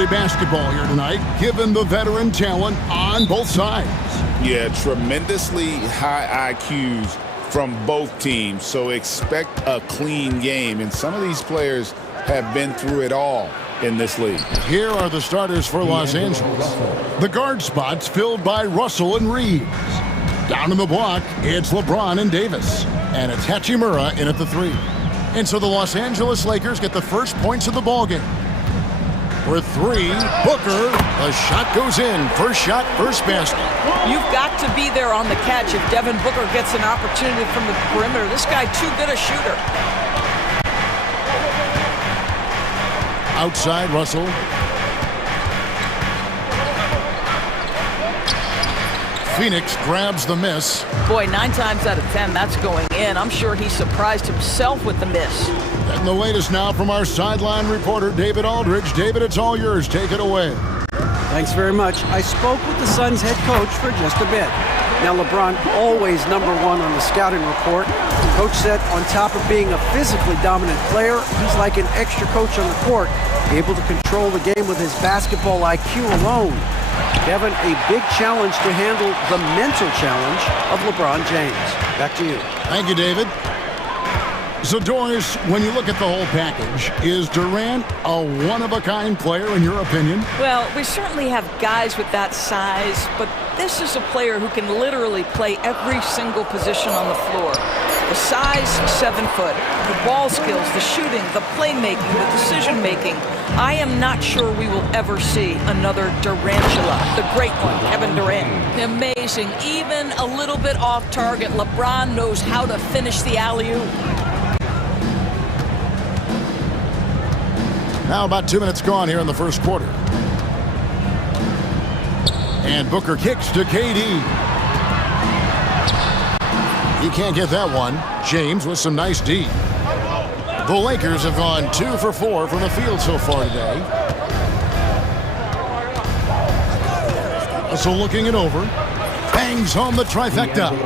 quality basketball here tonight, given the veteran talent on both sides. Yeah, tremendously high IQs from both teams, so expect a clean game. And some of these players have been through it all in this league. Here are the starters for Los Angeles. The guard spots filled by Russell and Reeves. Down in the block, it's LeBron and Davis. And it's Hachimura in at the 3. And so the Los Angeles Lakers get the first points of the ballgame. For 3, Booker. The shot goes in. First shot, first basket. You've got to be there on the catch if Devin Booker gets an opportunity from the perimeter. This guy too good a shooter. Outside, Russell. Phoenix grabs the miss. Boy, 9 times out of 10, that's going in. I'm sure he surprised himself with the miss. And the latest now from our sideline reporter, David Aldridge. David, it's all yours. Take it away. Thanks very much. I spoke with the Suns head coach for just a bit. Now, LeBron always #1 on the scouting report. The coach said on top of being a physically dominant player, he's like an extra coach on the court, able to control the game with his basketball IQ alone. Kevin, a big challenge to handle the mental challenge of LeBron James. Back to you. Thank you, David. So, Doris, when you look at the whole package, is Durant a one-of-a-kind player in your opinion? Well, we certainly have guys with that size, but this is a player who can literally play every single position on the floor. The size, 7 foot. The ball skills, the shooting, the playmaking, the decision-making. I am not sure we will ever see another Durantula, the great one, Kevin Durant. Amazing. Even a little bit off target, LeBron knows how to finish the alley-oop. Now about 2 minutes gone here in the first quarter. And Booker kicks to KD. He can't get that one. James with some nice D. The Lakers have gone 2 for 4 from the field so far today. Russell looking it over. Bangs home the trifecta.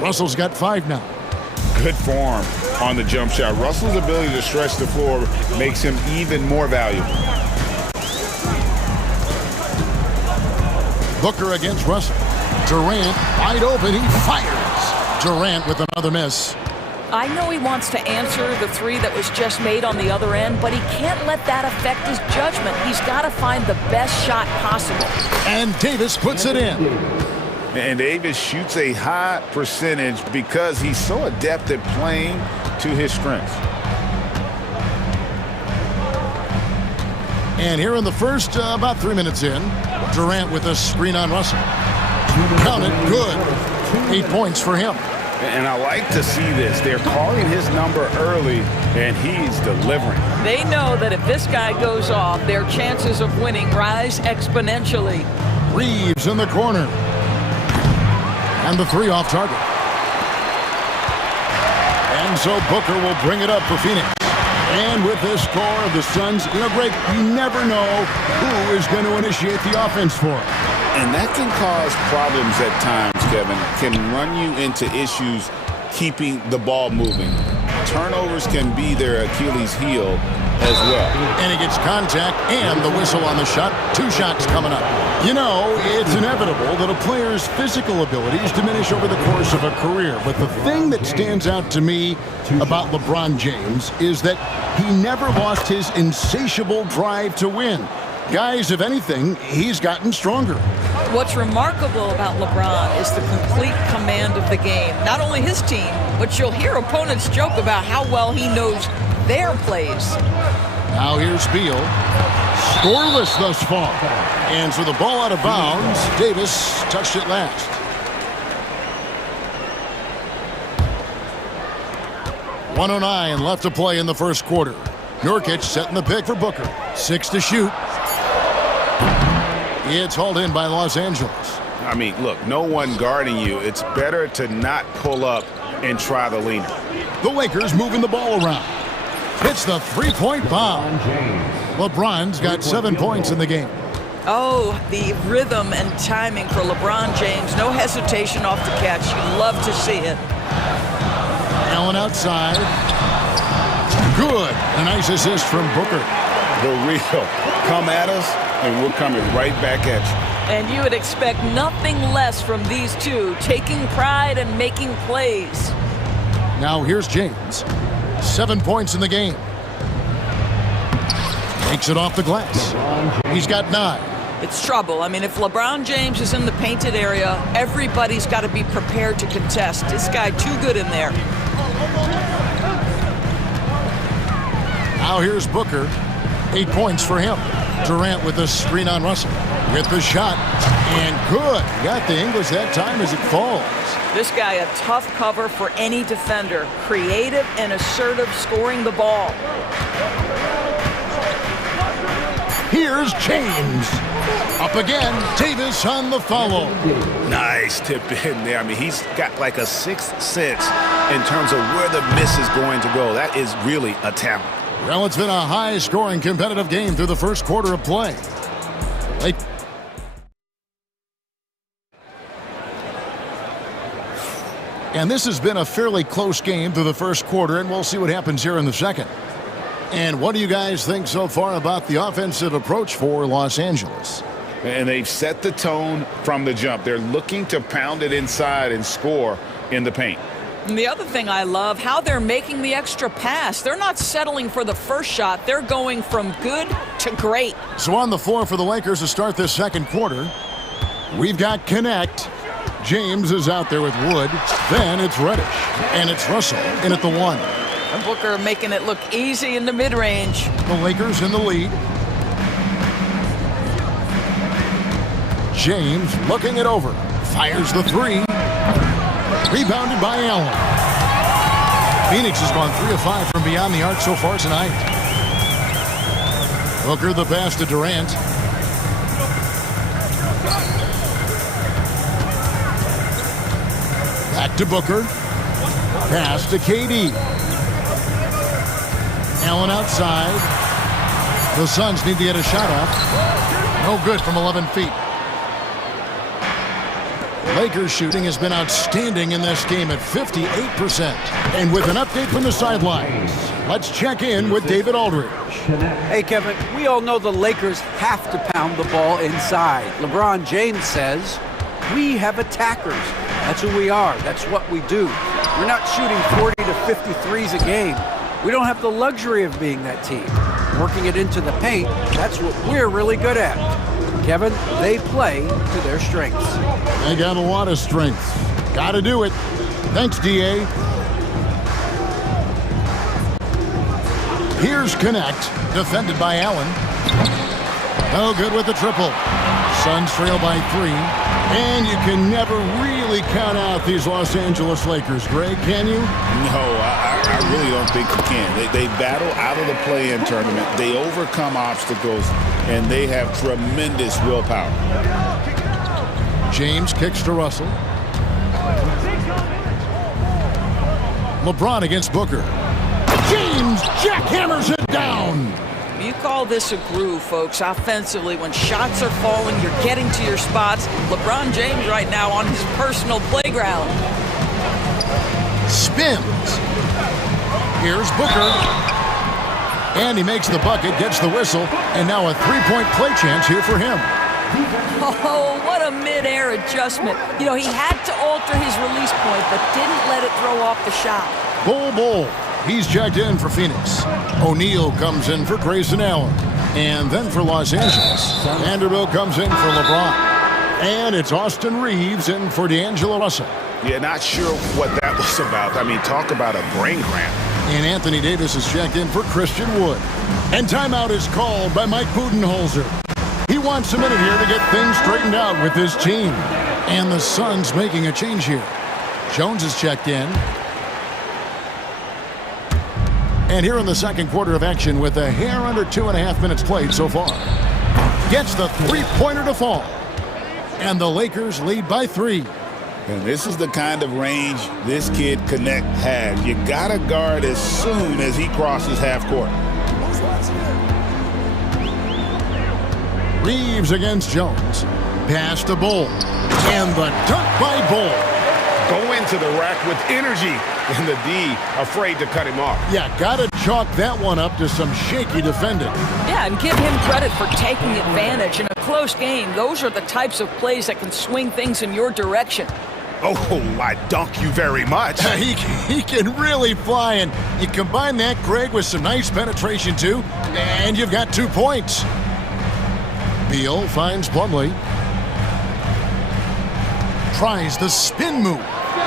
Russell's got 5 now. Good form on the jump shot. Russell's ability to stretch the floor makes him even more valuable. Booker against Russell. Durant wide open. He fires. Durant with another miss. I know he wants to answer the 3 that was just made on the other end, but he can't let that affect his judgment. He's got to find the best shot possible. And Davis puts it in. And Davis shoots a high percentage because he's so adept at playing to his strengths. And here in the first, about 3 minutes in, Durant with a screen on Russell. Counted, good. 8 points for him. And I like to see this. They're calling his number early, and he's delivering. They know that if this guy goes off, their chances of winning rise exponentially. Reeves in the corner. And the 3 off target. And so Booker will bring it up for Phoenix. And with this score of the Suns, Greg, you never know who is going to initiate the offense for him. And that can cause problems at times, Kevin. Can run you into issues keeping the ball moving. Turnovers can be their Achilles heel as well. And he gets contact and the whistle on the shot. 2 shots coming up. It's inevitable that a player's physical abilities diminish over the course of a career. But the thing that stands out to me about LeBron James is that he never lost his insatiable drive to win. Guys, if anything, he's gotten stronger. What's remarkable about LeBron is the complete command of the game. Not only his team, but you'll hear opponents joke about how well he knows their plays. Now here's Beal. Scoreless thus far. And so the ball out of bounds. Davis touched it last. .109 left to play in the first quarter. Nurkic setting the pick for Booker. 6 to shoot. It's hauled in by Los Angeles. I mean, look, no one guarding you. It's better to not pull up and try the leaner. The Lakers moving the ball around. Hits the 3-point bomb. LeBron's got 7 points in the game. Oh, the rhythm and timing for LeBron James. No hesitation off the catch. You love to see it. Allen outside. Good. A nice assist from Booker. the real. Come at us, and we're coming right back at you. And you would expect nothing less from these two, taking pride and making plays. Now here's James. 7 points in the game. Takes it off the glass. He's got 9. It's trouble. I mean, if LeBron James is in the painted area, everybody's got to be prepared to contest. This guy too good in there. Now here's Booker. 8 points for him. Durant with the screen on Russell. With the shot. And good. Got the English that time as it falls. This guy a tough cover for any defender. Creative and assertive scoring the ball. Here's James. Up again. Davis on the follow. Nice tip in there. I mean, he's got like a sixth sense in terms of where the miss is going to go. That is really a talent. Well, it's been a high-scoring competitive game through the first quarter of play. And this has been a fairly close game through the first quarter, and we'll see what happens here in the second. And what do you guys think so far about the offensive approach for Los Angeles? And they've set the tone from the jump. They're looking to pound it inside and score in the paint. And the other thing I love, how they're making the extra pass. They're not settling for the first shot. They're going from good to great. So on the floor for the Lakers to start this second quarter, we've got Connect. James is out there with Wood. Then it's Reddish. And it's Russell in at the 1. And Booker making it look easy in the mid-range. The Lakers in the lead. James looking it over. Fires the 3. Rebounded by Allen. Phoenix has gone 3 of 5 from beyond the arc so far tonight. Booker the pass to Durant. Back to Booker. Pass to KD. Allen outside. The Suns need to get a shot off. No good from 11 feet. Lakers shooting has been outstanding in this game at 58%. And with an update from the sidelines, let's check in with David Aldridge. Hey, Kevin, we all know the Lakers have to pound the ball inside. LeBron James says, we have attackers. That's who we are. That's what we do. We're not shooting 40 to 53s a game. We don't have the luxury of being that team. Working it into the paint, that's what we're really good at. Kevin, they play to their strengths. They got a lot of strengths. Got to do it. Thanks, D.A. Here's Connect, defended by Allen. No good with the triple. Suns trail by 3. And you can never really count out these Los Angeles Lakers, Greg, can you? No, I really don't think you can. They battle out of the play-in tournament. They overcome obstacles, and they have tremendous willpower. James kicks to Russell. LeBron against Booker. James jackhammers it down. You call this a groove, folks. Offensively, when shots are falling, you're getting to your spots. LeBron James right now on his personal playground. Spins. Here's Booker. And he makes the bucket, gets the whistle, and now a three-point play chance here for him. Oh, what a mid-air adjustment. You know, he had to alter his release point, but didn't let it throw off the shot. Bull. He's checked in for Phoenix. O'Neal comes in for Grayson Allen. And then for Los Angeles, Vanderbilt comes in for LeBron. And it's Austin Reeves in for D'Angelo Russell. Yeah, not sure what that was about. I mean, talk about a brain cramp. And Anthony Davis is checked in for Christian Wood. And timeout is called by Mike Budenholzer. He wants a minute here to get things straightened out with his team. And the Suns making a change here. Jones is checked in. And here in the second quarter of action with a hair under 2.5 minutes played so far. Gets the three-pointer to fall. And the Lakers lead by 3. And this is the kind of range this kid Connect has. You got to guard as soon as he crosses half court. Reeves against Jones. Pass to Bull. And the dunk by Bull. go into the rack with energy, and the D afraid to cut him off. Yeah, gotta chalk that one up to some shaky defending. Yeah, and give him credit for taking advantage in a close game. Those are the types of plays that can swing things in your direction. Oh, I dunk you very much. He can really fly, and you combine that, Greg, with some nice penetration, too, and you've got 2 points. Beal finds Plumlee. Tries the spin move.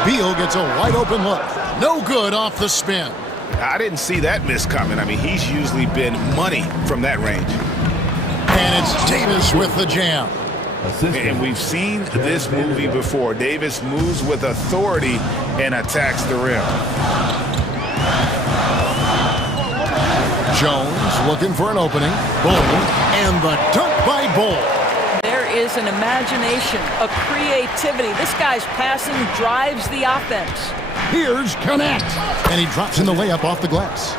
Beal gets a wide-open look. No good off the spin. I didn't see that miss coming. I mean, he's usually been money from that range. And it's Davis with the jam. And we've seen this movie before. Davis moves with authority and attacks the rim. Jones looking for an opening. Bull, and the dunk by Bull. There is an imagination, a creativity. This guy's passing drives the offense. Here's Connect. And he drops in the layup off the glass.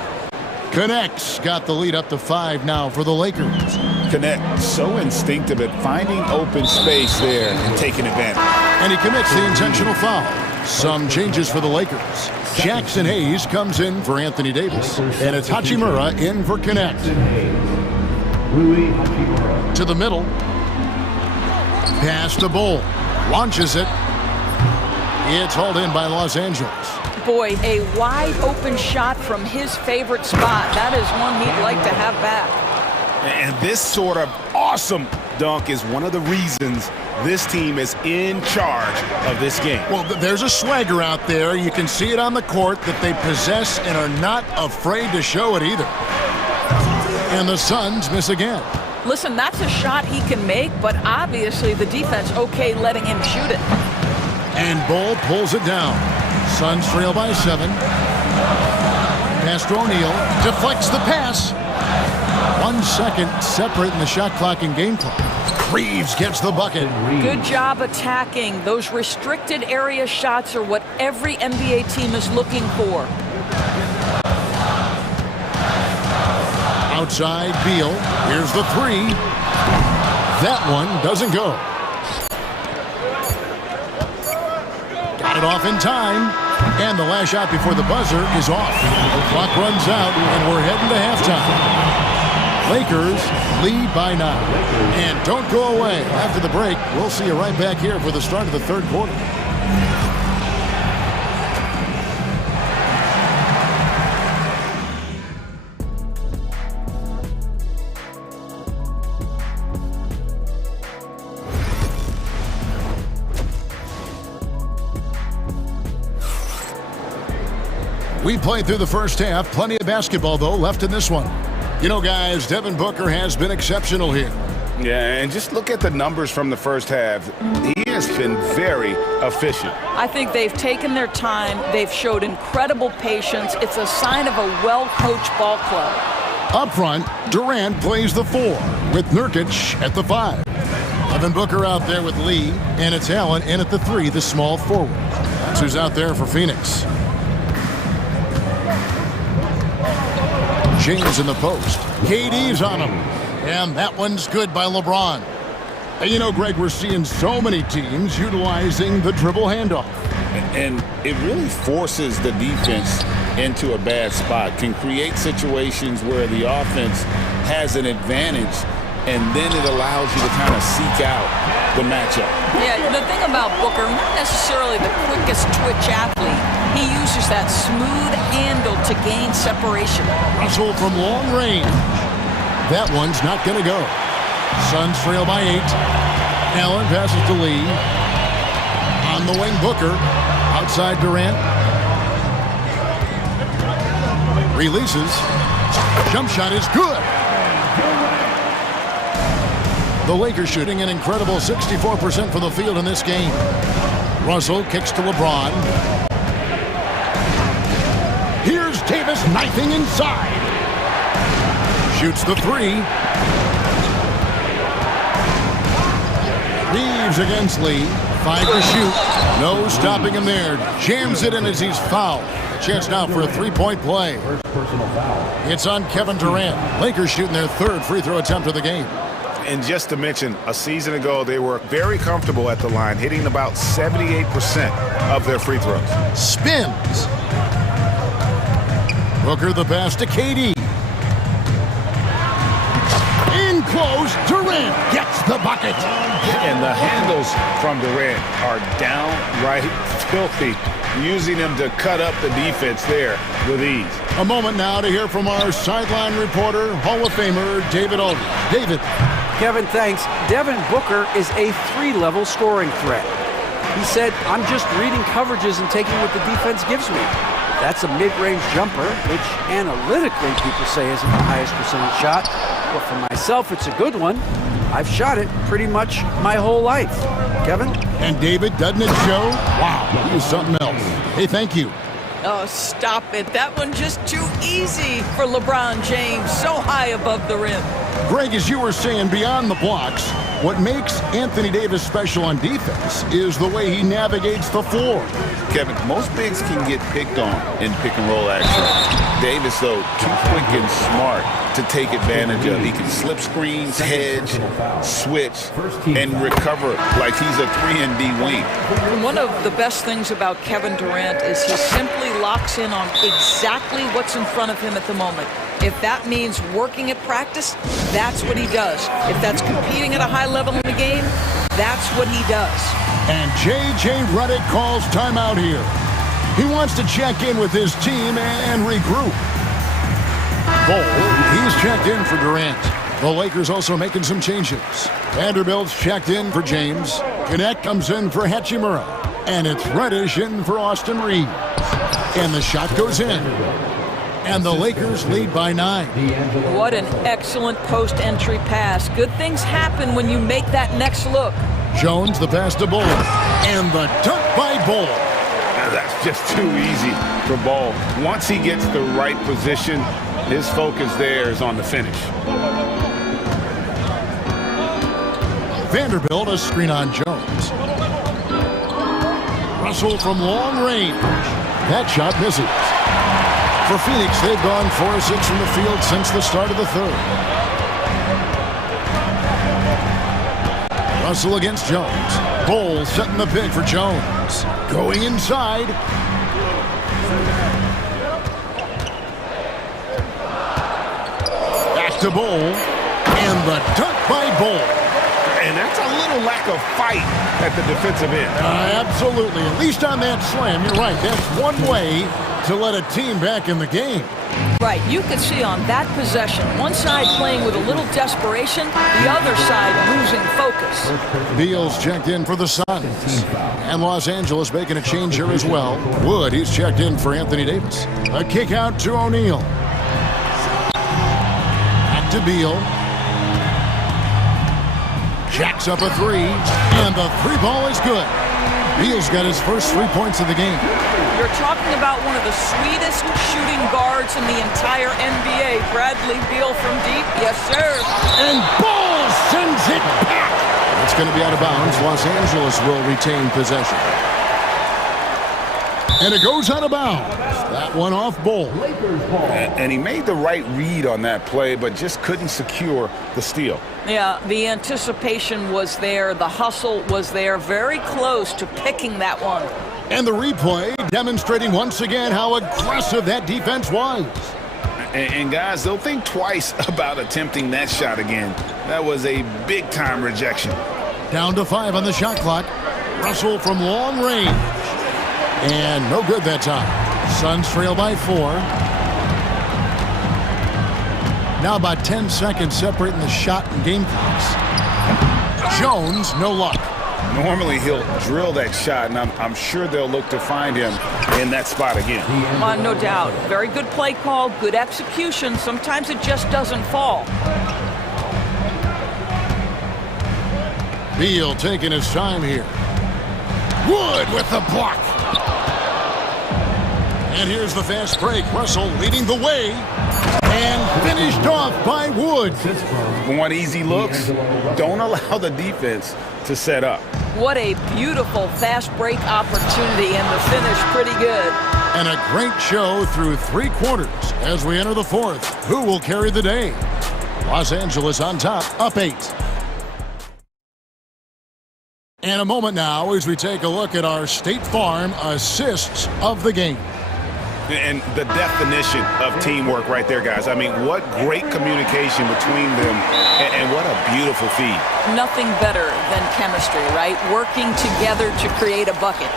Connect's got the lead up to 5 now for the Lakers. Connect so instinctive at finding open space there and taking advantage. And he commits the intentional foul. Some changes for the Lakers. Jackson Hayes comes in for Anthony Davis. And it's Hachimura in for Connect. To the middle. Pass to Bull. Launches it. It's hauled in by Los Angeles. Boy, a wide open shot from his favorite spot. That is one he'd like to have back. And this sort of awesome dunk is one of the reasons this team is in charge of this game. Well, there's a swagger out there. You can see it on the court that they possess and are not afraid to show it either. And the Suns miss again. Listen, that's a shot he can make, but obviously the defense okay letting him shoot it. And Bull pulls it down. Suns trail by 7. Pass to O'Neal. Deflects the pass. 1 second separate in the shot clock and game clock. Reeves gets the bucket. Good job attacking. Those restricted area shots are what every NBA team is looking for. Outside Beal. Here's the 3. That one doesn't go. Got it off in time. And the last shot before the buzzer is off. The clock runs out, and we're heading to halftime. Lakers lead by 9. And don't go away. After the break, we'll see you right back here for the start of the third quarter. We played through the first half. Plenty of basketball, though, left in this one. You know, guys, Devin Booker has been exceptional here. Yeah, and just look at the numbers from the first half. He has been very efficient. I think they've taken their time. They've showed incredible patience. It's a sign of a well-coached ball club. Up front, Durant plays the 4 with Nurkic at the 5. Devin Booker out there with Lee, and it's Allen in at the 3, the small forward. That's who's out there for Phoenix. James in the post. KD's on him. And that one's good by LeBron. And you know, Greg, we're seeing so many teams utilizing the dribble handoff. And it really forces the defense into a bad spot, can create situations where the offense has an advantage, and then it allows you to kind of seek out the matchup. Yeah, the thing about Booker, not necessarily the quickest twitch athlete. He uses that smooth handle to gain separation. Russell from long range. That one's not going to go. Suns trail by 8. Allen passes to Lee. On the wing, Booker. Outside Durant. Releases. Jump shot is good. The Lakers shooting an incredible 64% from the field in this game. Russell kicks to LeBron. Here's Davis knifing inside. Shoots the 3. Reeves against Lee. 5 to shoot. No stopping him there. Jams it in as he's fouled. Chance now for a 3-point play. It's on Kevin Durant. Lakers shooting their 3rd free throw attempt of the game. And just to mention, a season ago, they were very comfortable at the line, hitting about 78% of their free throws. Spins. Booker the pass to KD. In close, Durant gets the bucket. And the handles from Durant are downright filthy, using them to cut up the defense there with ease. A moment now to hear from our sideline reporter, Hall of Famer David Aldridge. David. Kevin, thanks. Devin Booker is a 3-level scoring threat. He said, I'm just reading coverages and taking what the defense gives me. That's a mid-range jumper, which analytically people say isn't the highest percentage shot. But for myself, it's a good one. I've shot it pretty much my whole life. Kevin? And David, doesn't it show? Wow, he's something else. Hey, thank you. Oh, stop it. That one just too easy for LeBron James, so high above the rim. Greg, as you were saying, beyond the blocks, what makes Anthony Davis special on defense is the way he navigates the floor. Kevin, most bigs can get picked on in pick-and-roll action. Davis, though, too quick and smart to take advantage of. He can slip screens, hedge, switch, and recover like he's a 3-and-D wing. One of the best things about Kevin Durant is he simply locks in on exactly what's in front of him at the moment. If that means working at practice, that's what he does. If that's competing at a high level in the game, that's what he does. And J.J. Redick calls timeout here. He wants to check in with his team and regroup. He's checked in for Durant. The Lakers also making some changes. Vanderbilt's checked in for James. Connect comes in for Hachimura. And it's Reddish in for Austin Reeves. And the shot goes in. And the Lakers lead by 9. What an excellent post-entry pass. Good things happen when you make that next look. Jones, the pass to Bull. And the dunk by Bull. That's just too easy for Ball. Once he gets the right position, his focus there is on the finish. Vanderbilt, a screen on Jones. Russell from long range. That shot misses. For Phoenix, they've gone 4 of 6 from the field since the start of the third. Russell against Jones. Bull setting the pick for Jones. Going inside. Back to Bull. And the dunk by Bull. And that's a little lack of fight at the defensive end. Absolutely. At least on that slam, you're right. That's one way to let a team back in the game. Right, you could see on that possession, one side playing with a little desperation, the other side losing focus. Beal's checked in for the Suns. And Los Angeles making a change here as well. Wood, he's checked in for Anthony Davis. A kick out to O'Neal. Back to Beal. Jacks up a 3. And the 3-ball is good. Beal's got his first 3 points of the game. You're talking about one of the sweetest shooting guards in the entire NBA. Bradley Beal from deep, yes sir. And Ball sends it back. It's going to be out of bounds. Los Angeles will retain possession. And it goes out of bounds. That one off Bull. And he made the right read on that play, but just couldn't secure the steal. Yeah, the anticipation was there. The hustle was there. Very close to picking that one. And the replay demonstrating once again how aggressive that defense was. And guys, they'll think twice about attempting that shot again. That was a big-time rejection. Down to 5 on the shot clock. Russell from long range. And no good that time. Suns trail by 4. Now about 10 seconds separating the shot and game clocks. Jones, no luck. Normally he'll drill that shot, and I'm sure they'll look to find him in that spot again. No doubt. Very good play call, good execution. Sometimes it just doesn't fall. Beal taking his time here. Wood with the block. And here's the fast break. Russell leading the way. And finished off by Wood. Want easy looks? Don't allow the defense to set up. What a beautiful fast break opportunity, and the finish pretty good. And a great show through 3 quarters as we enter the 4th. Who will carry the day? Los Angeles on top, up 8. And a moment now as we take a look at our State Farm assists of the game. And the definition of teamwork right there, guys. I mean, what great communication between them, and what a beautiful feed. Nothing better than chemistry, right? Working together to create a bucket.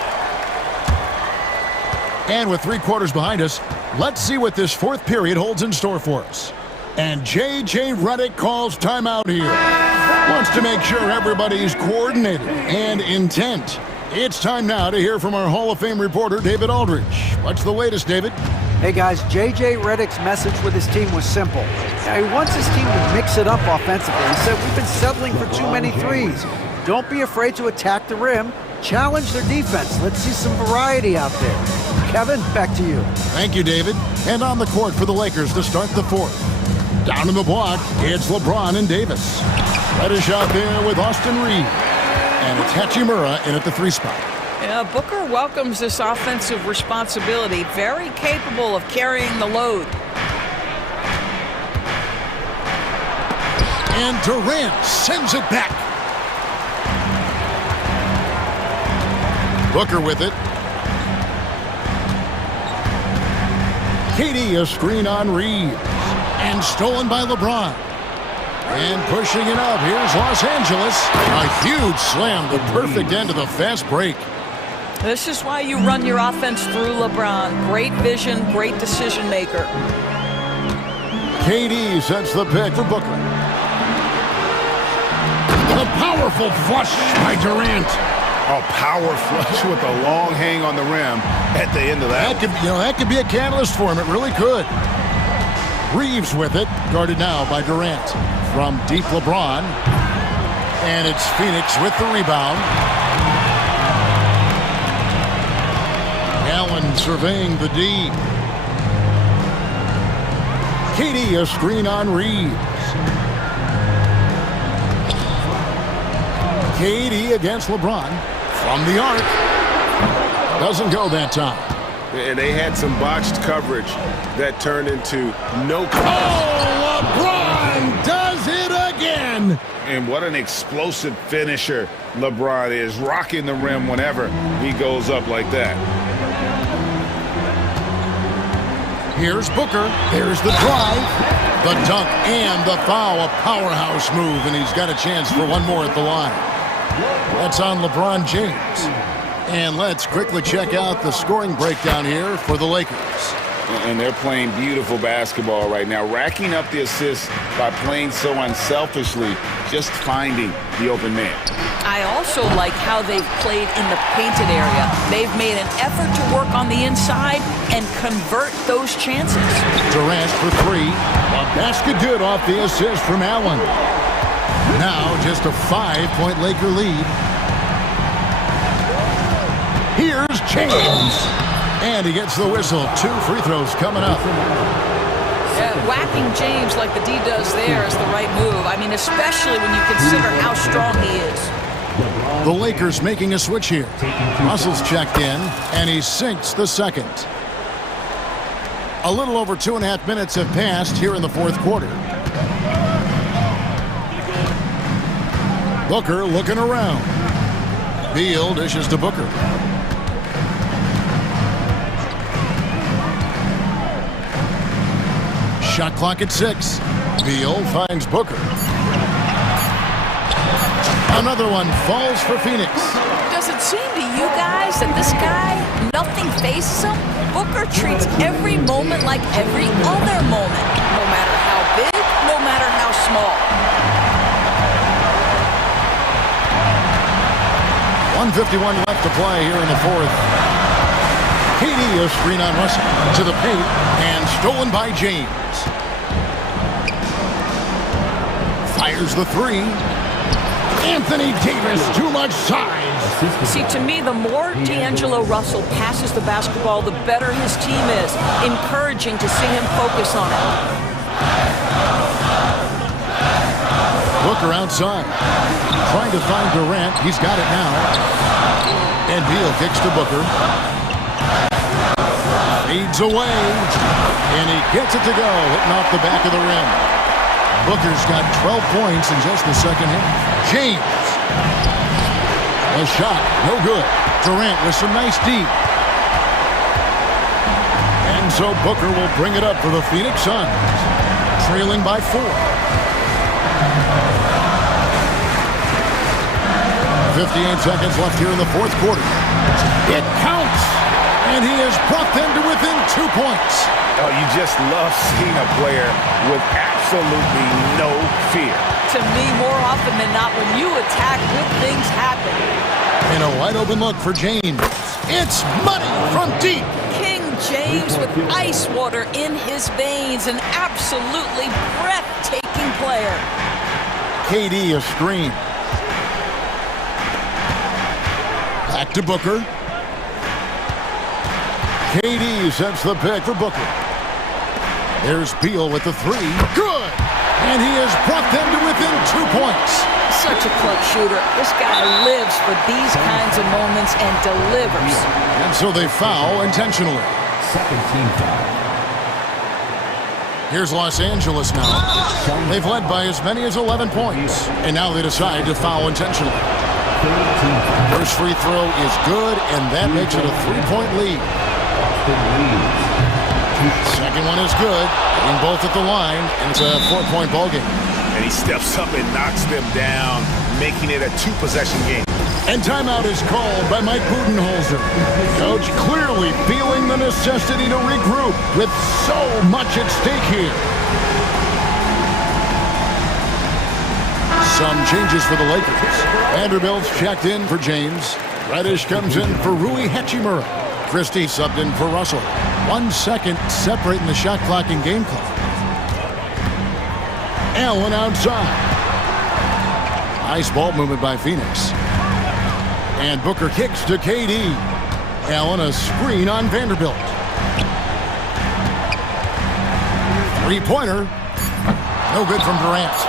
And with 3 quarters behind us, let's see what this fourth period holds in store for us. And J.J. Redick calls timeout here. Wants to make sure everybody's coordinated and intent. It's time now to hear from our Hall of Fame reporter, David Aldridge. What's the latest, David? Hey guys, J.J. Redick's message with his team was simple. He wants his team to mix it up offensively. He said, we've been settling for too many threes. Don't be afraid to attack the rim. Challenge their defense. Let's see some variety out there. Kevin, back to you. Thank you, David. And on the court for the Lakers to start the fourth. Down in the block, it's LeBron and Davis. Let a shot there with Austin Reeves. And it's Hachimura in at the 3 spot. Yeah, Booker welcomes this offensive responsibility. Very capable of carrying the load. And Durant sends it back. Booker with it. KD, a screen on Reeves. And stolen by LeBron. And pushing it up, here's Los Angeles. A huge slam, the perfect end of the fast break. This is why you run your offense through LeBron. Great vision, great decision maker. KD sets the pick for Booker. A powerful flush by Durant. A power flush with a long hang on the rim at the end of that. That could be a catalyst for him. It really could. Reeves with it, guarded now by Durant. From deep LeBron. And it's Phoenix with the rebound. Allen surveying the D. KD, a screen on Reeves. KD against LeBron. From the arc. Doesn't go that time. And they had some botched coverage that turned into no coverage. Oh, LeBron does it again. And what an explosive finisher LeBron is, rocking the rim whenever he goes up like that. Here's Booker. There's the drive. The dunk and the foul. A powerhouse move, and he's got a chance for one more at the line. That's on LeBron James. And let's quickly check out the scoring breakdown here for the Lakers. And they're playing beautiful basketball right now, racking up the assists by playing so unselfishly, just finding the open man. I also like how they've played in the painted area. They've made an effort to work on the inside and convert those chances. Durant for 3. A basket good off the assist from Allen. Now just a 5-point Laker lead. Here's James. And he gets the whistle. 2 free throws coming up. Whacking James like the D does there is the right move. I mean, especially when you consider how strong he is. The Lakers making a switch here. Russell's checked in, and he sinks the second. A little over 2.5 minutes have passed here in the fourth quarter. Booker looking around. Beal dishes to Booker. Shot clock at 6. Beal finds Booker. Another one falls for Phoenix. Does it seem to you guys that this guy, nothing faces him? Booker treats every moment like every other moment, no matter how big, no matter how small. 1:51 left to play here in the fourth. KD, a screen on Russell to the paint and stolen by James. Fires the 3. Anthony Davis, too much size. See, to me, the more D'Angelo Russell passes the basketball, the better his team is. Encouraging to see him focus on it. Booker outside. Trying to find Durant. He's got it now. And Beal kicks to Booker. Fades away. And he gets it to go, hitting off the back of the rim. Booker's got 12 points in just the second half. James. A shot, no good. Durant with some nice deep. And so Booker will bring it up for the Phoenix Suns, trailing by 4. 58 seconds left here in the fourth quarter. It counts, and he has brought them to within 2 points. Oh, you just love seeing a player with absolutely no fear. To me, more often than not, when you attack, good things happen. And a wide open look for James. It's money from deep. King James with ice water in his veins, an absolutely breathtaking player. KD a screen. Back to Booker. KD sets the pick for Booker. There's Beal with the 3. Good! And he has brought them to within 2 points. Such a clutch shooter. This guy lives for these kinds of moments and delivers. And so they foul intentionally. Second team foul. Here's Los Angeles now. They've led by as many as 11 points. And now they decide to foul intentionally. First free throw is good, and that makes it a 3-point lead. Second one is good, getting both at the line, and it's a 4-point ball game. And he steps up and knocks them down, making it a 2-possession game. And timeout is called by Mike Budenholzer. Coach clearly feeling the necessity to regroup with so much at stake here. Some changes for the Lakers. Vanderbilt's checked in for James. Reddish comes in for Rui Hachimura. Christie subbed in for Russell. 1 second separating the shot clock and game clock. Allen outside. Nice ball movement by Phoenix. And Booker kicks to KD. Allen a screen on Vanderbilt. 3-pointer. No good from Durant.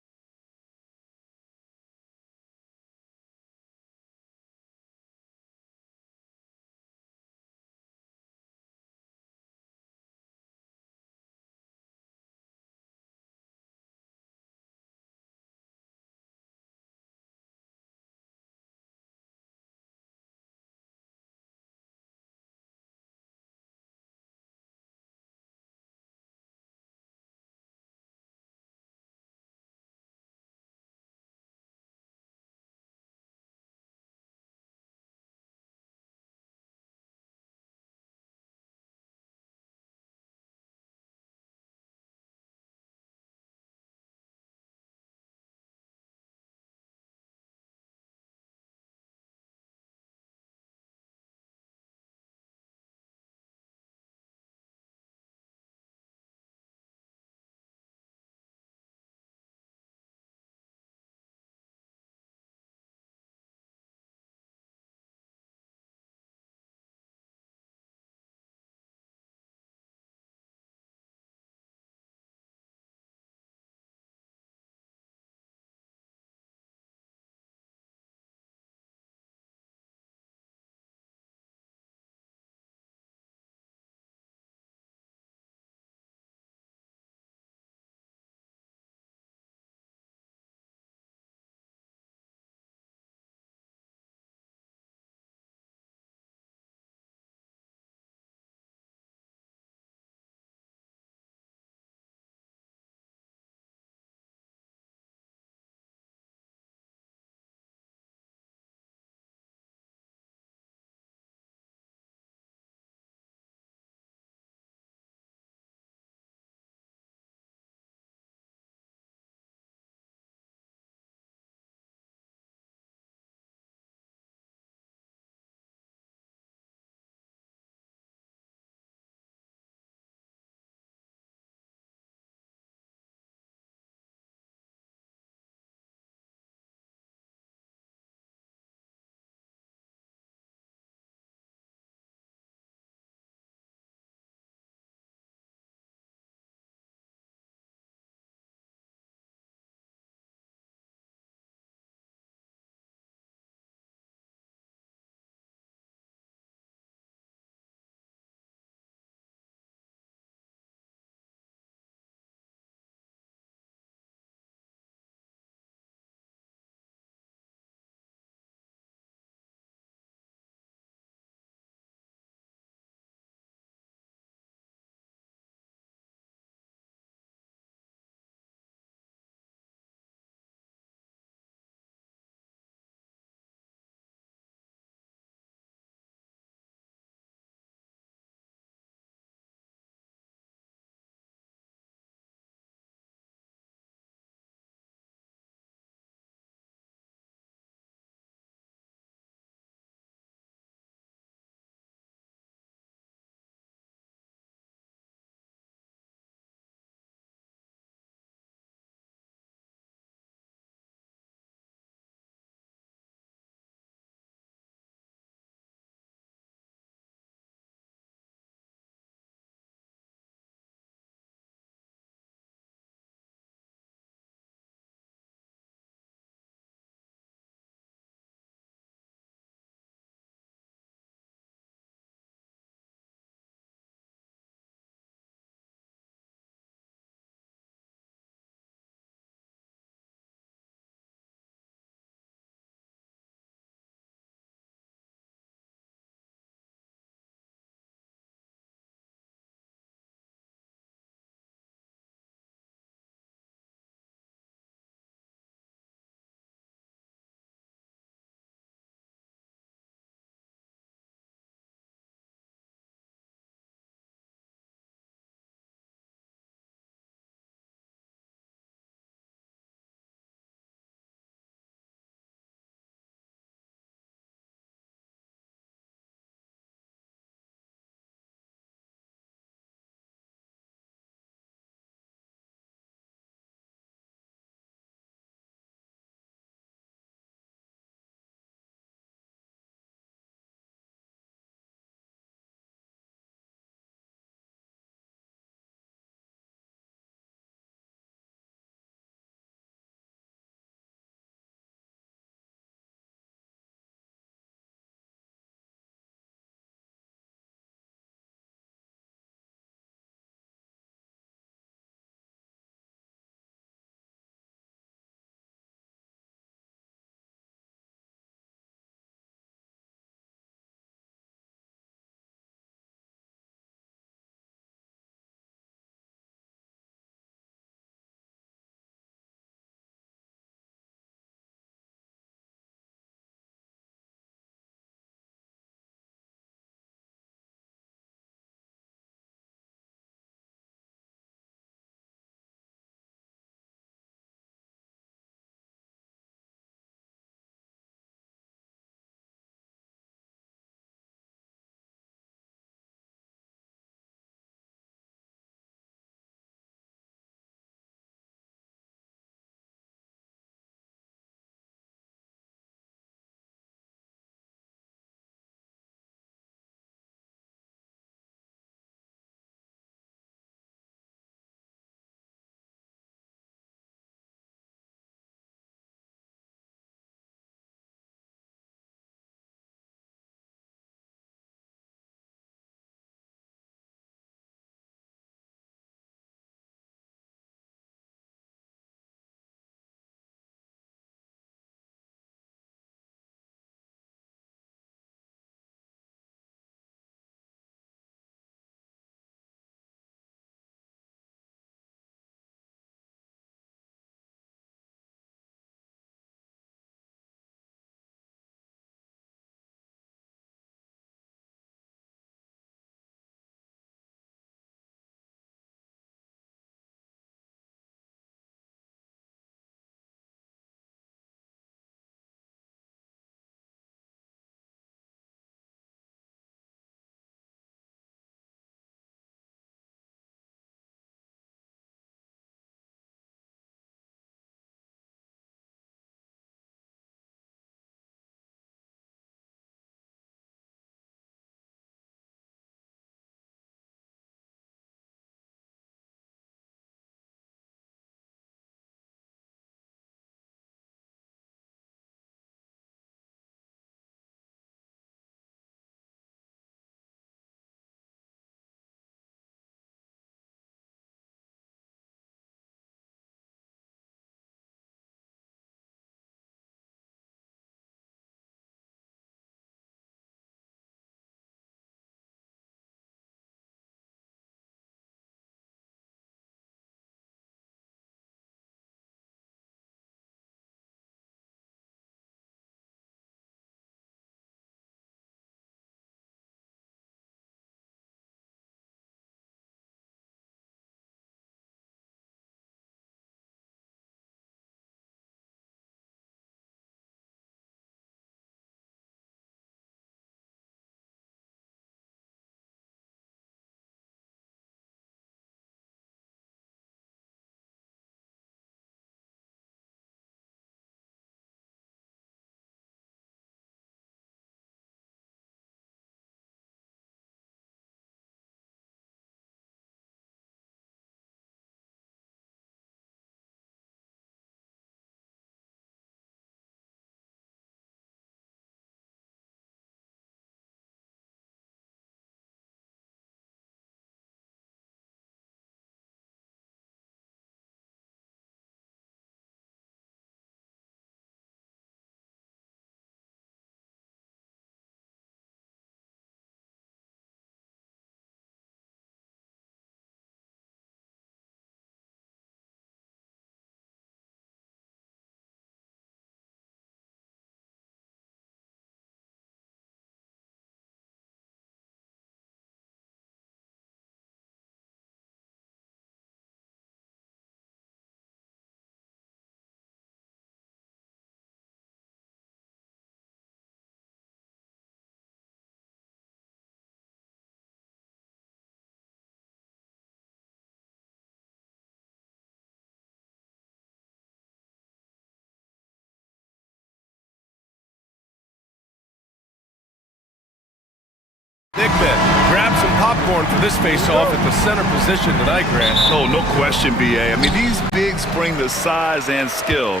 Big men, grab some popcorn for this face-off at the center position tonight, Grant. Oh, no question, B.A. I mean, these bigs bring the size and skill.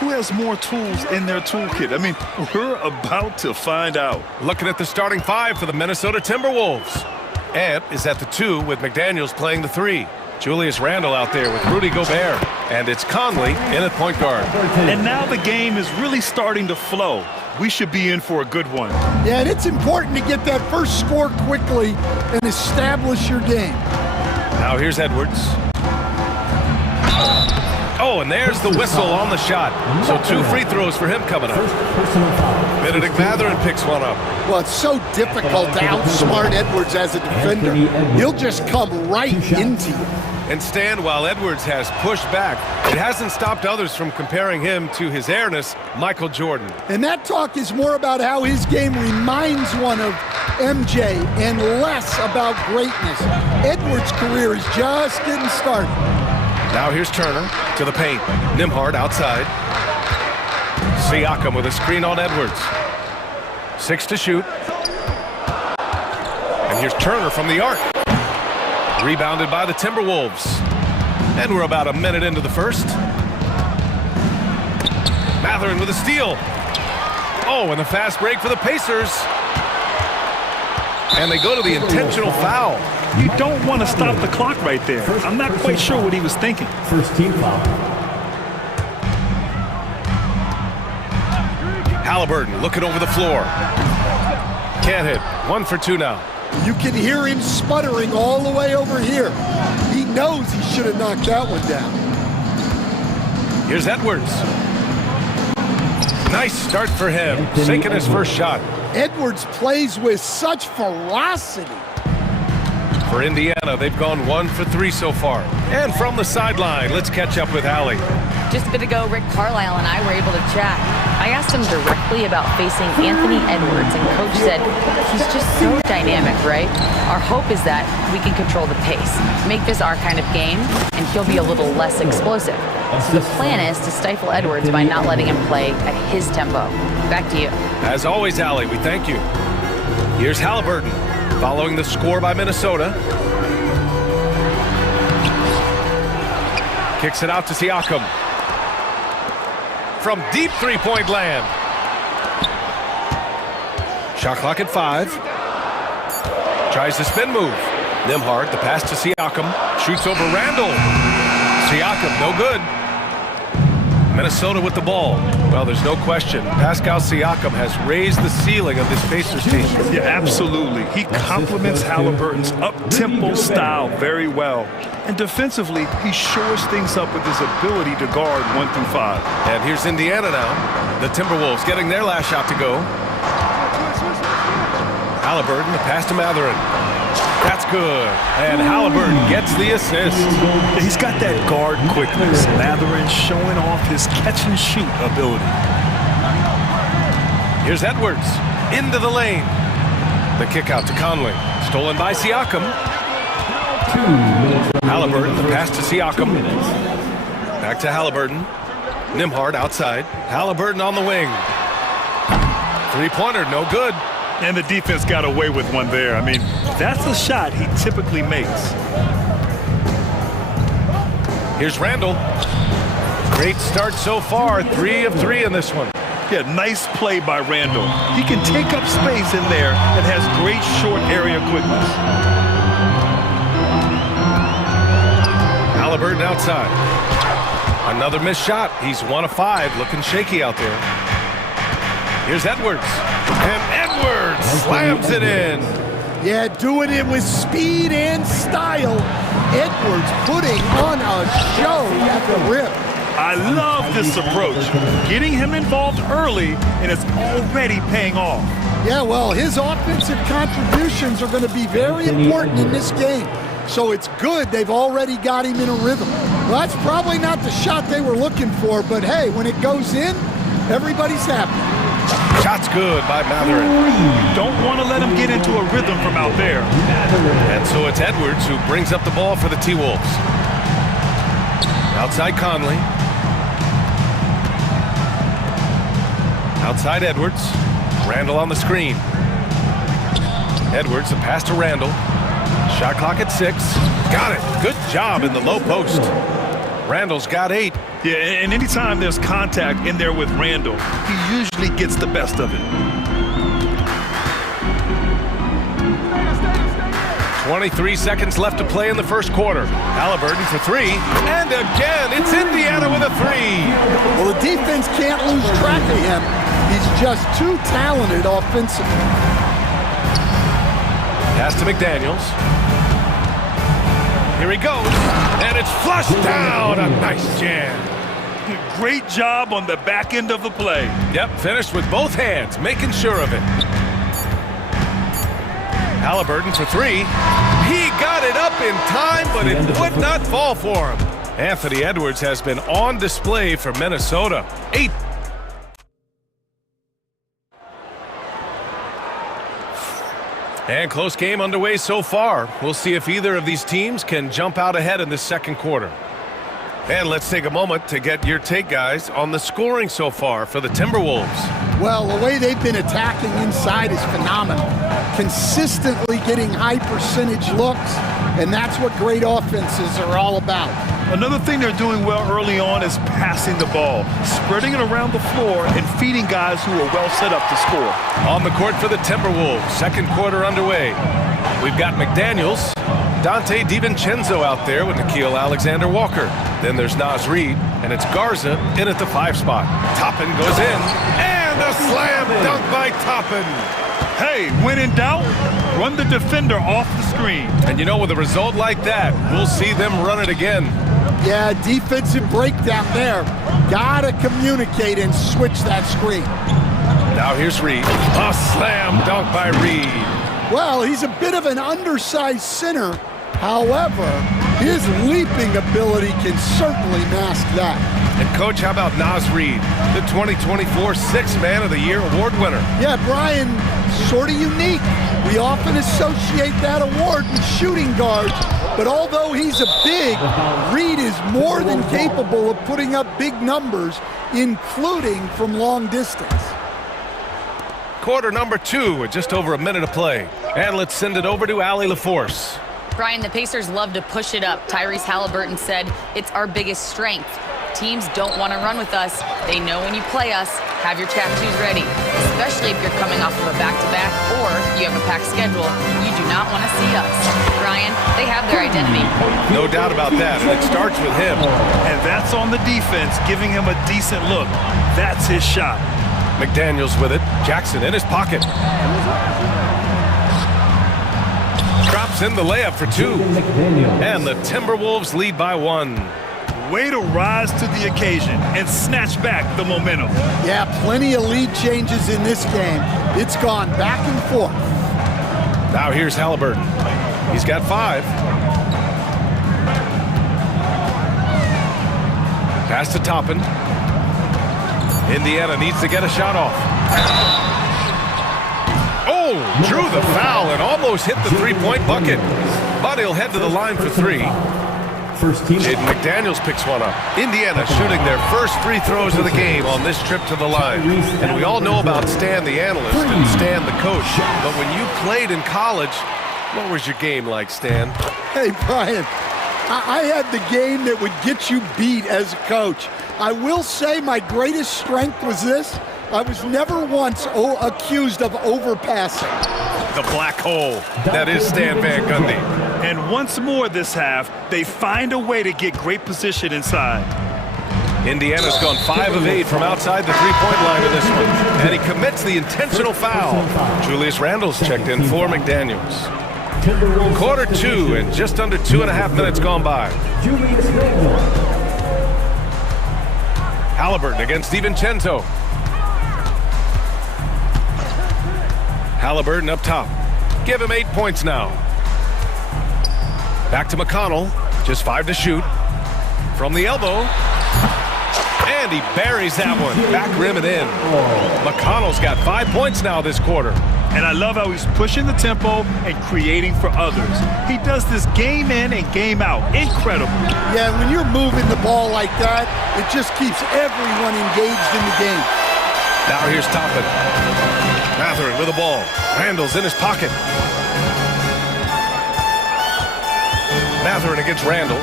Who has more tools in their toolkit? I mean, we're about to find out. Looking at the starting five for the Minnesota Timberwolves. Ant is at the 2 with McDaniels playing the 3. Julius Randle out there with Rudy Gobert. And it's Conley in at point guard. And now the game is really starting to flow. We should be in for a good one. Yeah, and it's important to get that first score quickly and establish your game. Now here's Edwards. Oh, and there's the whistle on the shot. So 2 free throws for him coming up. Benedict Mathurin picks one up. Well, it's so difficult to outsmart Edwards as a defender. He'll just come right into you. And Stan, while Edwards has pushed back, it hasn't stopped others from comparing him to his airness, Michael Jordan. And that talk is more about how his game reminds one of MJ and less about greatness. Edwards' career is just getting started. Now here's Turner to the paint. Nembhard outside. Siakam with a screen on Edwards. 6 to shoot. And here's Turner from the arc. Rebounded by the Timberwolves. And we're about a minute into the first. Mathurin with a steal. Oh, and the fast break for the Pacers. And they go to the intentional foul. You don't want to stop the clock right there. I'm not quite sure what he was thinking. First team foul. Halliburton looking over the floor. Can't hit. 1 for 2 now. You can hear him sputtering all the way over here. He knows he should have knocked that one down. Here's Edwards. Nice start for him, sinking his first shot. Edwards plays with such ferocity. For Indiana, they've gone 1 for 3 so far. And from the sideline, let's catch up with Allie. Just a bit ago, Rick Carlisle and I were able to chat. I asked him directly about facing Anthony Edwards, and Coach said he's just so dynamic, right? Our hope is that we can control the pace, make this our kind of game, and he'll be a little less explosive. So the plan is to stifle Edwards by not letting him play at his tempo. Back to you. As always, Allie, we thank you. Here's Halliburton, following the score by Minnesota. Kicks it out to Siakam. From deep three-point land. Shot clock at 5. Tries the spin move. Nembhard, the pass to Siakam. Shoots over Randle. Siakam, no good. Minnesota with the ball. Well, there's no question. Pascal Siakam has raised the ceiling of this Pacers team. Yeah, absolutely. He complements Halliburton's up-tempo style very well. And defensively, he shores things up with his ability to guard 1 through 5. And here's Indiana now. The Timberwolves getting their last shot to go. Halliburton, the pass to Mathurin. That's good. And Halliburton gets the assist. He's got that guard quickness. Mathurin showing off his catch-and-shoot ability. Here's Edwards. Into the lane. The kick out to Conley. Stolen by Siakam. Halliburton, the pass to Siakam. Back to Halliburton. Nembhard outside. Halliburton on the wing. Three-pointer, no good. And the defense got away with one there. I mean, that's a shot he typically makes. Here's Randle. Great start so far. 3 of 3 in this one. Yeah, nice play by Randle. He can take up space in there and has great short area quickness. Halliburton outside. Another missed shot. He's 1 of 5. Looking shaky out there. Here's Edwards. And Edwards slams it in. Yeah, doing it with speed and style. Edwards putting on a show at the rim. I love this approach. Getting him involved early, and it's already paying off. Yeah, well, his offensive contributions are going to be very important in this game. So it's good they've already got him in a rhythm. Well, that's probably not the shot they were looking for, but hey, when it goes in, everybody's happy. Shot's good by Mathurin. You don't want to let him get into a rhythm from out there. And so it's Edwards who brings up the ball for the T-Wolves. Outside Conley. Outside Edwards. Randle on the screen. Edwards, a pass to Randall. Shot clock at 6. Got it. Good job in the low post. Randall's got 8. Yeah, and anytime there's contact in there with Randall, he usually gets the best of it. 23 seconds left to play in the first quarter. Halliburton for 3. And again, it's Indiana with a 3. Well, the defense can't lose track of him. He's just too talented offensively. Pass to McDaniels. Here he goes. And it's flushed down. A nice jam. Great job on the back end of the play. Yep, finished with both hands, making sure of it. Halliburton for 3. He got it up in time, but it would not fall for him. Anthony Edwards has been on display for Minnesota. 8. And close game underway so far. We'll see if either of these teams can jump out ahead in this second quarter. And let's take a moment to get your take, guys, on the scoring so far for the Timberwolves. Well, the way they've been attacking inside is phenomenal. Consistently getting high percentage looks, and that's what great offenses are all about. Another thing they're doing well early on is passing the ball, spreading it around the floor and feeding guys who are well set up to score. On the court for the Timberwolves, second quarter underway. We've got McDaniels, Dante DiVincenzo out there with Nickeil Alexander-Walker. Then there's Naz Reid, and it's Garza in at the 5 spot. Toppin goes in, and a slam dunk by Toppin. Hey, when in doubt, run the defender off the screen. And you know, with a result like that, we'll see them run it again. Yeah, defensive breakdown there. Gotta communicate and switch that screen. Now here's Reid. A slam dunk by Reid. Well, he's a bit of an undersized center. However, his leaping ability can certainly mask that. And Coach, how about Naz Reid, the 2024 Sixth Man of the Year award winner? Yeah, Brian, sort of unique. We often associate that award with shooting guards, but although he's a big, Reid is more than capable of putting up big numbers, including from long distance. Quarter number 2 with just over a minute of play. And let's send it over to Allie LaForce. Brian, the Pacers love to push it up. Tyrese Halliburton said, "It's our biggest strength. Teams don't want to run with us. They know when you play us, have your tattoos ready, especially if you're coming off of a back-to-back or you have a packed schedule. You do not want to see us." Brian, they have their identity. No doubt about that, and it starts with him. And that's on the defense, giving him a decent look. That's his shot. McDaniels with it. Jackson in his pocket. Drops in the layup for 2. And the Timberwolves lead by 1. Way to rise to the occasion and snatch back the momentum. Yeah, plenty of lead changes in this game. It's gone back and forth. Now here's Halliburton. He's got 5. Pass to Toppin. Indiana needs to get a shot off. Oh, drew the foul and almost hit the 3-point bucket. But he'll head to the line for 3. Jaden McDaniels picks one up. Indiana shooting their first free throws of the game on this trip to the line. And we all know about Stan the analyst and Stan the coach. But when you played in college, what was your game like, Stan? Hey, Brian, I had the game that would get you beat as a coach. I will say my greatest strength was this. I was never once accused of overpassing. The black hole. That is Stan Van Gundy. And once more this half, they find a way to get great position inside. Indiana's gone 5 of 8 from outside the 3-point line in this one. And he commits the intentional foul. Julius Randle's checked in for McDaniels. Quarter 2 and just under 2.5 minutes gone by. Halliburton against DiVincenzo. Halliburton up top. Give him 8 points now. Back to McConnell. Just 5 to shoot. From the elbow. And he buries that one. Back rim and in. McConnell's got 5 points now this quarter. And I love how he's pushing the tempo and creating for others. He does this game in and game out. Incredible. Yeah, when you're moving the ball like that, it just keeps everyone engaged in the game. Now here's Toppin. Matherin with the ball. Randall's in his pocket. Gathering against Randall.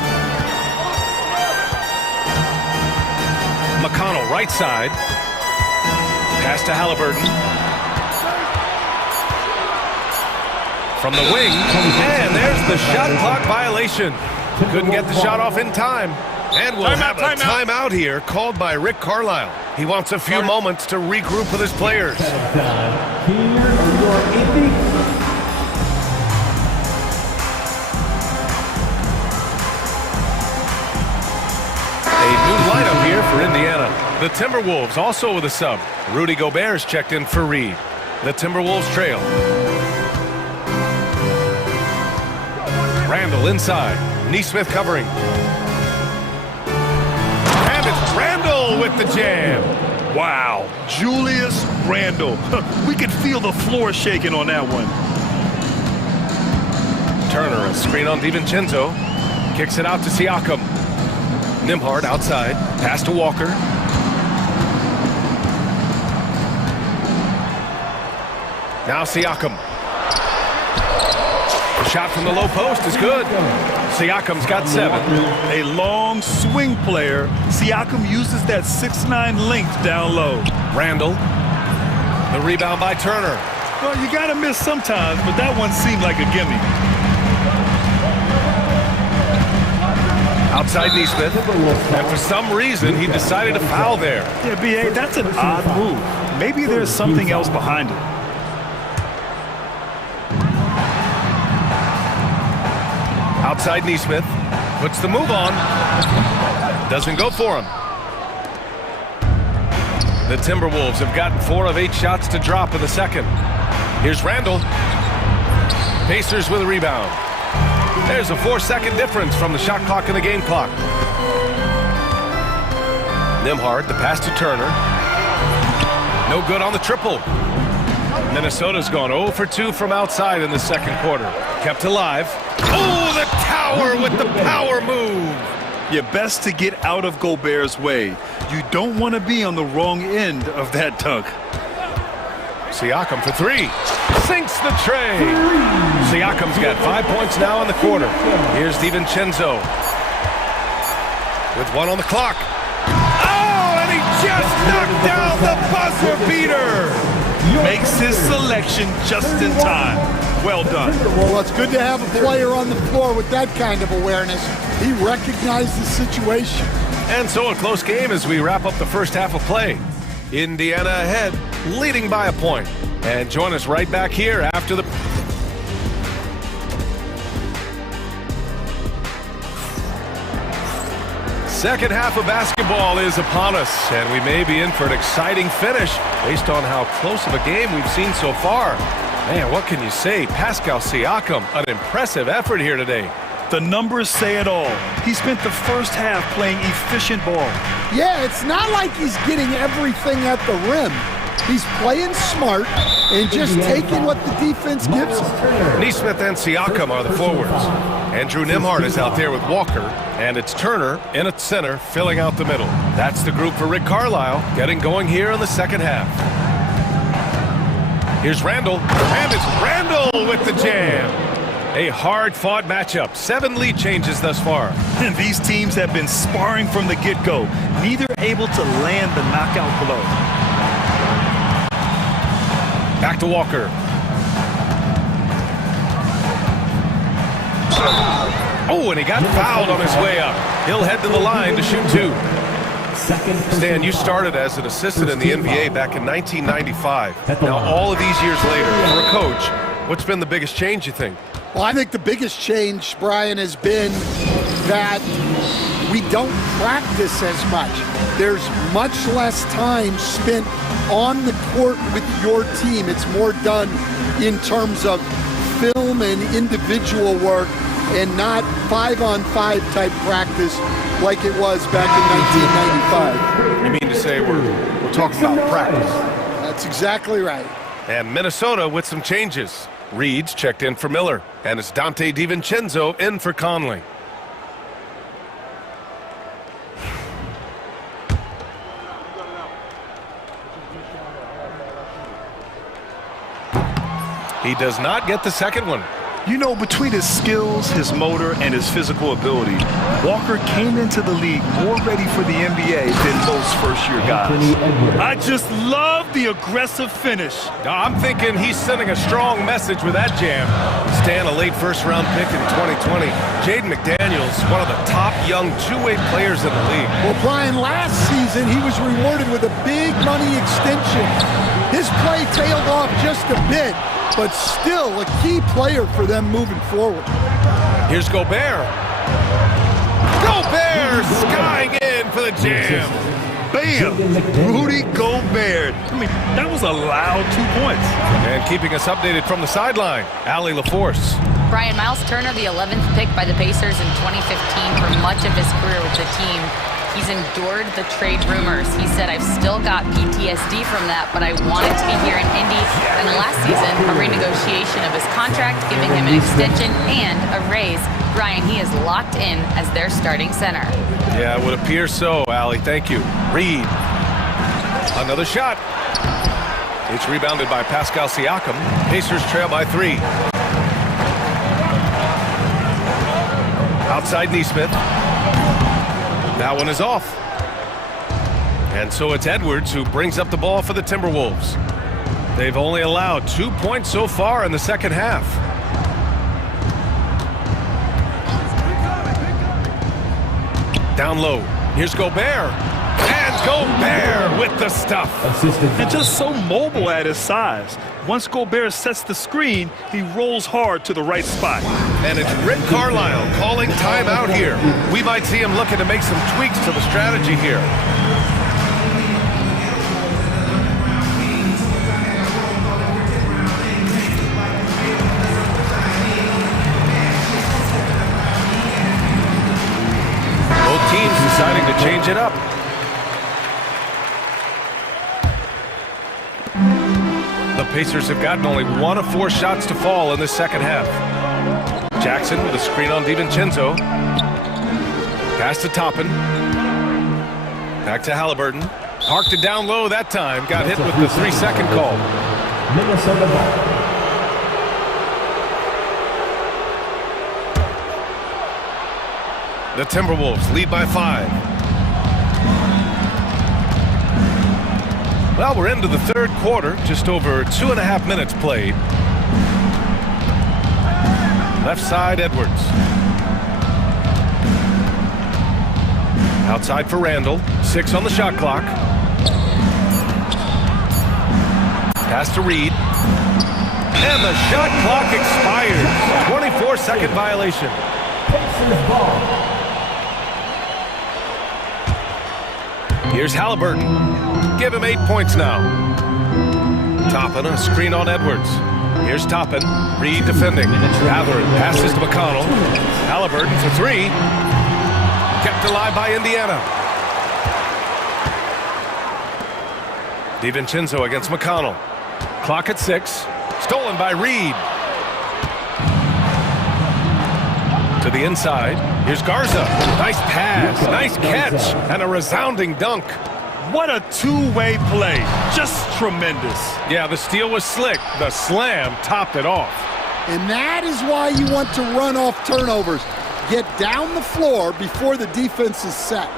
McConnell, right side. Pass to Halliburton. From the wing, and there's the shot clock violation. Couldn't get the shot off in time. And we'll have a timeout here called by Rick Carlisle. He wants a few moments to regroup with his players. A new lineup here for Indiana. The Timberwolves also with a sub. Rudy Gobert's checked in for Reed. The Timberwolves trail. Randall inside. Neesmith covering. And it's Randall with the jam. Wow, Julius Randle. We could feel the floor shaking on that one. Turner, a screen on DiVincenzo. Kicks it out to Siakam. Nembhard outside. Pass to Walker. Now Siakam. The shot from the low post is good. Siakam's got 7. A long swing player. Siakam uses that 6'9" length down low. Randall. The rebound by Turner. Well, you gotta miss sometimes, but that one seemed like a gimme. Outside Neesmith. And for some reason, he decided to foul there. Yeah, B.A., that's an odd move. Maybe there's something else behind it. Outside Neesmith. Puts the move on. Doesn't go for him. The Timberwolves have gotten 4 of 8 shots to drop in the second. Here's Randall. Pacers with a rebound. There's a 4-second difference from the shot clock and the game clock. Nembhard, the pass to Turner. No good on the triple. Minnesota's gone 0 for 2 from outside in the second quarter. Kept alive. Oh, the tower with the power move. You're best to get out of Gobert's way. You don't want to be on the wrong end of that dunk. Siakam for 3. Sinks the tray. Siakam's got 5 points now in the quarter. Here's DiVincenzo. With 1 on the clock. Oh, and he just knocked down the buzzer beater. Makes his selection just in time. Well done. Well, it's good to have a player on the floor with that kind of awareness. He recognized the situation. And so a close game as we wrap up the first half of play. Indiana ahead, leading by a point. And join us right back here after the... Second half of basketball is upon us, and we may be in for an exciting finish based on how close of a game we've seen so far. Man, what can you say? Pascal Siakam, an impressive effort here today. The numbers say it all. He spent the first half playing efficient ball. Yeah, it's not like he's getting everything at the rim. He's playing smart and just taking what the defense gives him. Neesmith and Siakam are the forwards. Andrew Nembhard is out there with Walker, and it's Turner in at center, filling out the middle. That's the group for Rick Carlisle, getting going here in the second half. Here's Randall, and it's Randall with the jam. A hard-fought matchup. 7 lead changes thus far. And these teams have been sparring from the get-go, neither able to land the knockout blow. Back to Walker. Oh, and he got fouled on his way up. He'll head to the line to shoot 2. Stan, you started as an assistant in the NBA back in 1995. Now, all of these years later, for a coach, what's been the biggest change, you think? Well, I think the biggest change, Brian, has been that we don't practice as much. There's much less time spent on the court with your team. It's more done in terms of film and individual work and not 5-on-5 type practice like it was back in 1995. You mean to say we're talking about practice? That's exactly right. And Minnesota with some changes. Reed's checked in for Miller, and it's Dante DiVincenzo in for Conley. He does not get the second one. You know, between his skills, his motor, and his physical ability, Walker came into the league more ready for the NBA than most first-year guys. I just love the aggressive finish. I'm thinking he's sending a strong message with that jam. Stan, a late first-round pick in 2020. Jaden McDaniels, one of the top young two-way players in the league. Well, Brian, last season he was rewarded with a big money extension. His play tailed off just a bit, but still a key player for them moving forward. Here's Gobert. Gobert skying in for the jam. Bam! Rudy Gobert. I mean, that was a loud 2 points. And keeping us updated from the sideline, Allie LaForce. Brian, Miles Turner, the 11th pick by the Pacers in 2015 for much of his career with the team. He's endured the trade rumors. He said, I've still got PTSD from that, but I wanted to be here in Indy. And last season, a renegotiation of his contract, giving him an extension and a raise. Brian, he is locked in as their starting center. Yeah, it would appear so, Allie. Thank you. Reed. Another shot. It's rebounded by Pascal Siakam. Pacers trail by 3. Outside Neesmith. That one is off. And so it's Edwards who brings up the ball for the Timberwolves. They've only allowed 2 points so far in the second half. Down low. Here's Gobert. And Gobert with the stuff. And just so mobile at his size. Once Gobert sets the screen, he rolls hard to the right spot. And it's Rick Carlisle calling timeout here. We might see him looking to make some tweaks to the strategy here. Both teams deciding to change it up. The Pacers have gotten only 1 of 4 shots to fall in the second half. Jackson with a screen on DiVincenzo. Pass to Toppin. Back to Halliburton. Parked it down low that time. Got hit with the 3-second call. The Timberwolves lead by 5. Well, we're into the third quarter, just over 2.5 minutes played. Left side, Edwards. Outside for Randall. 6 on the shot clock. Pass to Reed. And the shot clock expires. 24-second violation. Here's Halliburton. Give him 8 points now. Toppin, a screen on Edwards. Here's Toppin. Reed defending. Matherin passes to McConnell. Halliburton for 3. Kept alive by Indiana. DiVincenzo against McConnell. Clock at 6. Stolen by Reed. To the inside. Here's Garza. Nice pass. Nice catch. And a resounding dunk. What a two-way play. Just tremendous. Yeah, the steal was slick. The slam topped it off. And that is why you want to run off turnovers. Get down the floor before the defense is set.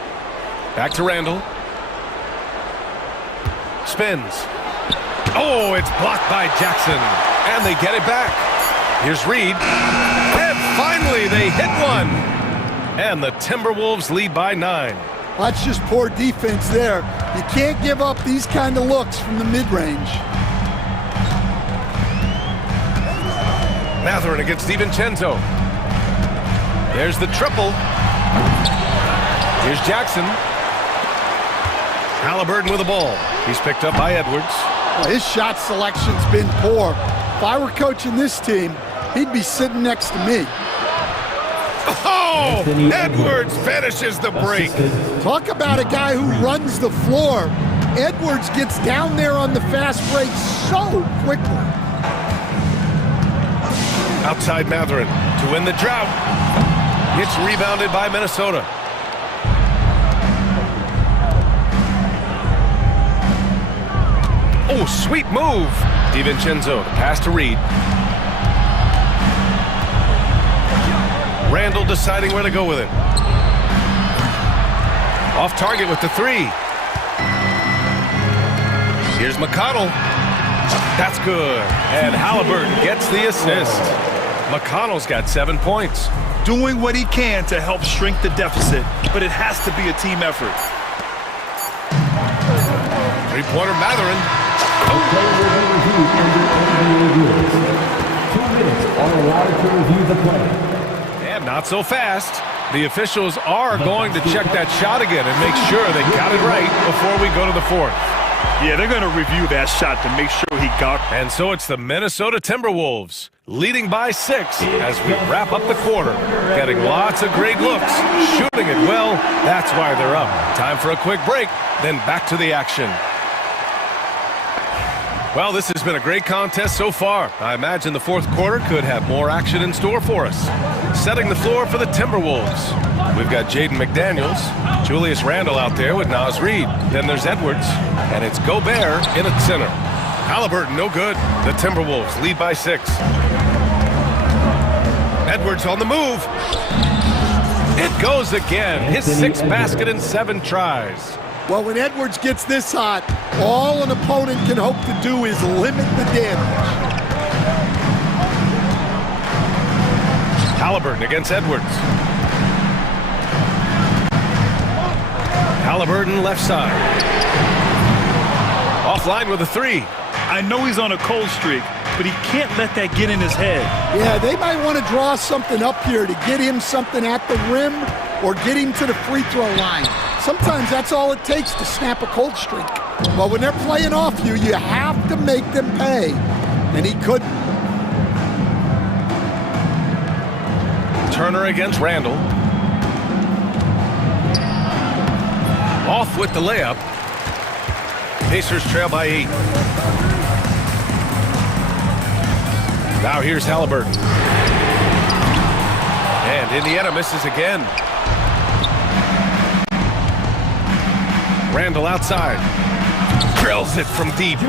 Back to Randall. Spins. Oh, it's blocked by Jackson. And they get it back. Here's Reed. And finally, they hit one. And the Timberwolves lead by 9. That's just poor defense there. You can't give up these kind of looks from the mid-range. Matherin against DiVincenzo. There's the triple. Here's Jackson. Halliburton with the ball. He's picked up by Edwards. Well, his shot selection's been poor. If I were coaching this team, he'd be sitting next to me. Oh! Edwards finishes the break. Talk about a guy who runs the floor. Edwards gets down there on the fast break so quickly. Outside Matherin to win the drought. It's rebounded by Minnesota. Oh, sweet move. DiVincenzo, the pass to Reed. Randall deciding where to go with it. Off target with the three. Here's McConnell. That's good. And Halliburton gets the assist. McConnell's got 7 points. Doing what he can to help shrink the deficit, but it has to be a team effort. Three-pointer Matherin. 2 minutes are allowed to review the play. And not so fast. The officials are going to check that shot again and make sure they got it right before we go to the fourth. Yeah, they're going to review that shot to make sure he got it. And so it's the Minnesota Timberwolves leading by 6 as we wrap up the quarter. Getting lots of great looks, shooting it well. That's why they're up. Time for a quick break, then back to the action. Well, this has been a great contest so far. I imagine the fourth quarter could have more action in store for us. Setting the floor for the Timberwolves. We've got Jaden McDaniels, Julius Randle out there with Naz Reid. Then there's Edwards, and it's Gobert in at center. Halliburton, no good. The Timberwolves lead by 6. Edwards on the move. It goes again. His 6th basket in 7 tries. Well, when Edwards gets this hot, all an opponent can hope to do is limit the damage. Halliburton against Edwards. Halliburton left side. Offline with a 3. I know he's on a cold streak, but he can't let that get in his head. Yeah, they might want to draw something up here to get him something at the rim or get him to the free throw line. Sometimes that's all it takes to snap a cold streak. But when they're playing off you, you have to make them pay. And he couldn't. Turner against Randall. Off with the layup. Pacers trail by 8. Now here's Halliburton. And Indiana misses again. Randall outside. Drills it from deep.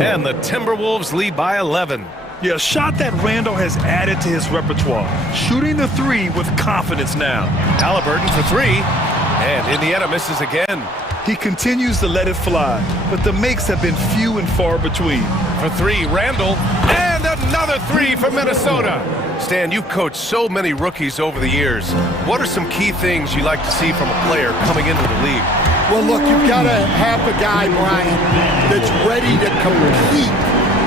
And the Timberwolves lead by 11. Yeah, a shot that Randall has added to his repertoire. Shooting the 3 with confidence now. Halliburton for 3. And Indiana misses again. He continues to let it fly, but the makes have been few and far between. For 3, Randall. And another 3 for Minnesota. Stan, you've coached so many rookies over the years. What are some key things you like to see from a player coming into the league? Well, look, you've got to have a guy, Brian, that's ready to compete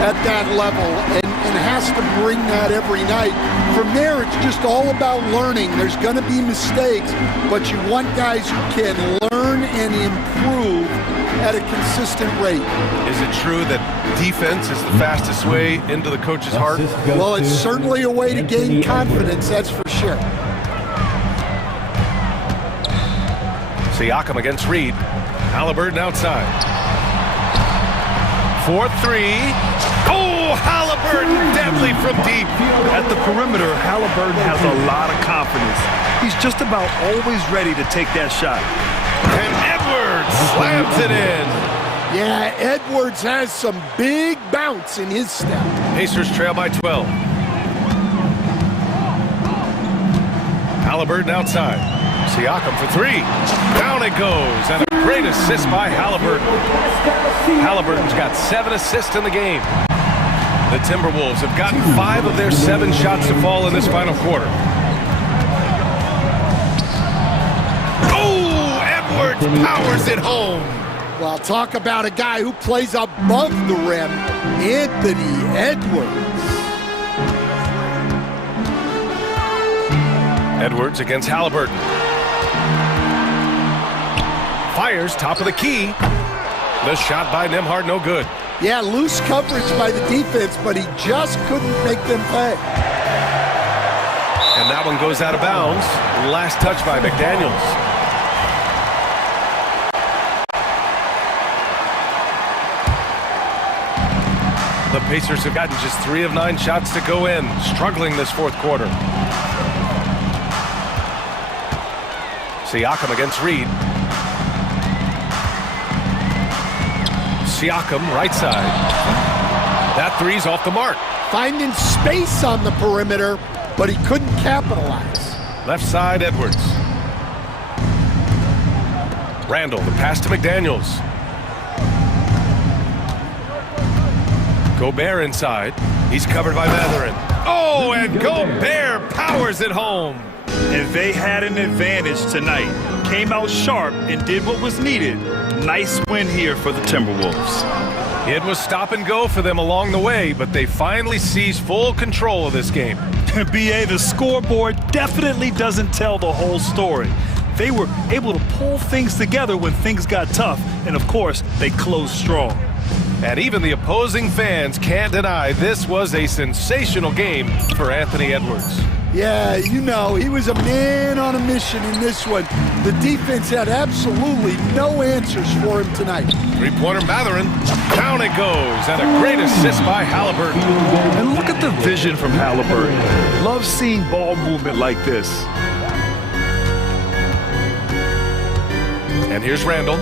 at that level and has to bring that every night. From there, it's just all about learning. There's going to be mistakes, but you want guys who can learn and improve at a consistent rate. Is it true that defense is the fastest way into the coach's heart? Well, it's certainly a way to gain confidence, that's for sure. Siakam against Reid. Halliburton outside. 4-3. Oh, Halliburton deadly from deep. At the perimeter, Halliburton has a lot of confidence. He's just about always ready to take that shot. And Edwards slams it in. Yeah, Edwards has some big bounce in his step. Pacers trail by 12. Halliburton outside. Siakam for 3. Down it goes. And a great assist by Halliburton. Halliburton's got 7 assists in the game. The Timberwolves have gotten 5 of their 7 shots to fall in this final quarter. Oh, Edwards powers it home. Well, talk about a guy who plays above the rim, Anthony Edwards. Edwards against Halliburton. Fires top of the key. The shot by Nembhard, no good. Yeah, loose coverage by the defense, but he just couldn't make them pay. And that one goes out of bounds. Last touch by McDaniels. The Pacers have gotten just 3 of 9 shots to go in, struggling this fourth quarter. Siakam against Reid. Siakam, right side. That 3's off the mark. Finding space on the perimeter, but he couldn't capitalize. Left side, Edwards. Randall, the pass to McDaniels. Gobert inside. He's covered by Matherin. Oh, and Gobert powers it home. And they had an advantage tonight. Came out sharp and did what was needed. Nice win here for the Timberwolves. It was stop and go for them along the way, but they finally seized full control of this game. BA, the scoreboard definitely doesn't tell the whole story. They were able to pull things together when things got tough, and of course, they closed strong. And even the opposing fans can't deny this was a sensational game for Anthony Edwards. Yeah, you know, he was a man on a mission in this one. The defense had absolutely no answers for him tonight. Three-pointer Matherin. Down it goes. And a great assist by Halliburton. And look at the vision from Halliburton. Love seeing ball movement like this. And here's Randall.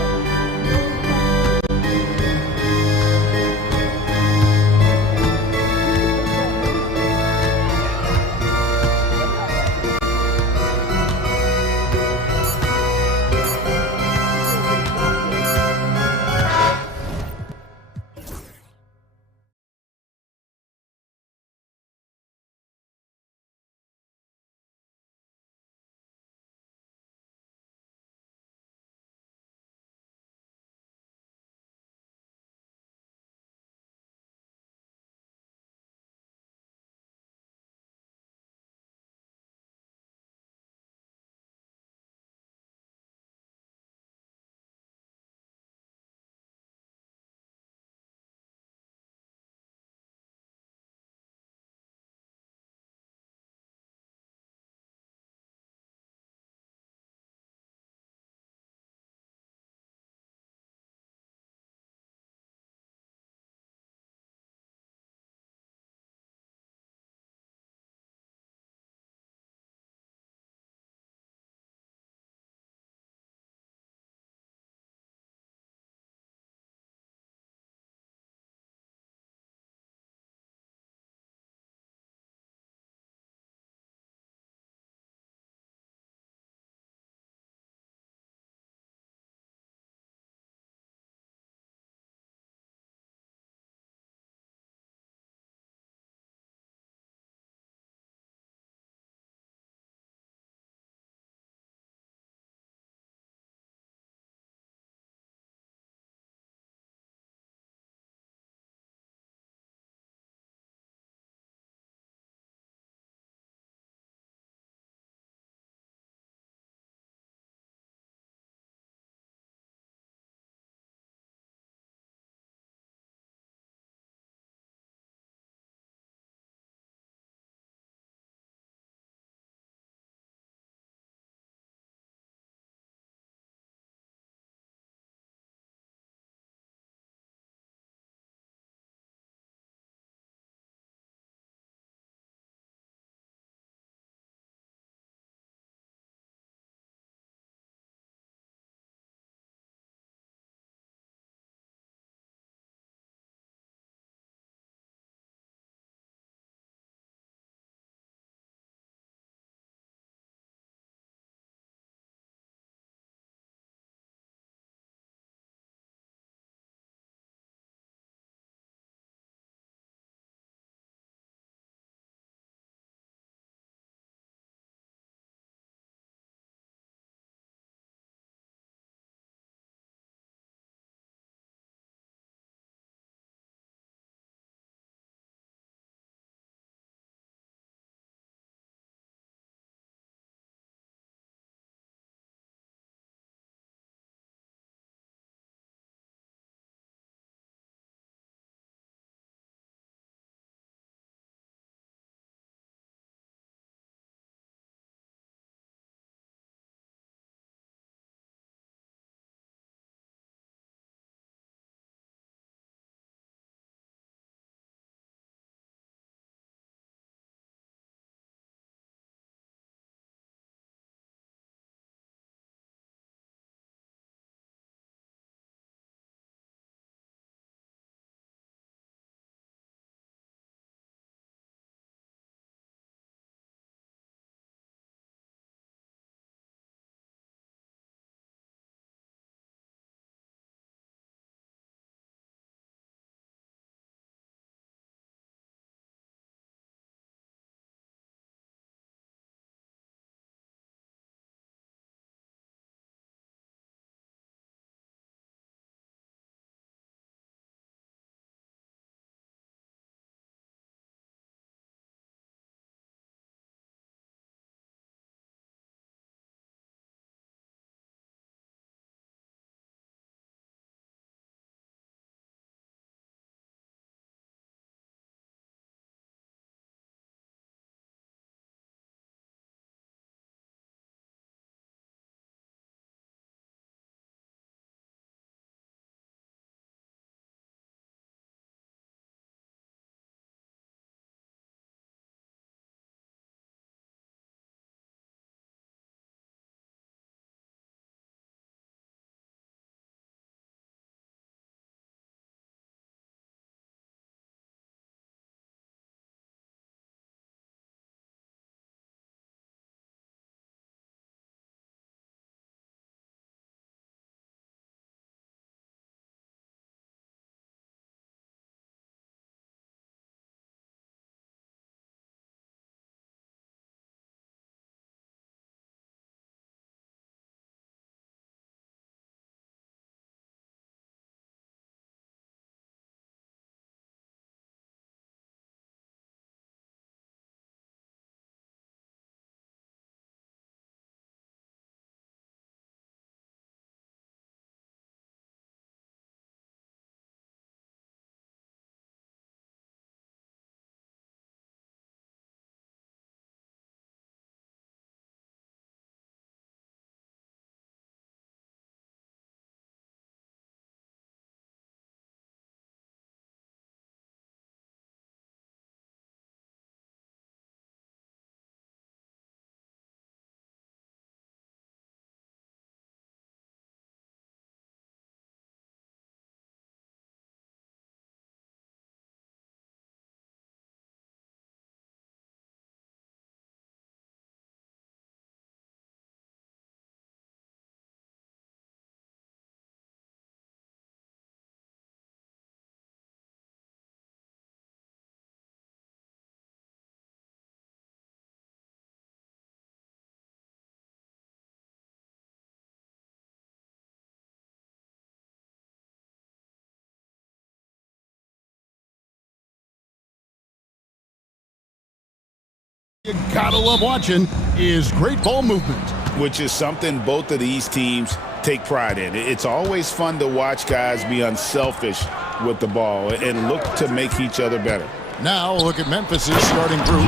You gotta love watching is great ball movement. Which is something both of these teams take pride in. It's always fun to watch guys be unselfish with the ball and look to make each other better. Now look at Memphis's starting group.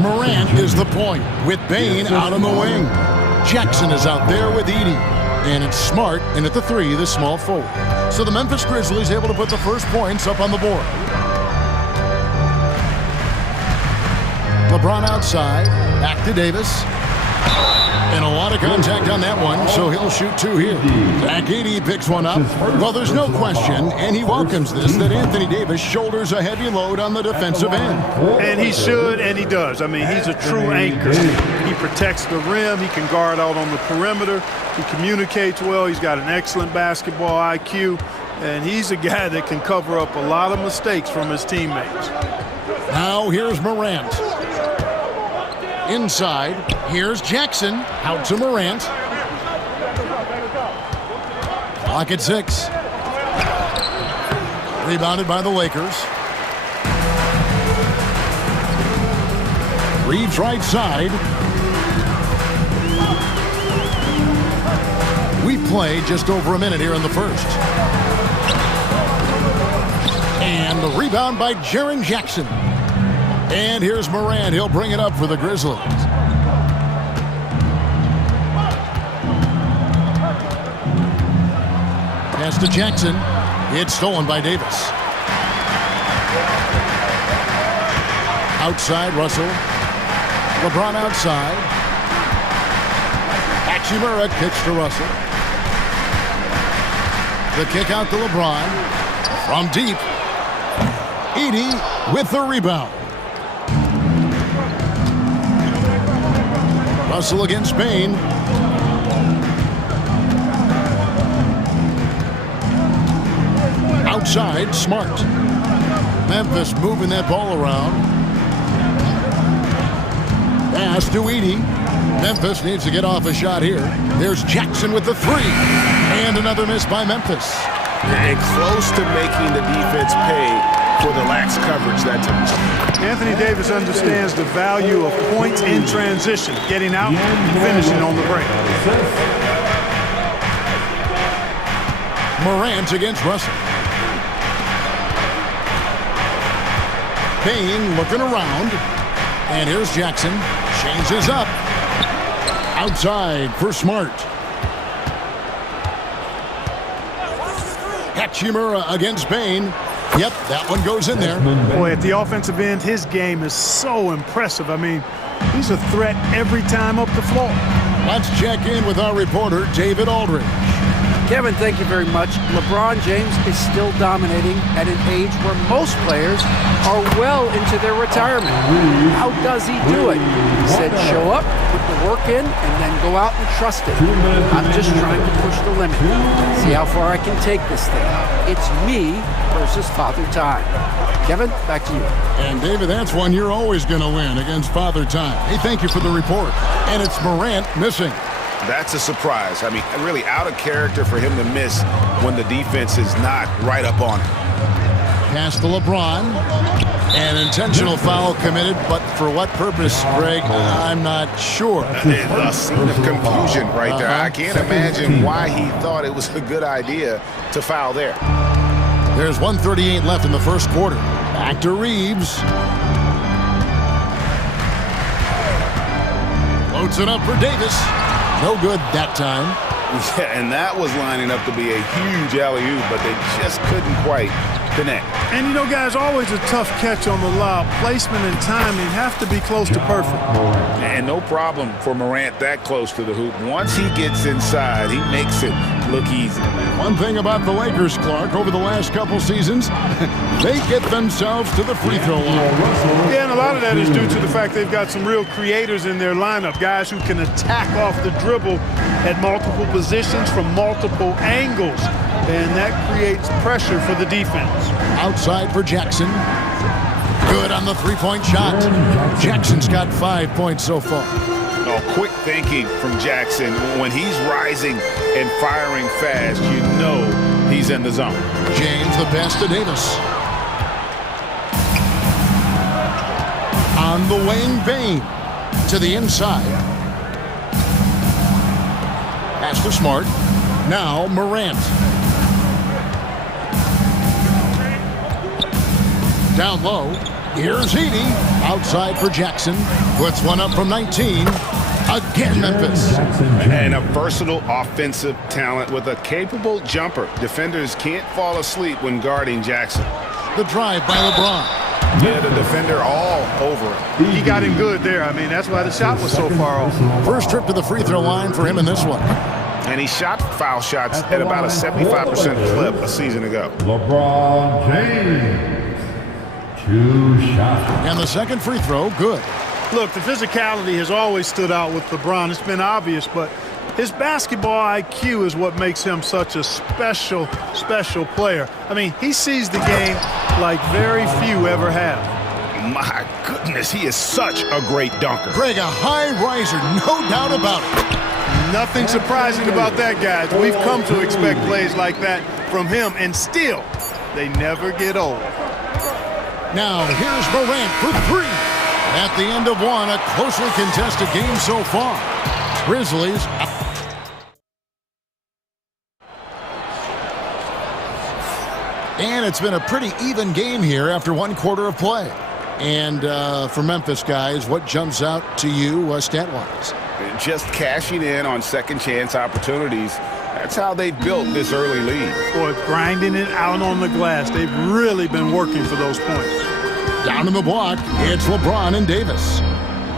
Morant is the point with Bain out on the wing. Jackson is out there with Edey. And it's Smart in at the 3, the small forward. So the Memphis Grizzlies able to put the first points up on the board. LeBron outside, back to Davis. And a lot of contact on that one, so he'll shoot 2 here. Zach Edey picks one up. Well, there's no question, and he welcomes this, that Anthony Davis shoulders a heavy load on the defensive end. And he should, and he does. I mean, he's a true anchor. He protects the rim. He can guard out on the perimeter. He communicates well. He's got an excellent basketball IQ. And he's a guy that can cover up a lot of mistakes from his teammates. Now here's Morant. Inside, here's Jackson, out to Morant. Clock at 6. Rebounded by the Lakers. Reeves right side. We play just over a minute here in the first. And the rebound by Jaren Jackson. And here's Morant. He'll bring it up for the Grizzlies. Pass to Jackson. It's stolen by Davis. Outside, Russell. LeBron outside. Hachimura kicks to Russell. The kick out to LeBron. From deep. Edey with the rebound. Russell against Bain. Outside, Smart. Memphis moving that ball around. Pass to Edey. Memphis needs to get off a shot here. There's Jackson with the 3. And another miss by Memphis. And close to making the defense pay for the lax coverage that time. Anthony Davis understands the value of points in transition, getting out and finishing on the break. Morant against Russell. Bain looking around. And here's Jackson. Changes up. Outside for Smart. Hachimura against Bain. Yep, that one goes in there. Boy, at the offensive end, his game is so impressive. I mean, he's a threat every time up the floor. Let's check in with our reporter, David Aldridge. Kevin, thank you very much. LeBron James is still dominating at an age where most players are well into their retirement. How does he do it? He said, show up, put the work in, and then go out and trust it. I'm just trying to push the limit. See how far I can take this thing. It's me versus Father Time. Kevin, back to you. And David, that's one you're always going to win against Father Time. Hey, thank you for the report. And it's Morant missing. That's a surprise. I mean, really out of character for him to miss when the defense is not right up on him. Pass to LeBron. An intentional foul committed, but for what purpose, Greg? I'm not sure. A scene of confusion right there. I can't imagine why he thought it was a good idea to foul there. There's 1:38 left in the first quarter. Back to Reeves. Loads it up for Davis. No good that time. Yeah, and that was lining up to be a huge alley-oop, but they just couldn't quite connect. And you know, guys, always a tough catch on the lob. Placement and timing have to be close to perfect. And no problem for Morant that close to the hoop. Once he gets inside, he makes it look easy. One thing about the Lakers, Clark, over the last couple seasons, they get themselves to the free throw line. Yeah, and a lot of that is due to the fact they've got some real creators in their lineup, guys who can attack off the dribble at multiple positions from multiple angles, and that creates pressure for the defense. Outside for Jackson. Good on the three-point shot. Jackson's got 5 points so far. Oh, quick thinking from Jackson. When he's rising and firing fast, you know he's in the zone. James, the pass to Davis. On the wing, Bain. To the inside. Pass to Smart. Now Morant. Down low. Here's Edey. Outside for Jackson. Puts one up from 19. Again, Memphis. And a versatile offensive talent with a capable jumper. Defenders can't fall asleep when guarding Jackson. The drive by LeBron. Yeah, the defender all over him. He got him good there. I mean, that's why the shot was so far off. First trip to the free throw line for him in this one. And he shot foul shots at about a 75% clip a season ago. LeBron James. 2 shots. And the second free throw, good. Look, the physicality has always stood out with LeBron. It's been obvious, but his basketball IQ is what makes him such a special player. I mean, he sees the game like very few ever have. My goodness, he is such a great dunker. Greg, a high riser, no doubt about it. Nothing surprising about that, guys. We've come to expect plays like that from him, and still, they never get old. Now, here's Morant for 3. At the end of one, a closely contested game so far. Grizzlies. And it's been a pretty even game here after one quarter of play. And for Memphis, guys, what jumps out to you stat-wise? Just cashing in on second chance opportunities. That's how they built this early lead. Boy, grinding it out on the glass. They've really been working for those points. Down in the block, it's LeBron and Davis.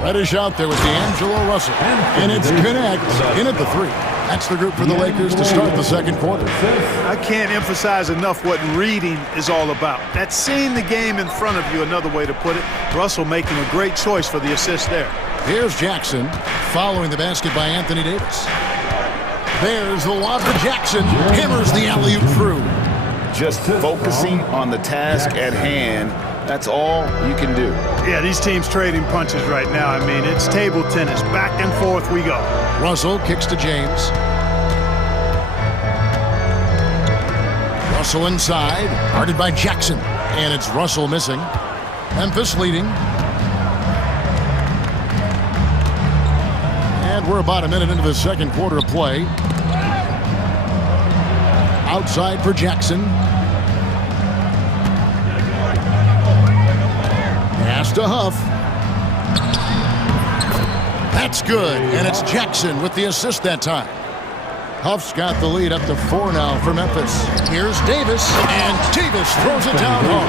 Reddish out there with D'Angelo Russell. And it's Connect in at the 3. That's the group for the Lakers to start the second quarter. I can't emphasize enough what reading is all about. That's seeing the game in front of you, another way to put it. Russell making a great choice for the assist there. Here's Jackson following the basket by Anthony Davis. There's the lob to Jackson. Hammers the alley-oop through. Just focusing on the task at hand. That's all you can do. Yeah, these teams trading punches right now. I mean, it's table tennis. Back and forth we go. Russell kicks to James. Russell inside. Guarded by Jackson. And it's Russell missing. Memphis leading. And we're about a minute into the second quarter of play. Outside for Jackson. Pass to Huff. That's good, and it's Jackson with the assist that time. Huff's got the lead up to 4 now for Memphis. Here's Davis, and Davis throws it down hard.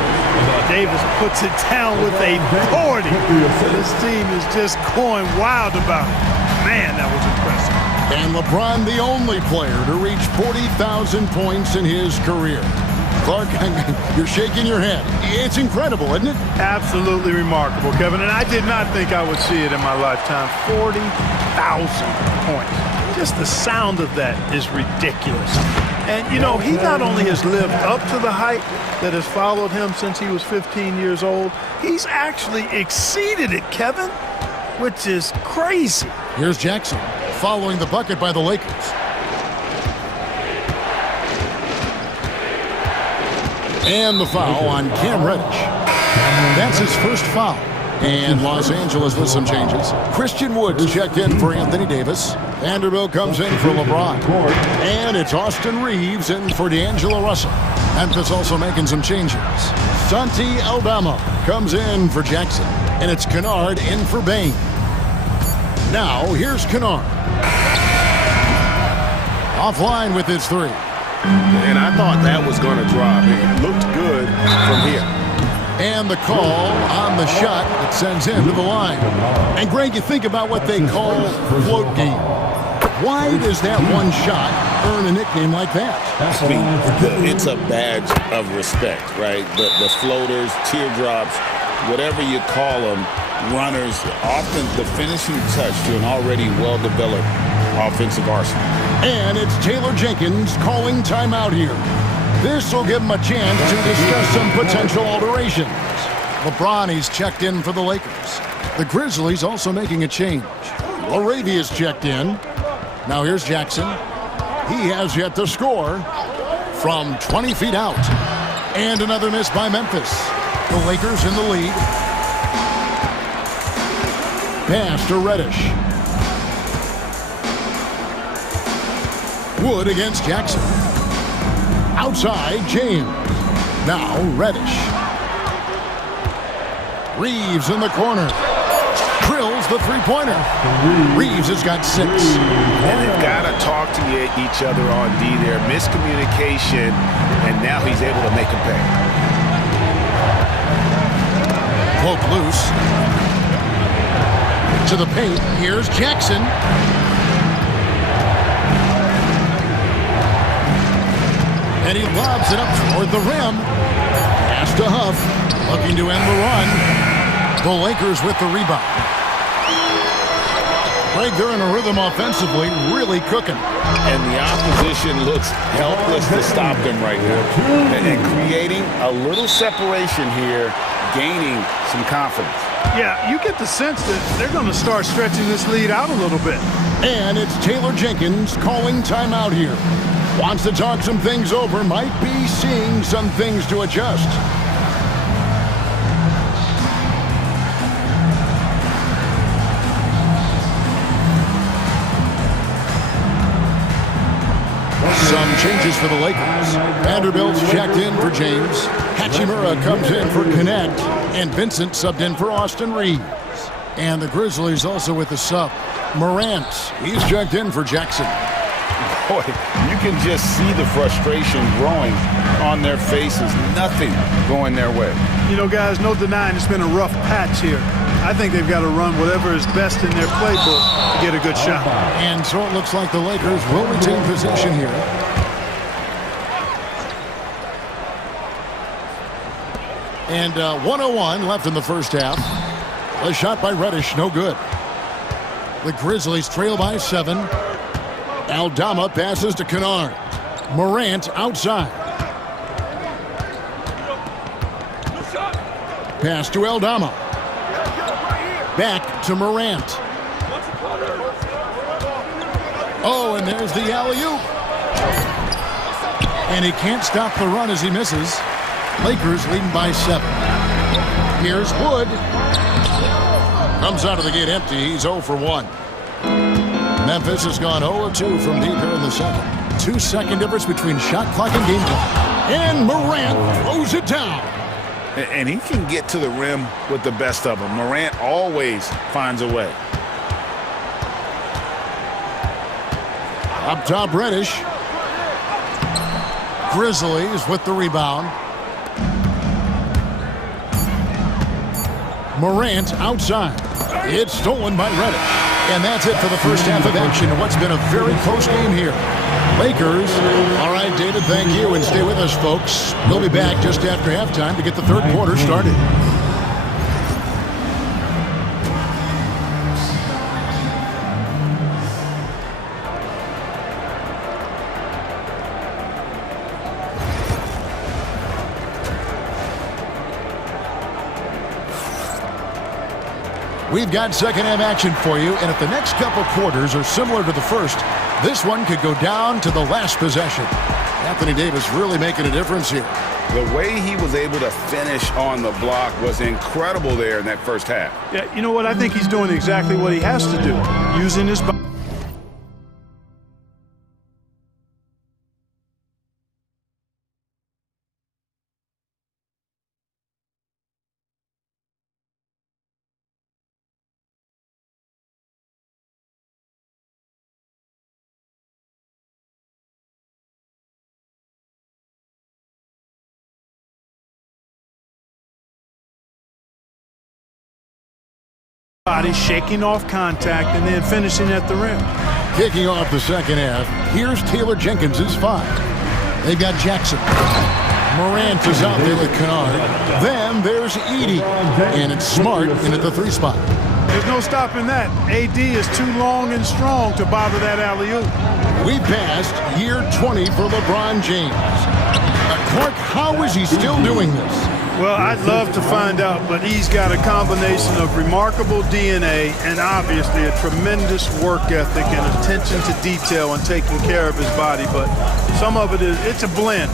Davis puts it down with authority. This team is just going wild about it. Man, that was impressive. And LeBron, the only player to reach 40,000 points in his career. Clark, you're shaking your head. It's incredible, isn't it? Absolutely remarkable, Kevin. And I did not think I would see it in my lifetime. 40,000 points. Just the sound of that is ridiculous. And, you know, he not only has lived up to the hype that has followed him since he was 15 years old, he's actually exceeded it, Kevin, which is crazy. Here's Jackson following the bucket by the Lakers. And the foul on Cam Reddish. That's his first foul. And Los Angeles with some changes. Christian Woods checked in for Anthony Davis. Vanderbilt comes in for LeBron. And it's Austin Reeves in for D'Angelo Russell. Memphis also making some changes. Santi Aldama comes in for Jackson. And it's Kennard in for Bain. Now, here's Kennard. Offline with his 3. And I thought that was going to drop. It looked good from here. And the call on the shot that sends him to the line. And Greg, you think about what they call float game. Why does that one shot earn a nickname like that? I mean, it's a badge of respect, right? The floaters, teardrops, whatever you call them, runners, often the finishing touch to an already well-developed offensive arsenal. And it's Taylor Jenkins calling timeout here. This will give him a chance to discuss some potential alterations. LeBron, he's checked in for the Lakers. The Grizzlies also making a change. Laravia's checked in. Now here's Jackson. He has yet to score from 20 feet out. And another miss by Memphis. The Lakers in the lead. Pass to Reddish. Wood against Jackson. Outside, James. Now Reddish. Reeves in the corner. Drills the three-pointer. Reeves has got 6. And they've got to talk to each other on D there. Miscommunication, and now he's able to make them pay. Poke loose. To the paint. Here's Jackson. And he lobs it up toward the rim. Pass to Huff. Looking to end the run. The Lakers with the rebound. Greg, they're in a rhythm offensively, really cooking. And the opposition looks helpless to stop them right now. And creating a little separation here, gaining some confidence. Yeah, you get the sense that they're going to start stretching this lead out a little bit. And it's Taylor Jenkins calling timeout here. Wants to talk some things over, might be seeing some things to adjust. Some changes for the Lakers. Vanderbilt's checked in for James. Hachimura comes in for Connect. And Vincent subbed in for Austin Reeves. And the Grizzlies also with the sub. Morant, he's checked in for Jackson. Boy, you can just see the frustration growing on their faces. Nothing going their way. You know, guys, no denying it's been a rough patch here. I think they've got to run whatever is best in their playbook to get a good shot. And so it looks like the Lakers will retain possession here. And 1:01 left in the first half. A shot by Reddish, no good. The Grizzlies trail by 7. Aldama passes to Kennard. Morant outside. Pass to Aldama. Back to Morant. Oh, and there's the alley-oop. And he can't stop the run as he misses. Lakers leading by 7. Here's Wood. Comes out of the gate empty. He's 0 for 1. Memphis has gone 0-2 from deep here in the second. 2-second difference between shot clock and game clock. And Morant throws it down. And he can get to the rim with the best of them. Morant always finds a way. Up top, Reddish. Grizzlies with the rebound. Morant outside. It's stolen by Reddish. And that's it for the first half of action in what's been a very close game here. Lakers. All right, David, thank you. And stay with us, folks. We'll be back just after halftime to get the third quarter started. We've got second half action for you, and if the next couple quarters are similar to the first, this one could go down to the last possession. Anthony Davis really making a difference here. The way he was able to finish on the block was incredible there in that first half. Yeah, you know what? I think he's doing exactly what he has to do, using his body. Body shaking off contact and then finishing at the rim. Kicking off the second half, here's Taylor Jenkins' 5. They've got Jackson. Morant is out there with Kennard. Then there's Edey. And it's Smart in at the 3 spot. There's no stopping that. AD is too long and strong to bother that alley-oop. We passed year 20 for LeBron James. Clark, how is he still doing this? Well, I'd love to find out, but he's got a combination of remarkable DNA and obviously a tremendous work ethic and attention to detail and taking care of his body. But some of it's a blend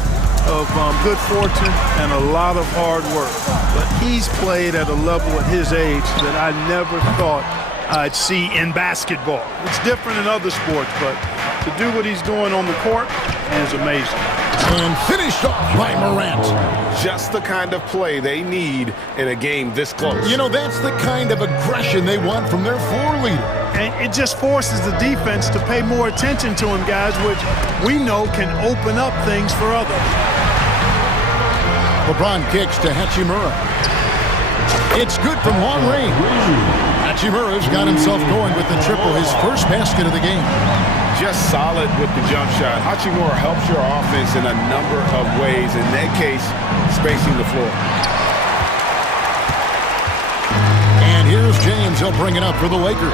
of good fortune and a lot of hard work. But he's played at a level at his age that I never thought I'd see in basketball. It's different in other sports, but to do what he's doing on the court is amazing. And finished off by Morant. Just the kind of play they need in a game this close. You know, that's the kind of aggression they want from their floor leader. And it just forces the defense to pay more attention to him, guys, which we know can open up things for others. LeBron kicks to Hachimura. It's good from long range. Hachimura's got himself going with the triple, his first basket of the game. Just solid with the jump shot. Hachimura helps your offense in a number of ways. In that case, spacing the floor. And here's James. He'll bring it up for the Lakers.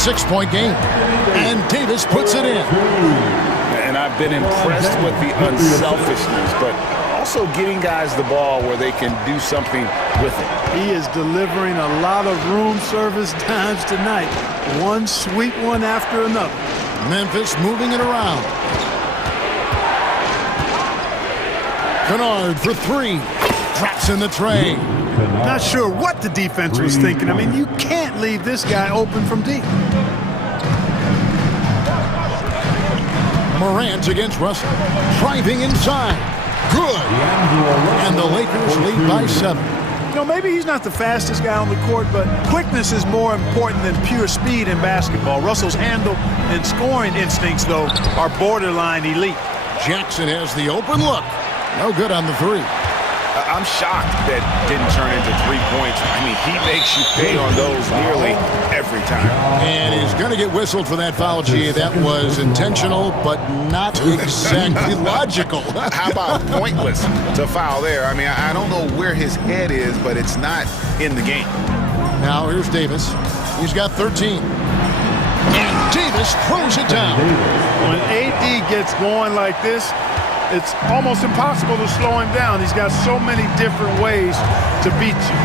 6-point game. And Davis puts it in. And I've been impressed with the unselfishness, but also getting guys the ball where they can do something with it. He is delivering a lot of room service times tonight. One sweet one after another. Memphis moving it around. Kennard for three. Drops in the tray. Not sure what the defense was thinking. I mean, you can't leave this guy open from deep. Morant against Russell. Driving inside. Good. And the Lakers lead by 7. You know, maybe he's not the fastest guy on the court, but quickness is more important than pure speed in basketball. Russell's handle and scoring instincts, though, are borderline elite. Jackson has the open look. No good on the three. I'm shocked that didn't turn into 3 points. I mean, he makes you pay on those nearly every time. And he's going to get whistled for that foul, G. That was intentional, but not exactly logical. How about pointless to foul there? I mean, I don't know where his head is, but it's not in the game. Now here's Davis. He's got 13. And Davis throws it down. When AD gets going like this, it's almost impossible to slow him down. He's got so many different ways to beat you.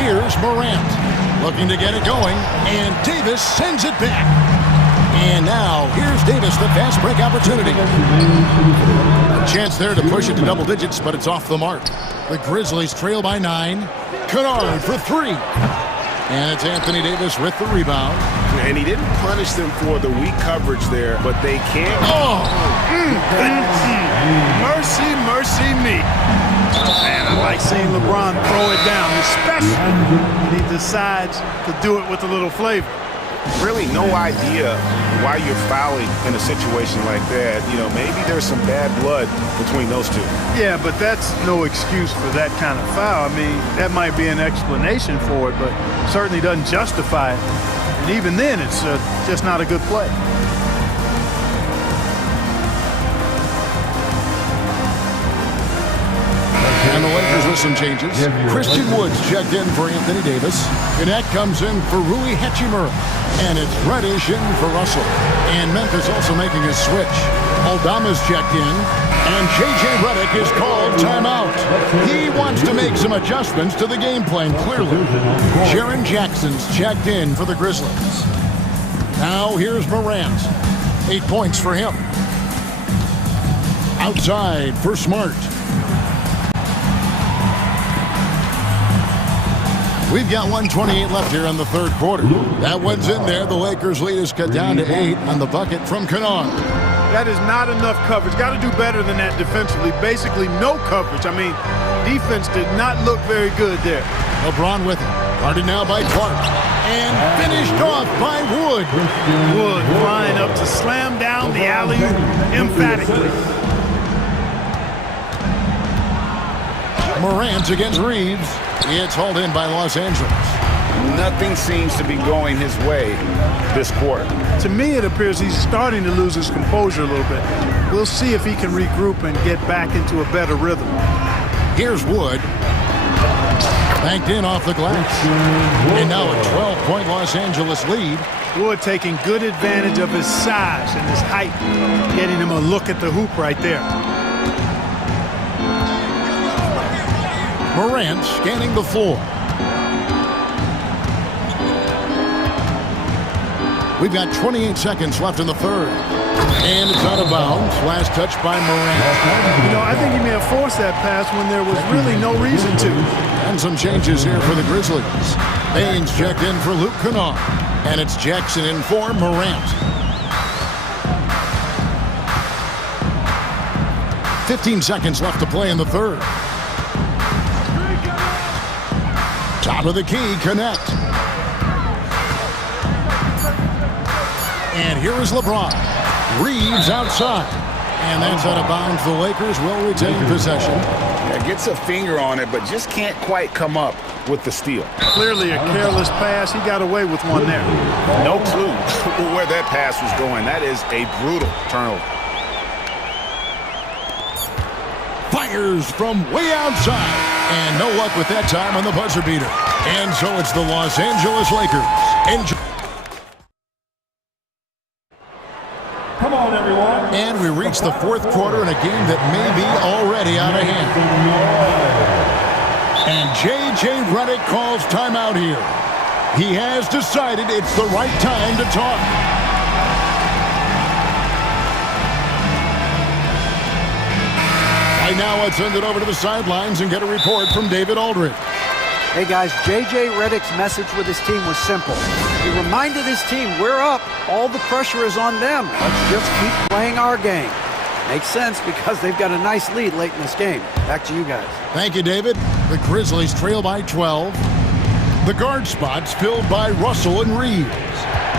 Here's Morant looking to get it going, and Davis sends it back. And now here's Davis, the fast break opportunity. A chance there to push it to double digits, but it's off the mark. The Grizzlies trail by 9. Kennard for 3. And it's Anthony Davis with the rebound. And he didn't punish them for the weak coverage there, but they can't. Mercy, mercy me. Man, I like seeing LeBron throw it down, especially when he decides to do it with a little flavor. Really no idea why you're fouling in a situation like that. You know, maybe there's some bad blood between those two. Yeah, but that's no excuse for that kind of foul. I mean, that might be an explanation for it, but certainly doesn't justify it. And even then, it's just not a good play. And the Lakers with some changes. Christian Woods checked in for Anthony Davis. Gannett comes in for Rui Hachimura. And it's Reddish in for Russell. And Memphis also making a switch. Aldama's checked in. And J.J. Redick is called timeout. He wants to make some adjustments to the game plan, clearly. Jaren Jackson's checked in for the Grizzlies. Now here's Morant. 8 points for him. Outside for Smart. We've got 1:28 left here in the third quarter. That one's in there. The Lakers lead is cut down to 8 on the bucket from Kennard. That is not enough coverage. Got to do better than that defensively. Basically no coverage. I mean, defense did not look very good there. LeBron with it. Guarded now by Clark. And finished off by Wood. Wood flying up to slam down the alley-oop emphatically. Morant against Reeves. It's hauled in by Los Angeles. Nothing seems to be going his way this quarter. To me, it appears he's starting to lose his composure a little bit. We'll see if he can regroup and get back into a better rhythm. Here's Wood. Banked in off the glass. And now a 12-point Los Angeles lead. Wood taking good advantage of his size and his height, getting him a look at the hoop right there. Morant scanning the floor. We've got 28 seconds left in the third. And it's out of bounds. Last touch by Morant. You know, I think he may have forced that pass when there was really no reason to. And some changes here for the Grizzlies. Baines checked in for Luke Kennard. And it's Jackson in for Morant. 15 seconds left to play in the third. Top of the key, connect. And here is LeBron. Reeves outside. And that's out of bounds. The Lakers will retain possession. Yeah, gets a finger on it, but just can't quite come up with the steal. Clearly a careless pass. He got away with one there. No clue where that pass was going. That is a brutal turnover. Fires from way outside. And no luck with that time on the buzzer beater. And so it's the Los Angeles Lakers. Enjoy. Come on, everyone. And we reach the fourth quarter in a game that may be already out of hand. And J.J. Redick calls timeout here. He has decided it's the right time to talk. Right now, let's send it over to the sidelines and get a report from David Aldridge. Hey guys, J.J. Redick's message with his team was simple. He reminded his team, we're up. All the pressure is on them. Let's just keep playing our game. Makes sense because they've got a nice lead late in this game. Back to you guys. Thank you, David. The Grizzlies trail by 12. The guard spots filled by Russell and Reeves.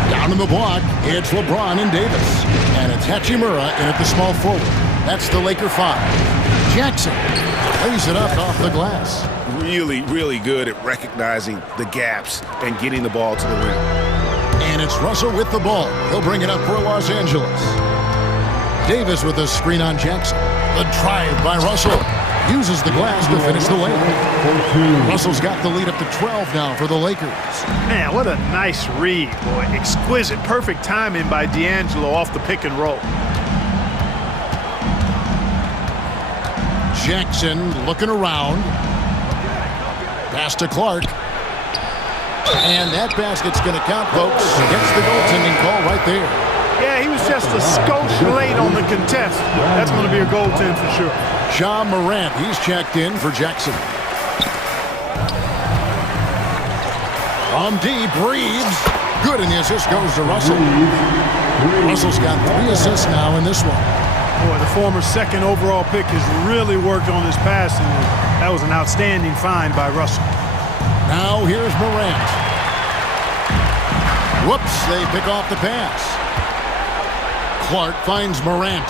Down in the block, it's LeBron and Davis. And it's Hachimura in at the small forward. That's the Laker 5. Jackson lays it up off the glass. Really, really good at recognizing the gaps and getting the ball to the rim. And it's Russell with the ball. He'll bring it up for Los Angeles. Davis with a screen on Jackson. The drive by Russell. Uses the glass to finish the layup. Russell's got the lead up to 12 now for the Lakers. Man, what a nice read, boy. Exquisite, perfect timing by D'Angelo off the pick and roll. Jackson looking around. Pass to Clark. And that basket's going to count, folks. Gets the goaltending call right there. Yeah, he was just a skosh late on the contest. That's going to be a goaltend for sure. Ja Morant, he's checked in for Jackson. From deep, Reeves. Good, and the assist goes to Russell. Russell's got 3 assists now in this one. Boy, the former second overall pick has really worked on his passing. That was an outstanding find by Russell. Now here's Morant. Whoops, they pick off the pass. Clark finds Morant.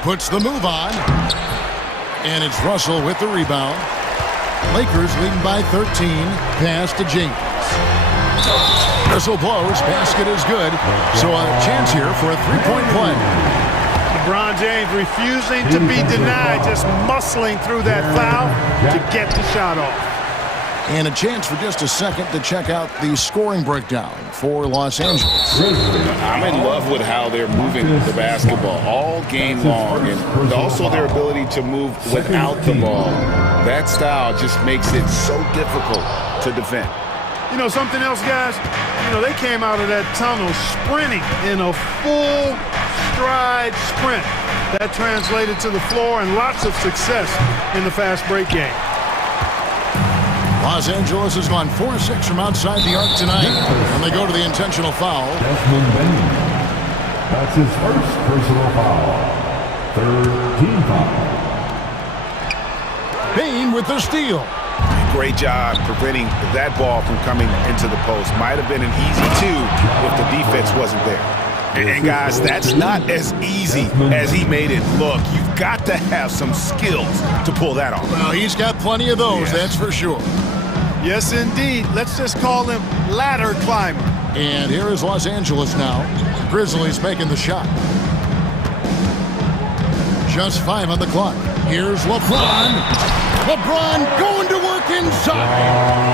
Puts the move on. And it's Russell with the rebound. Lakers leading by 13. Pass to James. Whistle blows. Basket is good. So a chance here for a three-point play. LeBron James refusing to be denied, just muscling through that foul to get the shot off. And a chance for just a second to check out the scoring breakdown for Los Angeles. I'm in love with how they're moving the basketball all game long, and also their ability to move without the ball. That style just makes it so difficult to defend. You know something else, guys? You know, they came out of that tunnel sprinting in a full stride sprint. That translated to the floor and lots of success in the fast break game. Los Angeles has gone 4-6 from outside the arc tonight, and they go to the intentional foul. That's his first personal foul. Third team foul. Bain with the steal. Great job preventing that ball from coming into the post. Might have been an easy 2 if the defense wasn't there. And guys, that's not as easy as he made it look. You've got to have some skills to pull that off. Well, he's got plenty of those, that's for sure. Yes, indeed. Let's just call him ladder climber. And here is Los Angeles now. Grizzlies making the shot. Just 5 on the clock. Here's LeBron. LeBron going to work inside.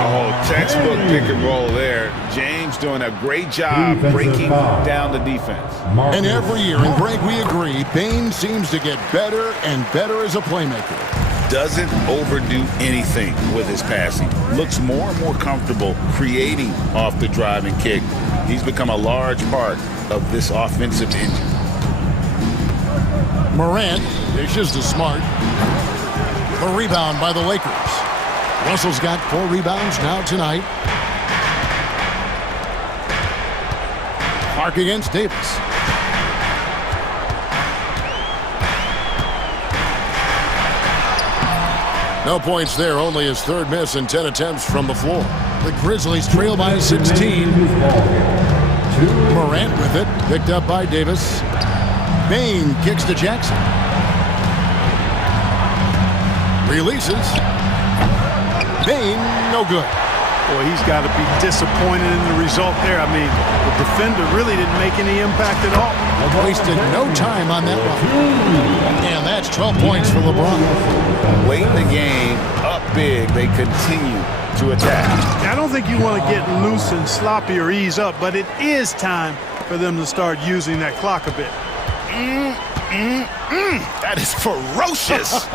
Oh, textbook pick and roll there. James doing a great job breaking down the defense. And every year, and Greg, we agree, Bain seems to get better and better as a playmaker. doesn't overdo anything with his passing. Looks more and more comfortable creating off the drive and kick. He's become a large part of this offensive engine. Morant dishes to Smart. The rebound by the Lakers. Russell's got 4 rebounds now tonight. Clark against Davis. No points there, only his 3rd miss in 10 attempts from the floor. The Grizzlies trail by 16. Morant with it, picked up by Davis. Bain kicks to Jackson. Releases. Bain, no good. Boy, he's got to be disappointed in the result there. I mean, the defender really didn't make any impact at all. Wasted no time on that one. And that's 12 points for LeBron. Late in the game, up big, they continue to attack. I don't think you want to get loose and sloppy or ease up, but it is time for them to start using that clock a bit. That is ferocious.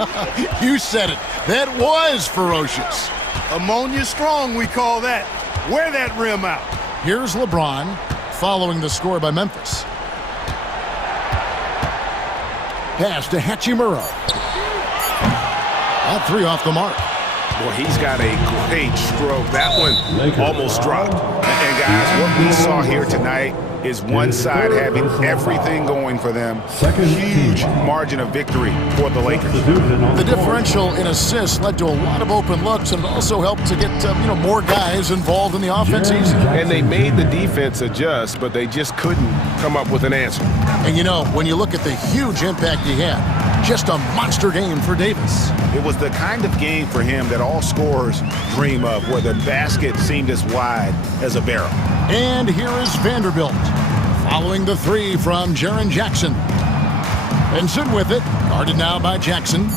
You said it. That was ferocious. Ammonia strong, we call that. Wear that rim out. Here's LeBron following the score by Memphis. Pass to Hachimura. That 3 off the mark. Boy, he's got a great stroke. That one almost dropped. And guys, what we saw here tonight is one side having everything going for them. Huge margin of victory for the Lakers. The differential in assists led to a lot of open looks, and it also helped to get more guys involved in the offense easy. And they made the defense adjust, but they just couldn't come up with an answer. And when you look at the huge impact he had, just a monster game for Davis. It was the kind of game for him that all scorers dream of, where the basket seemed as wide as a barrel. And here is Vanderbilt, following the 3 from Jaren Jackson. Benson with it, guarded now by Jackson.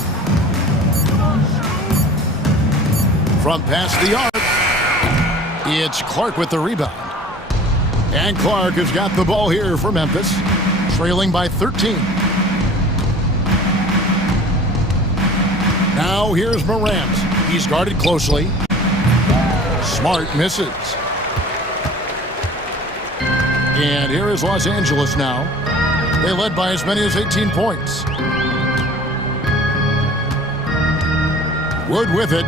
Front past the arc. It's Clark with the rebound. And Clark has got the ball here for Memphis, trailing by 13. Now here's Morant. He's guarded closely. Smart misses. And here is Los Angeles now. They led by as many as 18 points. Wood with it.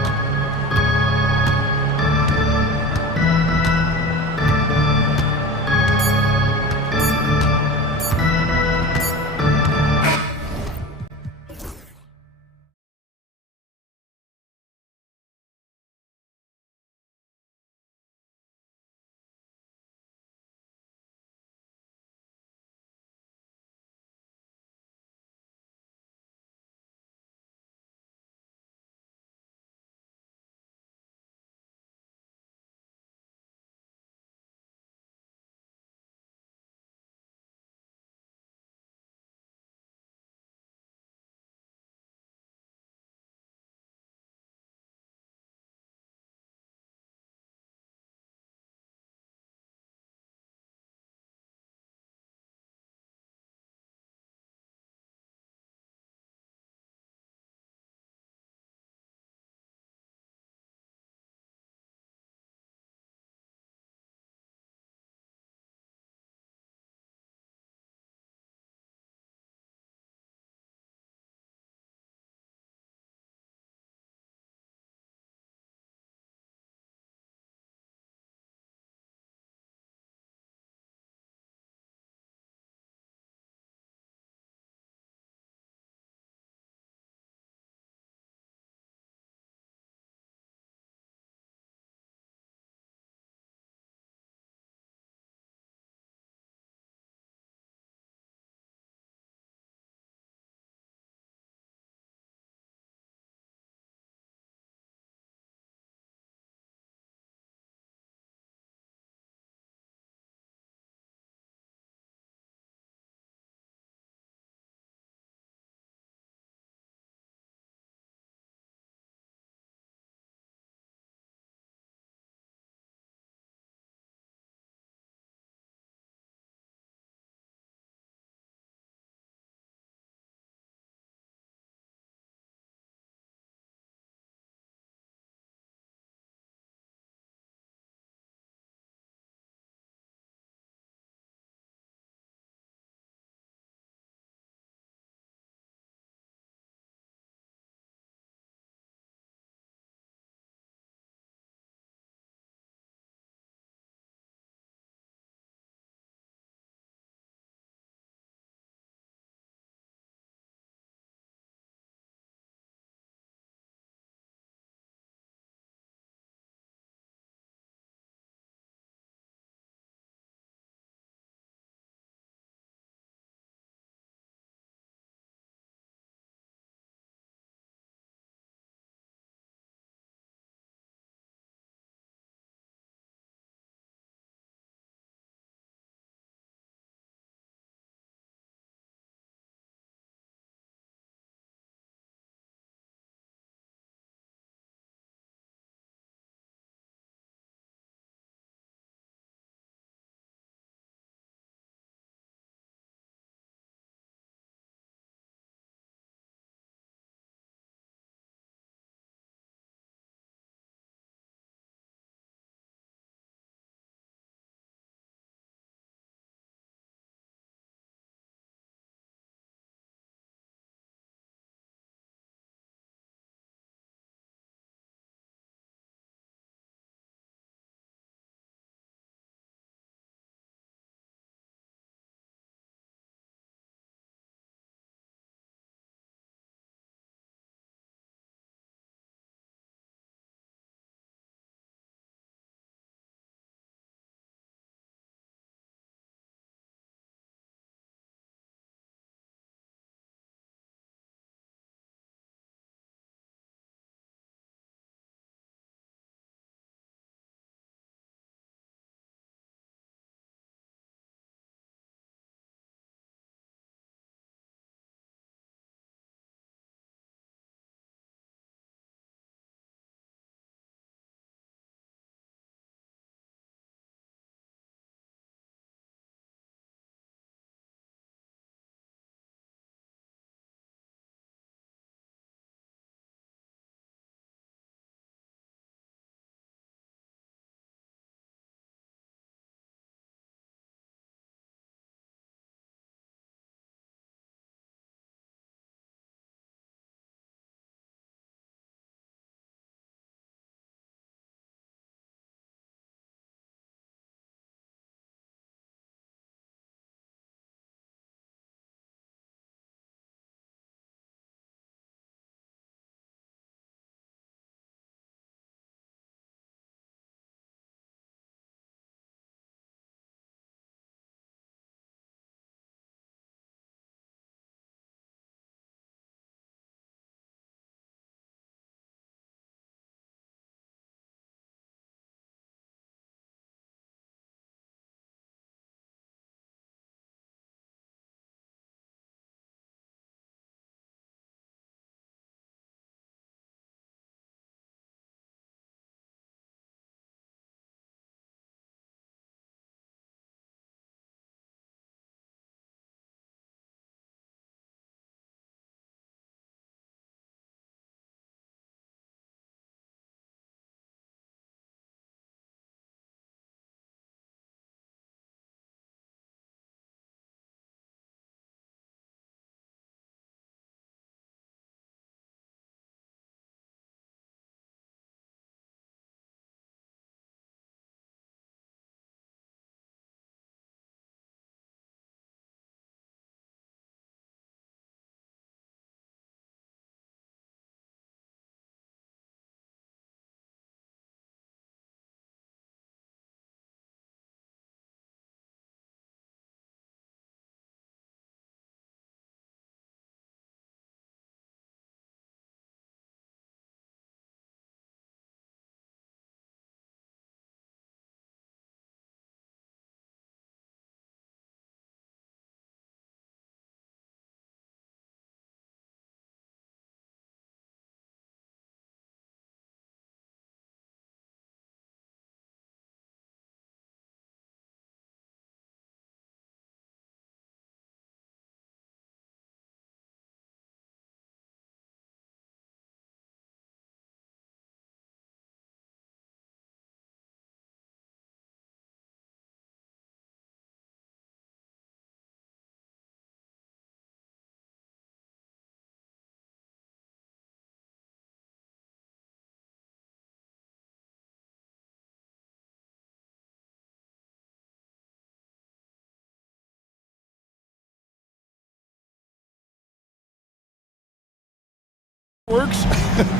Works.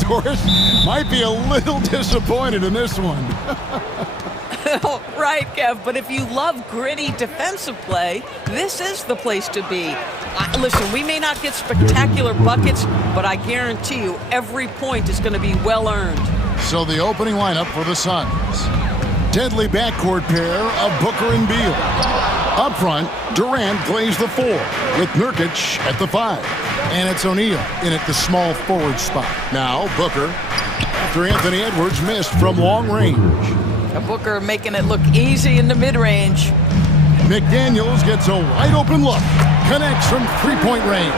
Doris might be a little disappointed in this one. Right, Kev, but if you love gritty defensive play, this is the place to be. Listen, we may not get spectacular buckets, but I guarantee you every point is going to be well earned. So the opening lineup for the Suns. Deadly backcourt pair of Booker and Beal. Up front, Durant plays the 4 with Nurkic at the 5. And it's O'Neal in at the small forward spot. Now Booker, after Anthony Edwards missed from long range. Booker making it look easy in the mid-range. McDaniels gets a wide open look. Connects from three-point range.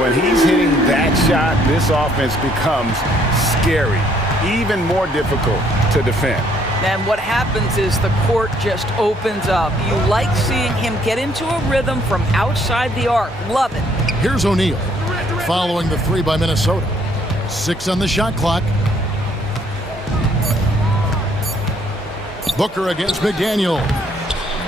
When he's hitting that shot, this offense becomes scary, even more difficult to defend. And what happens is the court just opens up. You like seeing him get into a rhythm from outside the arc. Love it. Here's O'Neal following the 3 by Minnesota. 6 on the shot clock. Booker against McDaniel.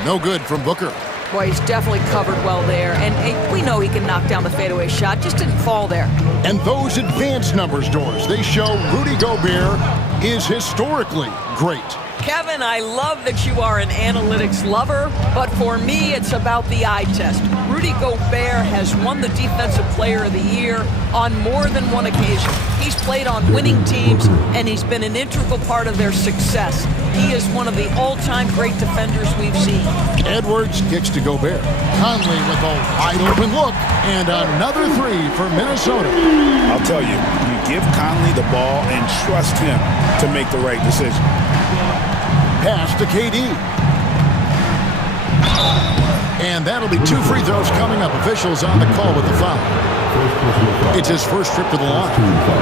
No good from Booker. Boy, he's definitely covered well there. And we know he can knock down the fadeaway shot. Just didn't fall there. And those advanced numbers, Doris, they show Rudy Gobert is historically great. Kevin, I love that you are an analytics lover, but for me, it's about the eye test. Rudy Gobert has won the Defensive Player of the Year on more than one occasion. He's played on winning teams, and he's been an integral part of their success. He is one of the all-time great defenders we've seen. Edwards kicks to Gobert. Conley with a wide-open look, and another 3 for Minnesota. I'll tell you, you give Conley the ball and trust him to make the right decision. Pass to KD. And that'll be 2 free throws coming up. Officials on the call with the foul. It's his first trip to the line.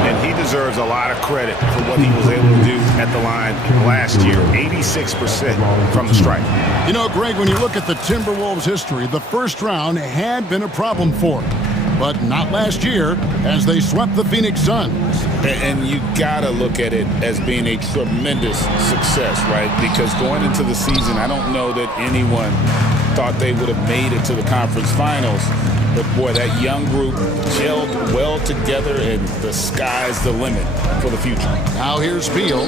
And he deserves a lot of credit for what he was able to do at the line last year. 86% from the stripe. You know, Greg, when you look at the Timberwolves' history, the first round had been a problem for them. But not last year, as they swept the Phoenix Suns. And you got to look at it as being a tremendous success, right? Because going into the season, I don't know that anyone thought they would have made it to the conference finals. But, boy, that young group gelled well together, and the sky's the limit for the future. Now here's Beal.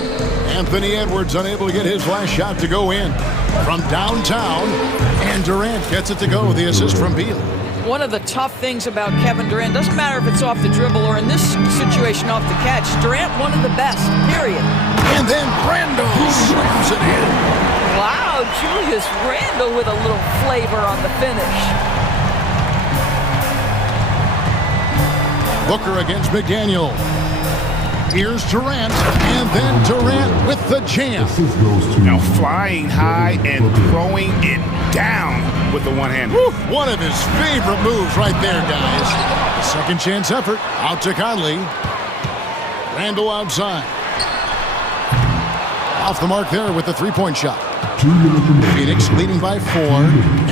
Anthony Edwards unable to get his last shot to go in from downtown. And Durant gets it to go, the assist from Beal. One of the tough things about Kevin Durant, doesn't matter if it's off the dribble or in this situation off the catch, Durant one of the best, period. And then Randle slams it in. Wow, Julius Randle with a little flavor on the finish. Booker against McDaniel. Here's Durant, and then Durant with the jam. Now flying high and throwing it down with the one-hand. One of his favorite moves right there, guys. The second chance effort out to Conley. Randle outside. Off the mark there with the three-point shot. Phoenix leading by 4.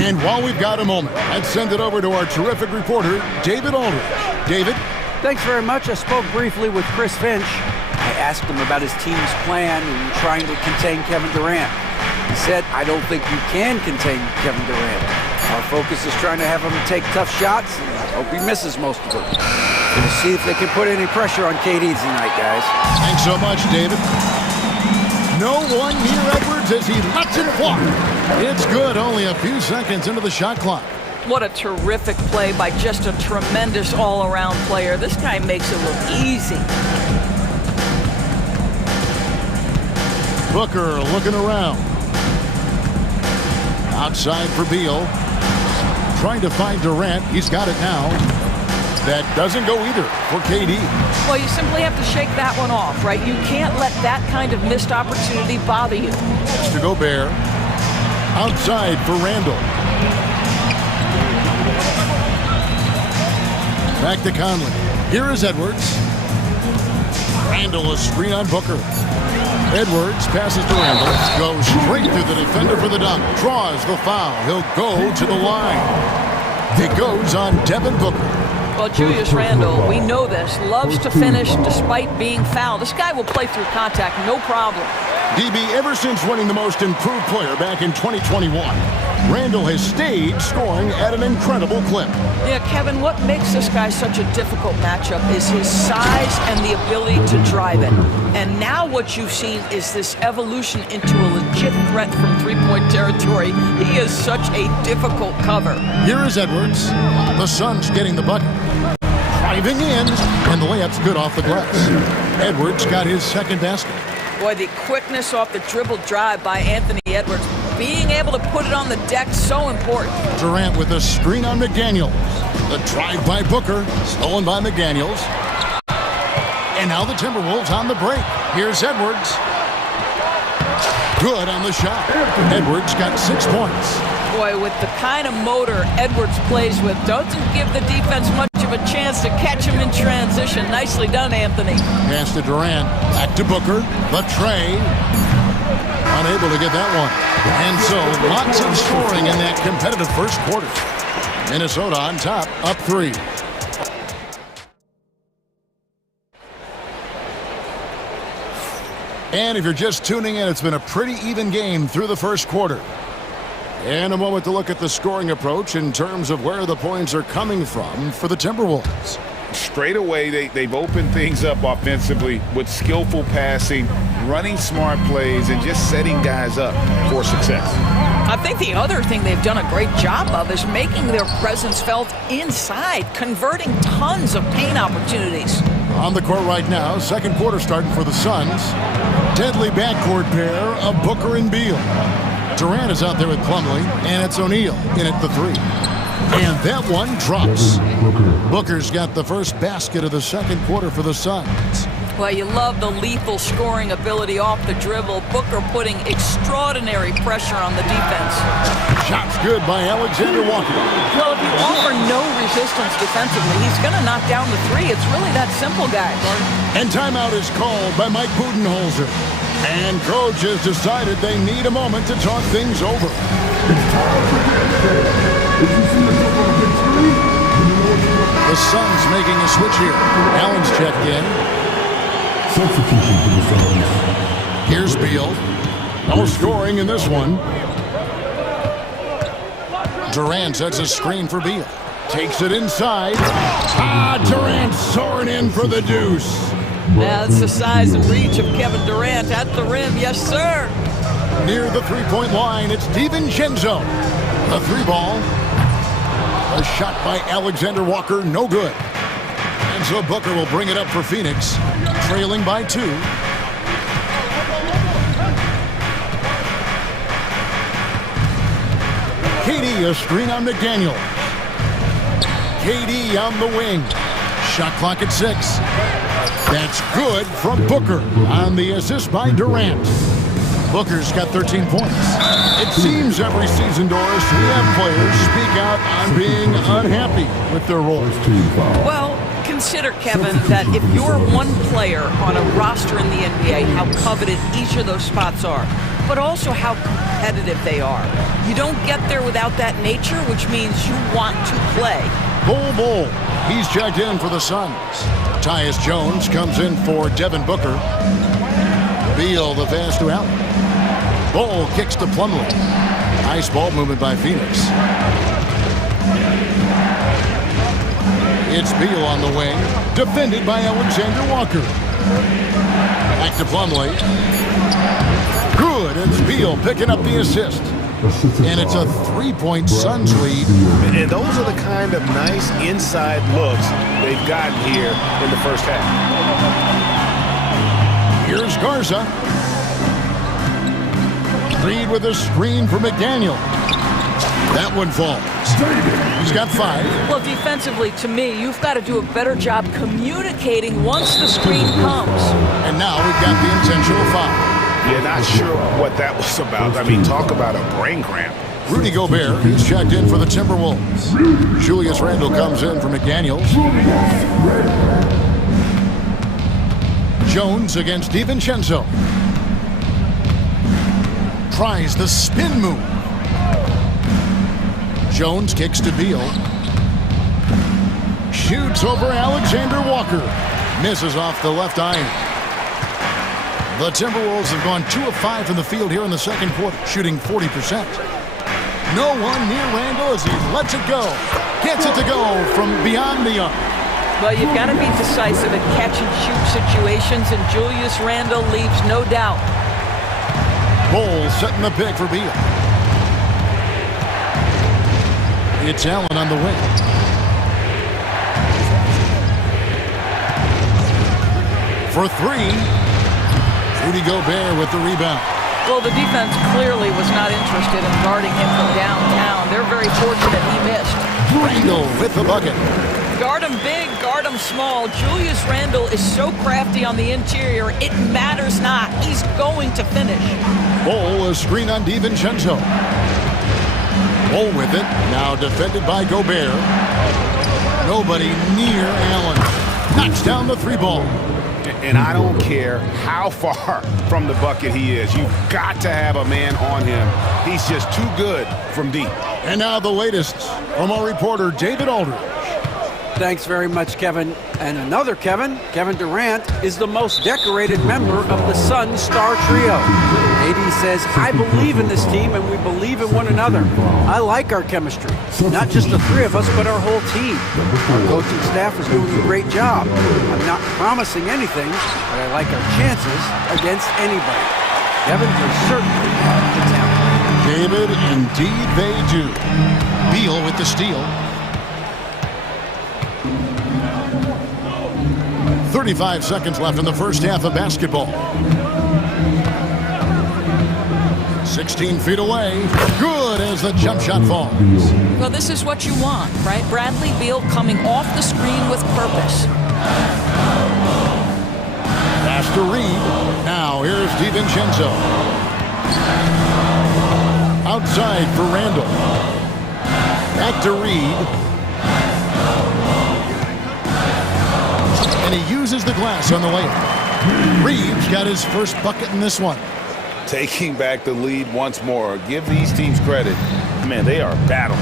And while we've got a moment, let's send it over to our terrific reporter, David Aldridge. David? Thanks very much. I spoke briefly with Chris Finch. I asked him about his team's plan in trying to contain Kevin Durant. He said, I don't think you can contain Kevin Durant. Our focus is trying to have him take tough shots, and I hope he misses most of them. We'll see if they can put any pressure on KD tonight, guys. Thanks so much, David. No one near Edwards as he lets it fly. It's good, only a few seconds into the shot clock. What a terrific play by just a tremendous all-around player. This guy makes it look easy. Booker looking around. Outside for Beal. Trying to find Durant. He's got it now. That doesn't go either for KD. Well, you simply have to shake that one off, right? You can't let that kind of missed opportunity bother you. It's to Gobert. Outside for Randle. Back to Conley. Here is Edwards. Randle, a screen on Booker. Edwards passes to Randle. Goes straight through the defender for the dunk. Draws the foul. He'll go to the line. It goes on Devin Booker. Well, Julius Randle, we know this, loves to finish despite being fouled. This guy will play through contact, no problem. DB, ever since winning the most improved player back in 2021, Randall has stayed scoring at an incredible clip. Yeah, Kevin, what makes this guy such a difficult matchup is his size and the ability to drive it. And now what you've seen is this evolution into a legit threat from three-point territory. He is such a difficult cover. Here is Edwards. The Suns getting the bucket. Driving in, and the layup's good off the glass. Edwards got his second basket. Boy, the quickness off the dribble drive by Anthony Edwards. Being able to put it on the deck, so important. Durant with a screen on McDaniels. The drive by Booker, stolen by McDaniels. And now the Timberwolves on the break. Here's Edwards. Good on the shot. Edwards got 6 points. Boy, with the kind of motor Edwards plays with, doesn't give the defense much of a chance to catch him in transition. Nicely done, Anthony. Pass to Durant. Back to Booker. The tray. Unable to get that one. And so, lots of scoring in that competitive first quarter. Minnesota on top, up 3. And if you're just tuning in, it's been a pretty even game through the first quarter. And a moment to look at the scoring approach in terms of where the points are coming from for the Timberwolves. Straight away, they've opened things up offensively with skillful passing, running smart plays, and just setting guys up for success. I think the other thing they've done a great job of is making their presence felt inside, converting tons of paint opportunities. On the court right now, second quarter starting for the Suns. Deadly backcourt pair of Booker and Beal. Durant is out there with Plumlee, and it's O'Neal in at the 3. And that one drops. Booker's got the first basket of the second quarter for the Suns. Well, you love the lethal scoring ability off the dribble. Booker putting extraordinary pressure on the defense. Shot's good by Alexander Walker. Well, if you offer no resistance defensively, he's going to knock down the 3. It's really that simple, guys. And timeout is called by Mike Budenholzer. And coach has decided they need a moment to talk things over. The Suns making a switch here. Allen's checked in. Substitution for the Suns. Here's Beal. No scoring in this one. Durant sets a screen for Beal. Takes it inside. Durant soaring in for the deuce. That's the size and reach of Kevin Durant at the rim. Yes, sir. Near the three-point line, it's DiVincenzo. The 3-ball. A shot by Alexander Walker, no good. And so Booker will bring it up for Phoenix, trailing by 2. KD, a screen on McDaniel. KD on the wing. Shot clock at 6. That's good from Booker on the assist by Durant. Booker's got 13 points. It seems every season, Doris, we have players speak out on being unhappy with their roles. Well, consider, Kevin, that if you're one player on a roster in the NBA, how coveted each of those spots are, but also how competitive they are. You don't get there without that nature, which means you want to play. Bull. He's checked in for the Suns. Tyus Jones comes in for Devin Booker. Beal the pass to Allen. Bull kicks to Plumlee. Nice ball movement by Phoenix. It's Beal on the wing, defended by Alexander Walker. Back to Plumlee. Good, it's Beal picking up the assist. And it's a 3-point Suns lead. And those are the kind of nice inside looks they've gotten here in the first half. Here's Garza. Reed with a screen for McDaniel. That one falls. He's got 5. Well, defensively, to me, you've got to do a better job communicating once the screen comes. And now we've got the intentional foul. Yeah, not sure what that was about. I mean, talk about a brain cramp. Rudy Gobert, he's checked in for the Timberwolves. Julius Randle comes in for McDaniels. Jones against DiVincenzo. Tries the spin move. Jones kicks to Beal. Shoots over Alexander Walker. Misses off the left iron. The Timberwolves have gone 2 of 5 from the field here in the second quarter, shooting 40%. No one near Randall as he lets it go. Gets it to go from beyond the arc. Well, you've got to be decisive in catch-and-shoot situations, and Julius Randle leaves no doubt. Bowles setting the pick for Beal. It's Allen on the wing. For three, Rudy Gobert with the rebound. Well, the defense clearly was not interested in guarding him from downtown. They're very fortunate he missed. Randle with the bucket. Guard him big, guard him small. Julius Randle is so crafty on the interior, it matters not. He's going to finish. Bol, a screen on DiVincenzo. Bol with it, now defended by Gobert. Nobody near Allen. Knocks down the three ball. And I don't care how far from the bucket he is. You've got to have a man on him. He's just too good from deep. And now the latest from our reporter, David Aldridge. Thanks very much, Kevin. And another Kevin, Kevin Durant, is the most decorated member of the Suns star trio. AD says, I believe in this team and we believe in one another. I like our chemistry. Not just the three of us, but our whole team. Our coaching staff is doing a great job. I'm not promising anything, but I like our chances against anybody. Kevin, they certainly have the talent. David, indeed they do. Beal with the steal. 35 seconds left in the first half of basketball. 16 feet away. Good as the jump shot falls. Well, this is what you want, right? Bradley Beal coming off the screen with purpose. Pass to Reed. Now here's DiVincenzo. Outside for Randall. Back to Reed. And he uses the glass on the layup. Reeves got his first bucket in this one. Taking back the lead once more. Give these teams credit. Man, they are battling.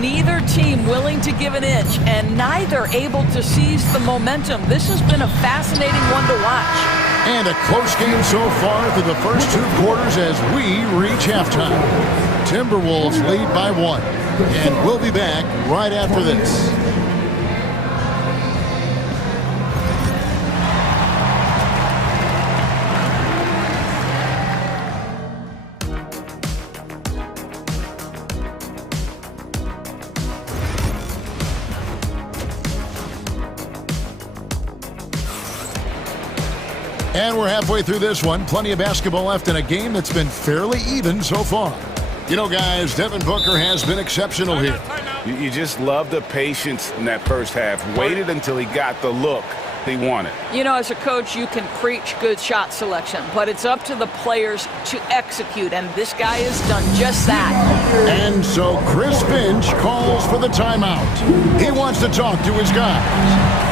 Neither team willing to give an inch, and neither able to seize the momentum. This has been a fascinating one to watch. And a close game so far through the first two quarters as we reach halftime. Timberwolves lead by 1. And we'll be back right after this. And we're halfway through this one. Plenty of basketball left in a game that's been fairly even so far. You know, guys, Devin Booker has been exceptional here. You just love the patience in that first half. Waited until he got the look he wanted. You know, as a coach, you can preach good shot selection, but it's up to the players to execute, and this guy has done just that. And so Chris Finch calls for the timeout. He wants to talk to his guys.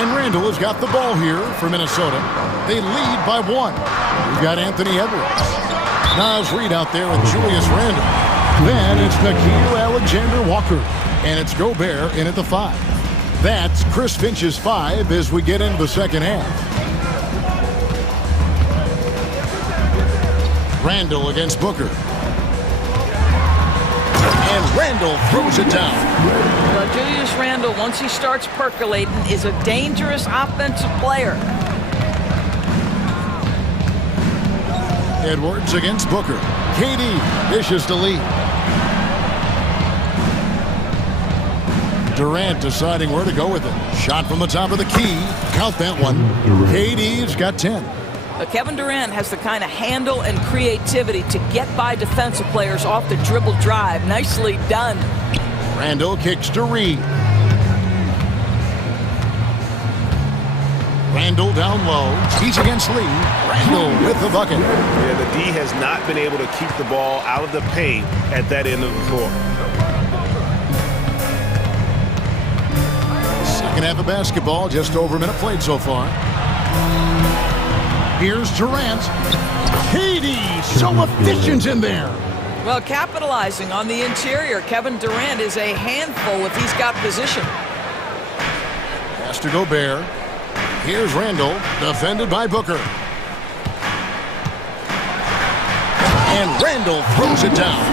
And Randall has got the ball here for Minnesota. They lead by 1. We've got Anthony Edwards. Niles Reed out there with Julius Randle. Then it's Nickeil Alexander-Walker. And it's Gobert in at the 5. That's Chris Finch's 5 as we get into the second half. Randall against Booker. And Randall throws it down. Well, Julius Randle, once he starts percolating, is a dangerous offensive player. Edwards against Booker. KD dishes to lead. Durant deciding where to go with it. Shot from the top of the key. Count that one. KD's got 10. Kevin Durant has the kind of handle and creativity to get by defensive players off the dribble drive. Nicely done. Randall kicks to Reed. Randall down low. He's against Lee. Randall with the bucket. Yeah, the D has not been able to keep the ball out of the paint at that end of the floor. Second half of basketball, just over a minute played so far. Here's Durant. KD, so efficient in there. Well, capitalizing on the interior, Kevin Durant is a handful if he's got position. Has to go Bear. Here's Randall, defended by Booker. And Randall throws it down.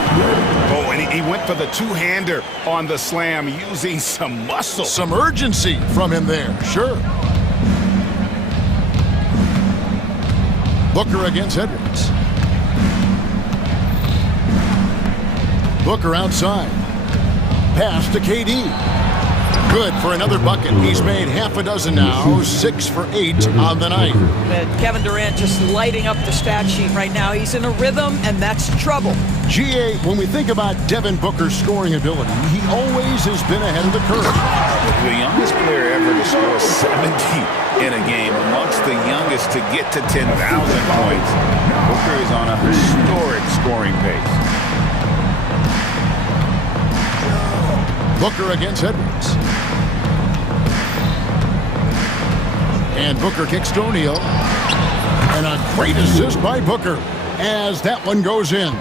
Oh, and he went for the two-hander on the slam, using some muscle. Some urgency from him there, sure. Booker against Edwards. Booker outside. Pass to KD. Good for another bucket. He's made half a dozen now, 6 for 8 on the night. Kevin Durant just lighting up the stat sheet right now. He's in a rhythm, and that's trouble. GA, when we think about Devin Booker's scoring ability, he always has been ahead of the curve. The youngest player ever to score 70 in a game, amongst the youngest to get to 10,000 points. Booker is on a historic scoring pace. Booker against Edwards. And Booker kicks to O'Neal. And a great assist by Booker as that one goes in.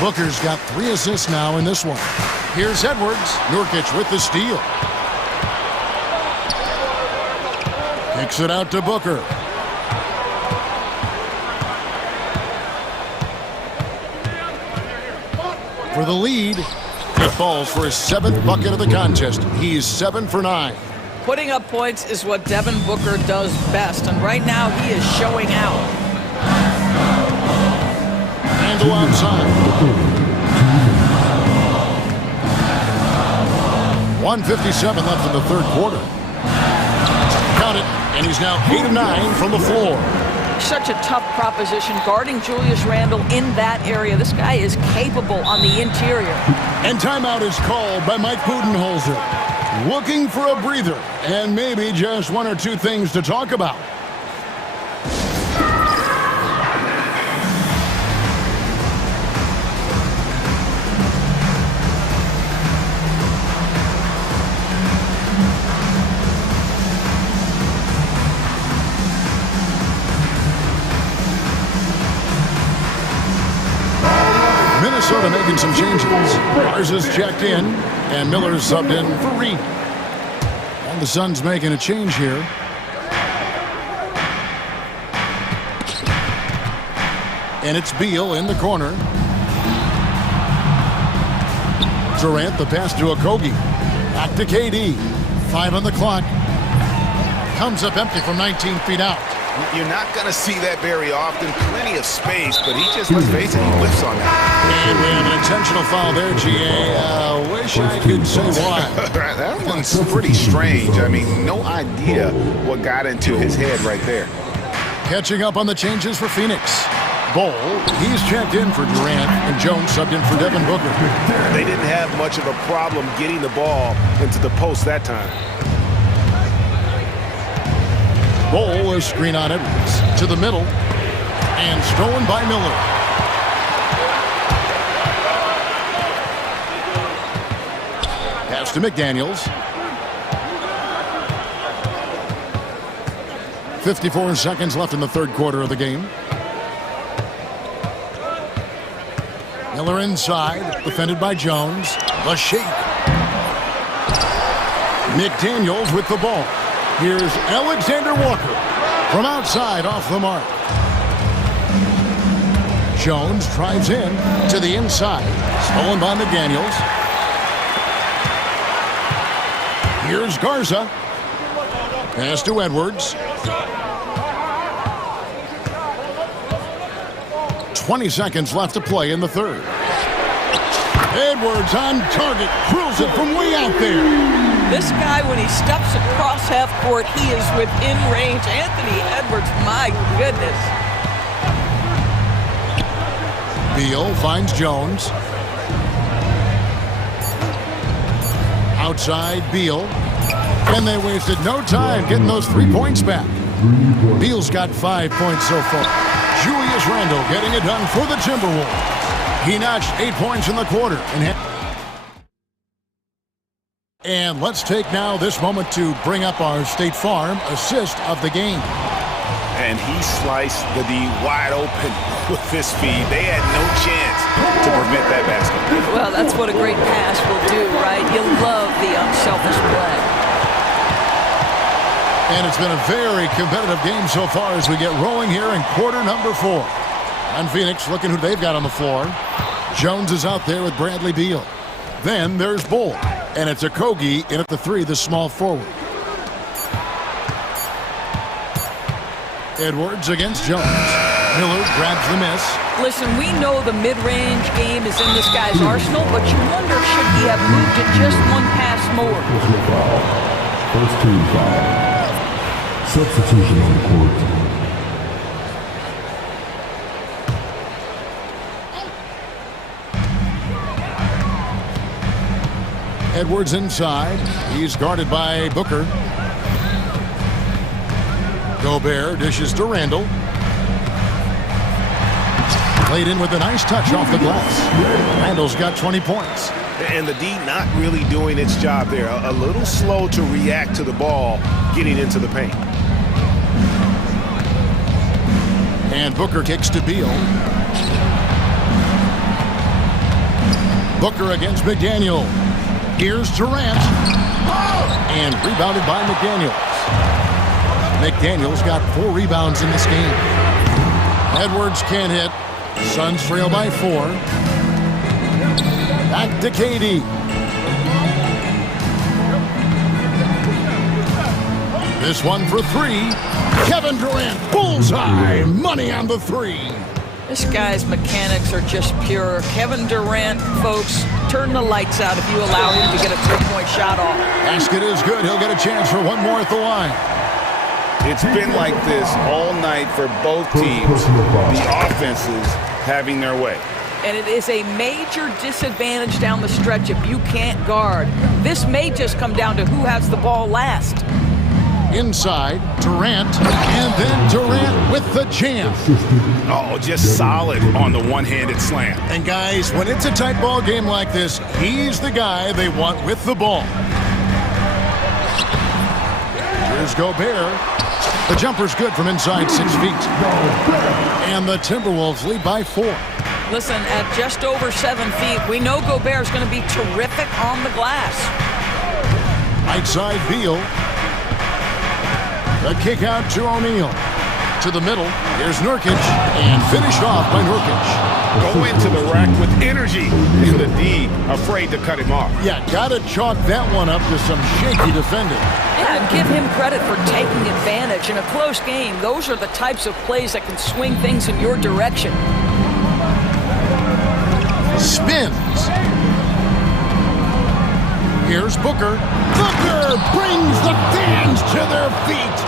Booker's got 3 assists now in this one. Here's Edwards. Nurkic with the steal. Kicks it out to Booker. For the lead. It falls for his 7th bucket of the contest. He's 7 for 9. Putting up points is what Devin Booker does best, and right now he is showing out. Randall outside. 1:57 left in the third quarter. Count it, and he's now 8 of 9 from the floor. Such a tough proposition guarding Julius Randle in that area. This guy is capable on the interior. And timeout is called by Mike Budenholzer. Looking for a breather and maybe just 1 or 2 things to talk about. Minnesota making some changes. Garza's checked in, and Miller's subbed in for Reed. And the Suns making a change here. And it's Beal in the corner. Durant, the pass to Okogie. Back to KD. 5 on the clock. Comes up empty from 19 feet out. You're not going to see that very often. Plenty of space, but he just, let's face it, he whiffs on that. And we have an intentional foul there, GA. Wish I could say why. That one's pretty strange. I mean, no idea what got into his head right there. Catching up on the changes for Phoenix. Bol, he's checked in for Durant, and Jones subbed in for Devin Booker. They didn't have much of a problem getting the ball into the post that time. Bol is screen on Edwards to the middle and stolen by Miller. Pass to McDaniels. 54 seconds left in the third quarter of the game. Miller inside, defended by Jones. The shake. McDaniels with the ball. Here's Alexander Walker from outside off the mark. Jones drives in to the inside. Stolen by McDaniels. Here's Garza. Pass to Edwards. 20 seconds left to play in the third. Edwards on target. Drills it from way out there. This guy, when he steps across half court, he is within range. Anthony Edwards, my goodness. Beal finds Jones. Outside Beal. And they wasted no time getting those 3 points back. Beal's got 5 points so far. Julius Randle getting it done for the Timberwolves. He notched 8 points in the quarter. And let's take now this moment to bring up our State Farm assist of the game. And he sliced the D wide open with this feed. They had no chance to prevent that basket. Well, that's what a great pass will do, right? You love the unselfish play. And it's been a very competitive game so far as we get rolling here in quarter number 4. And Phoenix looking who they've got on the floor. Jones is out there with Bradley Beal. Then there's Bull. And it's Okogie in at the 3, the small forward. Edwards against Jones. Miller grabs the miss. Listen, we know the mid-range game is in this guy's arsenal, but you wonder should he have moved it just one pass more. First team foul. Substitution on the court. Edwards inside. He's guarded by Booker. Gobert dishes to Randall. Played in with a nice touch off the glass. Randall's got 20 points. And the D not really doing its job there. A little slow to react to the ball getting into the paint. And Booker kicks to Beal. Booker against McDaniel. Here's Durant. And rebounded by McDaniels. McDaniels got 4 rebounds in this game. Edwards can't hit. Suns trail by 4. Back to KD. This one for 3. Kevin Durant, bullseye. Money on the 3. This guy's mechanics are just pure. Kevin Durant, folks, turn the lights out if you allow him to get a 3-point shot off. Basket is good. He'll get a chance for one more at the line. It's been like this all night for both teams. The offenses having their way. And it is a major disadvantage down the stretch if you can't guard. This may just come down to who has the ball last. Inside, Durant, and then Durant with the jam. Oh, just solid on the one-handed slam. And guys, when it's a tight ball game like this, he's the guy they want with the ball. Here's Gobert. The jumper's good from inside 6 feet. And the Timberwolves lead by 4. Listen, at just over 7 feet, we know Gobert's going to be terrific on the glass. Right side, Beal. The kick out to O'Neal. To the middle, here's Nurkic, and finished off by Nurkic. Go into the rack with energy, and the D afraid to cut him off. Yeah, gotta chalk that one up to some shaky defending. Yeah, and give him credit for taking advantage. In a close game, those are the types of plays that can swing things in your direction. Spins. Here's Booker. Booker brings the fans to their feet.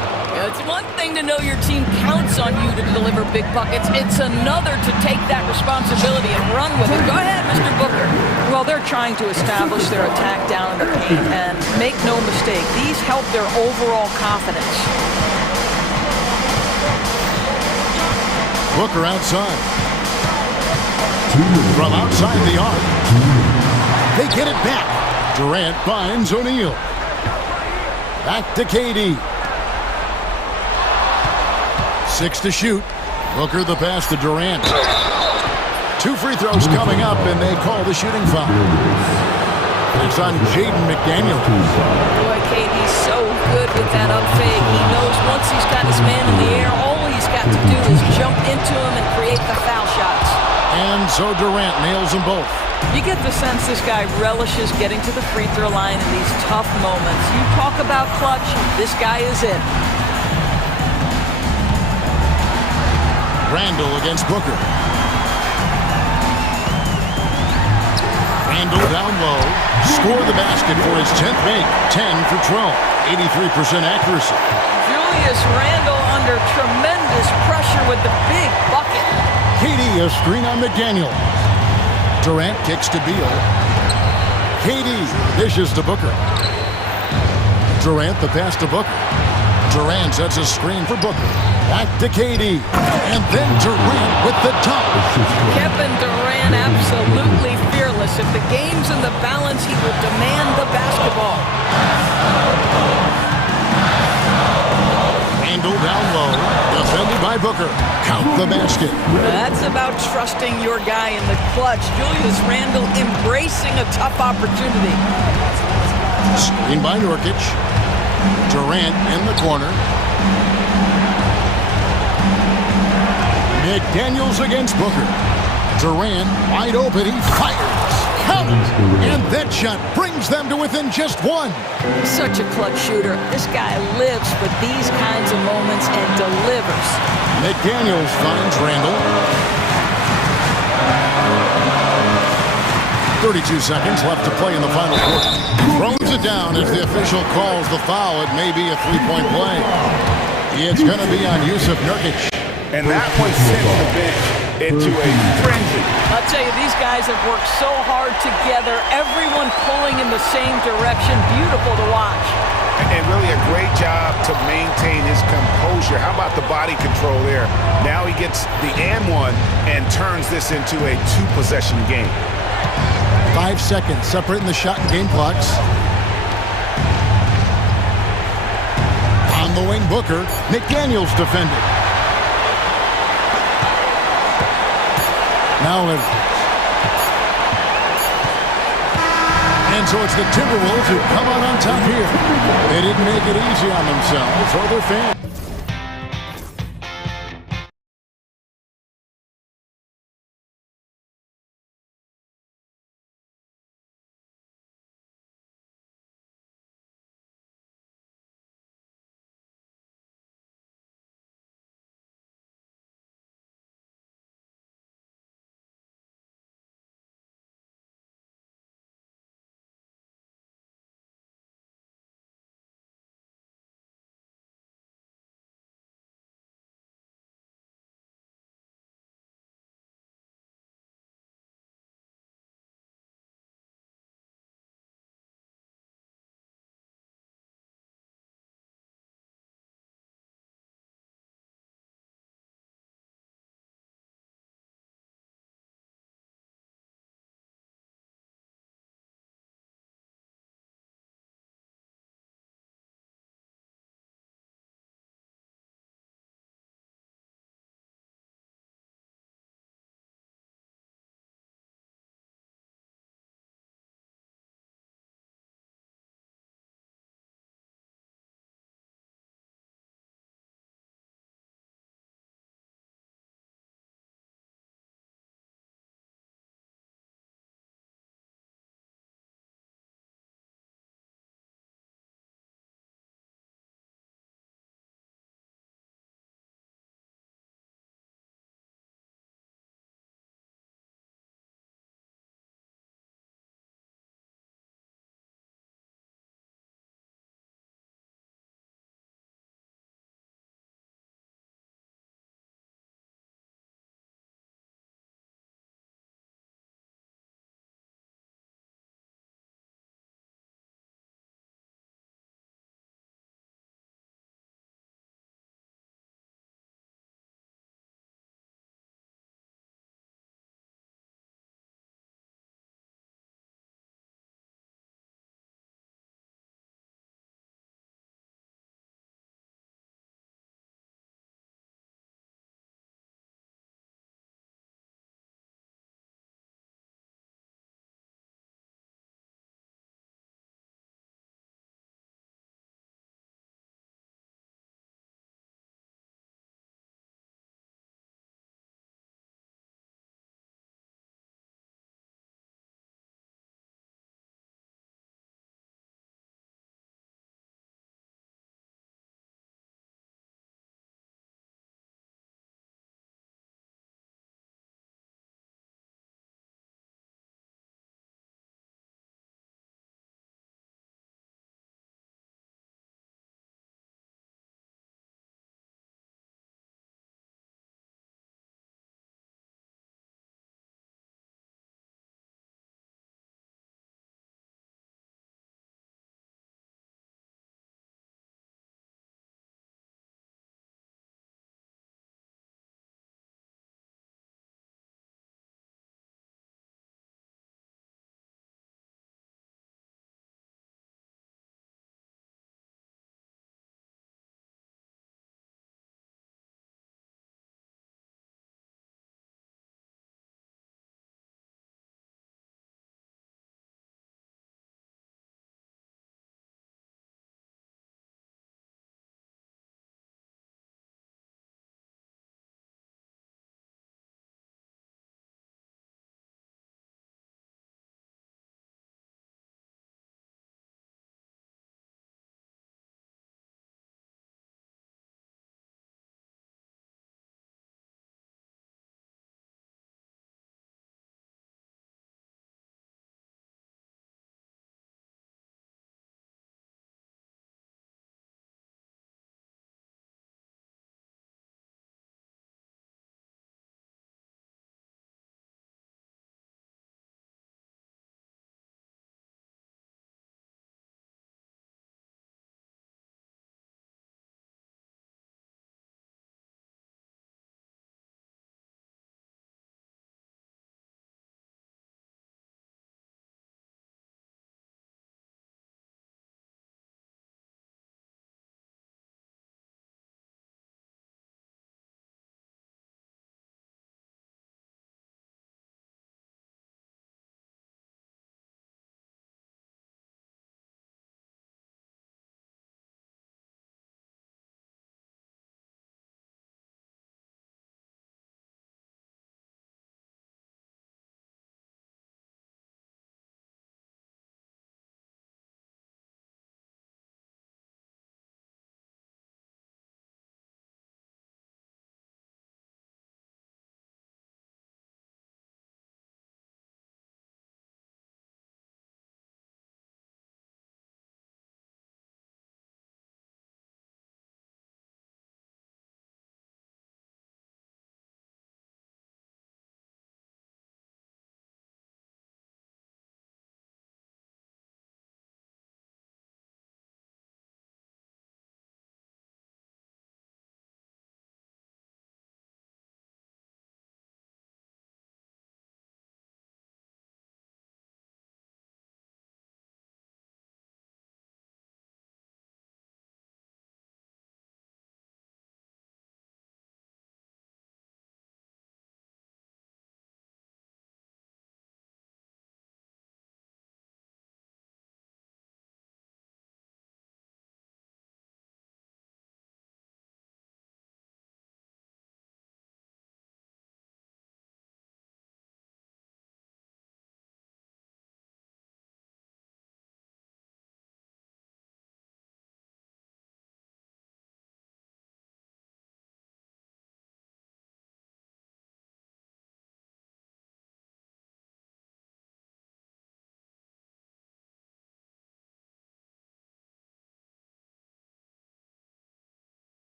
It's one thing to know your team counts on you to deliver big buckets. It's another to take that responsibility and run with it. Go ahead, Mr. Booker. Well, they're trying to establish their attack down in the paint, and make no mistake, these help their overall confidence. Booker outside. From outside the arc. They get it back. Durant finds O'Neal. Back to KD. 6 to shoot. Booker the pass to Durant. 2 free throws coming up, and they call the shooting foul. It's on Jaden McDaniel. Boy, KD's so good with that up fake. He knows once he's got his man in the air, all he's got to do is jump into him and create the foul shots. And so Durant nails them both. You get the sense this guy relishes getting to the free throw line in these tough moments. You talk about clutch, this guy is it. Randall against Booker. Randall down low. Score the basket for his 10th make. 10 for 12. 83% accuracy. Julius Randle under tremendous pressure with the big bucket. KD a screen on McDaniel. Durant kicks to Beal. KD dishes to Booker. Durant the pass to Booker. Durant sets a screen for Booker. Back to KD. And then Durant with the dunk. Kevin Durant absolutely fearless. If the game's in the balance, he will demand the basketball. Randall down low. Defended by by Booker. Count the basket. That's about trusting your guy in the clutch. Julius Randle embracing a tough opportunity. Screen by Nurkic. Durant in the corner. McDaniels against Booker. Durant wide open. He fires. Count it. And that shot brings them to within just one. He's such a clutch shooter. This guy lives for these kinds of moments and delivers. McDaniels finds Randall. 32 seconds left to play in the final quarter. Throws it down as the official calls the foul. It may be a three-point play. It's going to be on Yusuf Nurkic. And that one sent the bench into a frenzy. I'll tell you, these guys have worked so hard together. Everyone pulling in the same direction. Beautiful to watch. And really a great job to maintain his composure. How about the body control there? Now he gets the and one and turns this into a two-possession game. 5 seconds separating the shot and game clocks. On the wing, Booker. McDaniels defended. Now and so it's the Timberwolves who come out on top here. They didn't make it easy on themselves or their fans.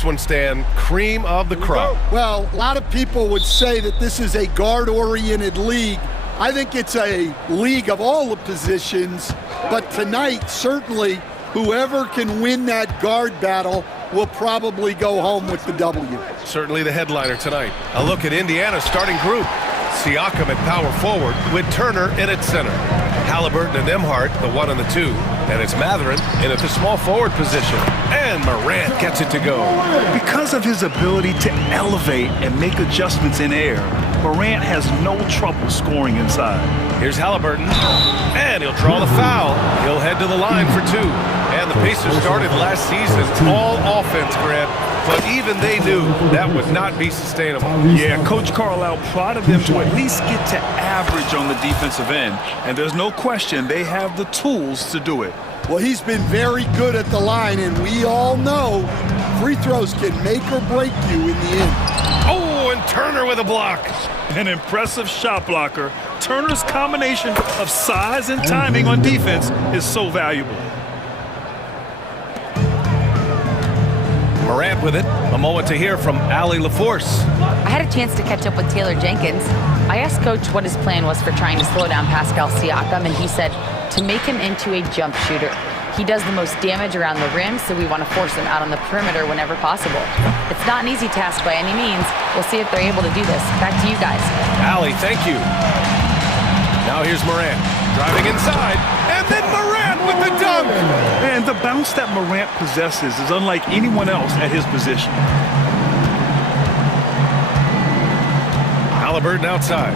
This one, Stan, cream of the crop. Well, a lot of people would say that this is a guard-oriented league. I think it's a league of all the positions, but tonight, certainly, whoever can win that guard battle will probably go home with the W. Certainly the headliner tonight. A look at Indiana's starting group. Siakam at power forward with Turner in at center. Halliburton and Nembhard, the 1 and the 2. And it's Mathurin in at the small forward position. And Morant gets it to go. Because of his ability to elevate and make adjustments in air, Morant has no trouble scoring inside. Here's Halliburton, and he'll draw the foul. He'll head to the line for 2. And the Pacers started last season all offense, Grant, but even they knew that would not be sustainable. Yeah, Coach Carlisle prodded them to at least get to average on the defensive end, and there's no question they have the tools to do it. Well, he's been very good at the line, and we all know free throws can make or break you in the end. Oh, and Turner with a block. An impressive shot blocker. Turner's combination of size and timing on defense is so valuable. Morant with it. A moment to hear from Allie LaForce. I had a chance to catch up with Taylor Jenkins. I asked Coach what his plan was for trying to slow down Pascal Siakam, and he said to make him into a jump shooter. He does the most damage around the rim, so we want to force him out on the perimeter whenever possible. It's not an easy task by any means. We'll see if they're able to do this. Back to you guys. Allie, thank you. Now here's Morant, driving inside, and then Morant with the dunk! And the bounce that Morant possesses is unlike anyone else at his position. Halliburton outside.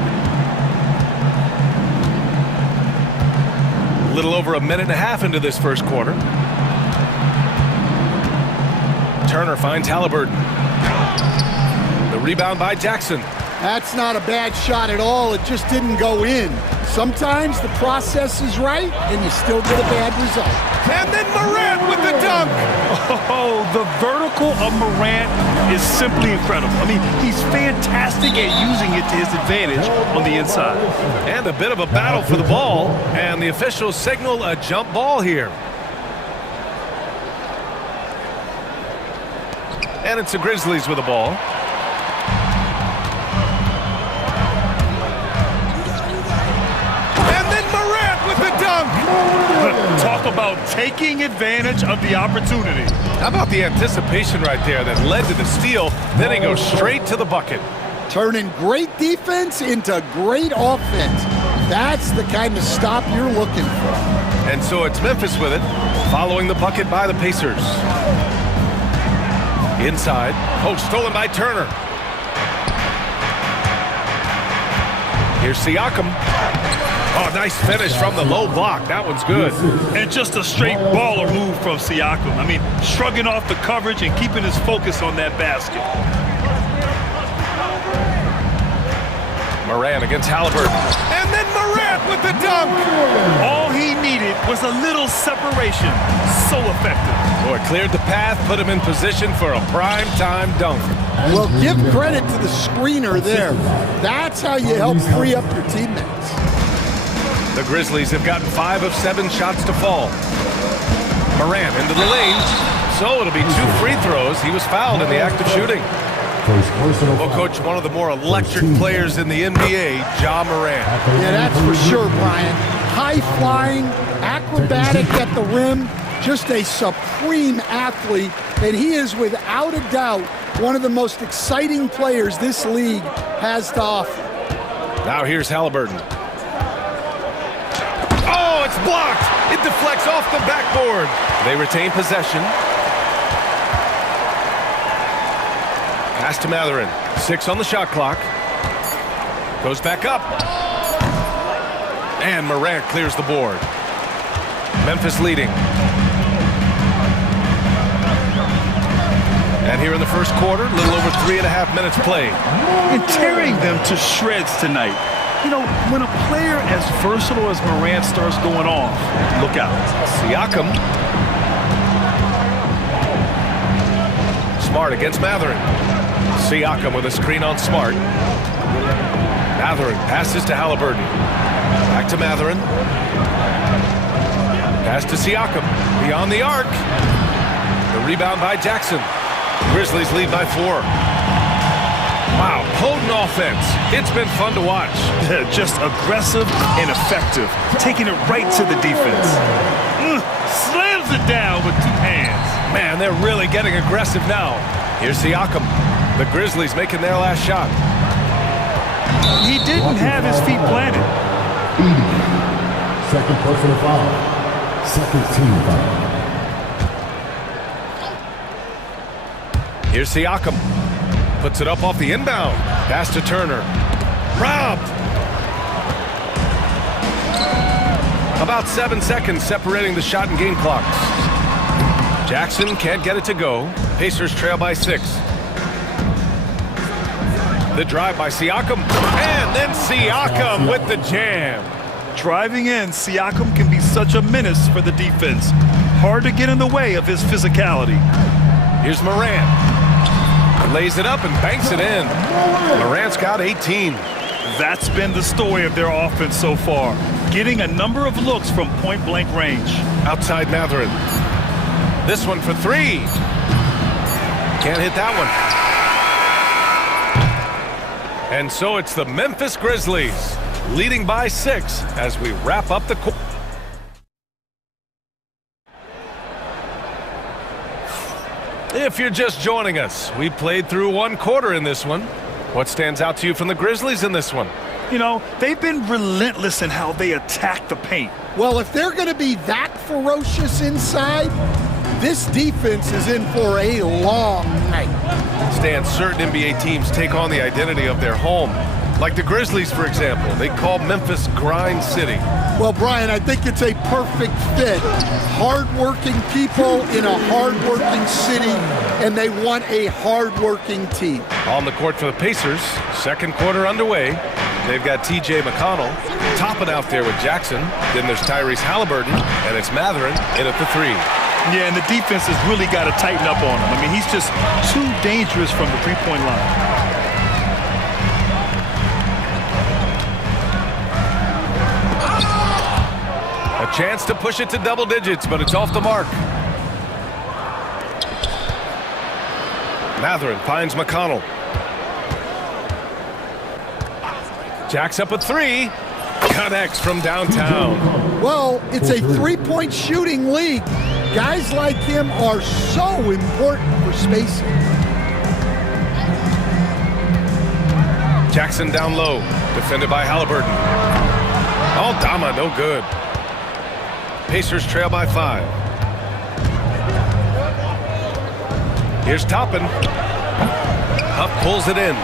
A little over a minute and a half into this first quarter. Turner finds Halliburton. The rebound by Jackson. That's not a bad shot at all. It just didn't go in. Sometimes the process is right, and you still get a bad result. And then Morant with the dunk! Oh, the vertical of Morant is simply incredible. I mean, he's fantastic at using it to his advantage on the inside. And a bit of a battle for the ball, and the officials signal a jump ball here. And it's the Grizzlies with the ball. Talk about taking advantage of the opportunity. How about the anticipation right there that led to the steal? Then he goes straight to the bucket. Turning great defense into great offense. That's the kind of stop you're looking for. And so it's Memphis with it, following the bucket by the Pacers. Inside. Oh, stolen by Turner. Here's Siakam. Oh, nice finish from the low block. That one's good. And just a straight baller move from Siakam. I mean, shrugging off the coverage and keeping his focus on that basket. Morant against Halliburton. And then Morant with the dunk. All he needed was a little separation. So effective. Boy, cleared the path, put him in position for a prime-time dunk. Well, give credit to the screener there. That's how you help free up your teammates. The Grizzlies have gotten 5 of 7 shots to fall. Morant into the lane. So it'll be 2 free throws. He was fouled in the act of shooting. Well, Coach, one of the more electric players in the NBA, Ja Morant. Yeah, that's for sure, Brian. High-flying, acrobatic at the rim, just a supreme athlete. And he is, without a doubt, one of the most exciting players this league has to offer. Now here's Halliburton. It's blocked. It deflects off the backboard. They retain possession. Pass to Mathurin. 6 on the shot clock. Goes back up. And Morant clears the board. Memphis leading. And here in the first quarter, a little over 3.5 minutes played. And tearing them to shreds tonight. You know, when a player as versatile as Morant starts going off, look out. Siakam. Smart against Mathurin. Siakam with a screen on Smart. Mathurin passes to Halliburton. Back to Mathurin. Pass to Siakam. Beyond the arc. The rebound by Jackson. Grizzlies lead by 4. Wow, potent offense. It's been fun to watch. Just aggressive and effective, taking it right to the defense. Slams it down with 2 hands. Man, they're really getting aggressive now. Here's Siakam. The Grizzlies making their last shot. He didn't have his feet planted. Second personal foul. Second team foul. Here's Siakam. Puts it up off the inbound. Pass to Turner. Robbed. About 7 seconds separating the shot and game clocks. Jackson can't get it to go. Pacers trail by 6. The drive by Siakam. And then Siakam with the jam. Driving in, Siakam can be such a menace for the defense. Hard to get in the way of his physicality. Here's Morant. Lays it up and banks it in. Morant's got 18. That's been the story of their offense so far. Getting a number of looks from point-blank range. Outside Matherin. This one for 3. Can't hit that one. And so it's the Memphis Grizzlies leading by 6 as we wrap up the quarter. If you're just joining us, we played through 1 quarter in this one. What stands out to you from the Grizzlies in this one? You know, they've been relentless in how they attack the paint. Well, if they're going to be that ferocious inside, this defense is in for a long night. Stan, certain NBA teams take on the identity of their home. Like the Grizzlies, for example. They call Memphis Grind City. Well, Brian, I think it's a perfect fit. Hard-working people in a hard-working city, and they want a hard-working team. On the court for the Pacers, second quarter underway. They've got TJ McConnell topping out there with Jackson. Then there's Tyrese Halliburton, and it's Matherin in at the 3. Yeah, and the defense has really got to tighten up on him. I mean, he's just too dangerous from the three-point line. A chance to push it to double digits, but it's off the mark. Matherin finds McConnell. Jacks up a 3. Connects from downtown. Well, it's a three-point shooting league. Guys like him are so important for spacing. Jackson down low, defended by Halliburton. Aldama, no good. Pacers trail by 5. Here's Toppin. Huff pulls it in.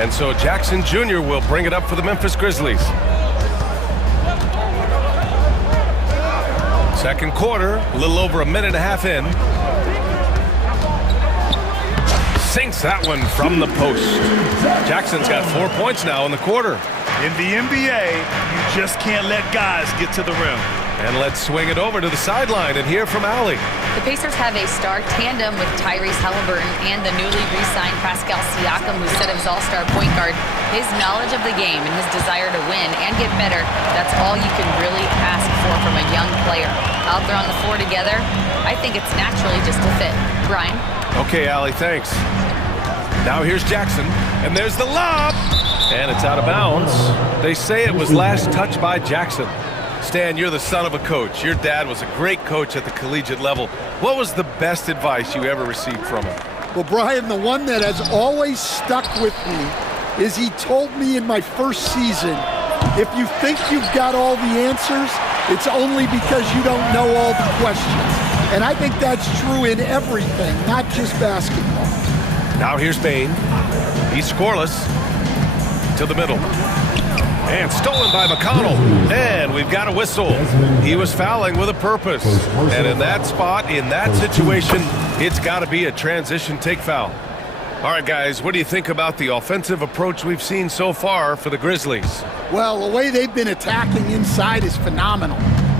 And so Jackson Jr. will bring it up for the Memphis Grizzlies. Second quarter, a little over a minute and a half in. Sinks that one from the post. Jackson's got 4 points now in the quarter. In the NBA, you just can't let guys get to the rim. And let's swing it over to the sideline and hear from Allie. The Pacers have a star tandem with Tyrese Halliburton and the newly re-signed Pascal Siakam, who said of his all-star point guard, his knowledge of the game and his desire to win and get better, that's all you can really ask for from a young player. Out there on the floor together, I think it's naturally just a fit. Brian? Okay, Allie, thanks. Now here's Jackson, and there's the lob! And it's out of bounds. They say it was last touched by Jackson. Stan, you're the son of a coach. Your dad was a great coach at the collegiate level. What was the best advice you ever received from him? Well, Brian, the one that has always stuck with me is he told me in my first season, if you think you've got all the answers, it's only because you don't know all the questions. And I think that's true in everything, not just basketball. Now here's Bane. He's scoreless. To the middle. And stolen by McConnell. And we've got a whistle. He was fouling with a purpose. And in that spot, in that situation, it's got to be a transition take foul. All right, guys, what do you think about the offensive approach we've seen so far for the Grizzlies? Well, the way they've been attacking inside is phenomenal.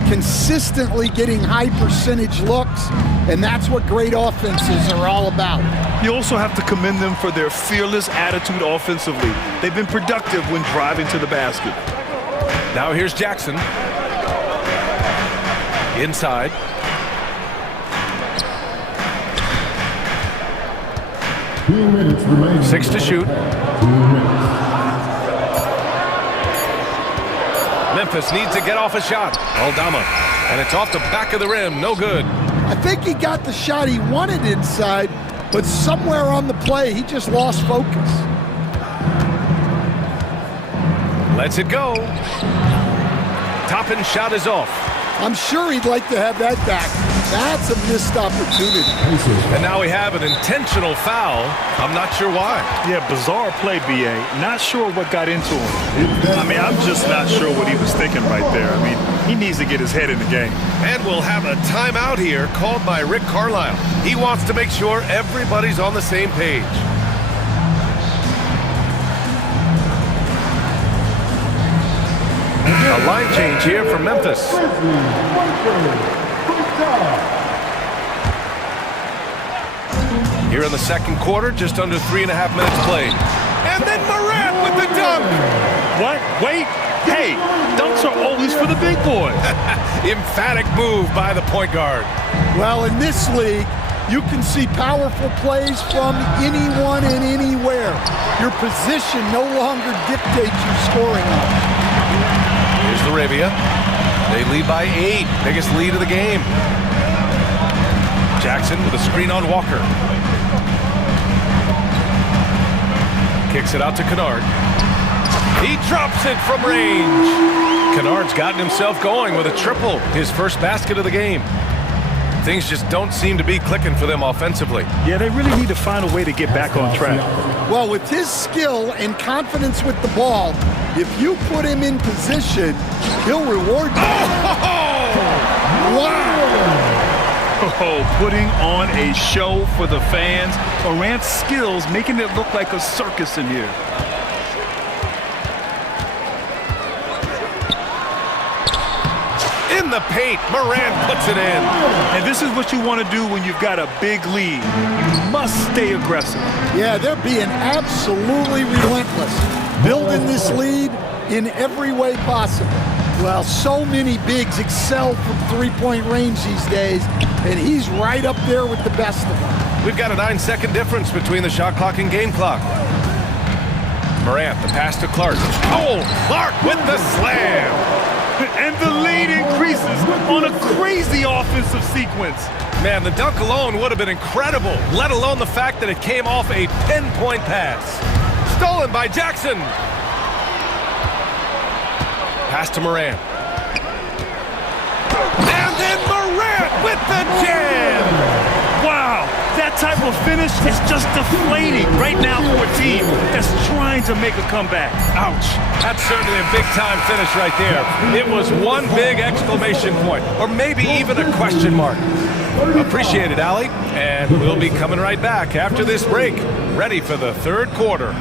Consistently getting high percentage looks, and that's what great offenses are all about. You also have to commend them for their fearless attitude offensively. They've been productive when driving to the basket. Now here's Jackson. Inside. 2 minutes remaining. 6 to shoot. 2 minutes. Memphis needs to get off a shot. Aldama. And it's off the back of the rim. No good. I think he got the shot he wanted inside, but somewhere on the play, he just lost focus. Lets it go. Toppin shot is off. I'm sure he'd like to have that back. That's a missed opportunity. And now we have an intentional foul. I'm not sure why. Yeah, bizarre play, BA. Not sure what got into him. I mean, I'm just not sure what he was thinking right there. I mean, he needs to get his head in the game. And we'll have a timeout here called by Rick Carlisle. He wants to make sure everybody's on the same page. A line change here for Memphis. Here in the second quarter, just under 3.5 minutes played. And then Morant with the dunk. What? Wait. Hey, dunks are always for the big boys. Emphatic move by the point guard. Well, in this league, you can see powerful plays from anyone and anywhere. Your position no longer dictates your scoring options. Here's Laravia. They lead by 8. Biggest lead of the game. Jackson with a screen on Walker. Kicks it out to Kennard. He drops it from range. Kennard's gotten himself going with a triple. His first basket of the game. Things just don't seem to be clicking for them offensively. Yeah, they really need to find a way to get back on track. Well, with his skill and confidence with the ball, if you put him in position, he'll reward you. Wow! Oh, putting on a show for the fans. Morant's skills making it look like a circus in here. In the paint, Morant puts it in. And this is what you want to do when you've got a big lead. You must stay aggressive. Yeah, they're being absolutely relentless, building this lead in every way possible. Well, so many bigs excel from three-point range these days, and he's right up there with the best of them. We've got a 9-second difference between the shot clock and game clock. Morant, the pass to Clark. Oh, Clark with the slam. And the lead increases on a crazy offensive sequence. Man, the dunk alone would have been incredible, let alone the fact that it came off a pinpoint pass. Stolen by Jackson. Pass to Morant. And then Morant with the jam. Wow, that type of finish is just deflating right now for a team that's trying to make a comeback. Ouch. That's certainly a big-time finish right there. It was one big exclamation point, or maybe even a question mark. Appreciate it, Allie. And we'll be coming right back after this break, ready for the third quarter.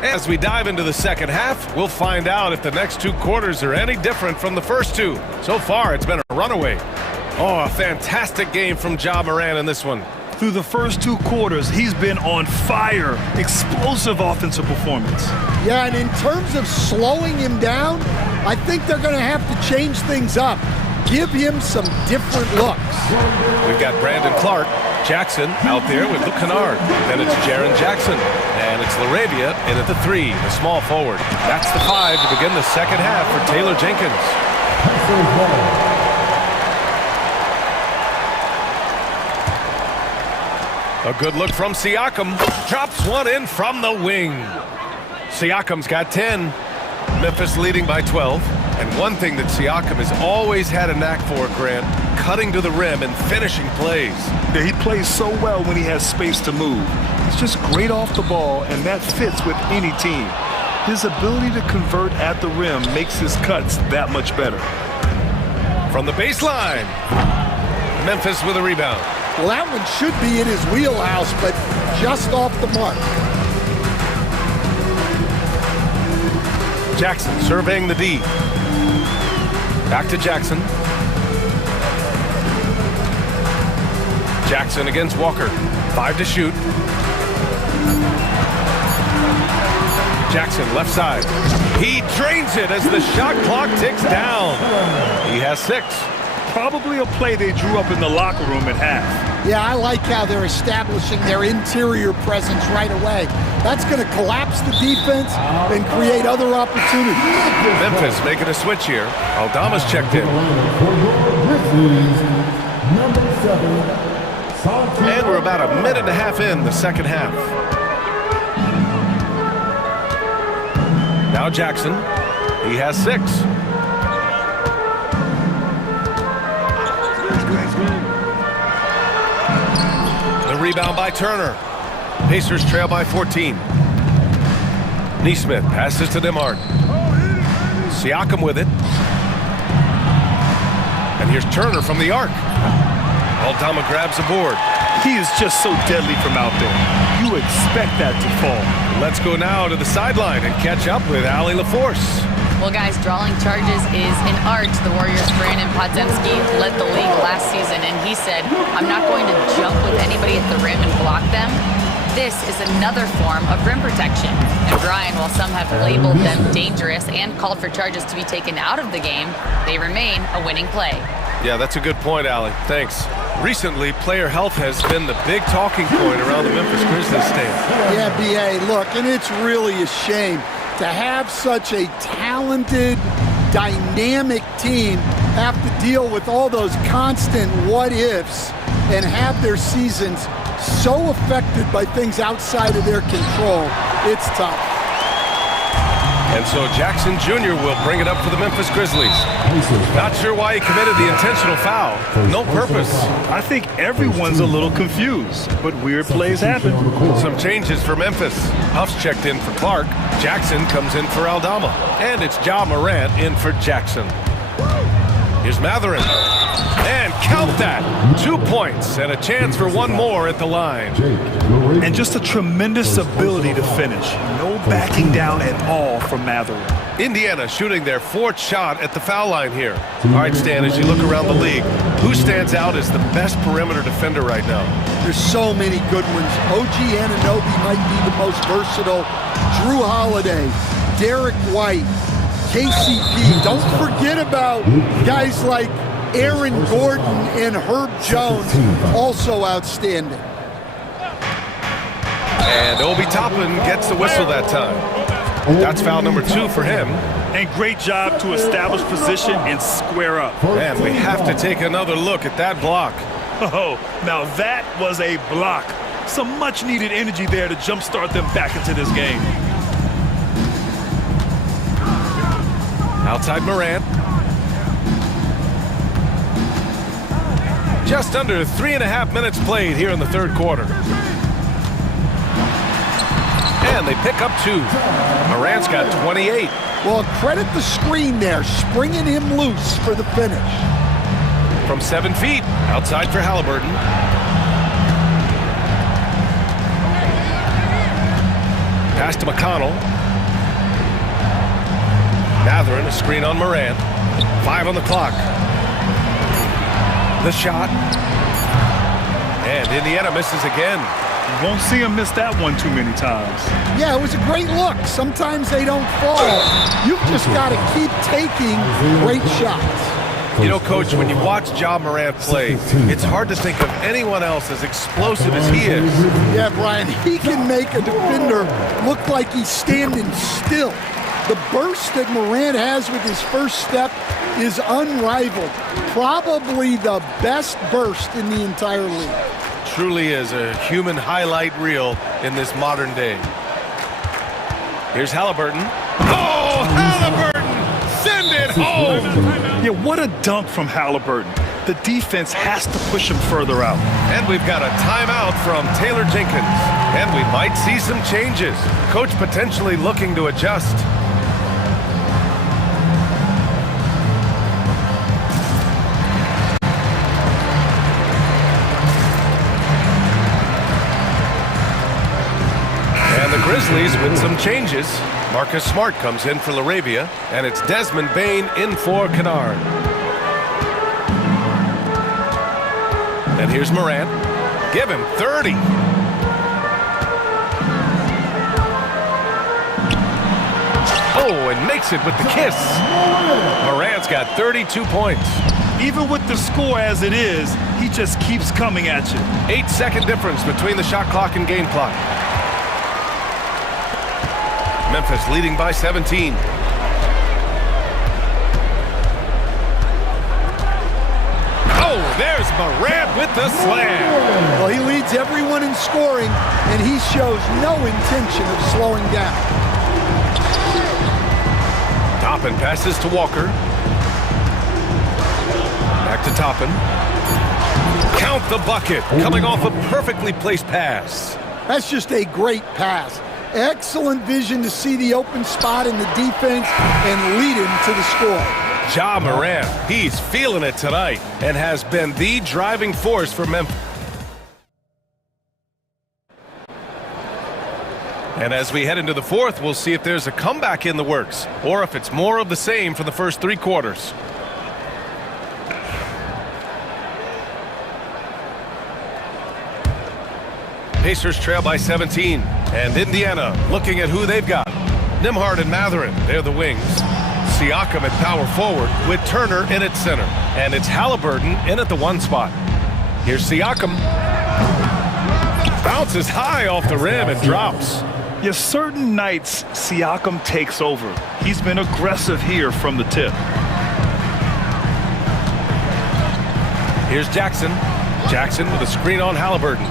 As we dive into the second half, we'll find out if the next two quarters are any different from the first two. So far, it's been a runaway. Oh, a fantastic game from Ja Morant in this one. Through the first two quarters, he's been on fire. Explosive offensive performance. Yeah, and in terms of slowing him down, I think they're going to have to change things up. Give him some different looks. We've got Brandon Clark. Jackson out there with Luke Kennard. Then it's Jaren Jackson. And it's Laravia in at the 3, the small forward. That's the 5 to begin the second half for Taylor Jenkins. A good look from Siakam. Drops one in from the wing. Siakam's got 10. Memphis leading by 12. And one thing that Siakam has always had a knack for, Grant, cutting to the rim and finishing plays. Yeah, he plays so well when he has space to move. He's just great off the ball, and that fits with any team. His ability to convert at the rim makes his cuts that much better. From the baseline, Memphis with a rebound. Well, that one should be in his wheelhouse, but just off the mark. Jackson surveying the D. Back to Jackson. Jackson against Walker. 5 to shoot. Jackson, left side. He drains it as the shot clock ticks down. He has 6. Probably a play they drew up in the locker room at half. Yeah, I like how they're establishing their interior presence right away. That's going to collapse the defense and create other opportunities. Memphis making a switch here. Aldama's checked in. And we're about a minute and a half in the second half. Now Jackson. He has 6. Rebound by Turner. Pacers trail by 14. Neesmith passes to Demard. Siakam with it. And here's Turner from the arc. Aldama grabs a board. He is just so deadly from out there. You expect that to fall. Let's go now to the sideline and catch up with Allie LaForce. Well, guys, drawing charges is an art. The Warriors' Brandon Podziemski led the league last season, and he said, I'm not going to jump with anybody at the rim and block them. This is another form of rim protection. And Brian, while some have labeled them dangerous and called for charges to be taken out of the game, they remain a winning play. Yeah, that's a good point, Allie. Thanks. Recently, player health has been the big talking point around the Memphis Grizzlies stand. Yeah, B.A., look, and it's really a shame to have such a talented, dynamic team have to deal with all those constant what-ifs and have their seasons so affected by things outside of their control. It's tough. And so Jackson Jr. will bring it up for the Memphis Grizzlies. Not sure why he committed the intentional foul. No purpose. I think everyone's a little confused, but weird plays happen. Some changes for Memphis. Huff's checked in for Clark. Jackson comes in for Aldama. And it's Ja Morant in for Jackson. Here's Matherin. And count that! 2 points and a chance for one more at the line. And just a tremendous ability to finish. No backing down at all from Matherin. Indiana shooting their 4th shot at the foul line here. All right, Stan, as you look around the league, who stands out as the best perimeter defender right now? There's so many good ones. OG Anunoby might be the most versatile. Drew Holiday, Derek White, KCP. Don't forget about guys like Aaron Gordon and Herb Jones, also outstanding. And Obi Toppin gets the whistle that time. That's foul number 2 for him. And great job to establish position and square up. And we have to take another look at that block. Oh, now that was a block. Some much needed energy there to jumpstart them back into this game. Outside Morant. Just under 3.5 minutes played here in the third quarter. And they pick up 2. Morant's got 28. Well, credit the screen there, springing him loose for the finish. From 7 feet, outside for Halliburton. Pass to McConnell. Matherin, a screen on Morant. 5 on the clock. The shot. And Indiana misses again. You won't see him miss that one too many times. Yeah, it was a great look. Sometimes they don't fall. You've just got to keep taking great shots. You know, Coach, when you watch Ja Morant play, it's hard to think of anyone else as explosive as he is. Yeah, Brian, he can make a defender look like he's standing still. The burst that Morant has with his first step is unrivaled. Probably the best burst in the entire league. Truly is a human highlight reel in this modern day. Here's Halliburton. Oh, Halliburton! Send it home! Yeah, what a dunk from Halliburton. The defense has to push him further out. And we've got a timeout from Taylor Jenkins. And we might see some changes. Coach potentially looking to adjust. Grizzlies with some changes. Marcus Smart comes in for LaRavia, and it's Desmond Bane in for Kennard. And here's Morant. Give him 30. Oh, and makes it with the kiss. Morant's got 32 points. Even with the score as it is, he just keeps coming at you. 8-second difference between the shot clock and game clock. Memphis leading by 17. Oh, there's Morant with the slam. Well, he leads everyone in scoring, and he shows no intention of slowing down. Toppin passes to Walker. Back to Toppin. Count the bucket, coming off a perfectly placed pass. That's just a great pass. Excellent vision to see the open spot in the defense and lead him to the score. Ja Morant, he's feeling it tonight and has been the driving force for Memphis. And as we head into the fourth, we'll see if there's a comeback in the works or if it's more of the same for the first 3 quarters. Pacers trail by 17, and Indiana looking at who they've got. Nembhard and Mathurin, they're the wings. Siakam at power forward with Turner in at center. And it's Halliburton in at the 1 spot. Here's Siakam. Bounces high off the rim and drops. Yes, certain nights Siakam takes over. He's been aggressive here from the tip. Here's Jackson. Jackson with a screen on Halliburton.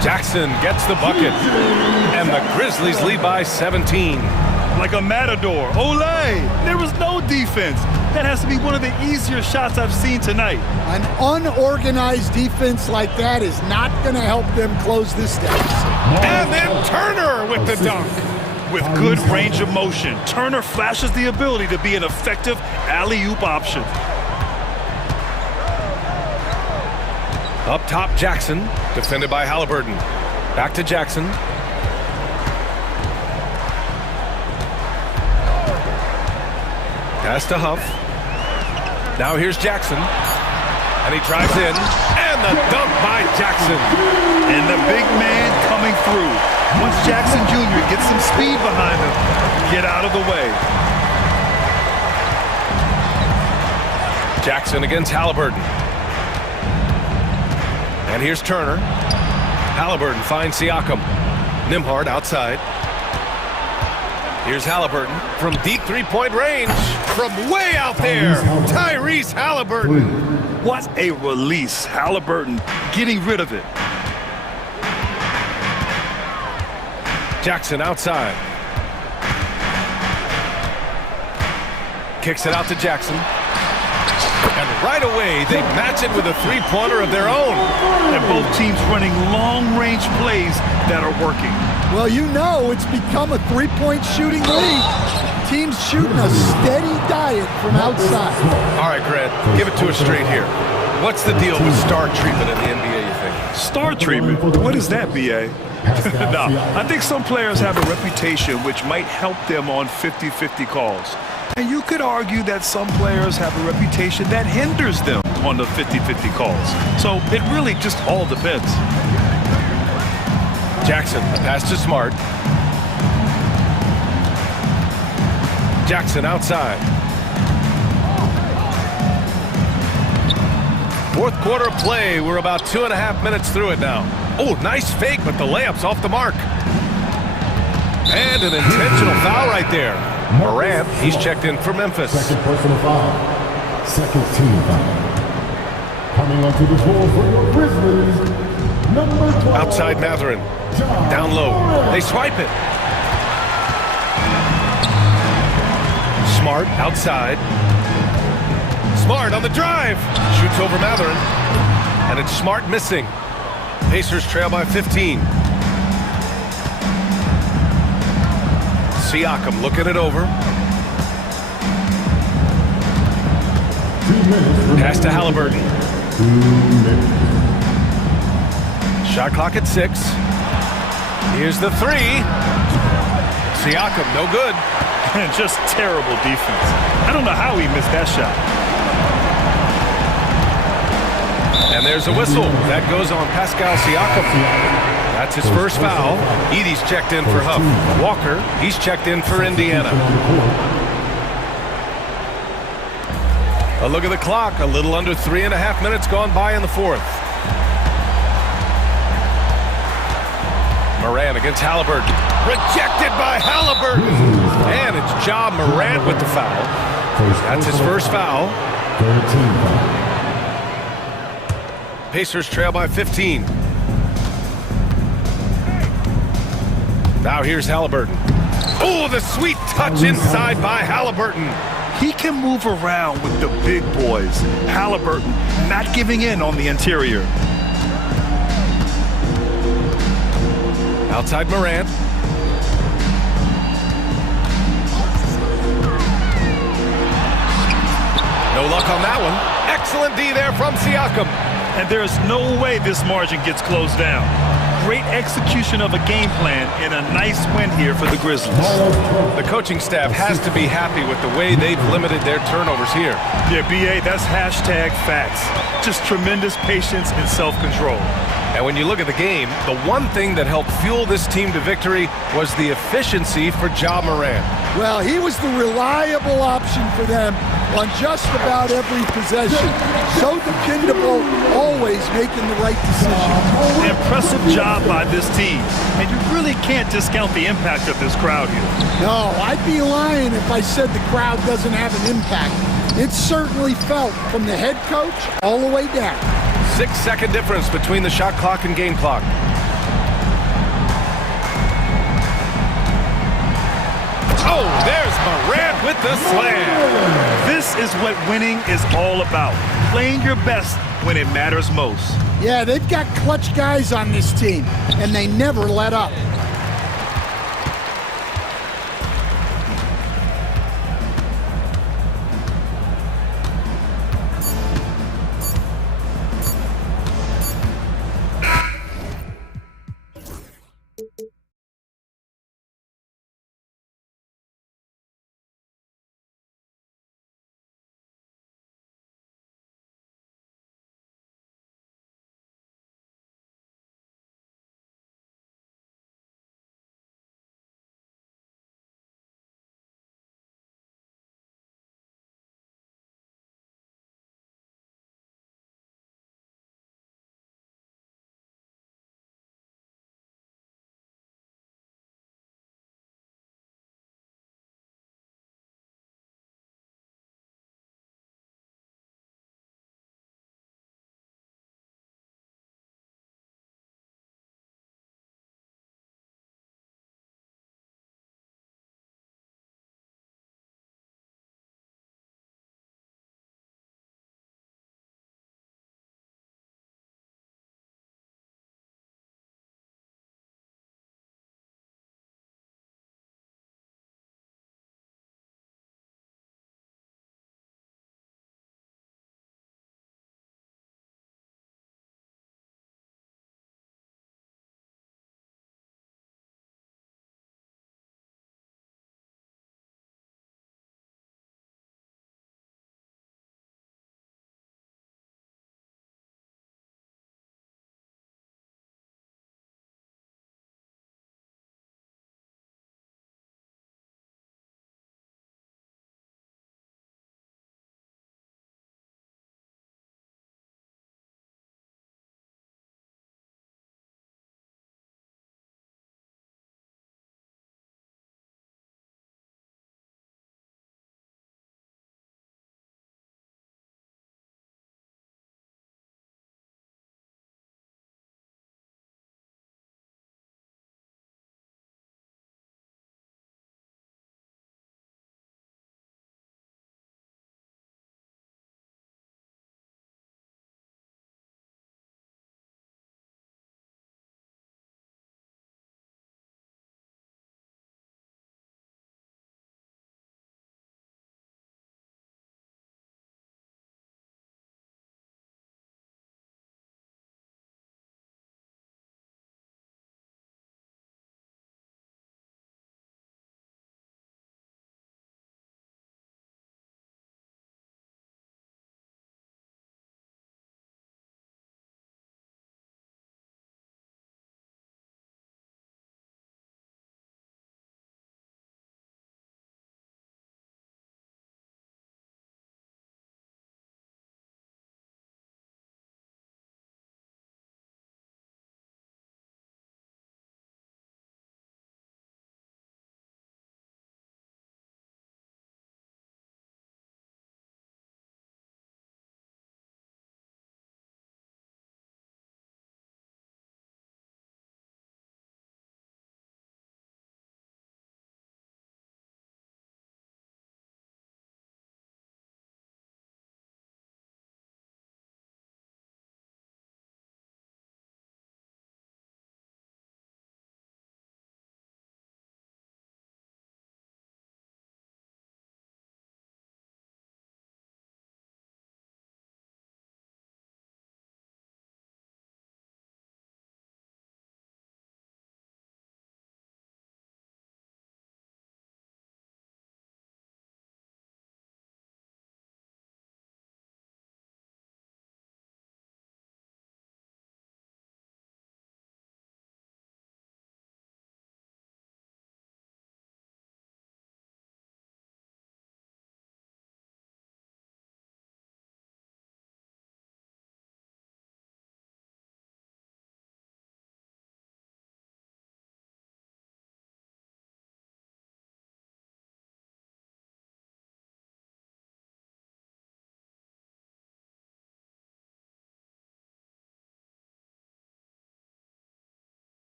Jackson gets the bucket. And the Grizzlies lead by 17. Like a matador. Olay! There was no defense. That has to be one of the easier shots I've seen tonight. An unorganized defense like that is not going to help them close this deficit. And then Turner with the dunk. With good range of motion, Turner flashes the ability to be an effective alley-oop option. Up top, Jackson, defended by Halliburton. Back to Jackson. Pass to Huff. Now here's Jackson. And he drives in. And the dunk by Jackson. And the big man coming through. Once Jackson Jr. gets some speed behind him, get out of the way. Jackson against Halliburton. And here's Turner. Halliburton finds Siakam. Nembhard outside. Here's Halliburton from deep three-point range. From way out there, Tyrese Halliburton. What a release. Halliburton getting rid of it. Jackson outside. Kicks it out to Jackson. And right away, they match it with a three-pointer of their own. And both teams running long-range plays that are working. Well, you know it's become a three-point shooting league. Teams shooting a steady diet from outside. All right, Grant, give it to us straight here. What's the deal with star treatment in the NBA, you think? Star treatment? What is that, B.A.? No, I think some players have a reputation which might help them on 50-50 calls. And you could argue that some players have a reputation that hinders them on the 50-50 calls. So it really just all depends. Jackson, a pass to Smart. Jackson outside. Fourth quarter play. We're about 2.5 minutes through it now. Oh, nice fake, but the layup's off the mark. And an intentional foul right there. Morant, he's checked in for Memphis. Second personal foul. Second team foul. Coming onto the floor for your Grizzlies, number 12. Outside Mathurin. Down low. They swipe it. Smart outside. Smart on the drive. Shoots over Mathurin. And it's Smart missing. Pacers trail by 15. Siakam looking it over. Pass to Halliburton. Shot clock at 6. Here's the 3. Siakam, no good. And just terrible defense. I don't know how he missed that shot. And there's a whistle. That goes on Pascal Siakam. That's his first foul. Edey's checked in for Huff. Walker, he's checked in for Indiana. A look at the clock. A little under 3.5 minutes gone by in the fourth. Morant against Halliburton. Rejected by Halliburton. And it's Ja Morant with the foul. That's his first foul. Pacers trail by 15. Now here's Halliburton. Oh, the sweet touch inside by Halliburton. He can move around with the big boys. Halliburton not giving in on the interior. Outside Morant. No luck on that one. Excellent D there from Siakam. And there is no way this margin gets closed down. Great execution of a game plan and a nice win here for the Grizzlies. The coaching staff has to be happy with the way they've limited their turnovers here. Yeah, BA, that's hashtag facts. Just tremendous patience and self-control. And when you look at the game, the one thing that helped fuel this team to victory was the efficiency for Ja Morant. Well, he was the reliable option for them on just about every possession. So dependable, always making the right decision. Impressive job by this team. And you really can't discount the impact of this crowd here. No, I'd be lying if I said the crowd doesn't have an impact. It's certainly felt from the head coach all the way down. 6-second difference between the shot clock and game clock. Oh, there's Morant with the slam. This is what winning is all about. Playing your best when it matters most. Yeah, they've got clutch guys on this team, and they never let up.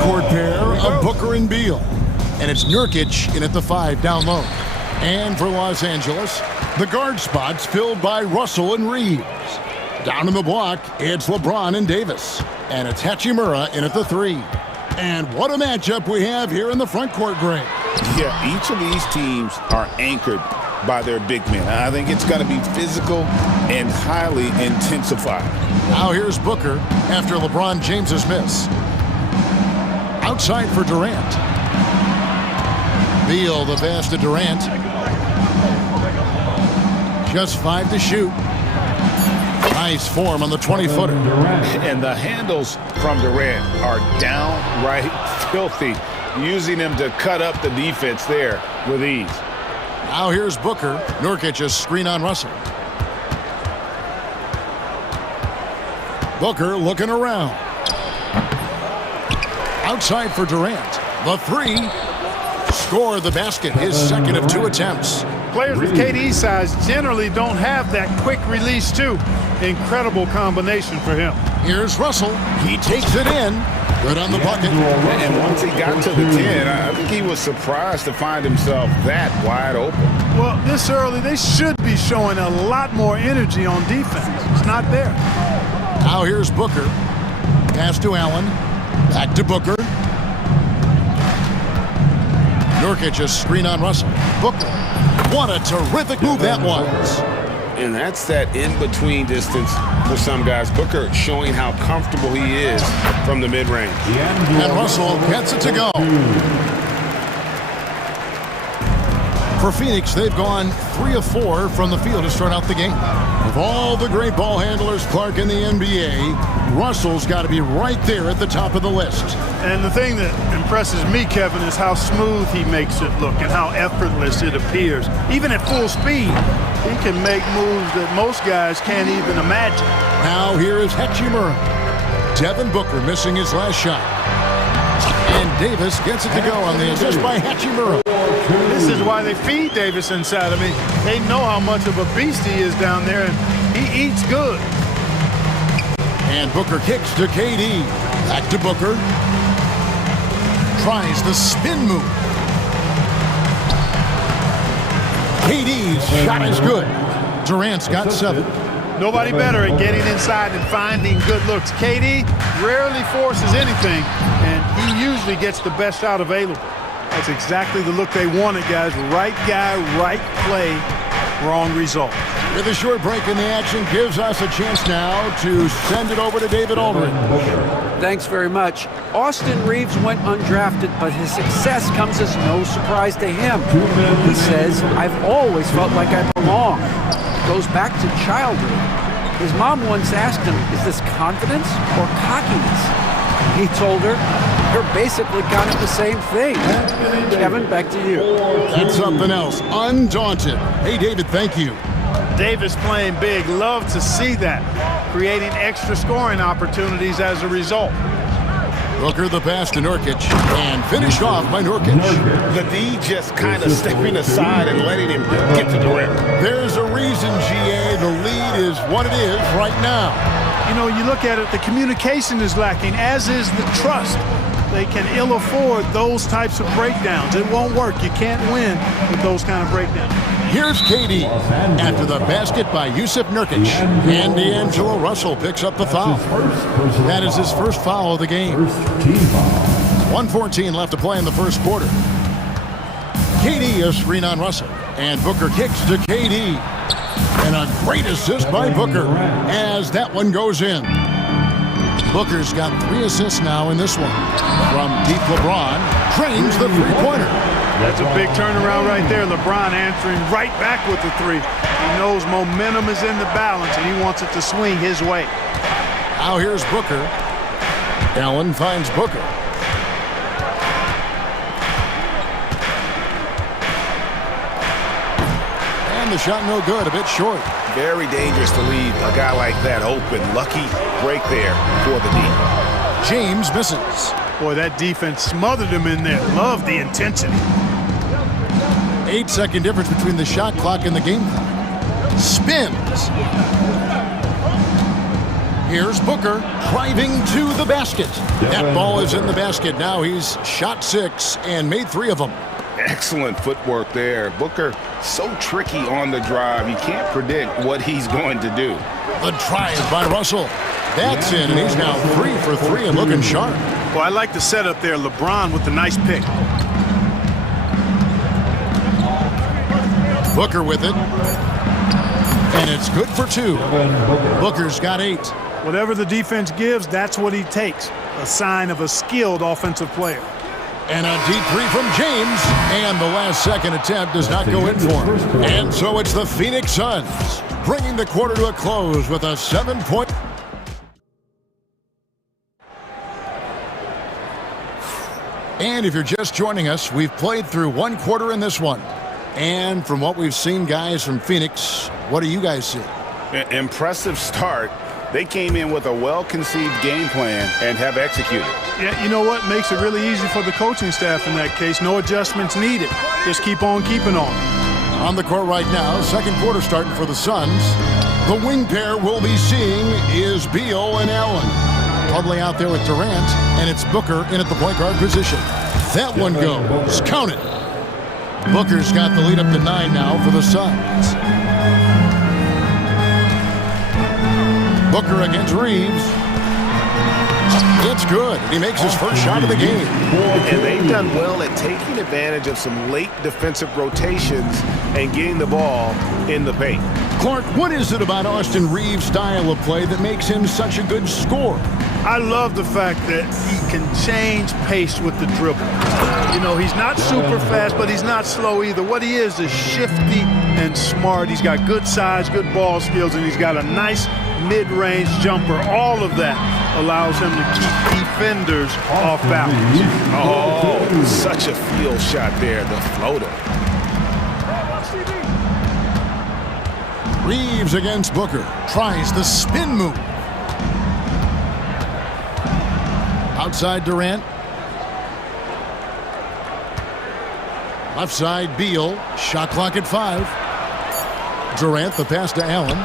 Court pair of Booker and Beal. And it's Nurkic in at the 5 down low. And for Los Angeles, the guard spots filled by Russell and Reeves. Down in the block, it's LeBron and Davis. And it's Hachimura in at the 3. And what a matchup we have here in the front court, Greg. Yeah, each of these teams are anchored by their big men. I think it's going to be physical and highly intensified. Now here's Booker after LeBron James's miss. Outside for Durant. Beal the pass to Durant. Just 5 to shoot. Nice form on the 20-footer. And the handles from Durant are downright filthy, using them to cut up the defense there with ease. Now here's Booker. Nurkic a screen on Russell. Booker looking around. Outside for Durant. The 3. Score the basket, his second of 2 attempts. Players with KD's size generally don't have that quick release, too. Incredible combination for him. Here's Russell. He takes it in. Good on the bucket. And once he got to the 10, I think he was surprised to find himself that wide open. Well, this early, they should be showing a lot more energy on defense. It's not there. Now here's Booker. Pass to Allen. Back to Booker. Nurkic a screen on Russell. Booker. What a terrific move that was. And that's that in-between distance for some guys. Booker showing how comfortable he is from the mid-range. And Russell gets it to go. For Phoenix, they've gone 3 of 4 from the field to start out the game. Of all the great ball handlers, Clark, in the NBA, Russell's got to be right there at the top of the list. And the thing that impresses me, Kevin, is how smooth he makes it look and how effortless it appears. Even at full speed, he can make moves that most guys can't even imagine. Now here is Hachimura. Devin Booker missing his last shot. And Davis gets it to go on the assist by Hachimura. This is why they feed Davis inside. I mean, they know how much of a beast he is down there, and he eats good. And Booker kicks to KD. Back to Booker. Tries the spin move. KD's shot is good. Durant's got 7. Nobody better at getting inside and finding good looks. KD rarely forces anything, and he usually gets the best shot available. That's exactly the look they wanted, guys. Right guy, right play, wrong result. With a short break in the action, gives us a chance now to send it over to David Aldridge. Thanks very much. Austin Reeves went undrafted, but his success comes as no surprise to him. He says, "I've always felt like I belong." It goes back to childhood. His mom once asked him, "Is this confidence or cockiness?" He told her, "You're basically kind of the same thing." Kevin, back to you. That's something else. Undaunted. Hey, David, thank you. Davis playing big. Love to see that. Creating extra scoring opportunities as a result. Booker the pass to Nurkic, and finished off by Nurkic. The D just kind of stepping aside and letting him get to the rim. There's a reason, GA, the lead is what it is right now. You know, you look at it, the communication is lacking, as is the trust. They can ill afford those types of breakdowns. It won't work. You can't win with those kind of breakdowns. Here's KD after the basket by Yusuf Nurkic. And D'Angelo Russell picks up the foul. That is his first foul of the game. 1:14 left to play in the first quarter. KD a screen on Russell. And Booker kicks to KD. And a great assist by Booker as that one goes in. Booker's got 3 assists now in this one. From deep, LeBron trains the three-pointer. That's a big turnaround right there. LeBron answering right back with the 3. He knows momentum is in the balance, and he wants it to swing his way. Now here's Booker. Allen finds Booker. And the shot no good, a bit short. Very dangerous to leave a guy like that open. Lucky break there for the D. James misses. Boy, that defense smothered him in there. Love the intensity. 8-second difference between the shot clock and the game clock. Spins. Here's Booker driving to the basket. That ball is in the basket now. He's shot 6 and made 3 of them. Excellent footwork there. Booker, so tricky on the drive. You can't predict what he's going to do. The drive by Russell. That's in, and he's now 3 for 3 and looking sharp. Well, I like the setup there. LeBron with the nice pick. Booker with it. And it's good for 2. Booker's got 8. Whatever the defense gives, that's what he takes. A sign of a skilled offensive player. And a deep 3 from James. And the last second attempt does not go in for him. And so it's the Phoenix Suns bringing the quarter to a close with a 7-point. And if you're just joining us, we've played through 1 quarter in this one. And from what we've seen, guys, from Phoenix, what do you guys see? Impressive start. They came in with a well-conceived game plan and have executed. Yeah, you know what? Makes it really easy for the coaching staff in that case. No adjustments needed. Just keep on keeping on. On the court right now, second quarter starting for the Suns. The wing pair we'll be seeing is Beal and Allen. Probably out there with Durant, and it's Booker in at the point guard position. That one goes. Count it. Booker's got the lead up to 9 now for the Suns. Booker against Reeves. It's good. He makes his first shot of the game. And they've done well at taking advantage of some late defensive rotations and getting the ball in the paint. Clark, what is it about Austin Reeves' style of play that makes him such a good scorer? I love the fact that he can change pace with the dribble. You know, he's not super fast, but he's not slow either. What he is shifty and smart. He's got good size, good ball skills, and he's got a nice mid-range jumper. All of that allows him to keep defenders off balance. Oh, such a field shot there, the floater. Reeves against Booker. Tries the spin move. Outside Durant. Left side Beal. Shot clock at 5. Durant, the pass to Allen.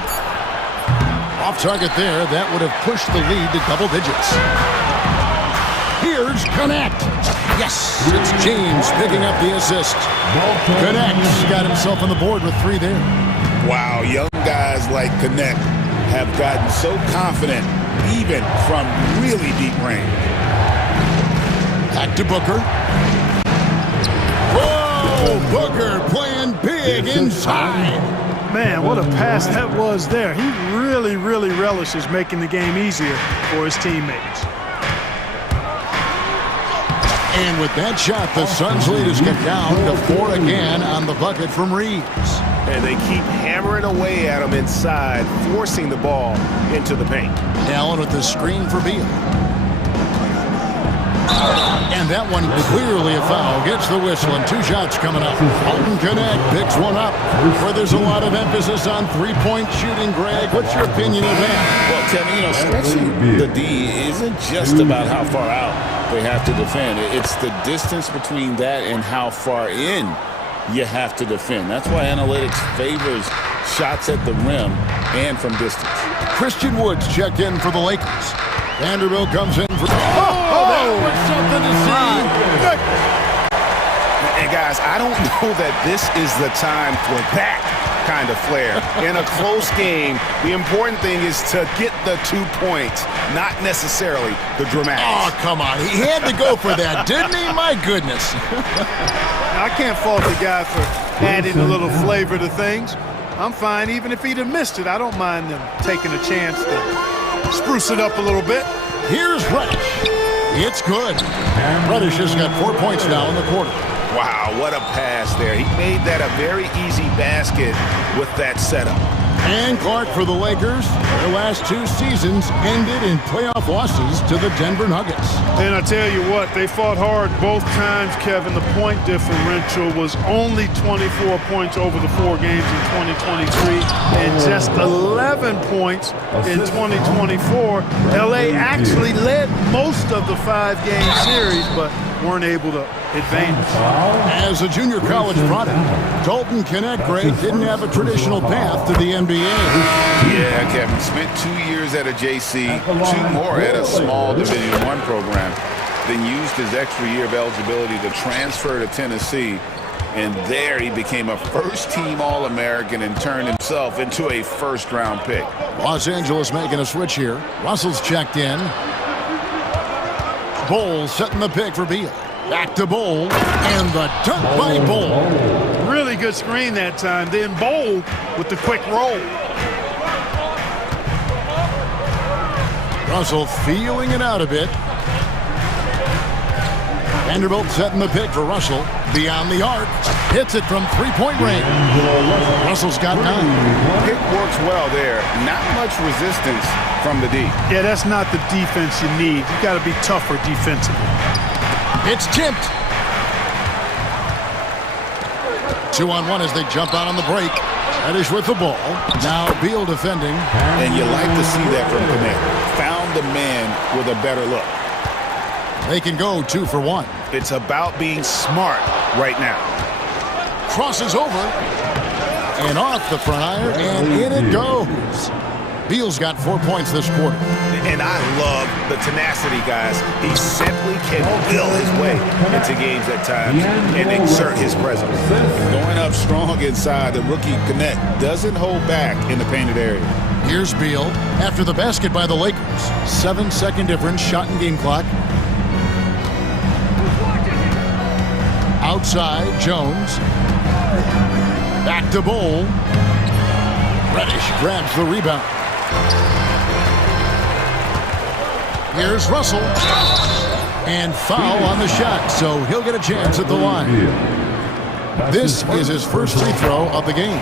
Off target there. That would have pushed the lead to double digits. Here's Connect. Yes, it's James picking up the assist. Connect's got himself on the board with 3 there. Wow, young guys like Connect have gotten so confident even from really deep range. Back to Booker. Whoa, Booker playing big inside. Man, what a pass that was there. He really, really relishes making the game easier for his teammates. And with that shot, the Suns lead is cut down to 4 again on the bucket from Reeves. And they keep hammering away at him inside, forcing the ball into the paint. Allen with the screen for Beal. And that one clearly a foul. Gets the whistle and 2 shots coming up. Alton Connect picks one up. Where there's a lot of emphasis on 3-point shooting, Greg. What's your opinion of that? Well, Tim, you know, stretching the D isn't just about how far out they have to defend. It's the distance between that and how far in you have to defend. That's why analytics favors shots at the rim and from distance. Christian Woods checked in for the Lakers. Vanderbilt comes in for... that was something to see. And guys, I don't know that this is the time for that kind of flair. In a close game, the important thing is to get the 2 points, not necessarily the dramatics. Oh, come on. He had to go for that, didn't he? My goodness. I can't fault the guy for adding a little flavor to things. I'm fine even if he'd have missed it. I don't mind them taking a chance to spruce it up a little bit. Here's Reddish. It's good. Reddish has got 4 points now in the quarter. Wow, what a pass there. He made that a very easy basket with that setup. And Clark for the Lakers. Their last 2 seasons ended in playoff losses to the Denver Nuggets. And I tell you what, they fought hard both times, Kevin. The point differential was only 24 points over the 4 games in 2023 and just 11 points in 2024. LA actually led most of the 5-game series, but weren't able to advance. As a junior college product, Dalton Connect-Gray didn't have a traditional path to the NBA. Yeah, Kevin spent 2 years at a JC, 2 more at a small Division I program, then used his extra year of eligibility to transfer to Tennessee. And there he became a first-team All-American and turned himself into a first-round pick. Los Angeles making a switch here. Russell's checked in. Bowles setting the pick for Beal. Back to Bowles, and the dunk by Bowles. Really good screen that time. Then Bowles with the quick roll. Russell feeling it out a bit. Vanderbilt setting the pick for Russell. Beyond the arc. Hits it from three-point range. Russell's got 9. Pick works well there. Not much resistance from the D. Yeah, that's not the defense you need. You got to be tougher defensively. It's tipped. 2-on-1 as they jump out on the break. Reddish with the ball. Now Beal defending. And you like to see that from Connect. Found the man with a better look. They can go 2 for 1. It's about being smart right now. Crosses over. And off the front iron, and in it goes. Beal's got 4 points this quarter. And I love the tenacity, guys. He simply can will his way into games at times and exert his presence. Going up strong inside, the rookie Connect doesn't hold back in the painted area. Here's Beal after the basket by the Lakers. 7-second difference, shot and game clock. Outside, Jones. Back to Bowl. Reddish grabs the rebound. Here's Russell. And foul on the shot, so he'll get a chance at the line. This is his first free throw of the game.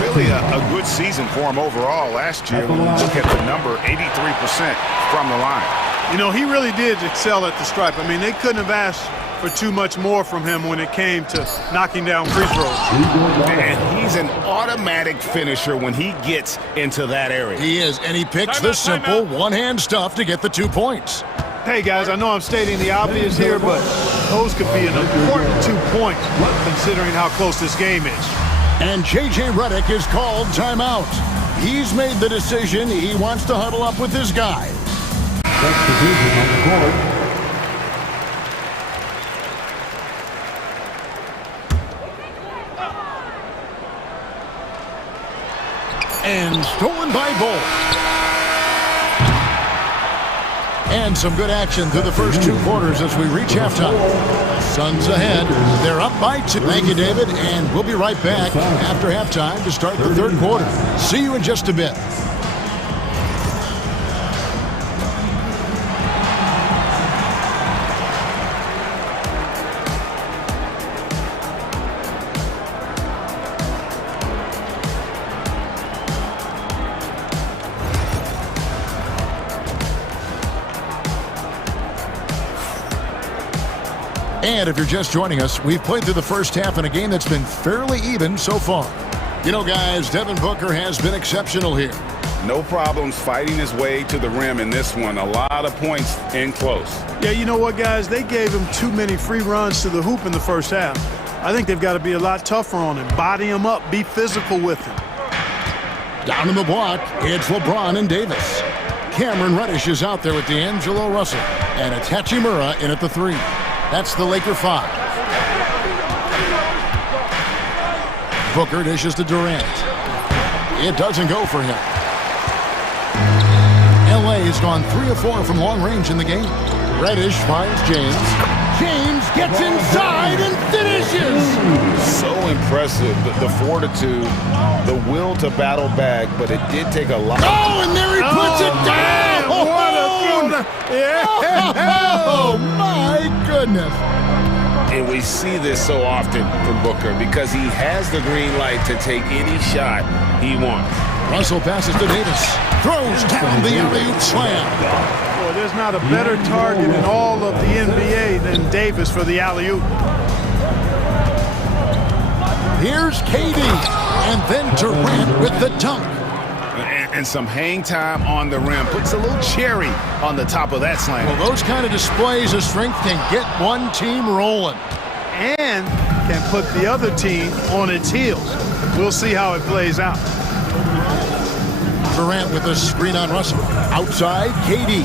Really a good season for him overall last year when we look at the number, 83% from the line. You know, he really did excel at the stripe. I mean, they couldn't have asked for too much more from him when it came to knocking down free throws. And he's an automatic finisher when he gets into that area. He is, and he picks the simple one-hand stuff to get the 2 points. Hey, guys, I know I'm stating the obvious here, but those could be an important 2 points considering how close this game is. And J.J. Redick is called timeout. He's made the decision. He wants to huddle up with his guys. Next decision on the court. And stolen by Bull. And some good action through the first 2 quarters as we reach halftime. Suns ahead. They're up by 2. Thank you, David. And we'll be right back after halftime to start the third quarter. See you in just a bit. And if you're just joining us, we've played through the first half in a game that's been fairly even so far. You know, guys, Devin Booker has been exceptional here. No problems fighting his way to the rim in this one. A lot of points in close. Yeah, you know what, guys? They gave him too many free runs to the hoop in the first half. I think they've got to be a lot tougher on him. Body him up. Be physical with him. Down in the block, it's LeBron and Davis. Cameron Reddish is out there with D'Angelo Russell. And it's Hachimura in at the 3. That's the Laker 5. Booker dishes to Durant. It doesn't go for him. LA has gone 3 of 4 from long range in the game. Reddish finds James. James gets inside and finishes! So impressive, the fortitude, the will to battle back, but it did take a lot. Oh, and there he puts it down! Oh, my goodness. And we see this so often from Booker because he has the green light to take any shot he wants. Russell passes to Davis. Throws down the alley-oop slam. Boy, there's not a better target in all of the NBA than Davis for the alley-oop. Here's KD. And then Durant with the dunk. And some hang time on the rim. Puts a little cherry on the top of that slam. Well, those kind of displays of strength can get one team rolling. And can put the other team on its heels. We'll see how it plays out. Durant with a screen on Russell. Outside, KD.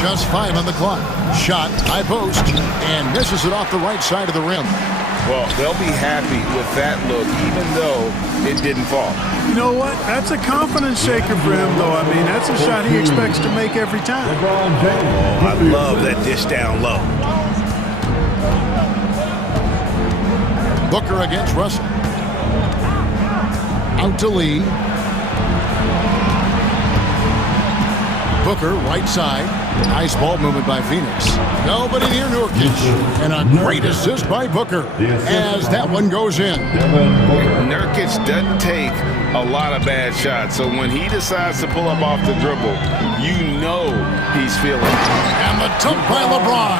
Just 5 on the clock. Shot, high post, and misses it off the right side of the rim. Well, they'll be happy with that look, even though it didn't fall. You know what? That's a confidence shaker for him, though. I mean, that's a shot he expects to make every time. Oh, I love that dish down low. Booker against Russell. Out to Lee. Booker, right side. Nice ball movement by Phoenix. Nobody near Nurkic. And a great assist by Booker as that one goes in. Nurkic doesn't take a lot of bad shots, so when he decides to pull up off the dribble, you know he's feeling it. And the dunk by LeBron.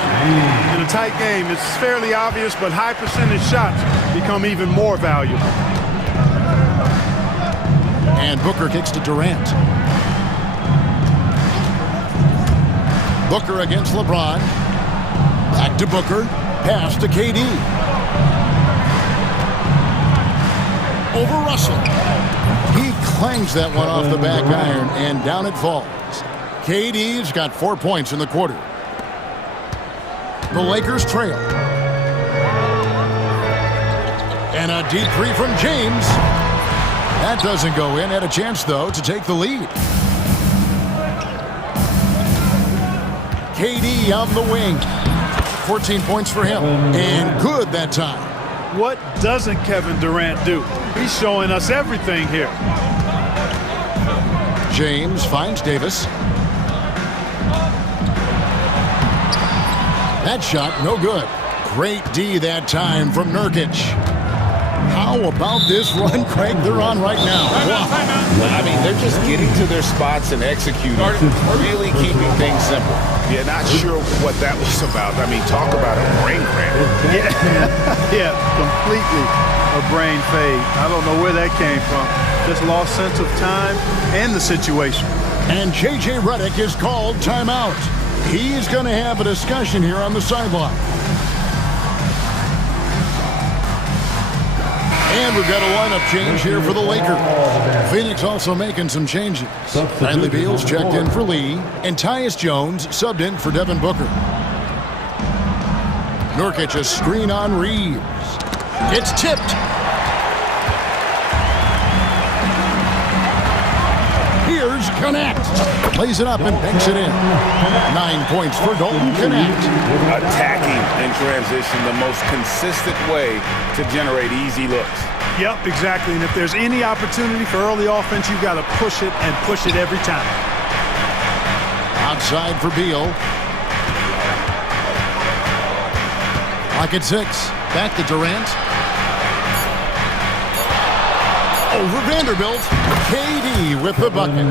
In a tight game, it's fairly obvious, but high percentage shots become even more valuable. And Booker kicks to Durant. Booker against LeBron. Back to Booker. Pass to KD. Over Russell. He clangs that one off the back iron, and down it falls. KD's got 4 points in the quarter. The Lakers trail. And a deep three from James. That doesn't go in. Had a chance, though, to take the lead. KD on the wing. 14 points for him. And good that time. What doesn't Kevin Durant do? He's showing us everything here. James finds Davis. That shot, no good. Great D that time from Nurkic. How about this run, Craig, they're on right now? Wow. I mean, they're just getting to their spots and executing, really keeping things simple. Yeah, not sure what that was about. I mean, talk about a brain cramp. Yeah, completely a brain fade. I don't know where that came from. Just lost sense of time and the situation. And J.J. Redick is called timeout. He's going to have a discussion here on the sideline. And we've got a lineup change here for the Lakers. Phoenix also making some changes. Bradley Beal's checked in for Lee, and Tyus Jones subbed in for Devin Booker. Nurkic a screen on Reeves. It's tipped. Here's Connect. Plays it up and banks it in. 9 points for Dalton Connect. Attacking in transition, the most consistent way to generate easy looks. Yep, exactly. And if there's any opportunity for early offense, you've got to push it and push it every time. Outside for Beal. Lock at 6. Back to Durant. Over Vanderbilt. KD with the bucket.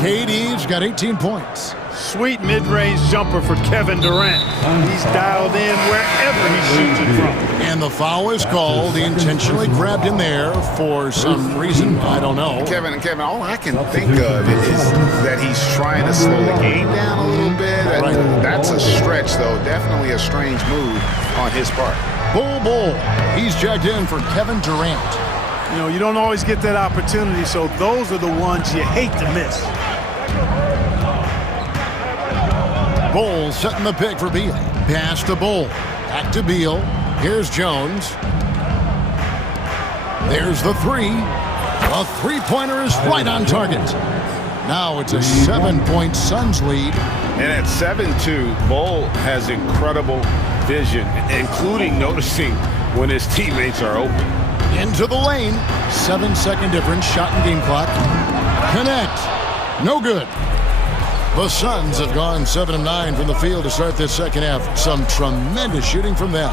KD's got 18 points. Sweet mid-range jumper for Kevin Durant. He's dialed in wherever he shoots it from. And the foul is called. He intentionally grabbed in there for some reason. I don't know. Kevin, all I can think of is that he's trying to slow the game down a little bit. That's a stretch, though. Definitely a strange move on his part. Bull. He's checked in for Kevin Durant. You know, you don't always get that opportunity, so those are the ones you hate to miss. Bull setting the pick for Beal. Pass to Bull. Back to Beal. Here's Jones. There's the three. A three-pointer is right on target. Now it's a 7-point Suns lead. And at 7-2, Bull has incredible vision, including noticing when his teammates are open. Into the lane. 7-second difference. Shot and game clock. Connect. No good. The Suns have gone 7 of 9 from the field to start this second half. Some tremendous shooting from them.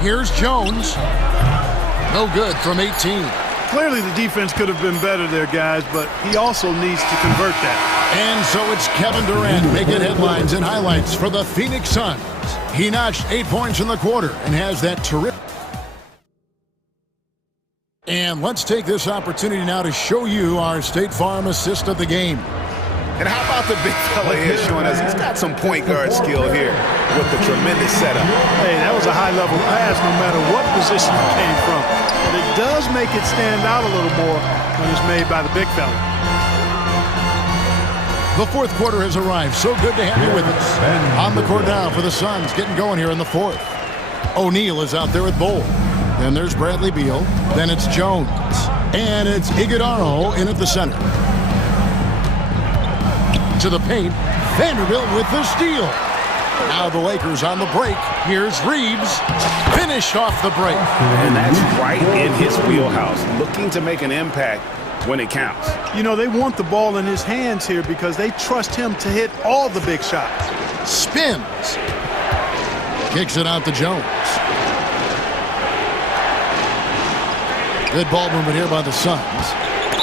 Here's Jones. No good from 18. Clearly the defense could have been better there, guys, but he also needs to convert that. And so it's Kevin Durant making headlines and highlights for the Phoenix Suns. He notched 8 points in the quarter and has that terrific. And let's take this opportunity now to show you our State Farm assist of the game. And how about the big fella here showing us he's got some point guard skill here with the tremendous setup. Hey, that was a high-level pass no matter what position it came from. But it does make it stand out a little more when it's made by the big fella. The fourth quarter has arrived. So good to have you with us. On the court now for the Suns, getting going here in the fourth. O'Neal is out there with Bowl. Then there's Bradley Beal. Then it's Jones. And it's Iguodaro in at the center. To the paint. Vanderbilt with the steal. Now the Lakers on the break. Here's Reeves. Finished off the break. And that's right in his wheelhouse. Looking to make an impact when it counts. You know, they want the ball in his hands here because they trust him to hit all the big shots. Spins. Kicks it out to Jones. Good ball movement here by the Suns.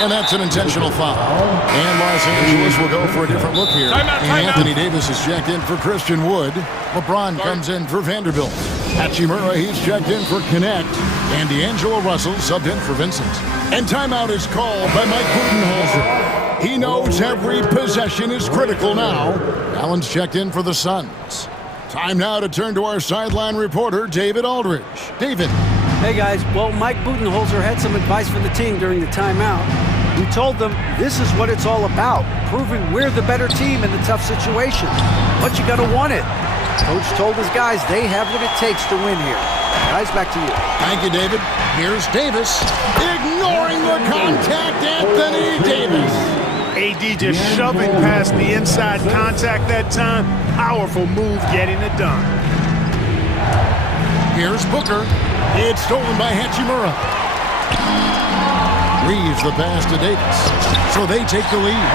And that's an intentional foul. And Los Angeles will go for a different look here. And Anthony Davis is checked in for Christian Wood. LeBron comes in for Vanderbilt. Hachimura, he's checked in for Connect. And D'Angelo Russell subbed in for Vincent. And timeout is called by Mike Budenholzer. He knows every possession is critical now. Allen's checked in for the Suns. Time now to turn to our sideline reporter, David Aldridge. David. Hey guys, well, Mike Budenholzer had some advice for the team during the timeout. He told them this is what it's all about, proving we're the better team in the tough situation. But you gotta want it. Coach told his guys they have what it takes to win here. Guys, back to you. Thank you, David. Here's Davis. Ignoring the contact, Anthony Davis. AD just shoving past the inside contact that time. Powerful move getting it done. Here's Booker. It's stolen by Hachimura. Reeves the pass to Davis. So they take the lead.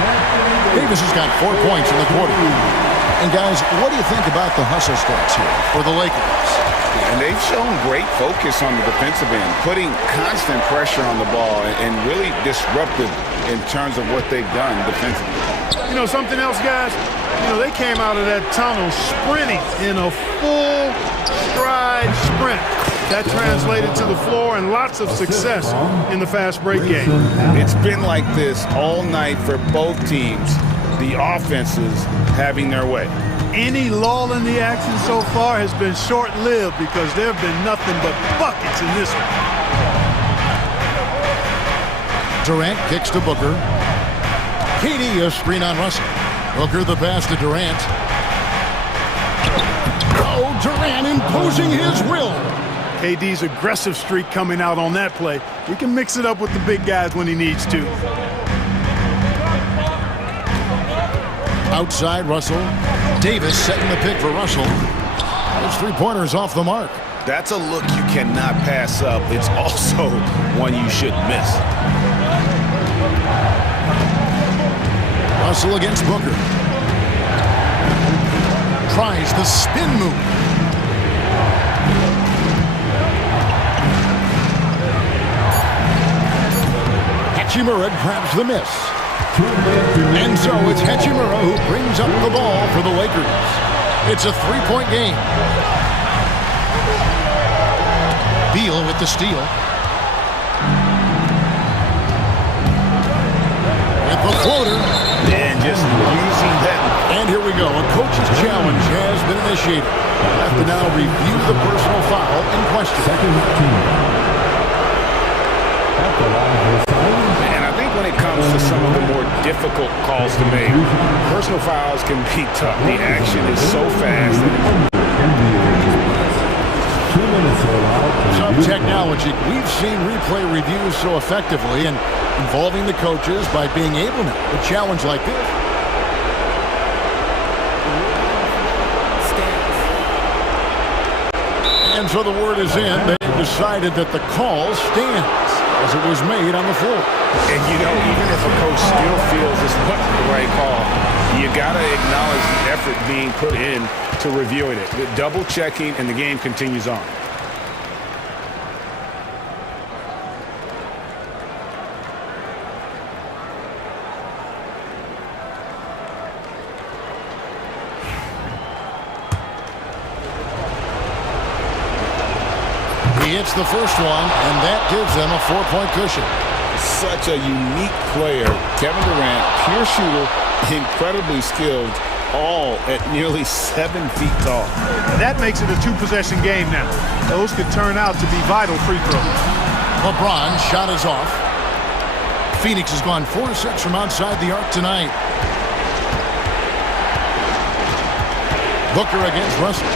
Davis has got 4 points in the quarter. And guys, what do you think about the hustle starts here for the Lakers? And they've shown great focus on the defensive end, putting constant pressure on the ball and really disruptive in terms of what they've done defensively. You know, something else, guys? You know, they came out of that tunnel sprinting in a full stride sprint. That translated to the floor and lots of success in the fast break game. It's been like this all night for both teams. The offenses having their way. Any lull in the action so far has been short-lived because there have been nothing but buckets in this one. Durant kicks to Booker. KD a screen on Russell. Booker the pass to Durant. Oh, Durant imposing his will. KD's aggressive streak coming out on that play. He can mix it up with the big guys when he needs to. Outside Russell. Davis setting the pick for Russell. Those three-pointers off the mark. That's a look you cannot pass up. It's also one you shouldn't miss. Russell against Booker. Tries the spin move. Hachimura grabs the miss. And so it's Hachimura who brings up the ball for the Lakers. It's a three-point game. Beal with the steal. With the floater. And just using that. And here we go. A coach's challenge has been initiated. We'll have to now review the personal foul in question. And I think when it comes to some of the more difficult calls to make, personal fouls can be tough. The action is so fast. Some technology. We've seen replay reviews so effectively and involving the coaches by being able to a challenge like this. And so the word is in. They've decided that the call stands as it was made on the floor. And you know, even if a coach still feels this wasn't the right call, you got to acknowledge the effort being put in to reviewing it. The double checking, and the game continues on. hits the first one, and that gives them a 4-point cushion. Such a unique player. Kevin Durant, pure shooter, incredibly skilled, all at nearly 7 feet tall. That makes it a two-possession game now. Those could turn out to be vital free throws. LeBron's shot is off. Phoenix has gone 4 of 6 from outside the arc tonight. Booker against Russell.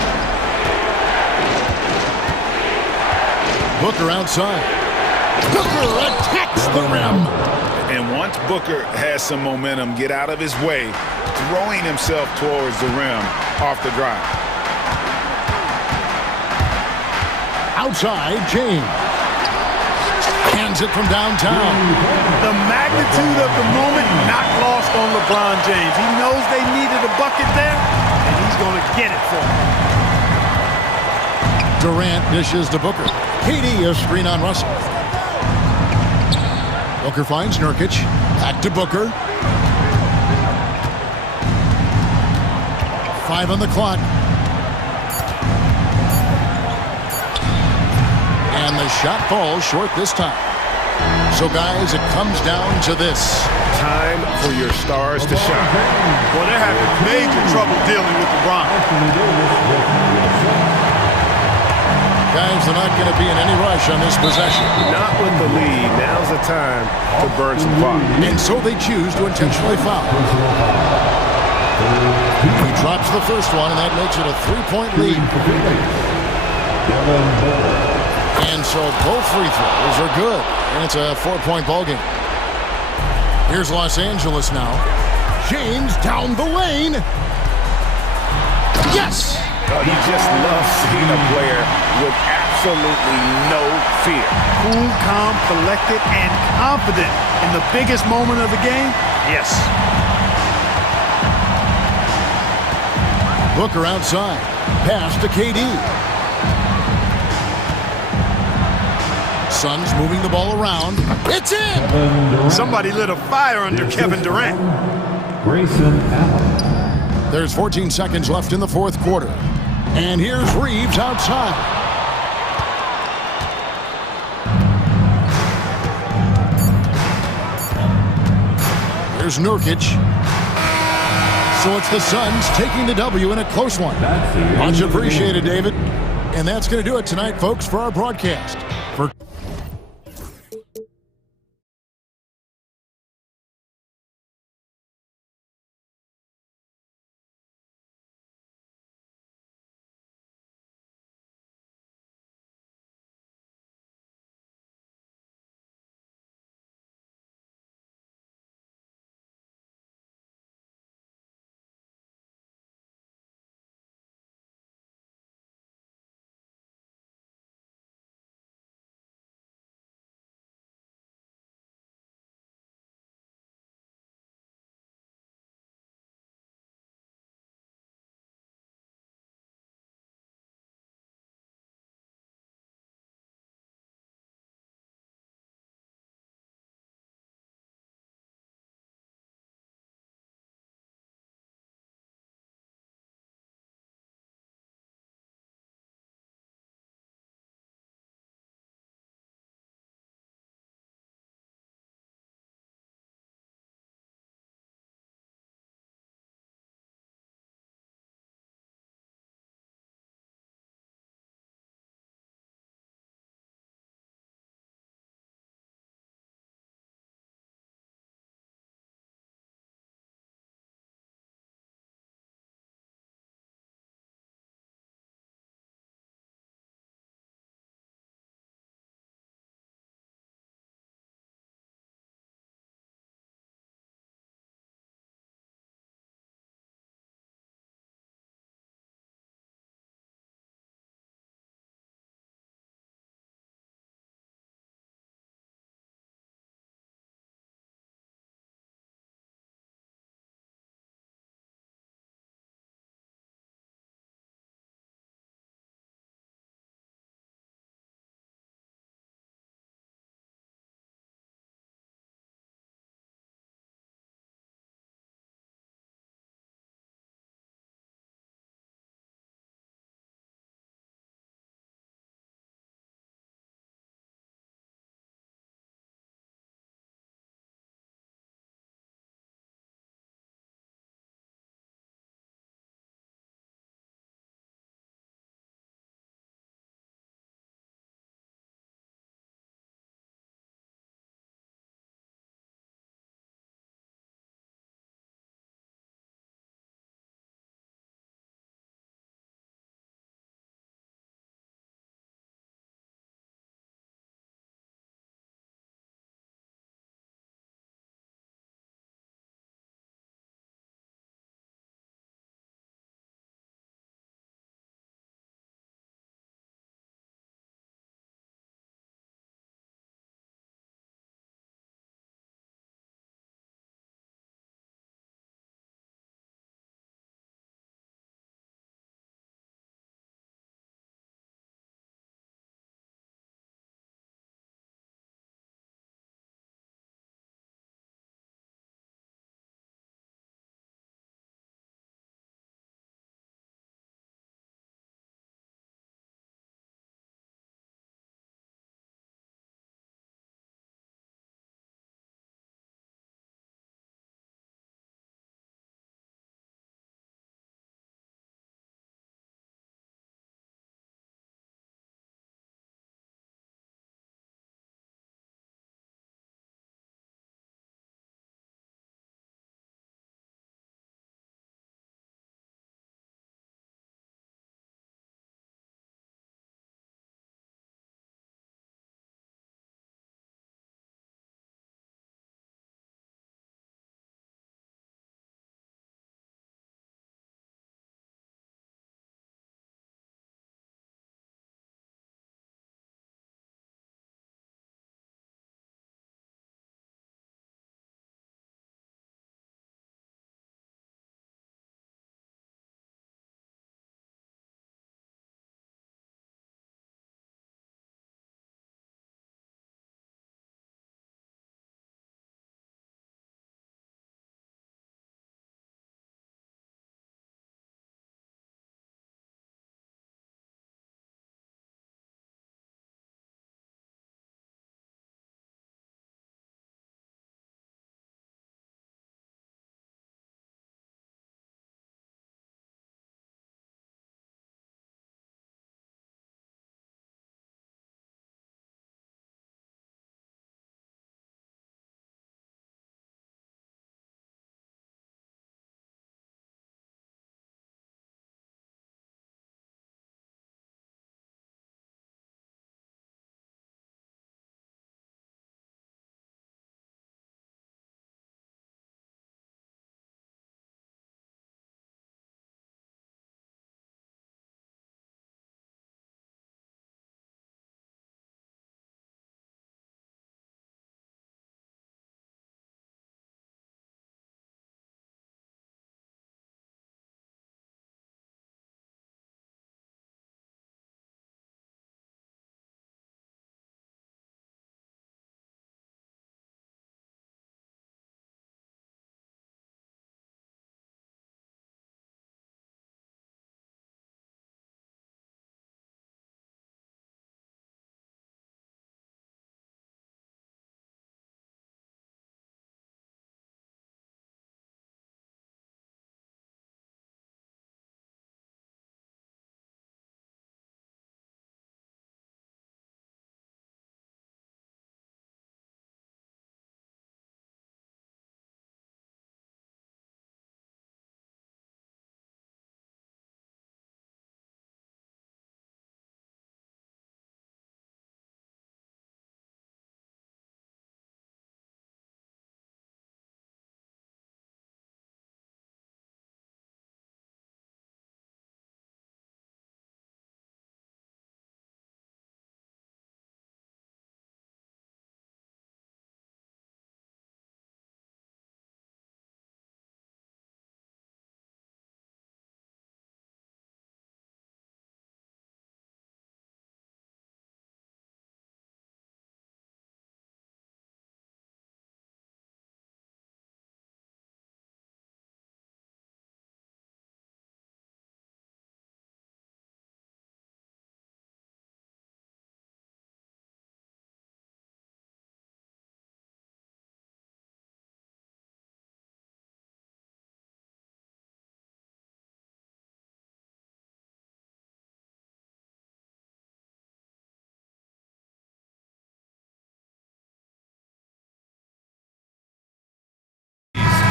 Booker outside. Booker attacks the rim. And once Booker has some momentum, get out of his way, throwing himself towards the rim off the drive. Outside, James. Hands it from downtown. The magnitude of the moment not lost on LeBron James. He knows they needed a bucket there, and he's going to get it for them. Durant dishes to Booker. KD a screen on Russell. Booker finds Nurkic. Back to Booker. 5 on the clock. And the shot falls short this time. So, guys, it comes down to this. Time for your stars to shine. Well, they're having major trouble dealing with LeBron. Guys, they're not going to be in any rush on this possession. Not with the lead. Now's the time to burn some clock. And so they choose to intentionally foul. He drops the first one, and that makes it a 3-point lead. And so both free throws are good, and it's a 4-point ballgame. Here's Los Angeles now. James down the lane. Yes! Oh, you just love seeing a player with absolutely no fear. Cool, calm, collected, and confident in the biggest moment of the game. Yes. Booker outside. Pass to KD. Suns moving the ball around. It's in! Somebody lit a fire under Kevin Durant. There's 14 seconds left in the fourth quarter. And here's Reeves outside. Here's Nurkic. So it's the Suns taking the W in a close one. Much appreciated, David. And that's going to do it tonight, folks, for our broadcast. For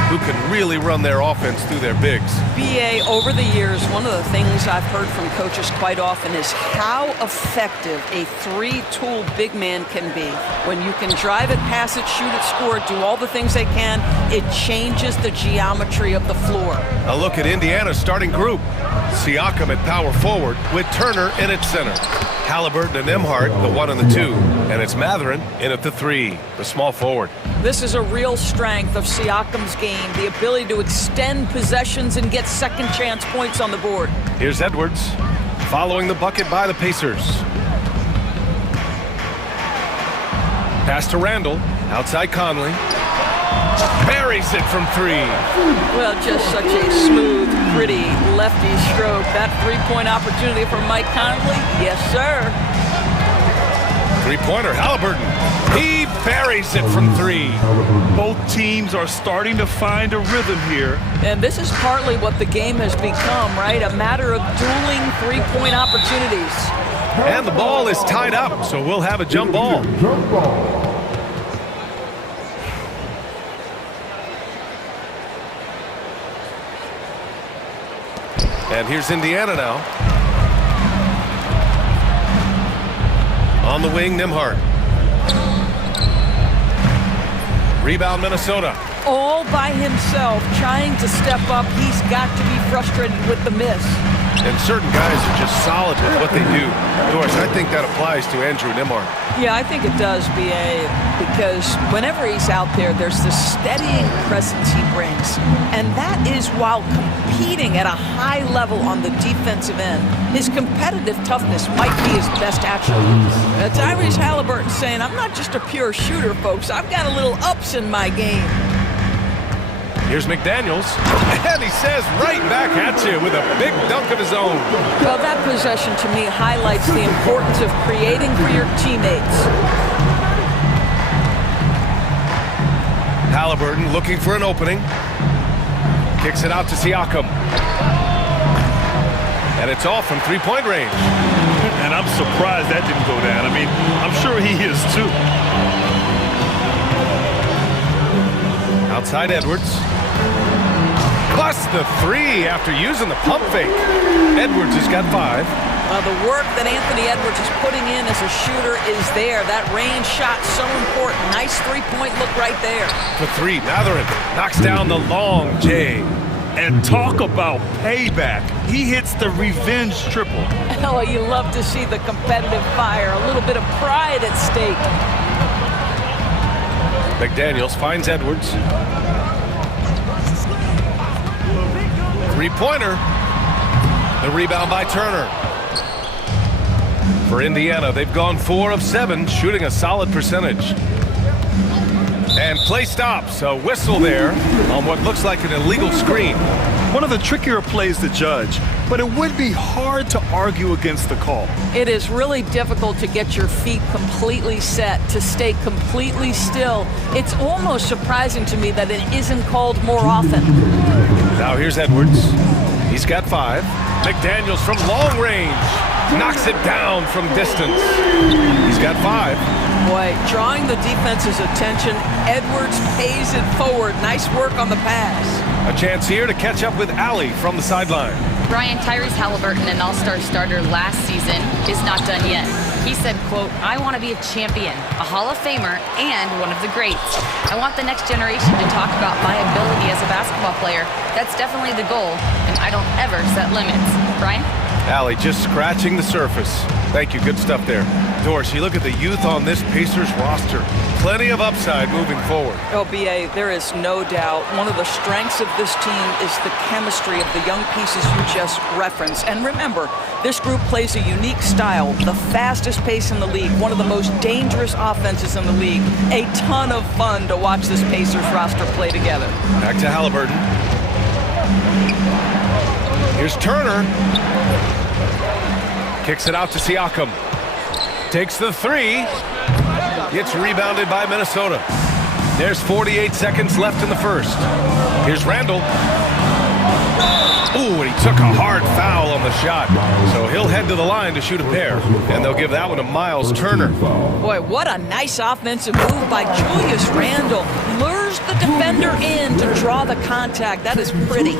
who can really run their offense through their bigs. BA, over the years, one of the things I've heard from coaches quite often is how effective a three-tool big man can be. When you can drive it, pass it, shoot it, score it, do all the things they can, it changes the geometry of the floor. A look at Indiana's starting group. Siakam at power forward with Turner in at center. Halliburton and Nembhard, the 1 and the 2. And it's Mathurin in at the 3, the small forward. This is a real strength of Siakam's game, the ability to extend possessions and get second chance points on the board. Here's Edwards, following the bucket by the Pacers. Pass to Randall, outside Conley. Buries it from 3. Well, just such a smooth, pretty lefty stroke. That three-point opportunity for Mike Conley, yes, sir. Three-pointer, Halliburton. He buries it from 3. Both teams are starting to find a rhythm here. And this is partly what the game has become, right? A matter of dueling three-point opportunities. And the ball is tied up, so we'll have a jump ball. And here's Indiana now. On the wing, Nembhard. Rebound, Minnesota. All by himself, trying to step up. He's got to be frustrated with the miss. And certain guys are just solid with what they do. Doris, I think that applies to Andrew Nembhard. Yeah, I think it does, BA, because whenever he's out there, there's this steadying presence he brings. And that is while competing at a high level on the defensive end. His competitive toughness might be his best attribute. Tyrese Halliburton saying, I'm not just a pure shooter, folks. I've got a little ups in my game. Here's McDaniels, and he says right back at you with a big dunk of his own. Well, that possession to me highlights the importance of creating for your teammates. Halliburton looking for an opening. Kicks it out to Siakam. And it's off from three-point range. And I'm surprised that didn't go down. I mean, I'm sure he is too. Outside Edwards. Busts the 3 after using the pump fake. Edwards has got 5. The work that Anthony Edwards is putting in as a shooter is there. That range shot so important. Nice three-point look right there. For 3, Mathurin knocks down the long J. And talk about payback. He hits the revenge triple. Oh, you love to see the competitive fire. A little bit of pride at stake. McDaniels finds Edwards. Three-pointer. The rebound by Turner. For Indiana, they've gone 4 of 7, shooting a solid percentage. And play stops. A whistle there on what looks like an illegal screen. One of the trickier plays to judge, but it would be hard to argue against the call. It is really difficult to get your feet completely set, to stay completely still. It's almost surprising to me that it isn't called more often. Now here's Edwards. He's got 5. McDaniels from long range. Knocks it down from distance. He's got 5. Boy, drawing the defense's attention, Edwards pays it forward. Nice work on the pass. A chance here to catch up with Allie from the sideline. Brian, Tyrese Halliburton, an all-star starter last season, is not done yet. He said, quote, I want to be a champion, a Hall of Famer, and one of the greats. I want the next generation to talk about my ability as a basketball player. That's definitely the goal, and I don't ever set limits. Brian? Allie just scratching the surface. Thank you, good stuff there. Doris, you look at the youth on this Pacers roster. Plenty of upside moving forward. Oh, BA, there is no doubt. One of the strengths of this team is the chemistry of the young pieces you just referenced. And remember, this group plays a unique style, the fastest pace in the league, one of the most dangerous offenses in the league. A ton of fun to watch this Pacers roster play together. Back to Halliburton. Here's Turner. Kicks it out to Siakam. Takes the 3. Gets rebounded by Minnesota. There's 48 seconds left in the first. Here's Randall. Ooh, and he took a hard foul on the shot. So he'll head to the line to shoot a pair. And they'll give that one to Miles Turner. Boy, what a nice offensive move by Julius Randle. Lured lures the defender in to draw the contact. That is pretty.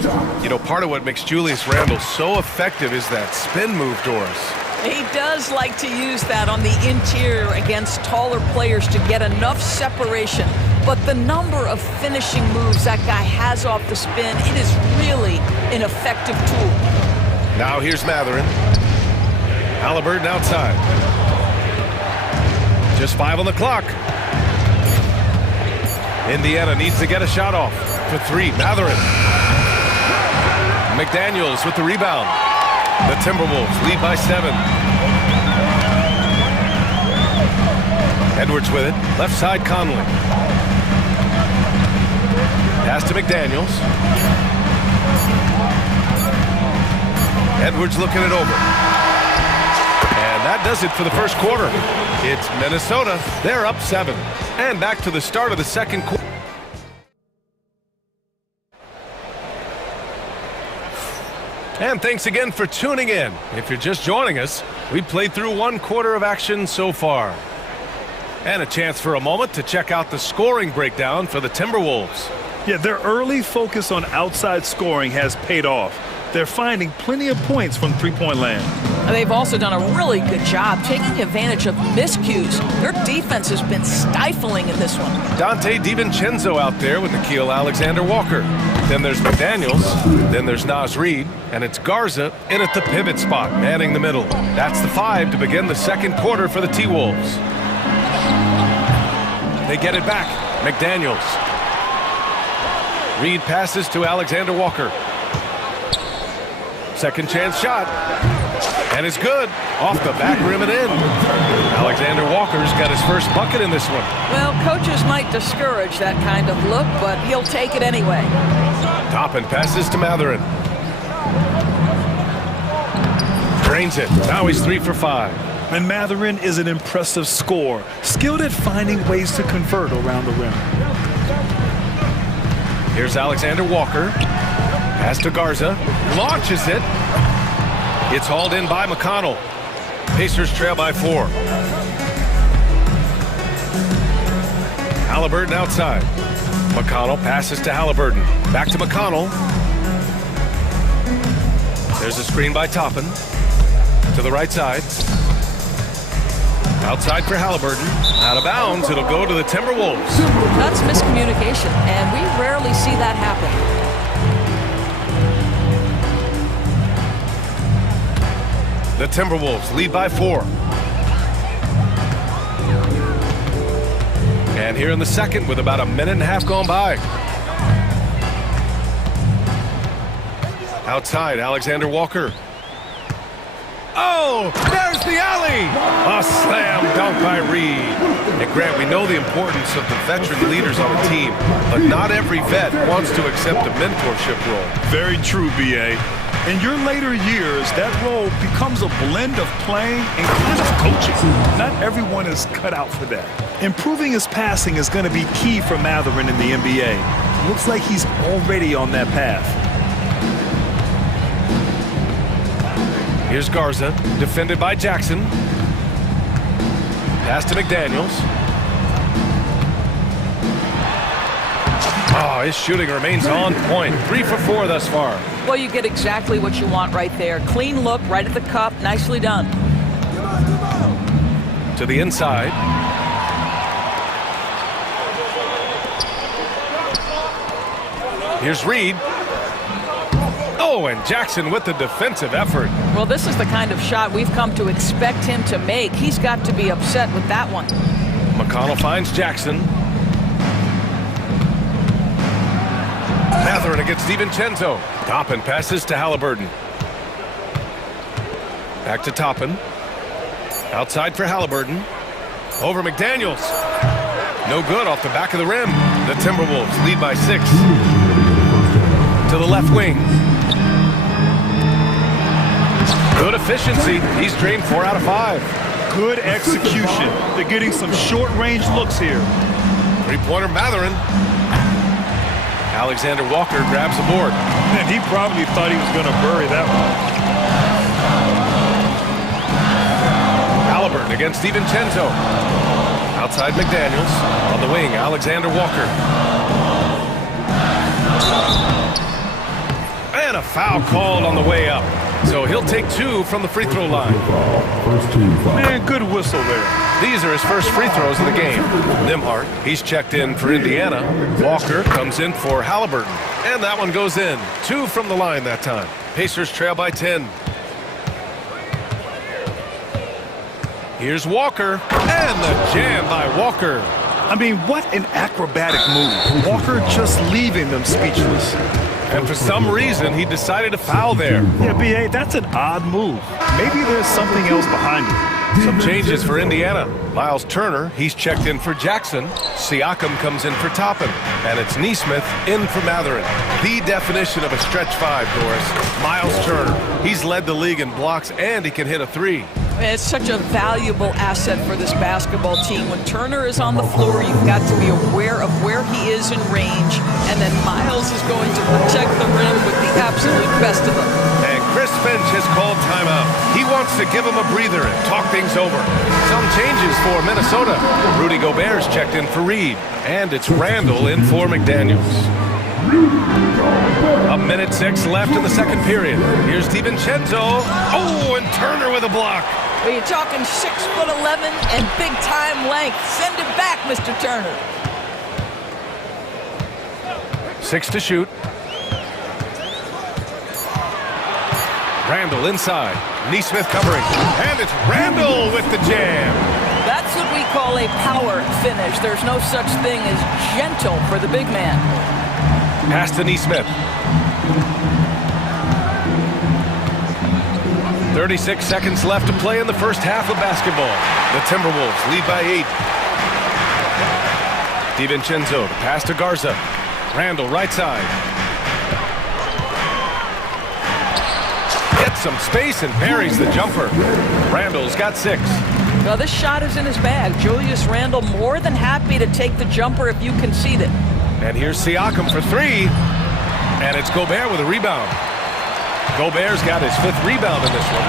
You know, part of what makes Julius Randle so effective is that spin move, Doris. He does like to use that on the interior against taller players to get enough separation. But the number of finishing moves that guy has off the spin, it is really an effective tool. Now here's Matherin. Halliburton outside. Just 5 on the clock. Indiana needs to get a shot off for 3. Matherin. McDaniels with the rebound. The Timberwolves lead by 7. Edwards with it. Left side, Conley. Pass to McDaniels. Edwards looking it over. And that does it for the first quarter. It's Minnesota. They're up 7. And back to the start of the second quarter. And thanks again for tuning in. If you're just joining us, we played through 1 quarter of action so far. And a chance for a moment to check out the scoring breakdown for the Timberwolves. Yeah, their early focus on outside scoring has paid off. They're finding plenty of points from three-point land. They've also done a really good job taking advantage of miscues. Their defense has been stifling in this one. Dante DiVincenzo out there with Nickeil Alexander-Walker. Then there's McDaniels. Then there's Naz Reid. And it's Garza in at the pivot spot, manning the middle. That's the 5 to begin the second quarter for the T-Wolves. They get it back. McDaniels. Reid passes to Alexander-Walker. Second chance shot. And it's good. Off the back rim and in. Alexander Walker's got his first bucket in this one. Well, coaches might discourage that kind of look, but he'll take it anyway. Toppin passes to Matherin. Drains it. Now he's 3 for 5. And Matherin is an impressive scorer, skilled at finding ways to convert around the rim. Here's Alexander Walker. Pass to Garza. Launches it. It's hauled in by McConnell. Pacers trail by 4. Halliburton outside. McConnell passes to Halliburton. Back to McConnell. There's a screen by Toppin. To the right side. Outside for Halliburton. Out of bounds. It'll go to the Timberwolves. That's miscommunication, and we rarely see that happen. The Timberwolves lead by 4. And here in the second with about a minute and a half gone by. Outside, Alexander Walker. Oh, there's the alley! A slam dunk by Reid. And Grant, we know the importance of the veteran leaders on a team, but not every vet wants to accept a mentorship role. Very true, B.A. In your later years, that role becomes a blend of playing and kind of coaching. Not everyone is cut out for that. Improving his passing is going to be key for Matherin in the NBA. Looks like he's already on that path. Here's Garza, defended by Jackson. Pass to McDaniels. Oh, his shooting remains on point. 3 for 4 thus far. Well, you get exactly what you want right there. Clean look, right at the cup. Nicely done. To the inside. Here's Reid. Oh, and Jackson with the defensive effort. Well, this is the kind of shot we've come to expect him to make. He's got to be upset with that one. McConnell finds Jackson. Matherin against DiVincenzo. Toppin passes to Halliburton. Back to Toppin. Outside for Halliburton. Over McDaniels. No good off the back of the rim. The Timberwolves lead by 6. To the left wing. Good efficiency. He's drained 4 out of 5. Good execution. They're getting some short-range looks here. Three-pointer Matherin. Alexander Walker grabs the board. And he probably thought he was going to bury that one. Halliburton against DiVincenzo. Outside McDaniels. On the wing, Alexander Walker. And a foul called on the way up. So he'll take 2 from the free throw line. Man, good whistle there. These are his first free throws of the game. Nembhard, he's checked in for Indiana. Walker comes in for Halliburton. And that one goes in. 2 from the line that time. Pacers trail by 10. Here's Walker. And the jam by Walker. I mean, what an acrobatic move. Walker just leaving them speechless. And for some reason, he decided to foul there. Yeah, B.A., that's an odd move. Maybe there's something else behind it. Some changes for Indiana. Miles Turner, he's checked in for Jackson. Siakam comes in for Toppin. And it's Neesmith in for Matherin. The definition of a stretch 5, Doris. Miles Turner. He's led the league in blocks, and he can hit a 3. It's such a valuable asset for this basketball team. When Turner is on the floor, you've got to be aware of where he is in range, and then Miles is going to protect the rim with the absolute best of them. And Chris Finch has called timeout. He wants to give him a breather and talk things over. Some changes for Minnesota. Rudy Gobert's checked in for Reed, and it's Randall in for McDaniels. 1:06 left in the second period. Here's DiVincenzo. Oh, and Turner with a block. Well, you're talking 6'11" and big-time length. Send him back, Mr. Turner. 6 to shoot. Randall inside. Neesmith covering. And it's Randall with the jam. That's what we call a power finish. There's no such thing as gentle for the big man. Pass to Neesmith. 36 seconds left to play in the first half of basketball. The Timberwolves lead by 8. DiVincenzo, the pass to Garza. Randall, right side. Gets some space and buries the jumper. Randall's got 6. Well, this shot is in his bag. Julius Randle more than happy to take the jumper if you concede it. And here's Siakam for 3. And it's Gobert with a rebound. Gobert's got his 5th rebound in this one.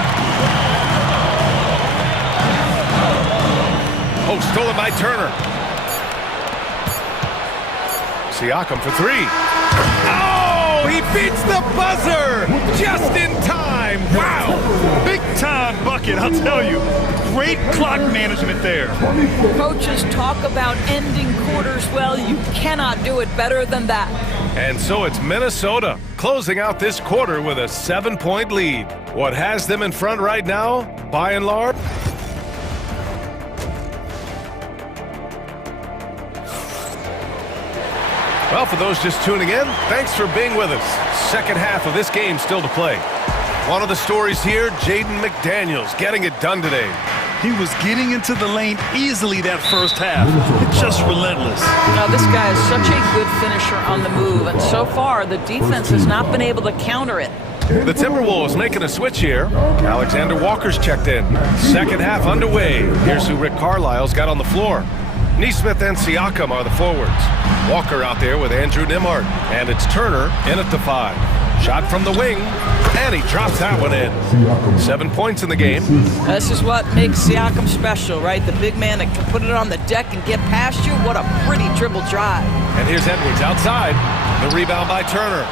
Oh, stolen by Turner. Siakam for 3. Oh, he beats the buzzer just in time. Wow. Big time bucket, I'll tell you. Great clock management there. Coaches talk about ending quarters well. You cannot do it better than that. And so it's Minnesota closing out this quarter with a 7-point lead. What has them in front right now, by and large? Well, for those just tuning in, thanks for being with us. Second half of this game still to play. One of the stories here, Jaden McDaniels getting it done today. He was getting into the lane easily that first half. It's just relentless. Now, this guy is such a good finisher on the move, and so far the defense has not been able to counter it. The Timberwolves making a switch here. Alexander Walker's checked in. Second half underway. Here's who Rick Carlisle's got on the floor. Neesmith and Siakam are the forwards. Walker out there with Andrew Nembhard. And it's Turner in at the 5. Shot from the wing, and he drops that one in. 7 points in the game. This is what makes Siakam special, right? The big man that can put it on the deck and get past you. What a pretty dribble drive. And here's Edwards outside. The rebound by Turner.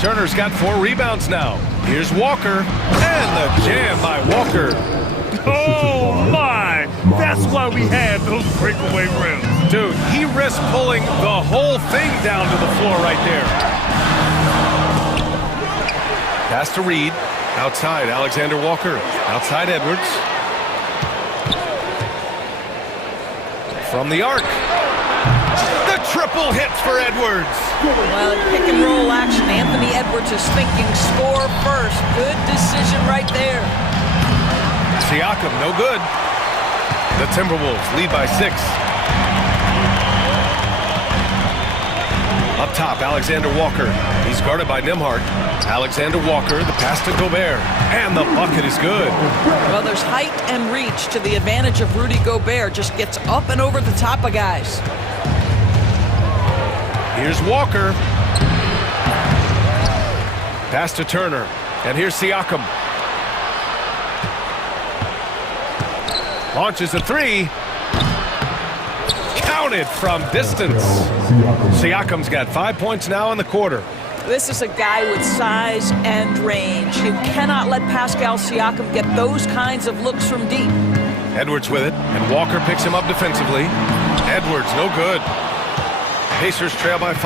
Turner's got 4 rebounds now. Here's Walker, and the jam by Walker. Oh, my! That's why we had those breakaway rims. Dude, he risked pulling the whole thing down to the floor right there. Pass to Reed. Outside, Alexander Walker. Outside, Edwards. From the arc. The triple hits for Edwards. Well, pick and roll action. Anthony Edwards is thinking score first. Good decision right there. Siakam, no good. The Timberwolves lead by 6. Up top, Alexander Walker. He's guarded by Nembhard. Alexander Walker, the pass to Gobert. And the bucket is good. Well, there's height and reach to the advantage of Rudy Gobert. Just gets up and over the top of guys. Here's Walker. Pass to Turner. And here's Siakam. Launches a 3. counted from distance. Siakam's got 5 points now in the quarter. This is a guy with size and range. You cannot let Pascal Siakam get those kinds of looks from deep. Edwards with it, and Walker picks him up defensively. Edwards, no good. Pacers trail by 5.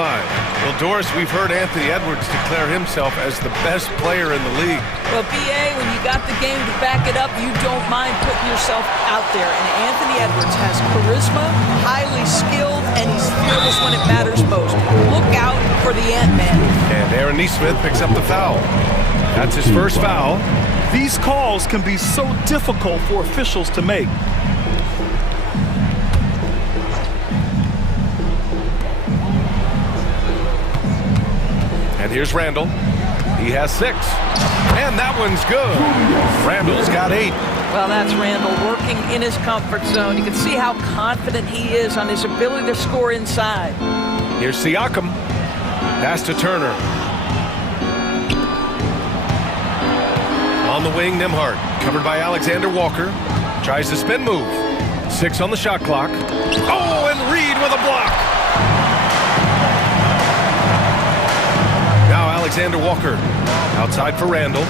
Well, Doris, we've heard Anthony Edwards declare himself as the best player in the league. Well, BA, when you got the game to back it up, you don't mind putting yourself out there. And Anthony Edwards has charisma, highly skilled, and he's fearless when it matters most. Look out for the Ant-Man. And Aaron Nesmith picks up the foul. That's his first foul. These calls can be so difficult for officials to make. And here's Randall. He has 6. And that one's good. Randall's got 8. Well, that's Randall working in his comfort zone. You can see how confident he is on his ability to score inside. Here's Siakam. Pass to Turner. On the wing, Nembhard. Covered by Alexander Walker. Tries the spin move. 6 on the shot clock. Oh, and Reed with a block. Now Alexander Walker. Outside for Randall.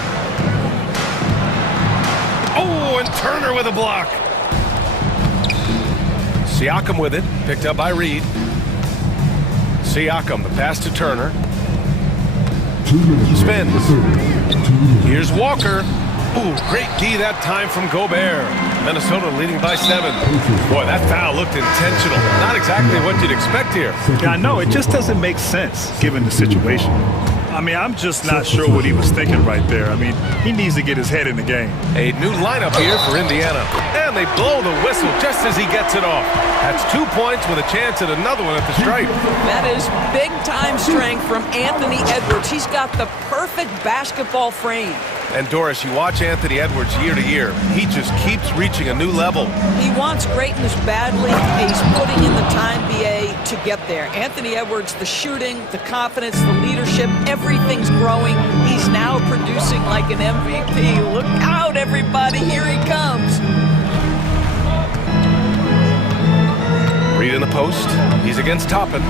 Oh, and Turner with a block. Siakam with it. Picked up by Reed. Siakam, the pass to Turner. Spins. Here's Walker. Ooh, great D that time from Gobert. Minnesota leading by 7. Boy, that foul looked intentional. Not exactly what you'd expect here. Yeah, I know. It just doesn't make sense given the situation. I mean, I'm just not sure what he was thinking right there. I mean, he needs to get his head in the game. A new lineup here for Indiana. And they blow the whistle just as he gets it off. That's 2 points with a chance at another one at the stripe. That is big-time strength from Anthony Edwards. He's got the perfect basketball frame. And Doris, you watch Anthony Edwards year to year. He just keeps reaching a new level. He wants greatness badly. He's putting in the time, BA, to get there. Anthony Edwards, the shooting, the confidence, the leadership, everything's growing. He's now producing like an MVP. Look out, everybody. Here he comes. Reed in the post. He's against Toppin.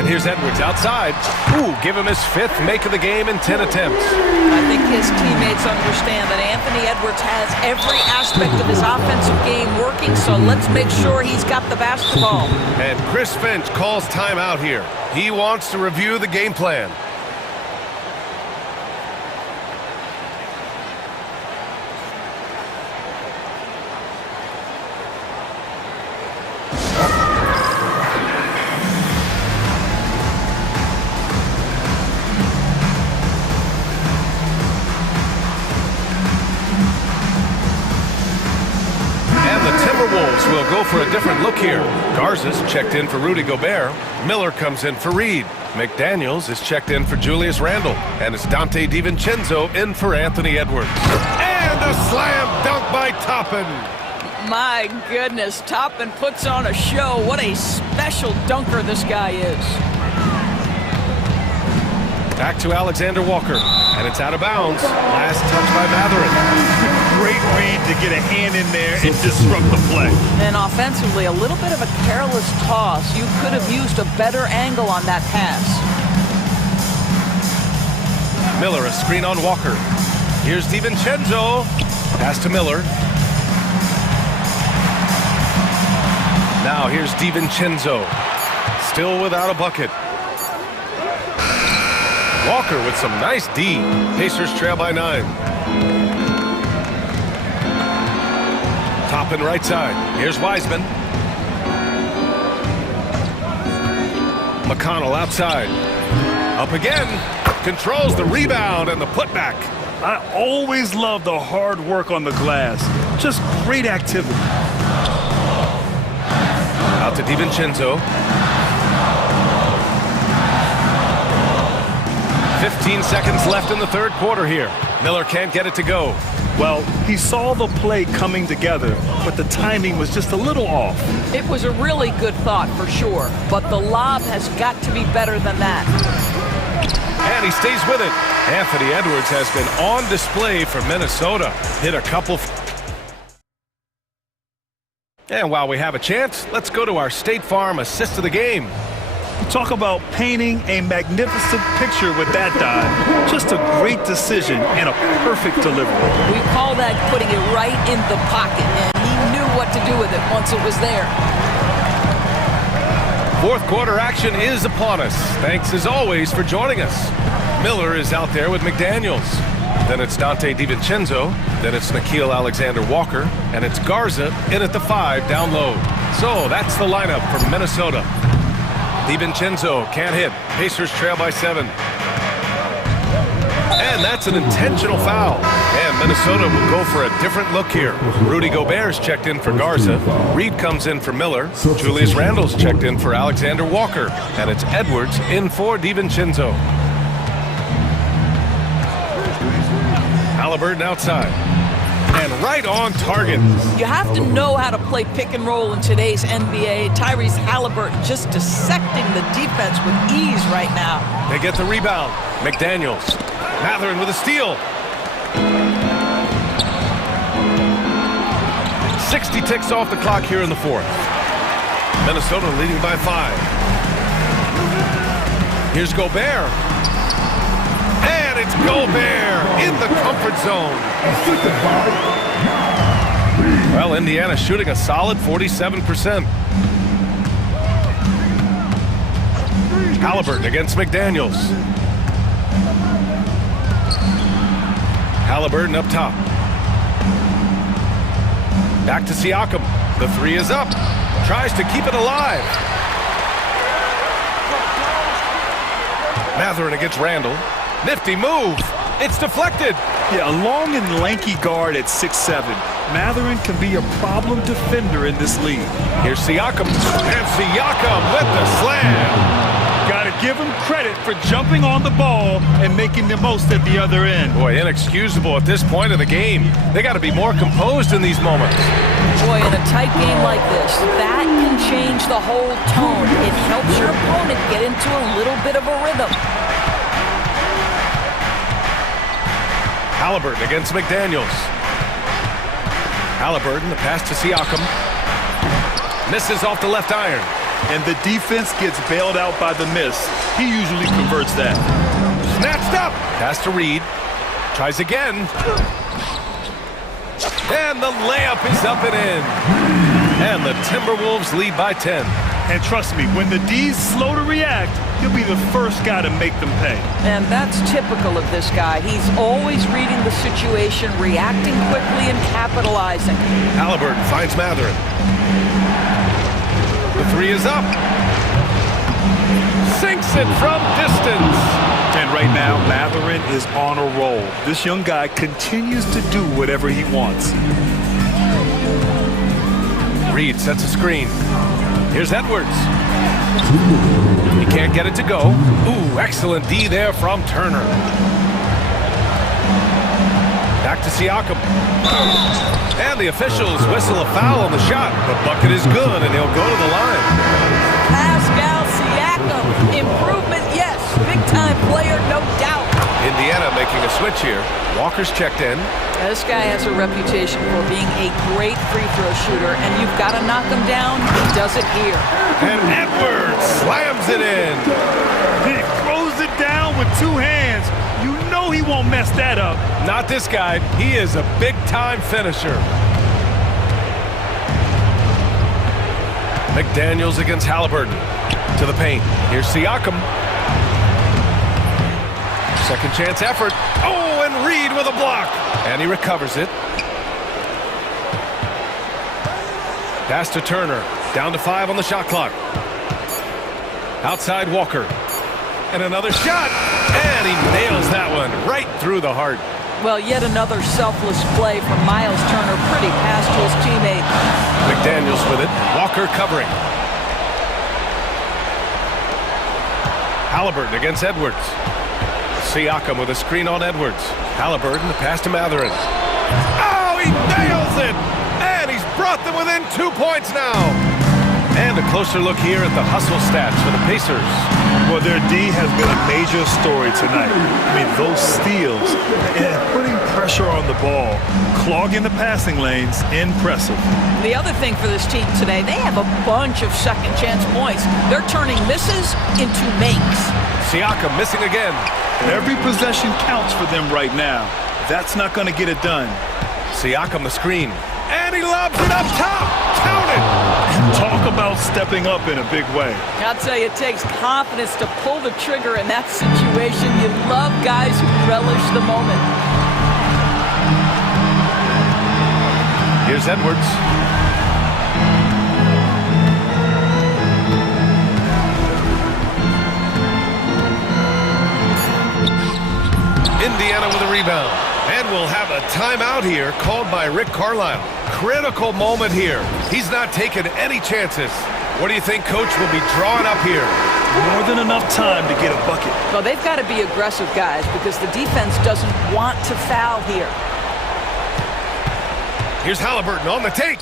And here's Edwards outside. Ooh, give him his 5th make of the game in 10 attempts. I think his teammates understand that Anthony Edwards has every aspect of his offensive game working, so let's make sure he's got the basketball. And Chris Finch calls timeout here. He wants to review the game plan. Timberwolves will go for a different look here. Garza's checked in for Rudy Gobert. Miller comes in for Reed. McDaniels is checked in for Julius Randle. And it's Dante DiVincenzo in for Anthony Edwards. And a slam dunk by Toppin. My goodness, Toppin puts on a show. What a special dunker this guy is. Back to Alexander Walker. And it's out of bounds. Last touch by Matherin. Great read to get a hand in there and disrupt the play. And offensively, a little bit of a careless toss. You could have used a better angle on that pass. Miller, a screen on Walker. Here's DiVincenzo. Pass to Miller. Now here's DiVincenzo. Still without a bucket. Walker with some nice D. Pacers trail by 9. Toppin right side. Here's Wiseman. McConnell outside. Up again. Controls the rebound and the putback. I always love the hard work on the glass. Just great activity. Out to DiVincenzo. 15 seconds left in the third quarter here. Miller can't get it to go. Well, he saw the play coming together, but the timing was just a little off. It was a really good thought for sure, but the lob has got to be better than that. And he stays with it. Anthony Edwards has been on display for Minnesota. Hit a couple. And while we have a chance, let's go to our State Farm assist of the game. Talk about painting a magnificent picture with that dive. Just a great decision and a perfect delivery. We call that putting it right in the pocket, and he knew what to do with it once it was there. Fourth quarter action is upon us. Thanks as always for joining us. Miller is out there with McDaniels. Then it's Dante DiVincenzo. Then it's Nickeil Alexander-Walker. And it's Garza in at the 5 down low. So that's the lineup for Minnesota. DiVincenzo can't hit. Pacers trail by 7. And that's an intentional foul. And Minnesota will go for a different look here. Rudy Gobert's checked in for Garza. Reed comes in for Miller. Julius Randle's checked in for Alexander-Walker. And it's Edwards in for DiVincenzo. Halliburton outside. And right on target. You have to know how to play pick and roll in today's NBA. Tyrese Halliburton just dissecting the defense with ease right now. They get the rebound. McDaniels. Mathurin with a steal. 60 ticks off the clock here in the fourth. Minnesota leading by 5. Here's Gobert. And it's Gobert in the comfort zone. Well, Indiana shooting a solid 47%. Halliburton against McDaniels. Halliburton up top. Back to Siakam. The 3 is up. Tries to keep it alive. Mathurin against Randle. Nifty move. It's deflected. Yeah, a long and lanky guard at 6'7". Mathurin can be a problem defender in this league. Here's Siakam. And Siakam with the slam. Got to give him credit for jumping on the ball and making the most at the other end. Boy, inexcusable at this point of the game. They got to be more composed in these moments. Boy, in a tight game like this, that can change the whole tone. It helps your opponent get into a little bit of a rhythm. Halliburton against McDaniels. Halliburton, the pass to Siakam. Misses off the left iron. And the defense gets bailed out by the miss. He usually converts that. Snatched up. Pass to Reed. Tries again. And the layup is up and in. And the Timberwolves lead by 10. And trust me, when the D's slow to react, he'll be the first guy to make them pay. And that's typical of this guy. He's always reading the situation, reacting quickly, and capitalizing. Halliburton finds Mathurin. The 3 is up. Sinks it from distance. And right now, Mathurin is on a roll. This young guy continues to do whatever he wants. Reed sets a screen. Here's Edwards. He can't get it to go. Ooh, excellent D there from Turner. Back to Siakam. And the officials whistle a foul on the shot. The bucket is good, and he'll go to the line. Pascal Siakam. Improvement, yes. Big-time player, no doubt. Indiana making a switch here. Walker's checked in. This guy has a reputation for being a great free throw shooter, and you've got to knock him down. He does it here. And Edwards slams it in. He throws it down with 2 hands. You know he won't mess that up. Not this guy. He is a big-time finisher. McDaniels against Halliburton. To the paint. Here's Siakam. Second chance effort. Oh, and Reed with a block. And he recovers it. Pass to Turner. Down to 5 on the shot clock. Outside Walker. And another shot. And he nails that one right through the heart. Well, yet another selfless play from Miles Turner. Pretty pass to his teammate. McDaniels with it. Walker covering. Halliburton against Edwards. Siakam with a screen on Edwards. Halliburton, the pass to Mathurin. Oh, he nails it! And he's brought them within 2 points now. And a closer look here at the hustle stats for the Pacers. Well, their D has been a major story tonight. I mean, those steals and putting pressure pressure on the ball, clogging the passing lanes, impressive. The other thing for this team today, they have a bunch of second chance points. They're turning misses into makes. Siakam missing again. Every possession counts for them right now. That's not going to get it done. Siakam the screen. And he lobs it up top. Count it. And talk about stepping up in a big way. I'll tell you, it takes confidence to pull the trigger in that situation. You love guys who relish the moment. Here's Edwards. Indiana with a rebound. And we'll have a timeout here called by Rick Carlisle. Critical moment here. He's not taking any chances. What do you think Coach will be drawing up here? More than enough time to get a bucket. Well, they've got to be aggressive, guys, because the defense doesn't want to foul here. Here's Halliburton on the take.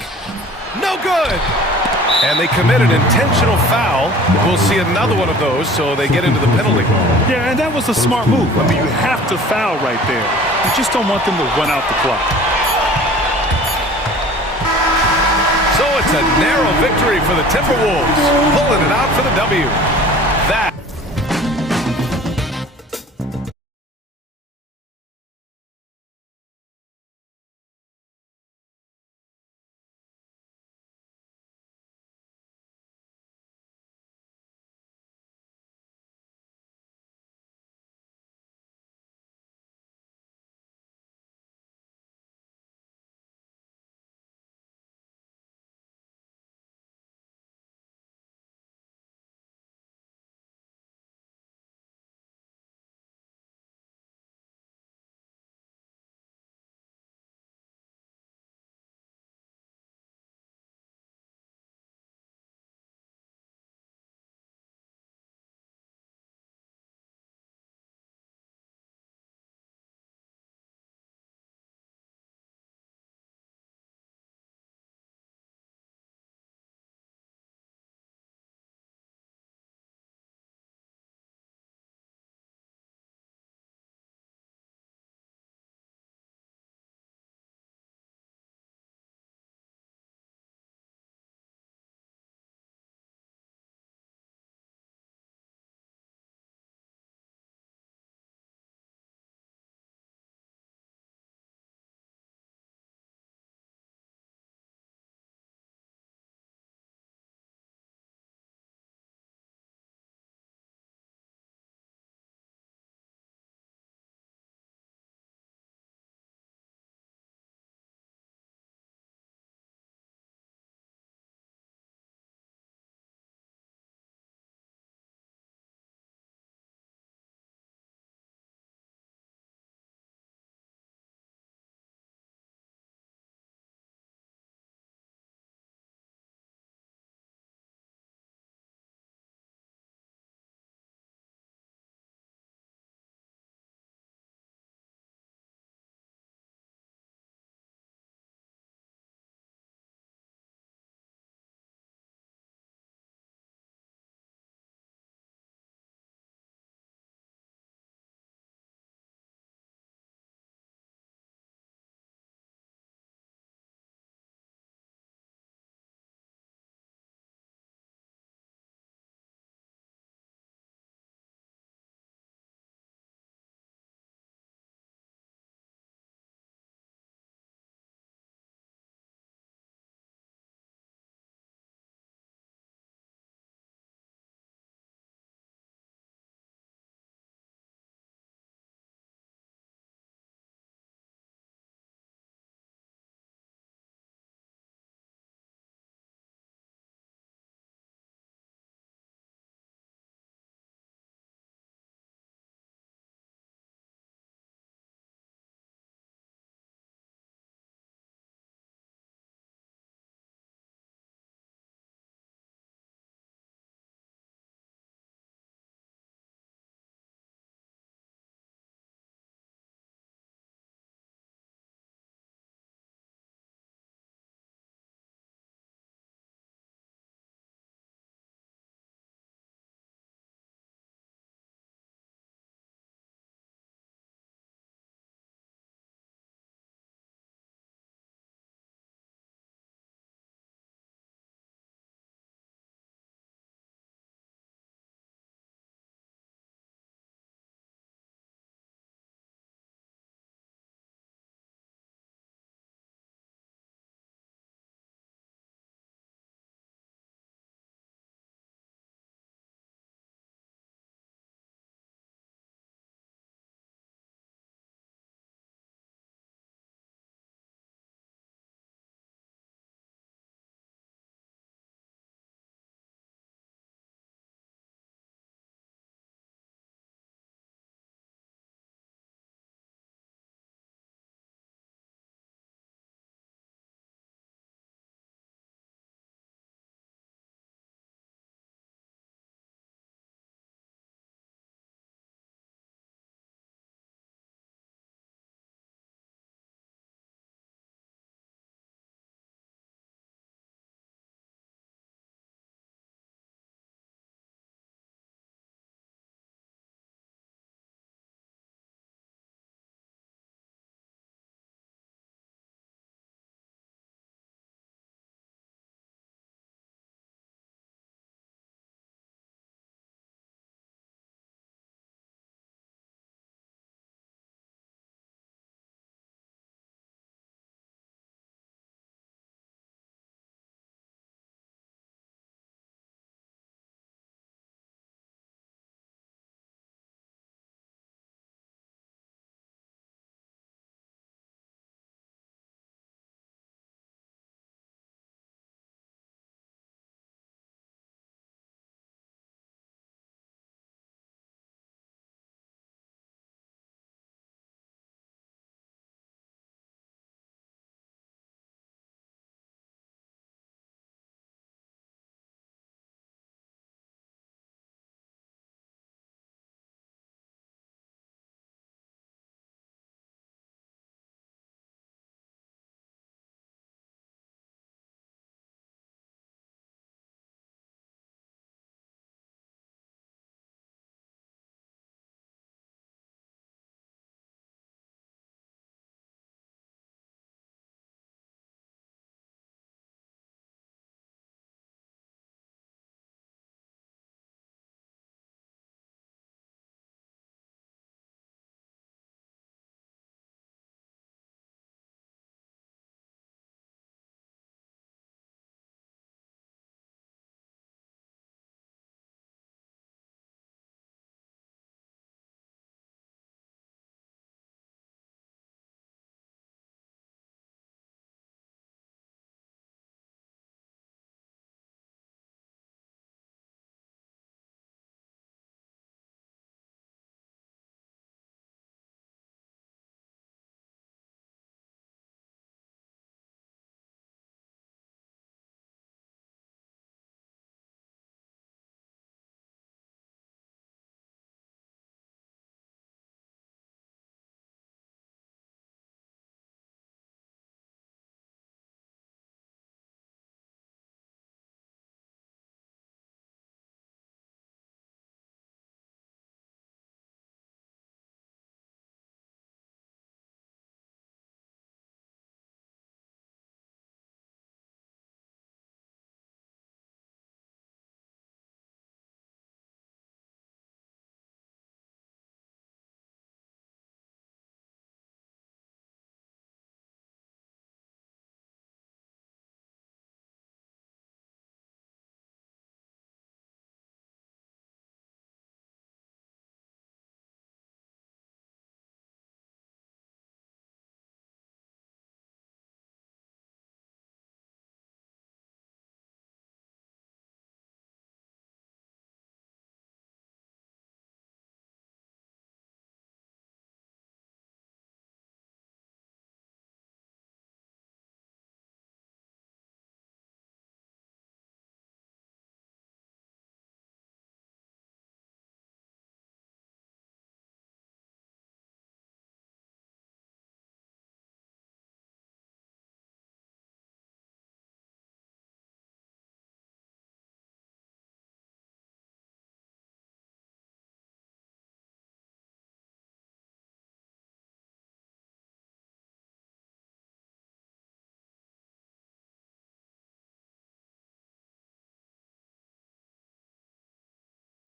No good. And they commit an intentional foul. We'll see another one of those, so they get into the penalty. Yeah, and that was a smart move. I mean, you have to foul right there. You just don't want them to run out the clock. So it's a narrow victory for the Timberwolves, pulling it out for the W. That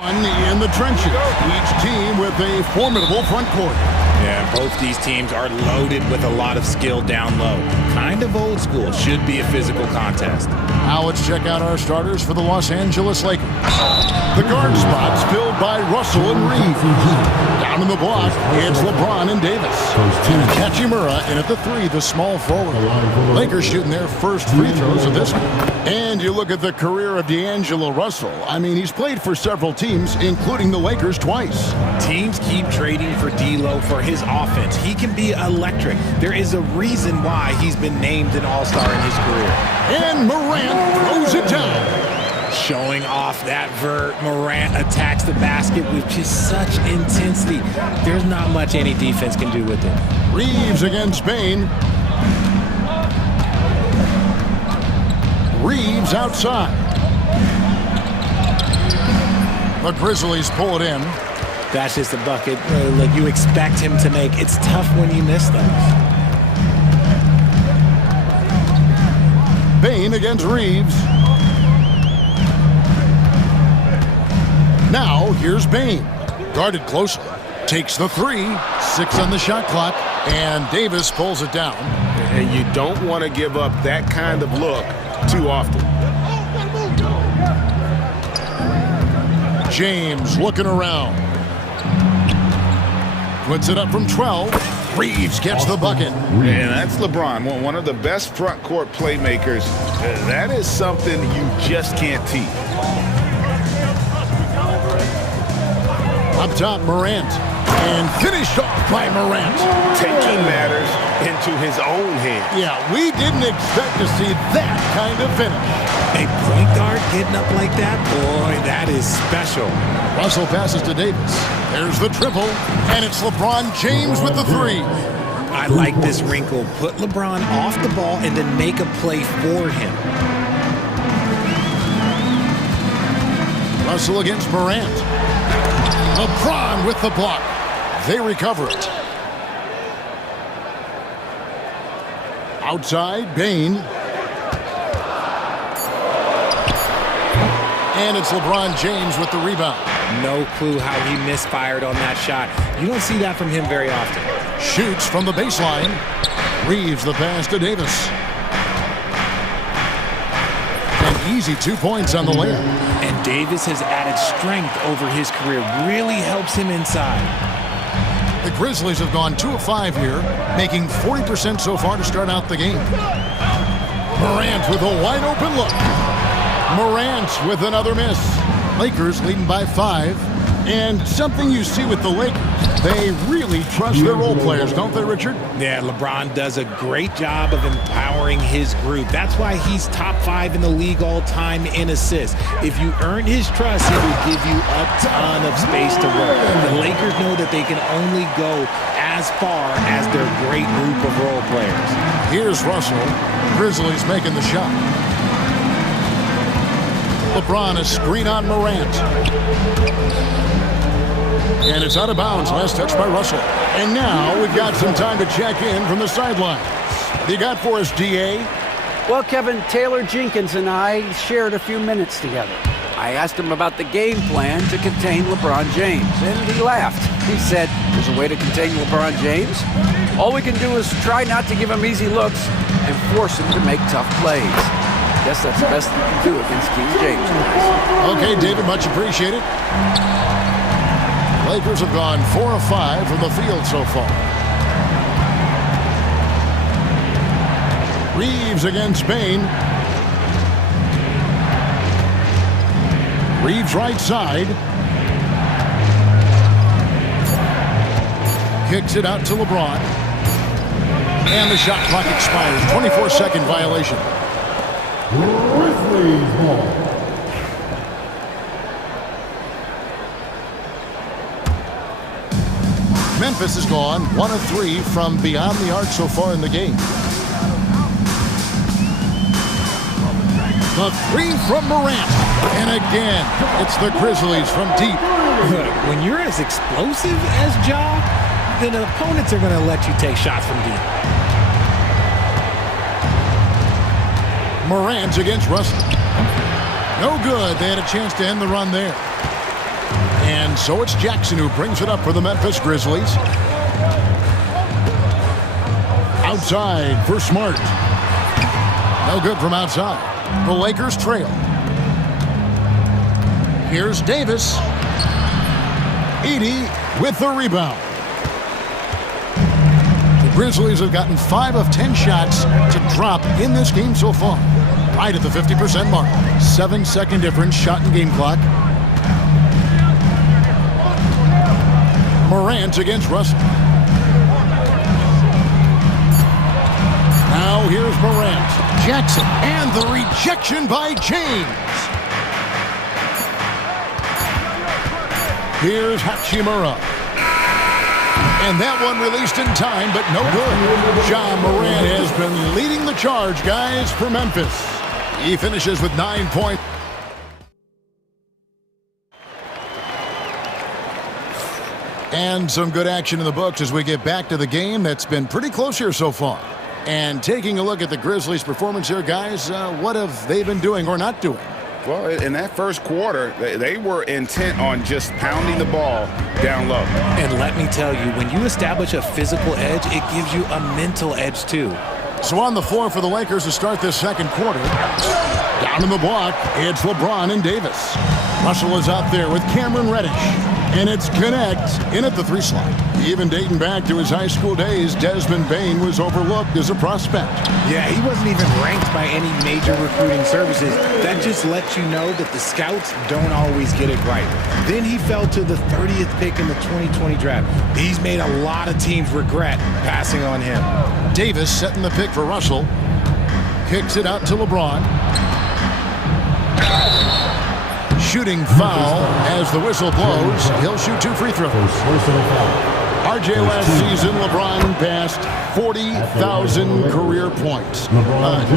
In the trenches, each team with a formidable front court. Yeah, both these teams are loaded with a lot of skill down low. Kind of old school. Should be a physical contest. Now let's check out our starters for the Los Angeles Lakers. The guard spots filled by Russell and Reeves. Down in the block, it's LeBron and Davis. And Hachimura in at the 3, the small forward. Lakers shooting their first free throws of this one. And you look at the career of D'Angelo Russell. I mean, he's played for several teams, including the Lakers twice. Teams keep trading for D'Lo for his offense. He can be electric. There is a reason why he's been named an all-star in his career. And Morant throws it down. Showing off that vert, Morant attacks the basket with just such intensity. There's not much any defense can do with it. Reeves against Bain. Reeves outside. The Grizzlies pull it in. That's just a bucket like you expect him to make. It's tough when you miss those. Bain against Reeves. Now here's Bain. Guarded closely. Takes the 3. 6 on the shot clock. And Davis pulls it down. And you don't want to give up that kind of look too often. James looking around. Puts it up from 12. Reeves gets the bucket. And that's LeBron, one of the best front court playmakers. That is something you just can't teach. Up top, Morant. And finished off by Morant. Taking matters into his own hands. Yeah, we didn't expect to see that kind of finish. A point guard getting up like that? Boy, that is special. Russell passes to Davis. There's the triple. And it's LeBron James with the 3. I like this wrinkle. Put LeBron off the ball and then make a play for him. Russell against Morant. LeBron with the block. They recover it. Outside, Bain. And it's LeBron James with the rebound. No clue how he misfired on that shot. You don't see that from him very often. Shoots from the baseline. Reeves the pass to Davis. An easy 2 points on the layup. And Davis has added strength over his career. Really helps him inside. The Grizzlies have gone 2 of 5 here, making 40% so far to start out the game. Morant with a wide open look. Morant with another miss. Lakers leading by 5. And something you see with the Lakers, they really trust their role players, don't they, Richard? Yeah, LeBron does a great job of empowering his group. That's why he's top 5 in the league all time in assists. If you earn his trust, he will give you a ton of space to work. The Lakers know that they can only go as far as their great group of role players. Here's Russell. Grizzlies making the shot. LeBron a screen on Morant. And it's out of bounds. Last touch by Russell. And now we've got some time to check in from the sidelines. What do you got for us, DA? Well, Kevin, Taylor Jenkins and I shared a few minutes together. I asked him about the game plan to contain LeBron James, and he laughed. He said, there's a way to contain LeBron James. All we can do is try not to give him easy looks and force him to make tough plays. Guess that's the best we can do against King James, guys. Okay, David, much appreciated. Lakers have gone 4 of 5 from the field so far. Reeves against Bain. Reeves right side. Kicks it out to LeBron. And the shot clock expires. 24-second violation. Grizzlies ball. Memphis has gone 1 of 3 from beyond the arc so far in the game. The 3 from Morant. And again, it's the Grizzlies from deep. When you're as explosive as Ja, then opponents are going to let you take shots from deep. Morant against Russell. No good. They had a chance to end the run there. And so it's Jackson who brings it up for the Memphis Grizzlies. Outside for Smart. No good from outside. The Lakers trail. Here's Davis. Edey with the rebound. The Grizzlies have gotten 5 of 10 shots to drop in this game so far. Right at the 50% mark. 7-second difference, shot and game clock. Morant against Russell. Now here's Morant. Jackson and the rejection by James. Here's Hachimura. And that one released in time, but no good. John Morant has been leading the charge, guys, for Memphis. He finishes with 9 points. And some good action in the books as we get back to the game that's been pretty close here so far. And taking a look at the Grizzlies' performance here, guys, what have they been doing or not doing? Well, in that first quarter, they were intent on just pounding the ball down low. And let me tell you, when you establish a physical edge, it gives you a mental edge too. So on the floor for the Lakers to start this second quarter. Down in the block, it's LeBron and Davis. Russell is out there with Cameron Reddish. And it's Connect in at the 3 slot. Even dating back to his high school days, Desmond Bane was overlooked as a prospect. Yeah, he wasn't even ranked by any major recruiting services. That just lets you know that the scouts don't always get it right. Then he fell to the 30th pick in the 2020 draft. He's made a lot of teams regret passing on him. Davis setting the pick for Russell. Kicks it out to LeBron. Shooting foul as the whistle blows. He'll shoot 2 free throws. RJ last season, LeBron passed 40,000 career points.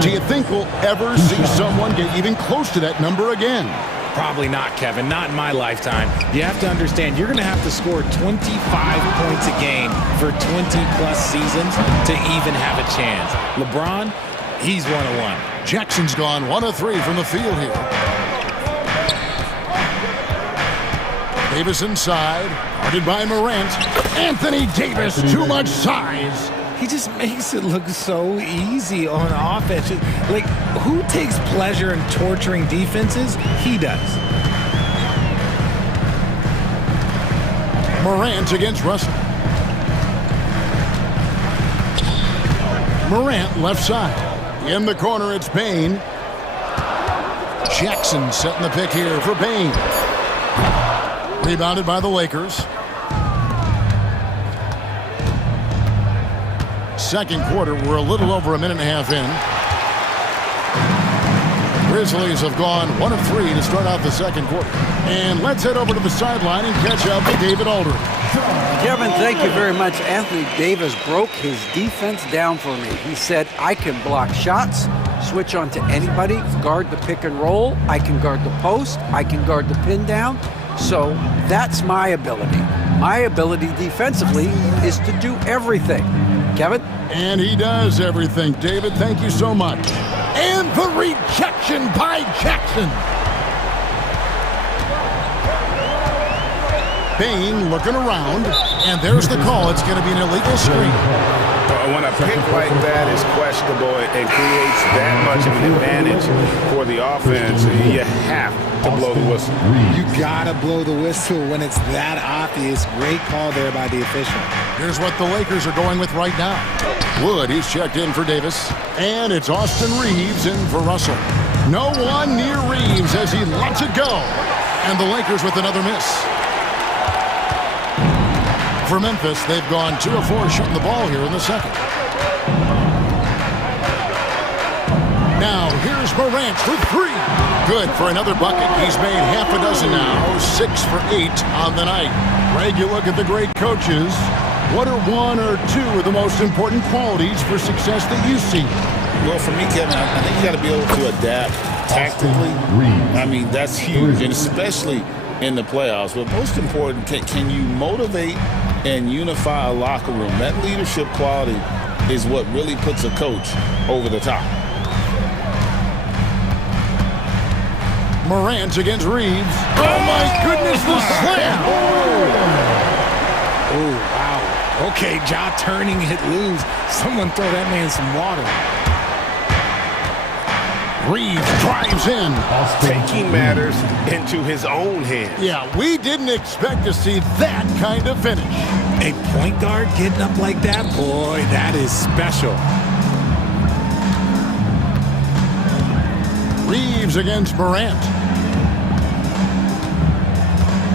Do you think we'll ever see someone get even close to that number again? Probably not, Kevin. Not in my lifetime. You have to understand, you're going to have to score 25 points a game for 20-plus seasons to even have a chance. LeBron, he's 1 of 1. Jackson's gone 1 of 3 from the field here. Davis inside, guarded by Morant. Anthony Davis, too much size. He just makes it look so easy on offense. Like, who takes pleasure in torturing defenses? He does. Morant against Russell. Morant left side. In the corner, it's Bane. Jackson setting the pick here for Bane. Rebounded by the Lakers. Second quarter, we're a little over a minute and a half in. Grizzlies have gone 1 of 3 to start out the second quarter. And let's head over to the sideline and catch up with David Aldridge. Kevin, thank you very much. Anthony Davis broke his defense down for me. He said, I can block shots, switch on to anybody, guard the pick and roll, I can guard the post, I can guard the pin down. So that's my ability. My ability defensively is to do everything. Kevin? And he does everything. David, thank you so much. And the rejection by Jackson. Bane looking around, and there's the call. It's going to be an illegal screen. When a pick like that is questionable and creates that much of an advantage for the offense, you have to blow the whistle. You gotta blow the whistle when it's that obvious. Great call there by the official. Here's what the Lakers are going with right now. Wood, he's checked in for Davis. And it's Austin Reeves in for Russell. No one near Reeves as he lets it go. And the Lakers with another miss. For Memphis, they've gone 2 of 4 shooting the ball here in the second. Now, here's Morant for 3. Good for another bucket. He's made half a dozen now, 6 for 8 on the night. Greg, you look at the great coaches. What are 1 or 2 of the most important qualities for success that you see? Well, for me, Kevin, I think you got to be able to adapt tactically. I mean, that's huge, and especially in the playoffs. But most important, can you motivate and unify a locker room? That leadership quality is what really puts a coach over the top. Morant against Reeves. Oh, my goodness, the slam! Oh, wow. Okay, Ja turning it loose. Someone throw that man some water. Reeves drives in. Taking matters into his own hands. Yeah, we didn't expect to see that kind of finish. A point guard getting up like that? Boy, that is special. Reeves against Morant.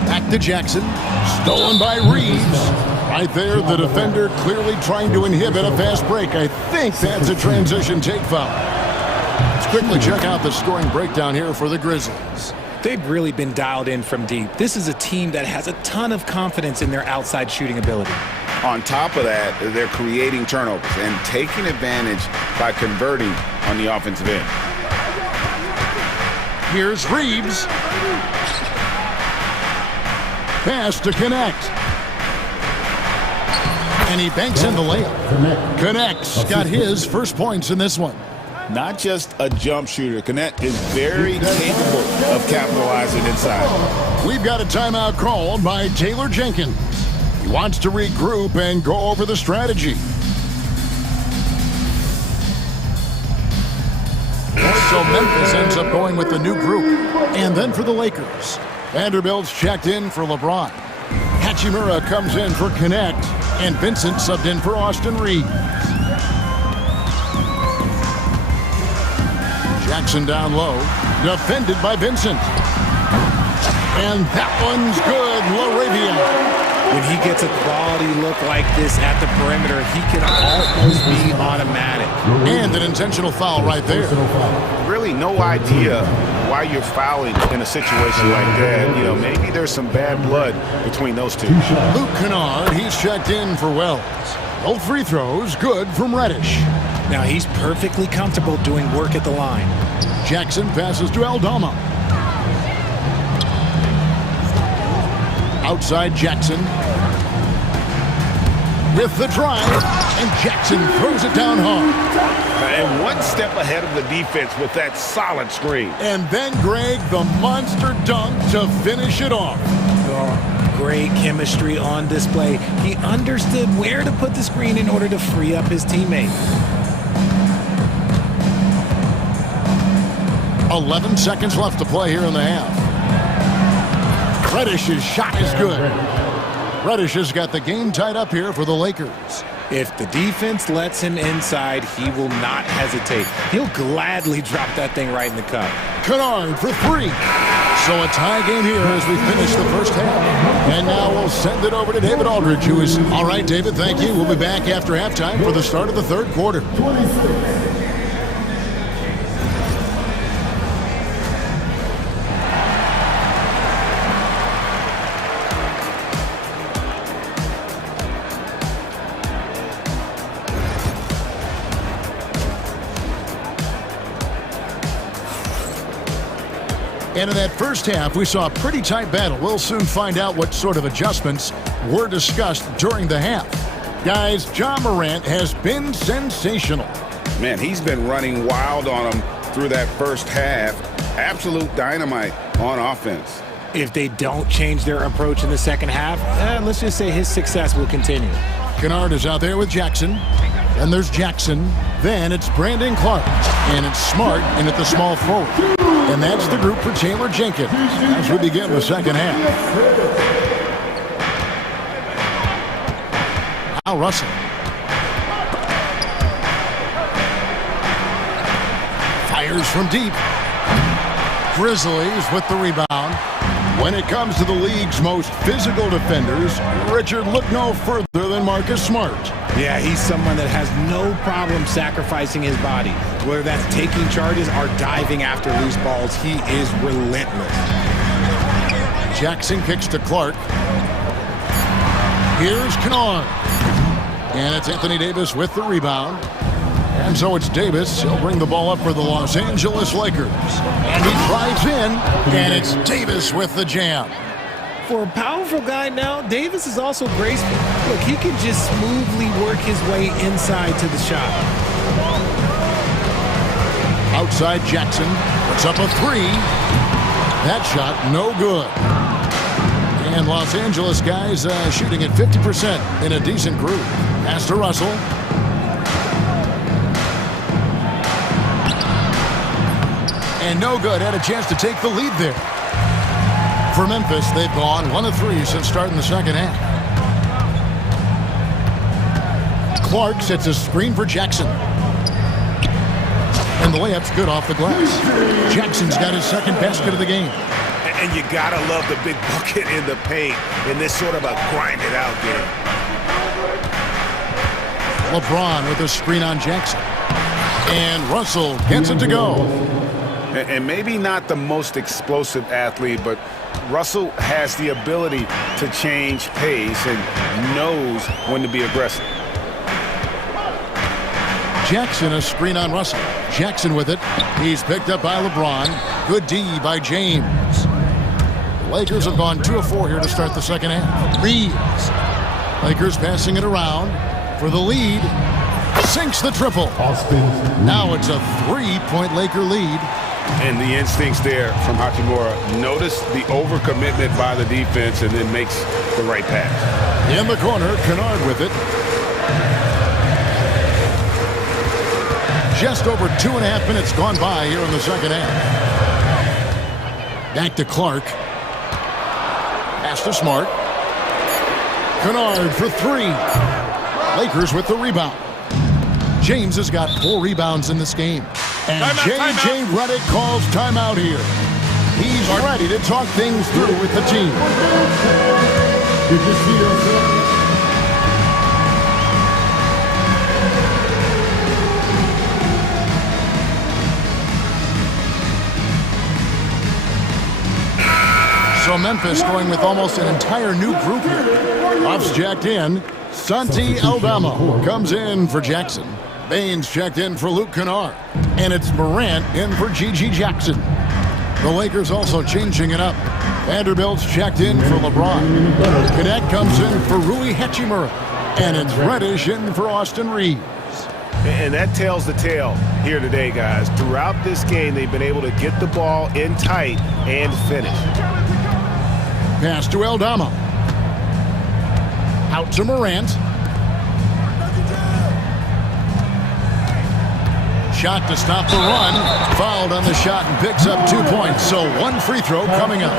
Back to Jackson. Stolen by Reeves. Right there, the defender clearly trying to inhibit a fast break. I think that's a transition take foul. Let's quickly check out the scoring breakdown here for the Grizzlies. They've really been dialed in from deep. This is a team that has a ton of confidence in their outside shooting ability. On top of that, they're creating turnovers and taking advantage by converting on the offensive end. Here's Reeves. Pass to connect. And he banks in the layup. Connect's got his first points in this one. Not just a jump shooter. Connect is very capable of capitalizing inside. We've got a timeout called by Taylor Jenkins. He wants to regroup and go over the strategy. So Memphis ends up going with the new group. And then for the Lakers, Vanderbilt's checked in for LeBron. Hachimura comes in for Connect. And Vincent subbed in for Austin Reeves. Jackson down low, defended by Vincent. And that one's good, LaRavia. When he gets a quality look like this at the perimeter, he can almost be automatic. And an intentional foul right there. Really no idea why you're fouling in a situation like that. You know, maybe there's some bad blood between those two. Luke Kennard, he's checked in for Wells. No free throws, good from Reddish. Now he's perfectly comfortable doing work at the line. Jackson passes to Aldama. Outside Jackson. With the drive, and Jackson throws it down hard. And one step ahead of the defense with that solid screen. And then Greg, the monster dunk to finish it off. Oh, great chemistry on display. He understood where to put the screen in order to free up his teammate. 11 seconds left to play here in the half. Reddish's shot is good. Reddish has got the game tied up here for the Lakers. If the defense lets him inside, he will not hesitate. He'll gladly drop that thing right in the cup. Kennard for three. So a tie game here as we finish the first half. And now we'll send it over to David Aldridge, who is... All right, David, thank you. We'll be back after halftime for the start of the third quarter. 26. And in that first half, we saw a pretty tight battle. We'll soon find out what sort of adjustments were discussed during the half. Guys, Ja Morant has been sensational. Man, he's been running wild on him through that first half. Absolute dynamite on offense. If they don't change their approach in the second half, let's just say his success will continue. Kennard is out there with Jackson. Then there's Jackson. Then it's Brandon Clark. And it's Smart in at the small forward. And that's the group for Taylor Jenkins as we begin the second half. Al Russell. Fires from deep. Grizzlies with the rebound. When it comes to the league's most physical defenders, Richard, look no further than Marcus Smart. Yeah, he's someone that has no problem sacrificing his body. Whether that's taking charges or diving after loose balls, he is relentless. Jackson kicks to Clark. Here's Kennard. And it's Anthony Davis with the rebound. And so it's Davis. He'll bring the ball up for the Los Angeles Lakers. And he drives in, and it's Davis with the jam. For a powerful guy now, Davis is also graceful. Look, he can just smoothly work his way inside to the shot. Outside Jackson puts up a three. That shot, no good. And Los Angeles guys shooting at 50% in a decent group. Pass to Russell. And no good. Had a chance to take the lead there. For Memphis, they've gone 1 of 3 since starting the second half. Clark sets a screen for Jackson. And the layup's good off the glass. Jackson's got his second basket of the game. And you gotta love the big bucket in the paint in this sort of a grind-it-out game. LeBron with a screen on Jackson. And Russell gets it to go. And maybe not the most explosive athlete, but Russell has the ability to change pace and knows when to be aggressive. Jackson a screen on Russell. Jackson with it. He's picked up by LeBron. Good D by James. Lakers have gone 2 of 4 here to start the second half. Reeves. Lakers passing it around for the lead. Sinks the triple. Now it's a 3-point Laker lead. And the instincts there from Hachimura. Notice the overcommitment by the defense and then makes the right pass. In the corner, Kennard with it. Just over 2.5 minutes gone by here in the second half. Back to Clark. Pass to Smart. Kennard for 3. Lakers with the rebound. James has got 4 rebounds in this game. And J.J. Redick calls timeout here. He's ready to talk things through with the team. Did you see yourself? So Memphis going with almost an entire new group here. Off's jacked in. Santi Aldama comes in for Jackson. Baines checked in for Luke Kennard. And it's Morant in for G.G. Jackson. The Lakers also changing it up. Vanderbilt's checked in for LeBron. Cadet comes in for Rui Hachimura. And it's Reddish in for Austin Reeves. And that tells the tale here today, guys. Throughout this game, they've been able to get the ball in tight and finish. Pass to Aldama. Out to Morant. Shot to stop the run. Fouled on the shot and picks up 2 points. So 1 free throw coming up.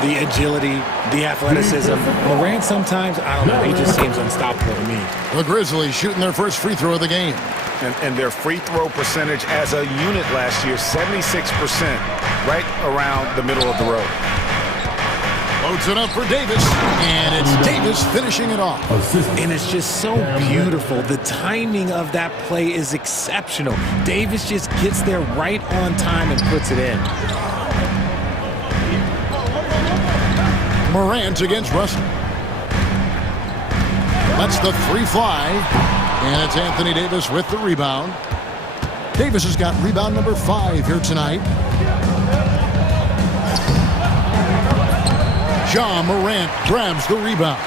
The agility, the athleticism. Morant sometimes, I don't know, he just seems unstoppable to me. The Grizzlies shooting their first free throw of the game. And their free throw percentage as a unit last year, 76%, right around the middle of the road. Loads it up for Davis, and it's Davis finishing it off. And it's just so beautiful. The timing of that play is exceptional. Davis just gets there right on time and puts it in. Morant against Russell. Lets the 3 fly, and it's Anthony Davis with the rebound. Davis has got rebound number 5 here tonight. Ja Morant grabs the rebound.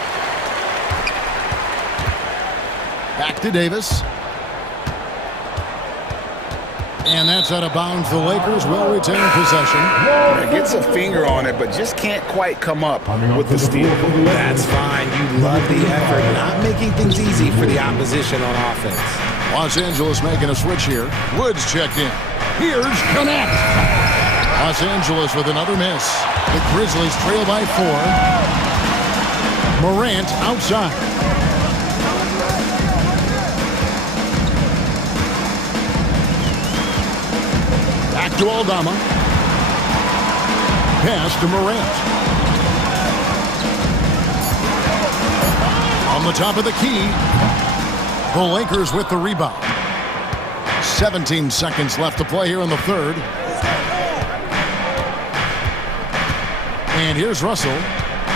Back to Davis. And that's out of bounds. The Lakers will retain possession. Gets a finger on it, but just can't quite come up with the steal. That's fine. You love the effort. Not making things easy for the opposition on offense. Los Angeles making a switch here. Woods checked in. Here's Connect. Los Angeles with another miss. The Grizzlies trail by 4. Morant outside. Back to Aldama. Pass to Morant. On the top of the key. The Lakers with the rebound. 17 seconds left to play here in the third. And here's Russell.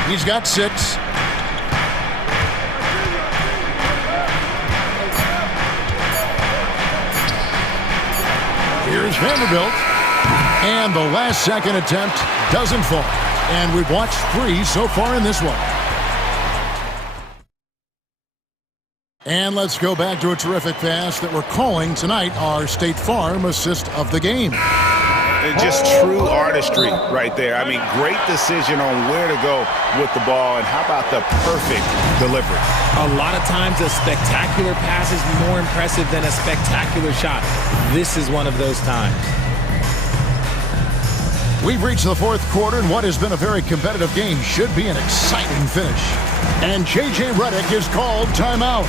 He's got 6. Here's Vanderbilt. And the last second attempt doesn't fall. And we've watched 3 so far in this one. And let's go back to a terrific pass that we're calling tonight our State Farm assist of the game. Just true artistry right there. I mean, great decision on where to go with the ball, and how about the perfect delivery? A lot of times a spectacular pass is more impressive than a spectacular shot. This is one of those times. We've reached the fourth quarter, and what has been a very competitive game should be an exciting finish. And J.J. Redick is called timeout.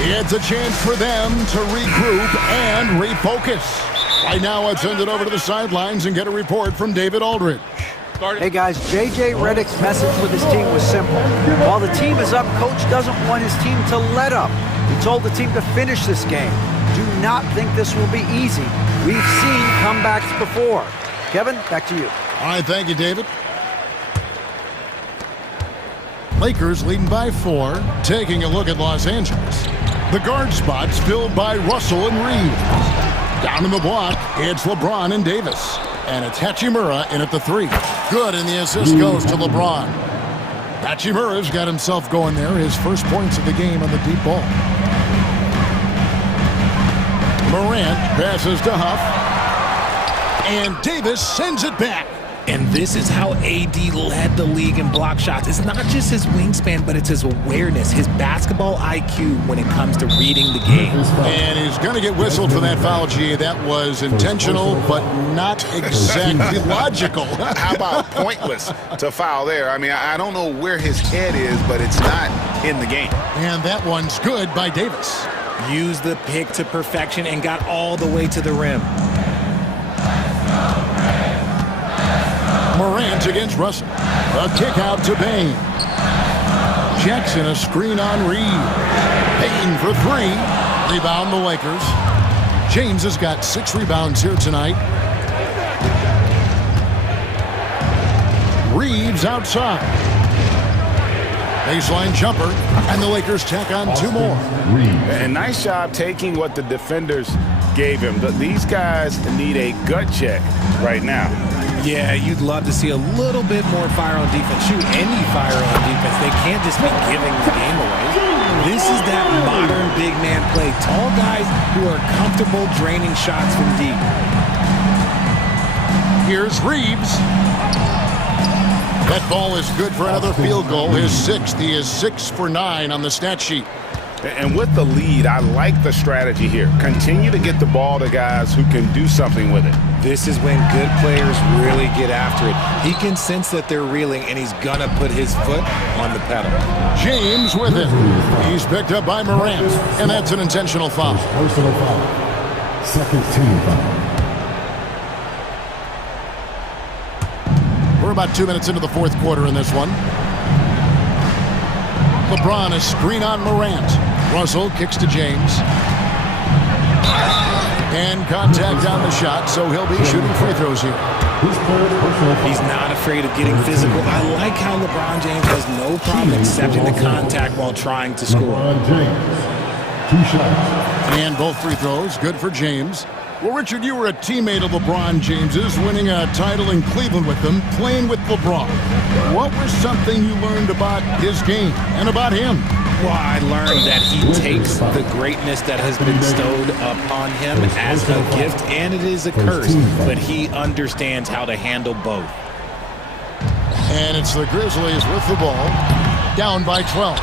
It's a chance for them to regroup and refocus. Right now, let's send it over to the sidelines and get a report from David Aldridge. Hey guys, J.J. Redick's message with his team was simple. While the team is up, coach doesn't want his team to let up. He told the team to finish this game. Do not think this will be easy. We've seen comebacks before. Kevin, back to you. All right, thank you, David. Lakers leading by 4, taking a look at Los Angeles. The guard spots filled by Russell and Reeves. Down in the block, it's LeBron and Davis. And it's Hachimura in at the 3. Good, and the assist goes to LeBron. Hachimura's got himself going there, his first points of the game on the deep ball. Morant passes to Huff. And Davis sends it back. And this is how AD led the league in block shots. It's not just his wingspan, but it's his awareness, his basketball IQ when it comes to reading the game. And he's going to get whistled for that foul, G. That was intentional, but not exactly logical. How about pointless to foul there? I mean, I don't know where his head is, but it's not in the game. And that one's good by Davis. Used the pick to perfection and got all the way to the rim. Morant against Russell. A kick out to Payne. Jackson a screen on Reed. Payne for 3. Rebound the Lakers. James has got 6 rebounds here tonight. Reeves outside. Baseline jumper, and the Lakers tack on 2 more. And nice job taking what the defenders gave him. These guys need a gut check right now. Yeah, you'd love to see a little bit more fire on defense. Shoot, any fire on defense. They can't just be giving the game away. This is that modern big man play. Tall guys who are comfortable draining shots from deep. Here's Reeves. That ball is good for another field goal. His 6th. He is 6 for 9 on the stat sheet. And with the lead, I like the strategy here. Continue to get the ball to guys who can do something with it. This is when good players really get after it. He can sense that they're reeling, and he's gonna put his foot on the pedal. James with it. He's picked up by Morant, and that's an intentional foul. Personal foul. Second team foul. We're about 2 minutes into the fourth quarter in this one. LeBron a screen on Morant. Russell kicks to James. And contact on the shot, so he'll be shooting free throws here. He's not afraid of getting physical. I like how LeBron James has no problem accepting the contact while trying to score. LeBron James, 2 shots. And both free throws, good for James. Well, Richard, you were a teammate of LeBron James's, winning a title in Cleveland with him, playing with LeBron. What was something you learned about his game and about him? Well, I learned that he takes the greatness that has been bestowed upon him as a gift, and it is a curse, but he understands how to handle both. And it's the Grizzlies with the ball, down by 12.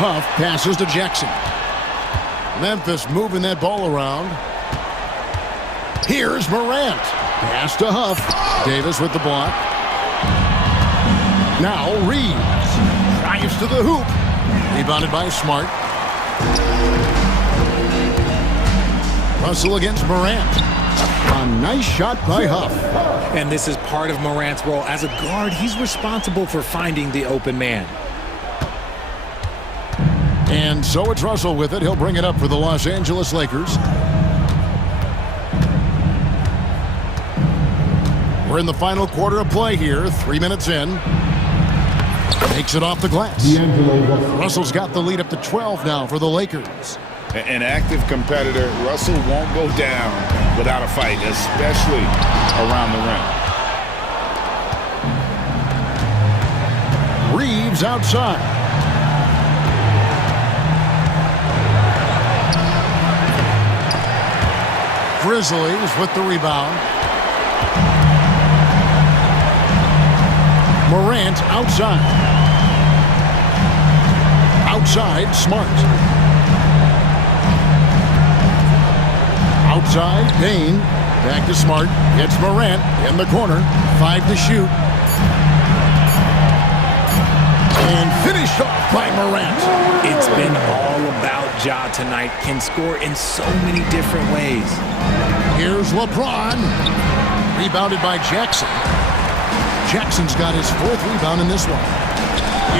Huff passes to Jackson. Memphis moving that ball around. Here's Morant. Pass to Huff. Davis with the block. Now Reeves. Drives to the hoop. Rebounded by Smart. Russell against Morant. A nice shot by Huff. And this is part of Morant's role. As a guard, he's responsible for finding the open man. And so it's Russell with it. He'll bring it up for the Los Angeles Lakers. We're in the final quarter of play here, 3 minutes in. Takes it off the glass. Russell's got the lead up to 12 now for the Lakers. An active competitor, Russell won't go down without a fight, especially around the rim. Reeves outside. Grizzlies with the rebound. Morant outside. Outside, Smart. Outside, Payne. Back to Smart. Gets Morant in the corner. 5 to shoot. And finished off by Morant. It's been all about Ja tonight. Can score in so many different ways. Here's LeBron. Rebounded by Jackson. Jackson's got his 4th rebound in this one.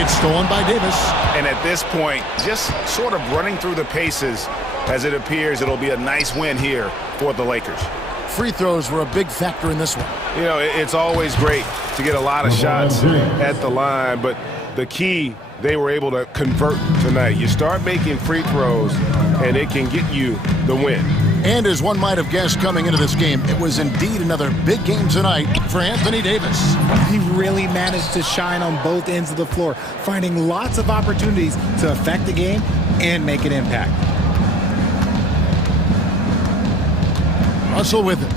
It's stolen by Davis. And at this point, just sort of running through the paces as it appears it'll be a nice win here for the Lakers. Free throws were a big factor in this one. You know, it's always great to get a lot of shots at the line, but the key, they were able to convert tonight. You start making free throws, and it can get you the win. And as one might have guessed coming into this game, it was indeed another big game tonight for Anthony Davis. He really managed to shine on both ends of the floor, finding lots of opportunities to affect the game and make an impact. Russell with it.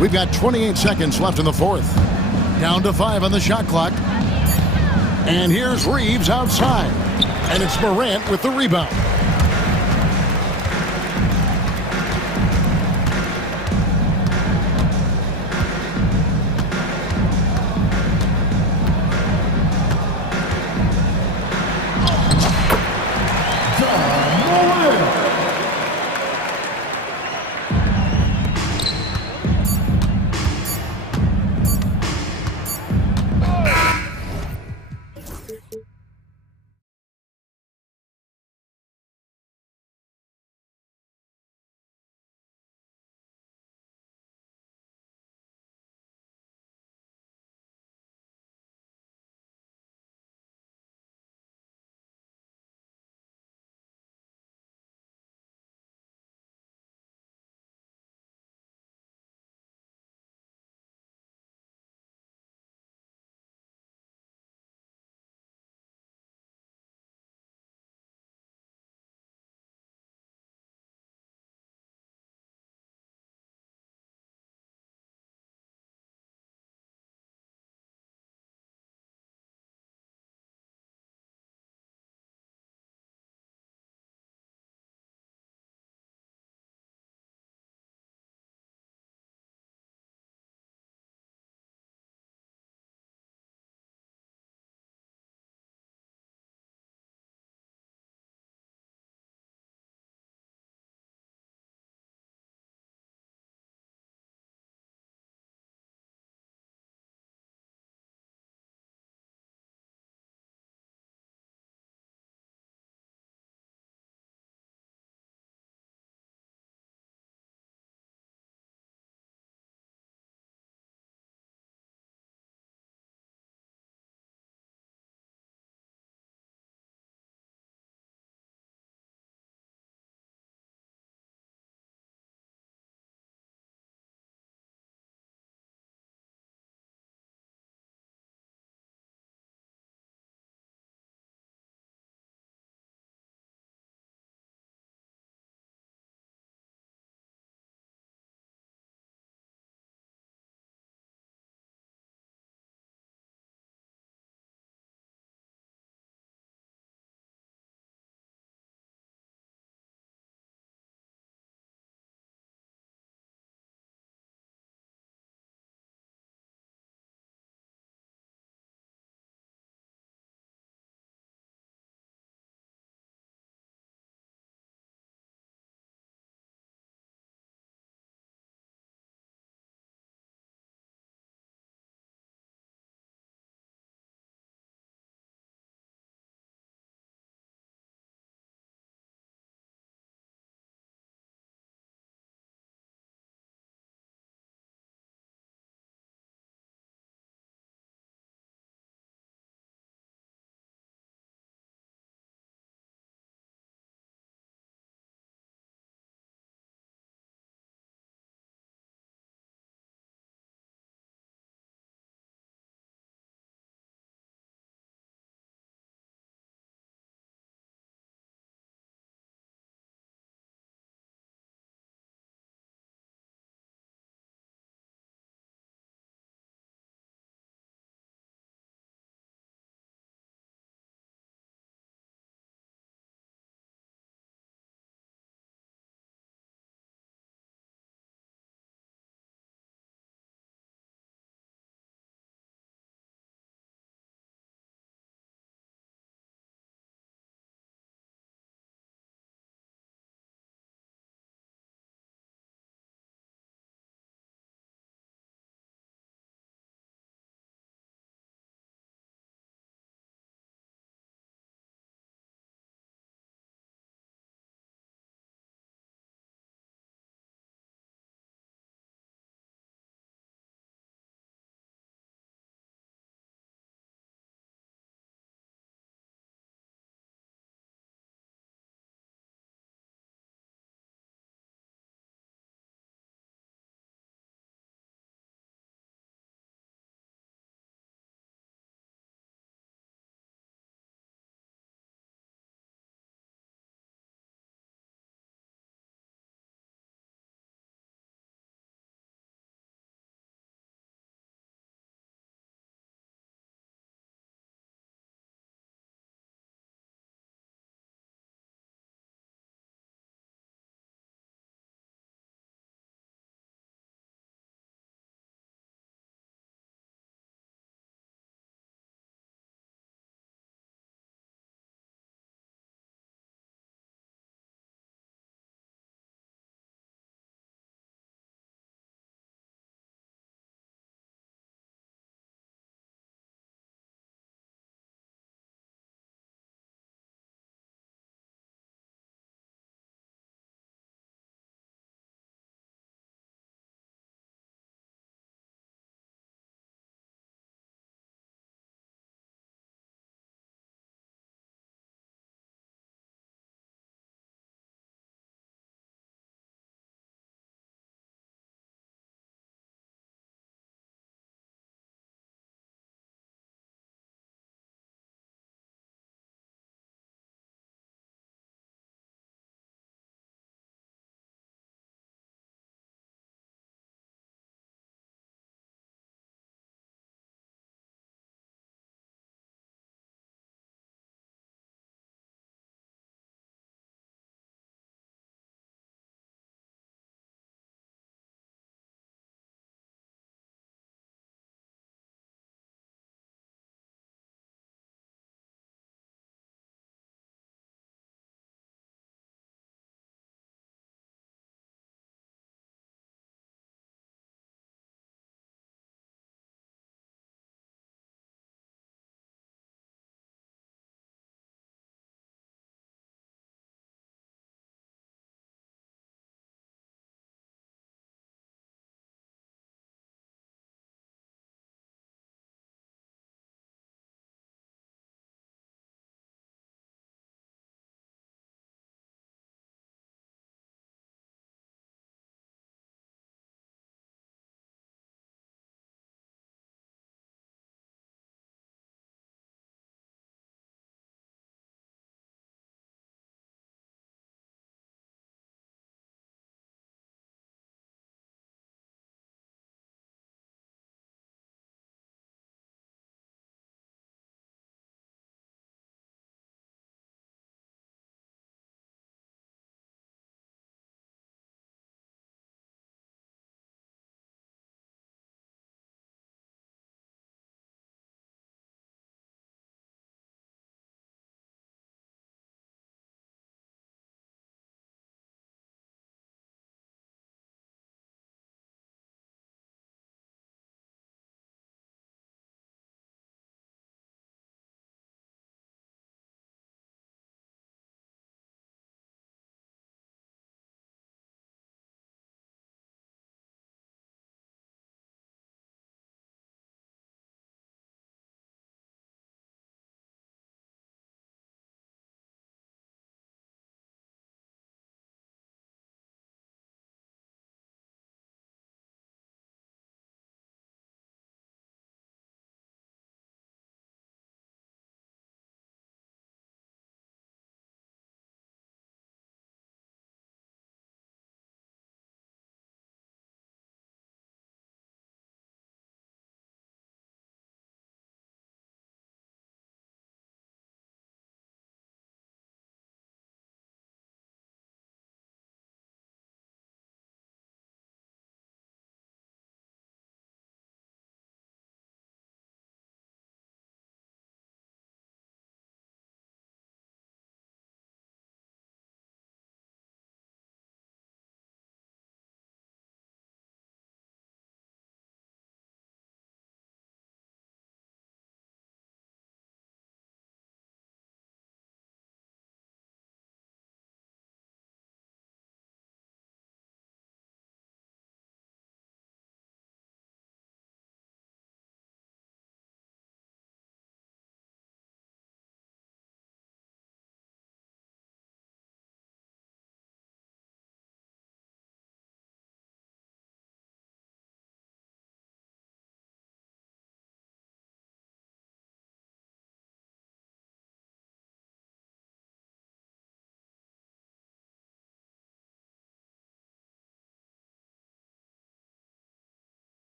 We've got 28 seconds left in the 4th. Down to 5 on the shot clock. And here's Reeves outside. And it's Morant with the rebound.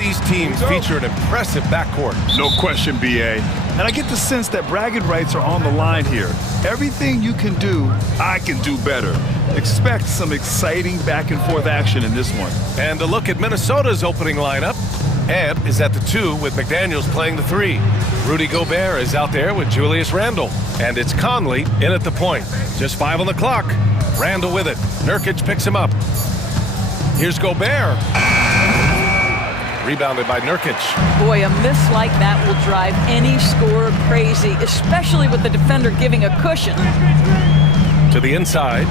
These teams feature an impressive backcourt. No question, BA. And I get the sense that bragging rights are on the line here. Everything you can do, I can do better. Expect some exciting back-and-forth action in this one. And a look at Minnesota's opening lineup. Ant is at the 2 with McDaniels playing the 3. Rudy Gobert is out there with Julius Randle. And it's Conley in at the point. Just 5 on the clock. Randle with it. Nurkic picks him up. Here's Gobert. Rebounded by Nurkic. Boy, a miss like that will drive any scorer crazy, especially with the defender giving a cushion. To the inside.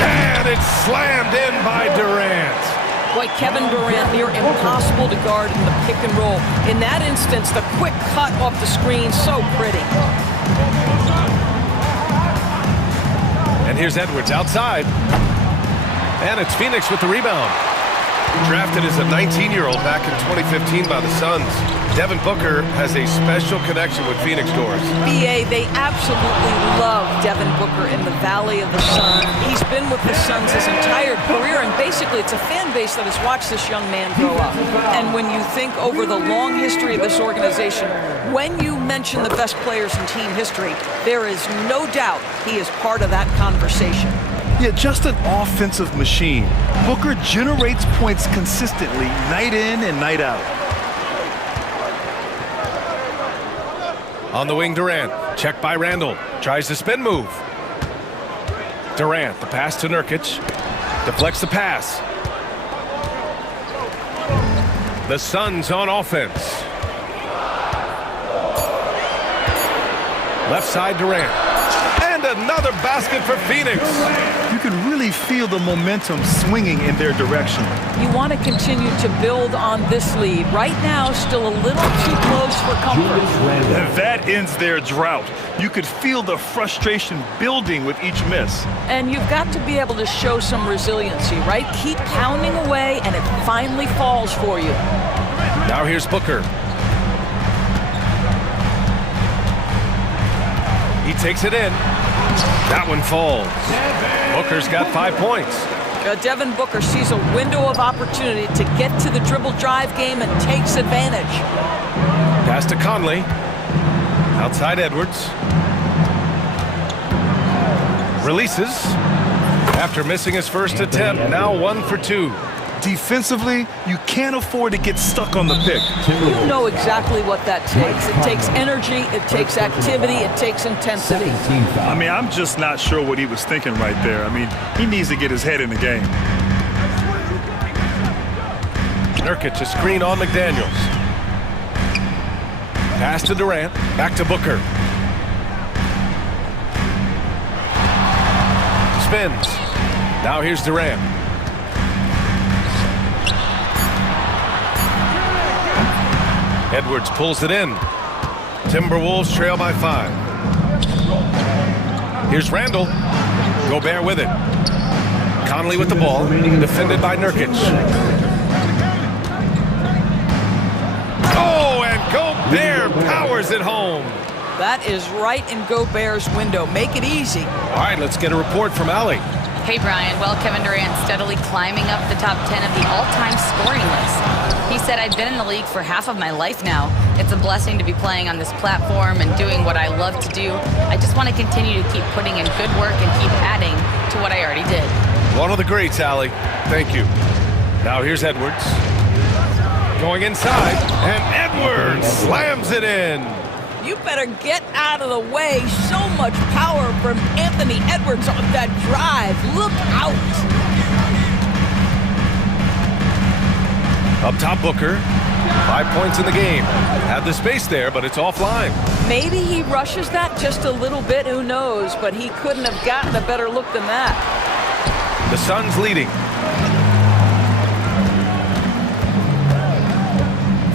And it's slammed in by Durant. Boy, Kevin Durant near impossible to guard in the pick and roll. In that instance, the quick cut off the screen, so pretty. And here's Edwards outside. And it's Phoenix with the rebound. Drafted as a 19-year-old back in 2015 by the Suns, Devin Booker has a special connection with Phoenix Doors. BA, they absolutely love Devin Booker in the Valley of the Sun. He's been with the Suns his entire career, and basically it's a fan base that has watched this young man grow up. And when you think over the long history of this organization, when you mention the best players in team history, there is no doubt he is part of that conversation. Yeah, just an offensive machine. Booker generates points consistently, night in and night out. On the wing, Durant. Checked by Randle. Tries the spin move. Durant, the pass to Nurkic. Deflects the pass. The Suns on offense. Left side, Durant. And another basket for Phoenix. You can really feel the momentum swinging in their direction. You want to continue to build on this lead. Right now, still a little too close for comfort. And that ends their drought. You could feel the frustration building with each miss. And you've got to be able to show some resiliency, right? Keep pounding away, and it finally falls for you. Now here's Booker. He takes it in. That one falls. Booker's got 5 points. Devin Booker sees a window of opportunity to get to the dribble drive game and takes advantage. Pass to Conley. Outside Edwards. Releases. After missing his first attempt, now 1 for 2. Defensively, you can't afford to get stuck on the pick. You know exactly what that takes. It takes energy, it takes activity, it takes intensity. I mean, I'm just not sure what he was thinking right there. I mean, he needs to get his head in the game. Nurkic, a screen on McDaniels. Pass to Durant, back to Booker. Spins. Now here's Durant. Edwards pulls it in. Timberwolves trail by 5. Here's Randle. Gobert with it. Conley with the ball. Defended by Nurkic. Oh, and Gobert powers it home. That is right in Gobert's window. Make it easy. All right, let's get a report from Allie. Hey, Brian. Well, Kevin Durant steadily climbing up the top 10 of the all-time scoring list. He said, I've been in the league for half of my life now. It's a blessing to be playing on this platform and doing what I love to do. I just want to continue to keep putting in good work and keep adding to what I already did. One of the greats, Allie. Thank you. Now here's Edwards. Going inside, and Edwards slams it in. You better get out of the way. So much power from Anthony Edwards on that drive. Look out. Up top, Booker. 5 points in the game. Had the space there, but it's offline. Maybe he rushes that just a little bit. Who knows? But he couldn't have gotten a better look than that. The Suns leading.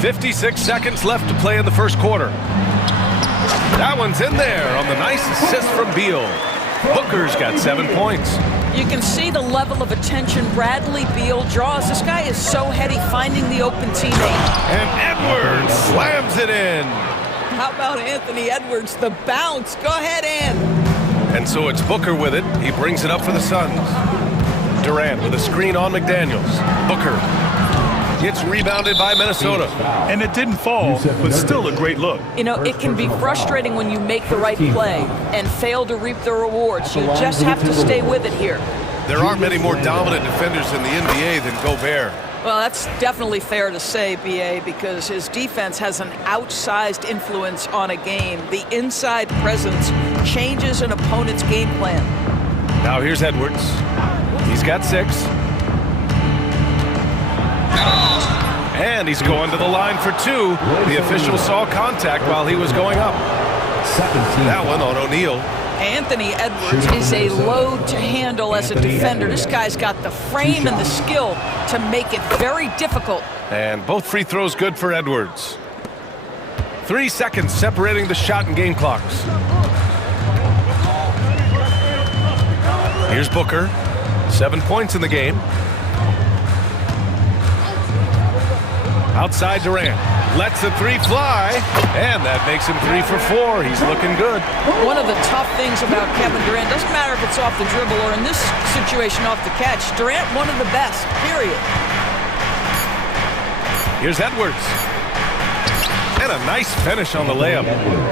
56 seconds left to play in the first quarter. That one's in there on the nice assist from Beal. Booker's got 7 points. You can see the level of attention Bradley Beal draws. This guy is so heady finding the open teammate. And Edwards slams it in. How about Anthony Edwards, the bounce? Go ahead, Ann. And so it's Booker with it. He brings it up for the Suns. Durant with a screen on McDaniels. Booker. It's rebounded by Minnesota. And it didn't fall, but still a great look. You know, it can be frustrating when you make the right play and fail to reap the rewards. You just have to stay with it here. There aren't many more dominant defenders in the NBA than Gobert. Well, that's definitely fair to say, B.A., because his defense has an outsized influence on a game. The inside presence changes an opponent's game plan. Now here's Edwards. He's got 6. And he's going to the line for 2. The official saw contact while he was going up. That one on O'Neal. Anthony Edwards is a load to handle as a defender. This guy's got the frame and the skill to make it very difficult. And both free throws good for Edwards. 3 seconds separating the shot and game clocks. Here's Booker. 7 points in the game. Outside Durant. Lets the 3 fly. And that makes him 3 for 4. He's looking good. One of the tough things about Kevin Durant, doesn't matter if it's off the dribble or in this situation off the catch, Durant one of the best, period. Here's Edwards. And a nice finish on the layup.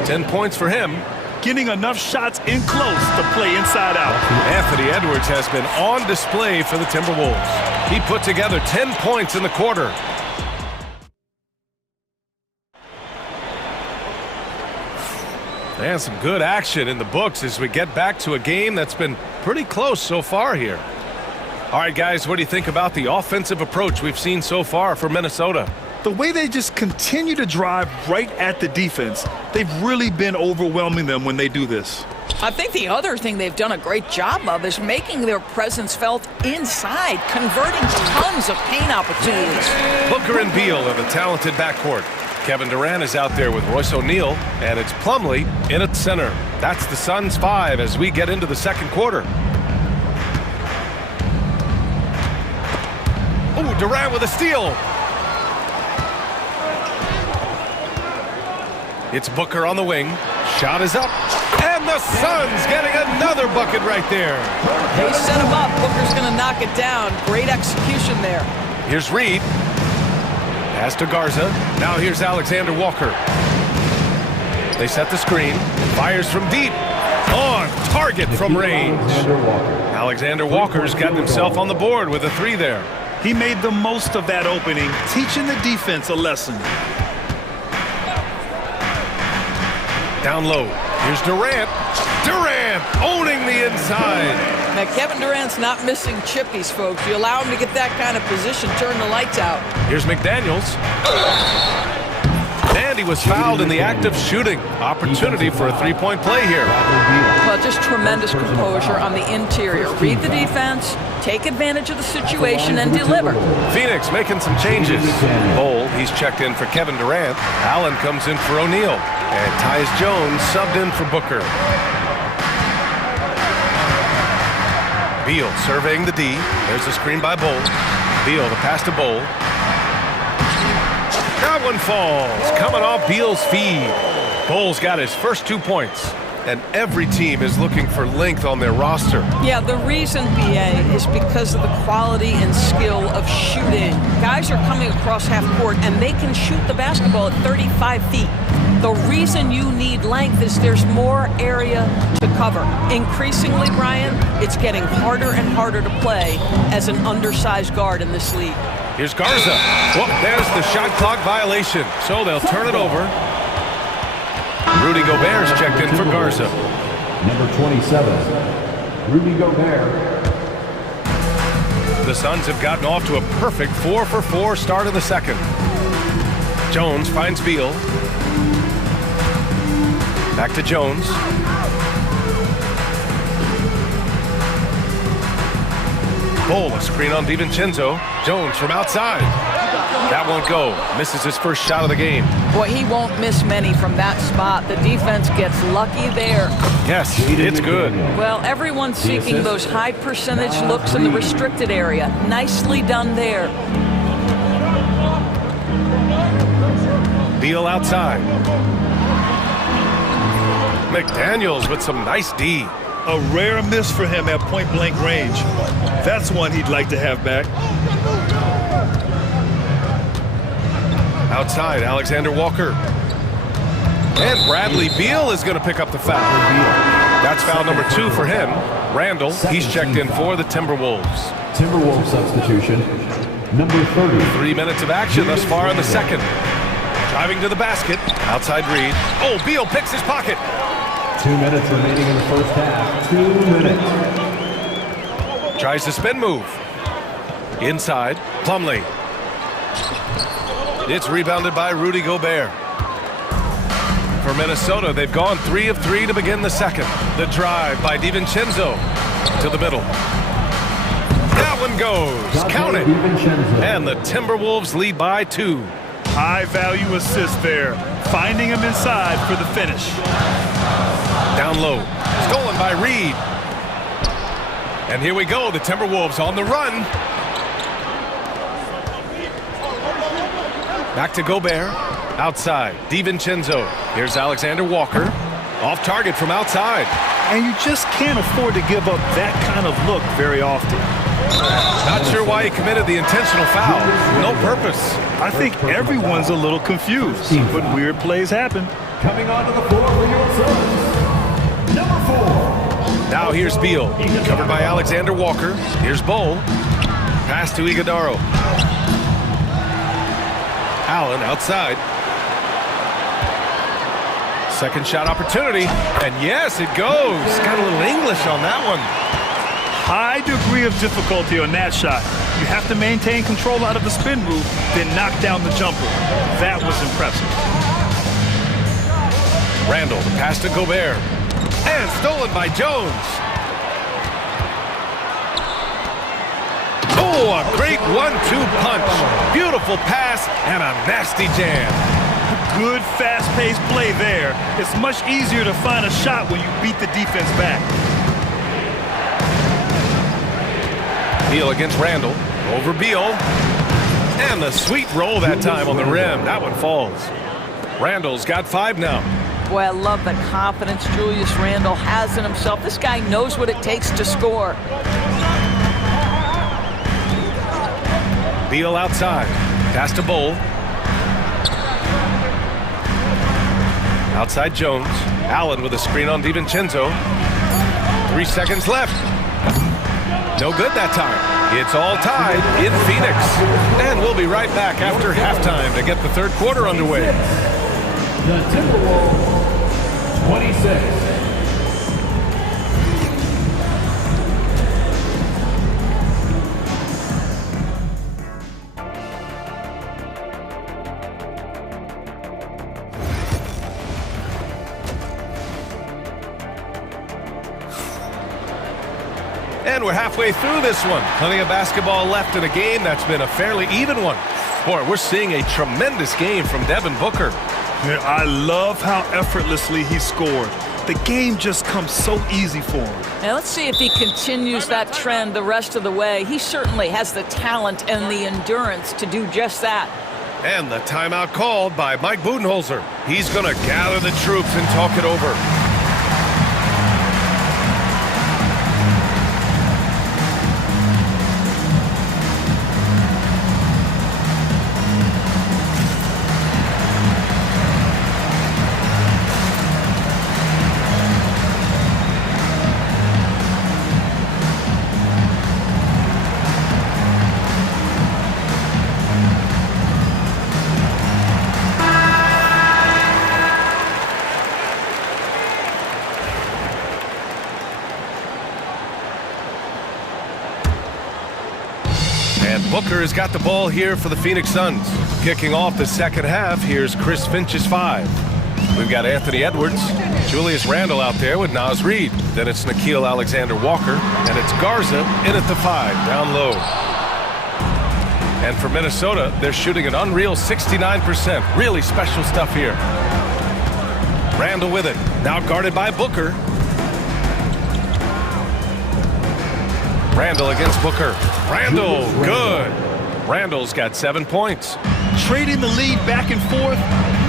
10 points for him. Getting enough shots in close to play inside out. Anthony Edwards has been on display for the Timberwolves. He put together 10 points in the quarter. And some good action in the books as we get back to a game that's been pretty close so far here. All right, guys, what do you think about the offensive approach we've seen so far for Minnesota? The way they just continue to drive right at the defense, they've really been overwhelming them when they do this. I think the other thing they've done a great job of is making their presence felt inside, converting tons of paint opportunities. Booker and Beal are the talented backcourt. Kevin Durant is out there with Royce O'Neal, and it's Plumlee in at center. That's the Suns' 5 as we get into the second quarter. Ooh, Durant with a steal. It's Booker on the wing. Shot is up. And the Suns getting another bucket right there. They set him up. Booker's going to knock it down. Great execution there. Here's Reed. Pass to Garza. Now here's Alexander Walker. They set the screen. Fires from deep. On target from range. Alexander Walker's gotten himself on the board with a 3 there. He made the most of that opening, teaching the defense a lesson. Down low. Here's Durant. Durant owning the inside. Now, Kevin Durant's not missing chippies, folks. You allow him to get that kind of position, turn the lights out. Here's McDaniels. And he was fouled in the act of shooting. Opportunity for a 3-point play here. Well, just tremendous composure on the interior. Read the defense, take advantage of the situation, and deliver. Phoenix making some changes. Bol, he's checked in for Kevin Durant. Allen comes in for O'Neal. And Tyus Jones subbed in for Booker. Beal surveying the D. There's a screen by Bol. Beal, the pass to Bol. That one falls. Coming off Beal's feed. Bol's got his first 2 points. And every team is looking for length on their roster. Yeah, the reason, BA, is because of the quality and skill of shooting. Guys are coming across half court, and they can shoot the basketball at 35 feet. The reason you need length is there's more area to cover. Increasingly, Brian, it's getting harder and harder to play as an undersized guard in this league. Here's Garza. Well, there's the shot clock violation, so they'll turn it over. Rudy Gobert's checked in for Garza. Number 27, Rudy Gobert. The Suns have gotten off to a perfect 4-for-4 start of the second. Jones finds Beal. Back to Jones. Bol, a screen on DiVincenzo. Jones from outside. That won't go. Misses his first shot of the game. Boy, he won't miss many from that spot. The defense gets lucky there. Yes, it's good. Well, everyone's seeking those high percentage looks in the restricted area. Nicely done there. Beal outside. McDaniels with some nice D. A rare miss for him at point-blank range. That's one he'd like to have back. Outside, Alexander Walker. And Bradley Beal is going to pick up the foul. That's foul number 2 for him. Randall, he's checked in for the Timberwolves. Timberwolves substitution, number 30. 3 minutes of action thus far in the second. Driving to the basket. Outside Reed. Oh, Beal picks his pocket. 2 minutes remaining in the first half. 2 minutes. Tries the spin move. Inside, Plumlee. It's rebounded by Rudy Gobert. For Minnesota, they've gone 3 of 3 to begin the second. The drive by DiVincenzo to the middle. That one goes. Count it. And the Timberwolves lead by 2. High value assist there. Finding him inside for the finish. Down low. Stolen by Reed. And here we go. The Timberwolves on the run. Back to Gobert. Outside. DiVincenzo. Here's Alexander Walker. Off target from outside. And you just can't afford to give up that kind of look very often. Not sure why he committed the intentional foul. No purpose. I think everyone's a little confused, but weird plays happen. Coming onto the floor for your Suns, number 4. Now here's Beal, covered by Alexander Walker. Here's Bowl. Pass to Iguodaro. Allen outside. Second shot opportunity, and yes, it goes. Got a little English on that one. High degree of difficulty on that shot. You have to maintain control out of the spin move, then knock down the jumper. That was impressive. Randall, the pass to Gobert. And stolen by Jones. Oh, a great 1-2 punch. Beautiful pass and a nasty jam. Good fast-paced play there. It's much easier to find a shot when you beat the defense back. Beal against Randall. Over Beal. And the sweet roll that time on the rim. That one falls. Randall's got 5 now. Boy, I love the confidence Julius Randle has in himself. This guy knows what it takes to score. Beal outside. Pass to Bowl. Outside Jones. Allen with a screen on DiVincenzo. 3 seconds left. No good that time. It's all tied in Phoenix. And we'll be right back after halftime to get the third quarter underway. The Timberwolves, 26. And we're halfway through this one. Plenty of basketball left in a game that's been a fairly even one. Boy, we're seeing a tremendous game from Devin Booker. Yeah, I love how effortlessly he scored. The game just comes so easy for him. Now let's see if he continues that trend the rest of the way. He certainly has the talent and the endurance to do just that. And the timeout called by Mike Budenholzer. He's going to gather the troops and talk it over. Booker has got the ball here for the Phoenix Suns. Kicking off the second half, here's Chris Finch's 5. We've got Anthony Edwards, Julius Randle out there with Naz Reid. Then it's Nickeil Alexander-Walker, and it's Garza in at the 5, down low. And for Minnesota, they're shooting an unreal 69%. Really special stuff here. Randle with it, now guarded by Booker. Randle against Booker. Randle, good. Randle's got 7 points. Trading the lead back and forth,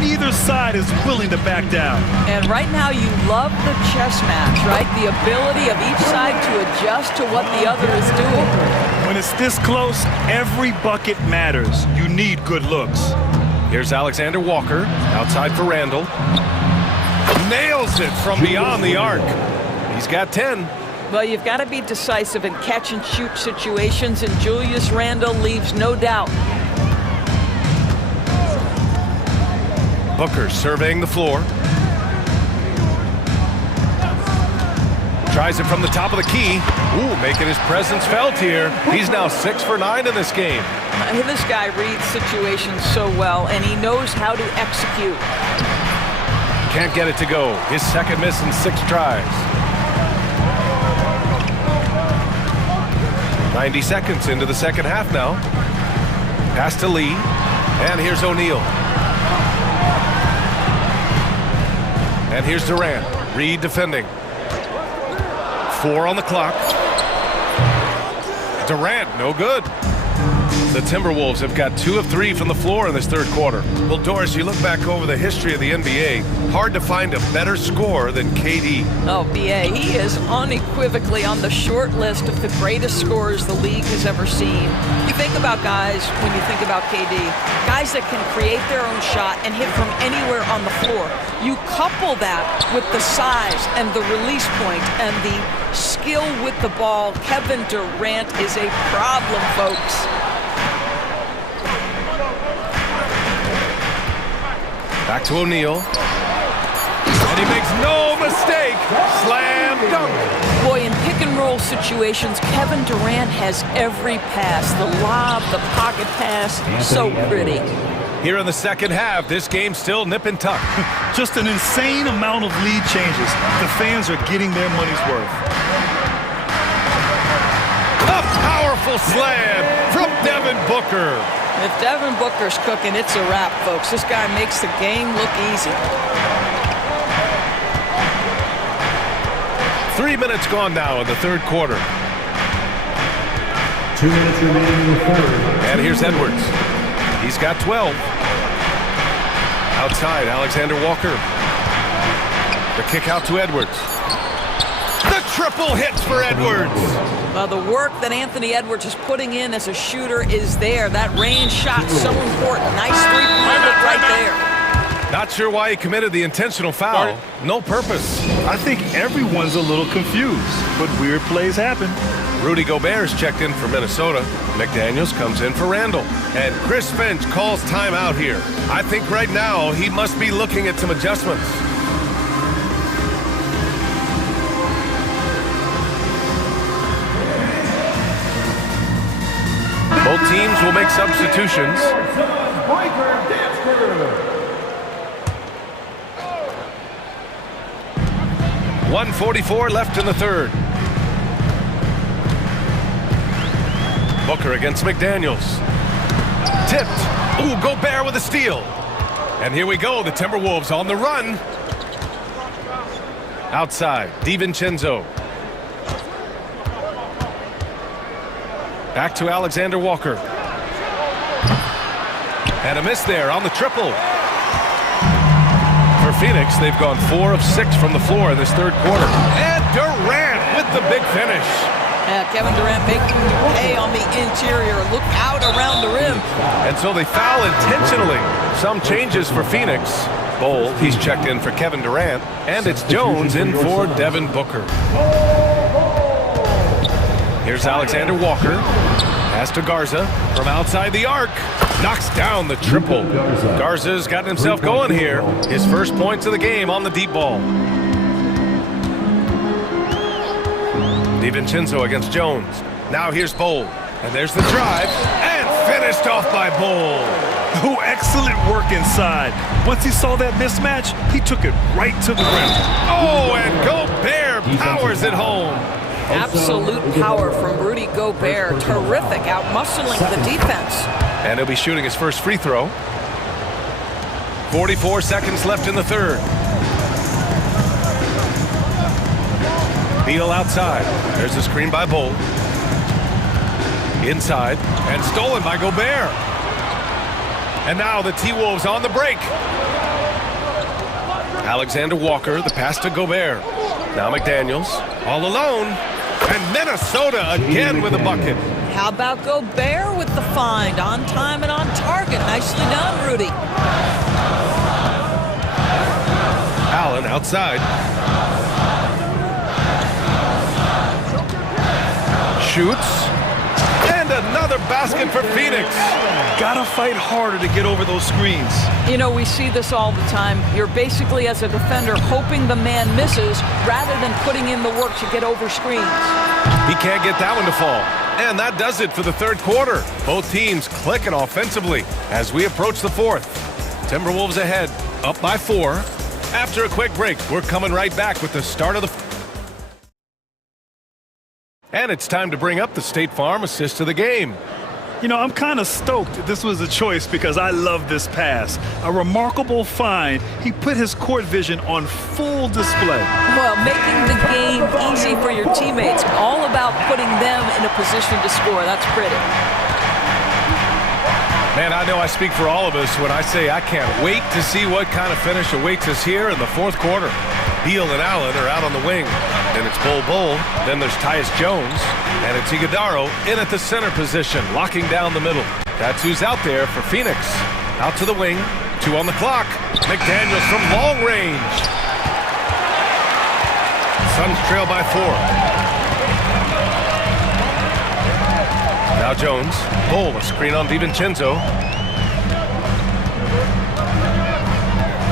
neither side is willing to back down. And right now you love the chess match, right? The ability of each side to adjust to what the other is doing. When it's this close, every bucket matters. You need good looks. Here's Alexander Walker, outside for Randall. Nails it from beyond the arc. He's got 10. Well, you've got to be decisive in catch-and-shoot situations, and Julius Randle leaves no doubt. Booker surveying the floor. Tries it from the top of the key. Ooh, making his presence felt here. He's now 6 for 9 in this game. This guy reads situations so well, and he knows how to execute. Can't get it to go. His second miss in 6 tries. 90 seconds into the second half now. Pass to Lee. And here's O'Neal. And here's Durant. Reed defending. 4 on the clock. Durant, no good. The Timberwolves have got 2 of 3 from the floor in this third quarter. Well, Doris, you look back over the history of the NBA, hard to find a better scorer than KD. Oh, B.A., he is unequivocally on the short list of the greatest scorers the league has ever seen. You think about guys, when you think about KD, guys that can create their own shot and hit from anywhere on the floor. You couple that with the size and the release point and the skill with the ball. Kevin Durant is a problem, folks. Back to O'Neal. And he makes no mistake. Slam dunk. Boy, in pick and roll situations, Kevin Durant has every pass. The lob, the pocket pass, so pretty. Here in the second half, this game's still nip and tuck. Just an insane amount of lead changes. The fans are getting their money's worth. A powerful slam from Devin Booker. If Devin Booker's cooking, it's a wrap, folks. This guy makes the game look easy. 3 minutes gone now in the third quarter. 2 minutes remaining in the third. And here's Edwards. He's got 12. Outside, Alexander Walker. The kick out to Edwards. The triple hits for Edwards. Well, the work that Anthony Edwards is putting in as a shooter is there. That range shot so important. Nice three-pointer right there. Not sure why he committed the intentional foul. No purpose. I think everyone's a little confused, but weird plays happen. Rudy Gobert's checked in for Minnesota. McDaniels comes in for Randall. And Chris Finch calls timeout here. I think right now he must be looking at some adjustments. Both teams will make substitutions. 1:44 left in the third. Booker against McDaniels. Tipped. Ooh, Gobert with a steal. And here we go, the Timberwolves on the run. Outside, DiVincenzo. Back to Alexander Walker. And a miss there on the triple. For Phoenix, they've gone 4 of 6 from the floor in this third quarter. And Durant with the big finish. Yeah, Kevin Durant making hay on the interior. Look out around the rim. And so they foul intentionally. Some changes for Phoenix. Bowl, he's checked in for Kevin Durant. And it's Jones in for Devin Booker. Here's Alexander Walker. Pass to Garza from outside the arc. Knocks down the triple. Garza's gotten himself going here. His first points of the game on the deep ball. DiVincenzo against Jones. Now here's Bowl. And there's the drive. And finished off by Bowl. Oh, excellent work inside. Once he saw that mismatch, he took it right to the rim. Oh, and Gobert powers it home. Absolute power from Rudy Gobert. Terrific, outmuscling the defense. And he'll be shooting his first free throw. 44 seconds left in the third. Beal outside. There's a screen by Bowl. Inside. And stolen by Gobert. And now the T-Wolves on the break. Alexander Walker, the pass to Gobert. Now McDaniels, all alone. And Minnesota again with a bucket. How about Gobert with the find? On time and on target. Nicely done, Rudy. Allen outside. Shoots. And another basket for Phoenix. Gotta fight harder to get over those screens. You know, we see this all the time. You're basically, as a defender, hoping the man misses rather than putting in the work to get over screens. He can't get that one to fall. And that does it for the third quarter. Both teams clicking offensively as we approach the fourth. Timberwolves ahead, up by 4. After a quick break, we're coming right back with the start of the... And it's time to bring up the State Farm assist of the game. You know, I'm kind of stoked this was a choice because I love this pass. A remarkable find. He put his court vision on full display. Well, making the game easy for your teammates. All about putting them in a position to score. That's pretty. Man, I know I speak for all of us when I say I can't wait to see what kind of finish awaits us here in the fourth quarter. Beal and Allen are out on the wing. Then it's Bull. Then there's Tyus Jones. And it's Iguodaro in at the center position, locking down the middle. That's who's out there for Phoenix. Out to the wing. 2 on the clock. McDaniels from long range. Suns trail by 4. Now Jones. Bull, a screen on DiVincenzo.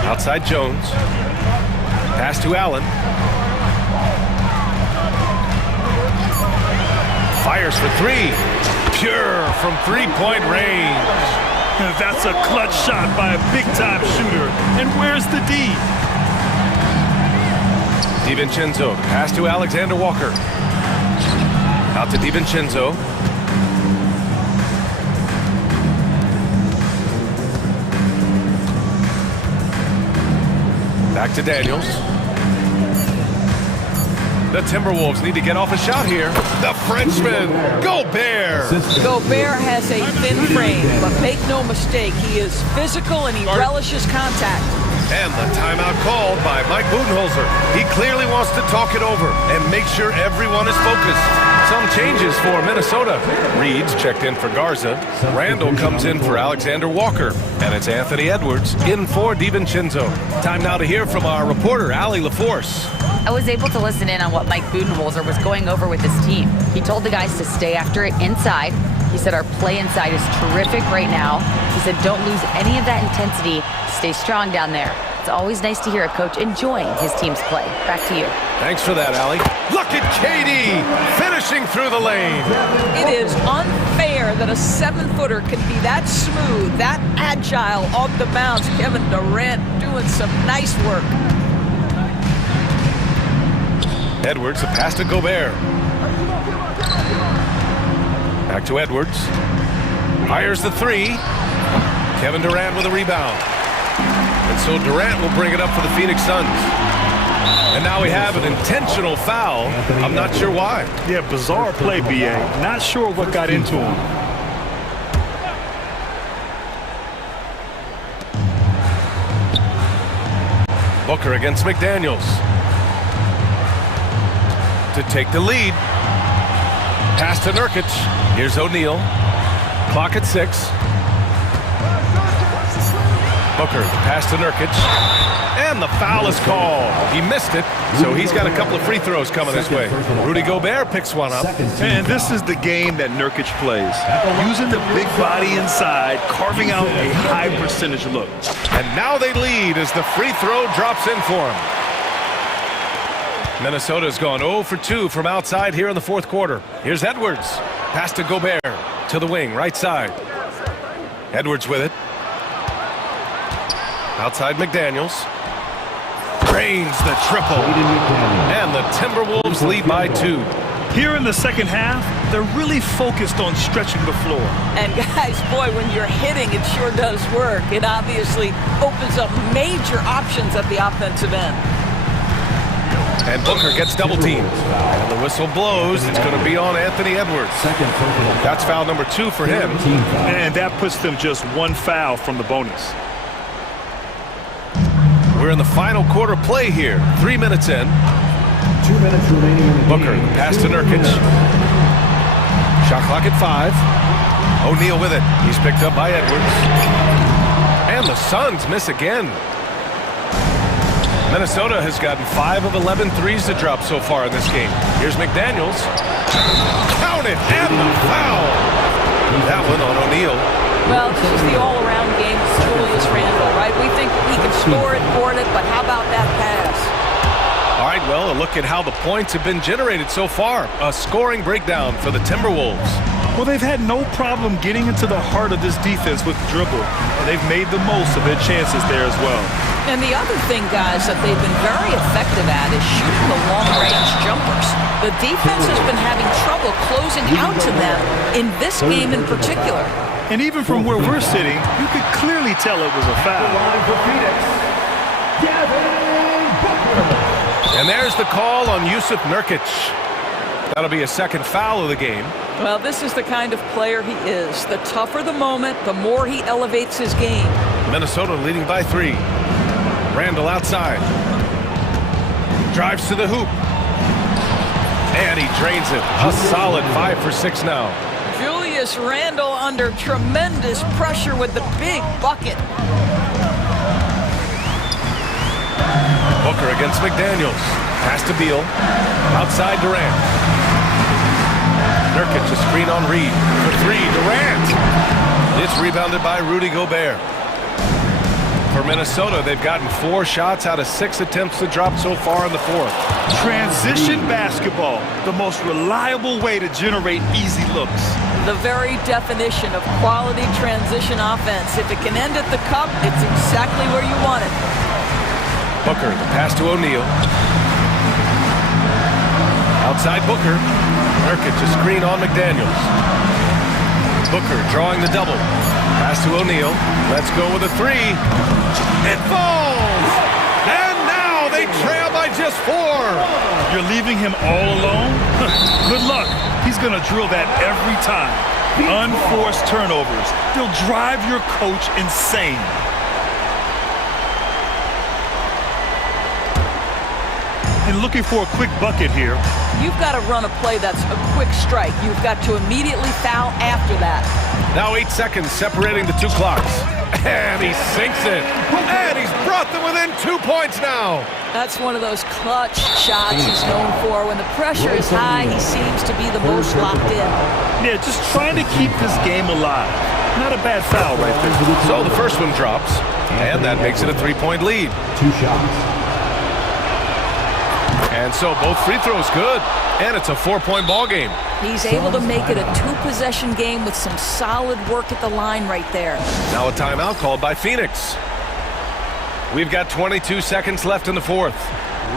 Outside Jones. Pass to Allen. Fires for 3. Pure from three-point range. That's a clutch shot by a big-time shooter. And where's the D? DiVincenzo. Pass to Alexander Walker. Out to DiVincenzo. Back to Daniels. The Timberwolves need to get off a shot here. The Frenchman, Gobert. Gobert has a thin frame, but make no mistake, he is physical and he relishes contact. And the timeout called by Mike Budenholzer. He clearly wants to talk it over and make sure everyone is focused. Some changes for Minnesota. Reed's checked in for Garza. Randall comes in for Alexander Walker. And it's Anthony Edwards in for DiVincenzo. Time now to hear from our reporter, Allie LaForce. I was able to listen in on what Mike Budenholzer was going over with his team. He told the guys to stay after it inside. He said our play inside is terrific right now. He said don't lose any of that intensity. Stay strong down there. It's always nice to hear a coach enjoying his team's play. Back to you. Thanks for that, Allie. Look at KD finishing through the lane. It is unfair that a 7-footer can be that smooth, that agile off the bounce. Kevin Durant doing some nice work. Edwards, the pass to Gobert. Back to Edwards. Fires the 3. Kevin Durant with a rebound. And so Durant will bring it up for the Phoenix Suns. And now we have an intentional foul. I'm not sure why. Yeah, bizarre play, BA. Not sure what got into him. Booker against McDaniels. To take the lead. Pass to Nurkic. Here's O'Neal. Clock at 6. Booker, the pass to Nurkic. And the foul is called. He missed it, so he's got a couple of free throws coming this way. Rudy Gobert picks one up. And this is the game that Nurkic plays. Using the big body inside, carving out a high percentage look. And now they lead as the free throw drops in for him. Minnesota's gone 0 for 2 from outside here in the fourth quarter. Here's Edwards. Pass to Gobert. To the wing, right side. Edwards with it. Outside McDaniels. Drains the triple. And the Timberwolves lead by 2. Here in the second half, they're really focused on stretching the floor. And guys, boy, when you're hitting, it sure does work. It obviously opens up major options at the offensive end. And Booker gets double teamed. And the whistle blows. It's going to be on Anthony Edwards. That's foul number 2 for him. And that puts them just 1 foul from the bonus. We're in the final quarter play here. 3 minutes in. 2 minutes remaining in the Booker, game. pass to Nurkic. Shot clock at 5. O'Neal with it. He's picked up by Edwards. And the Suns miss again. Minnesota has gotten 5 of 11 threes to drop so far in this game. Here's McDaniels. Count it, and the foul. That one on O'Neal. Well, this is the all-around game with Julius Randle, right? We think he can score it, board it, but how about that pass? All right, well, a look at how the points have been generated so far. A scoring breakdown for the Timberwolves. Well, they've had no problem getting into the heart of this defense with the dribble, and they've made the most of their chances there as well. And the other thing, guys, that they've been very effective at is shooting the long-range jumpers. The defense has been having trouble closing out to them in this game in particular. And even from where we're sitting, you could clearly tell it was a foul. And there's the call on Yusuf Nurkic. That'll be a second foul of the game. Well, this is the kind of player he is. The tougher the moment, the more he elevates his game. Minnesota leading by 3. Randle outside. Drives to the hoop. And he drains it. A solid 5 for 6 now. Julius Randle under tremendous pressure with the big bucket. Booker against McDaniels. Pass to Beal. Outside Durant. Nurkic a screen on Reed. For 3, Durant. It's rebounded by Rudy Gobert. For Minnesota, they've gotten 4 shots out of 6 attempts to drop so far in the 4th. Transition basketball, the most reliable way to generate easy looks. The very definition of quality transition offense. If it can end at the cup, it's exactly where you want it. Booker, the pass to O'Neal. Outside Booker. Nurkic a screen on McDaniels. Booker drawing the double. Pass to O'Neal. Let's go with a 3. It falls! And now they trail by just 4. You're leaving him all alone? Good luck. He's going to drill that every time. Unforced turnovers. They'll drive your coach insane. And looking for a quick bucket here. You've got to run a play that's a quick strike. You've got to immediately foul after that. Now 8 seconds separating the 2 clocks. And he sinks it. And he's brought them within 2 points now. That's one of those clutch shots he's known for. When the pressure is high, he seems to be the most locked in. Yeah, just trying to keep this game alive. Not a bad foul right there. So the first one drops. And that makes it a 3-point lead. 2 shots. And so both free throws good. And it's a 4-point ball game. He's able to make it a 2-possession game with some solid work at the line right there. Now a timeout called by Phoenix. We've got 22 seconds left in the 4th.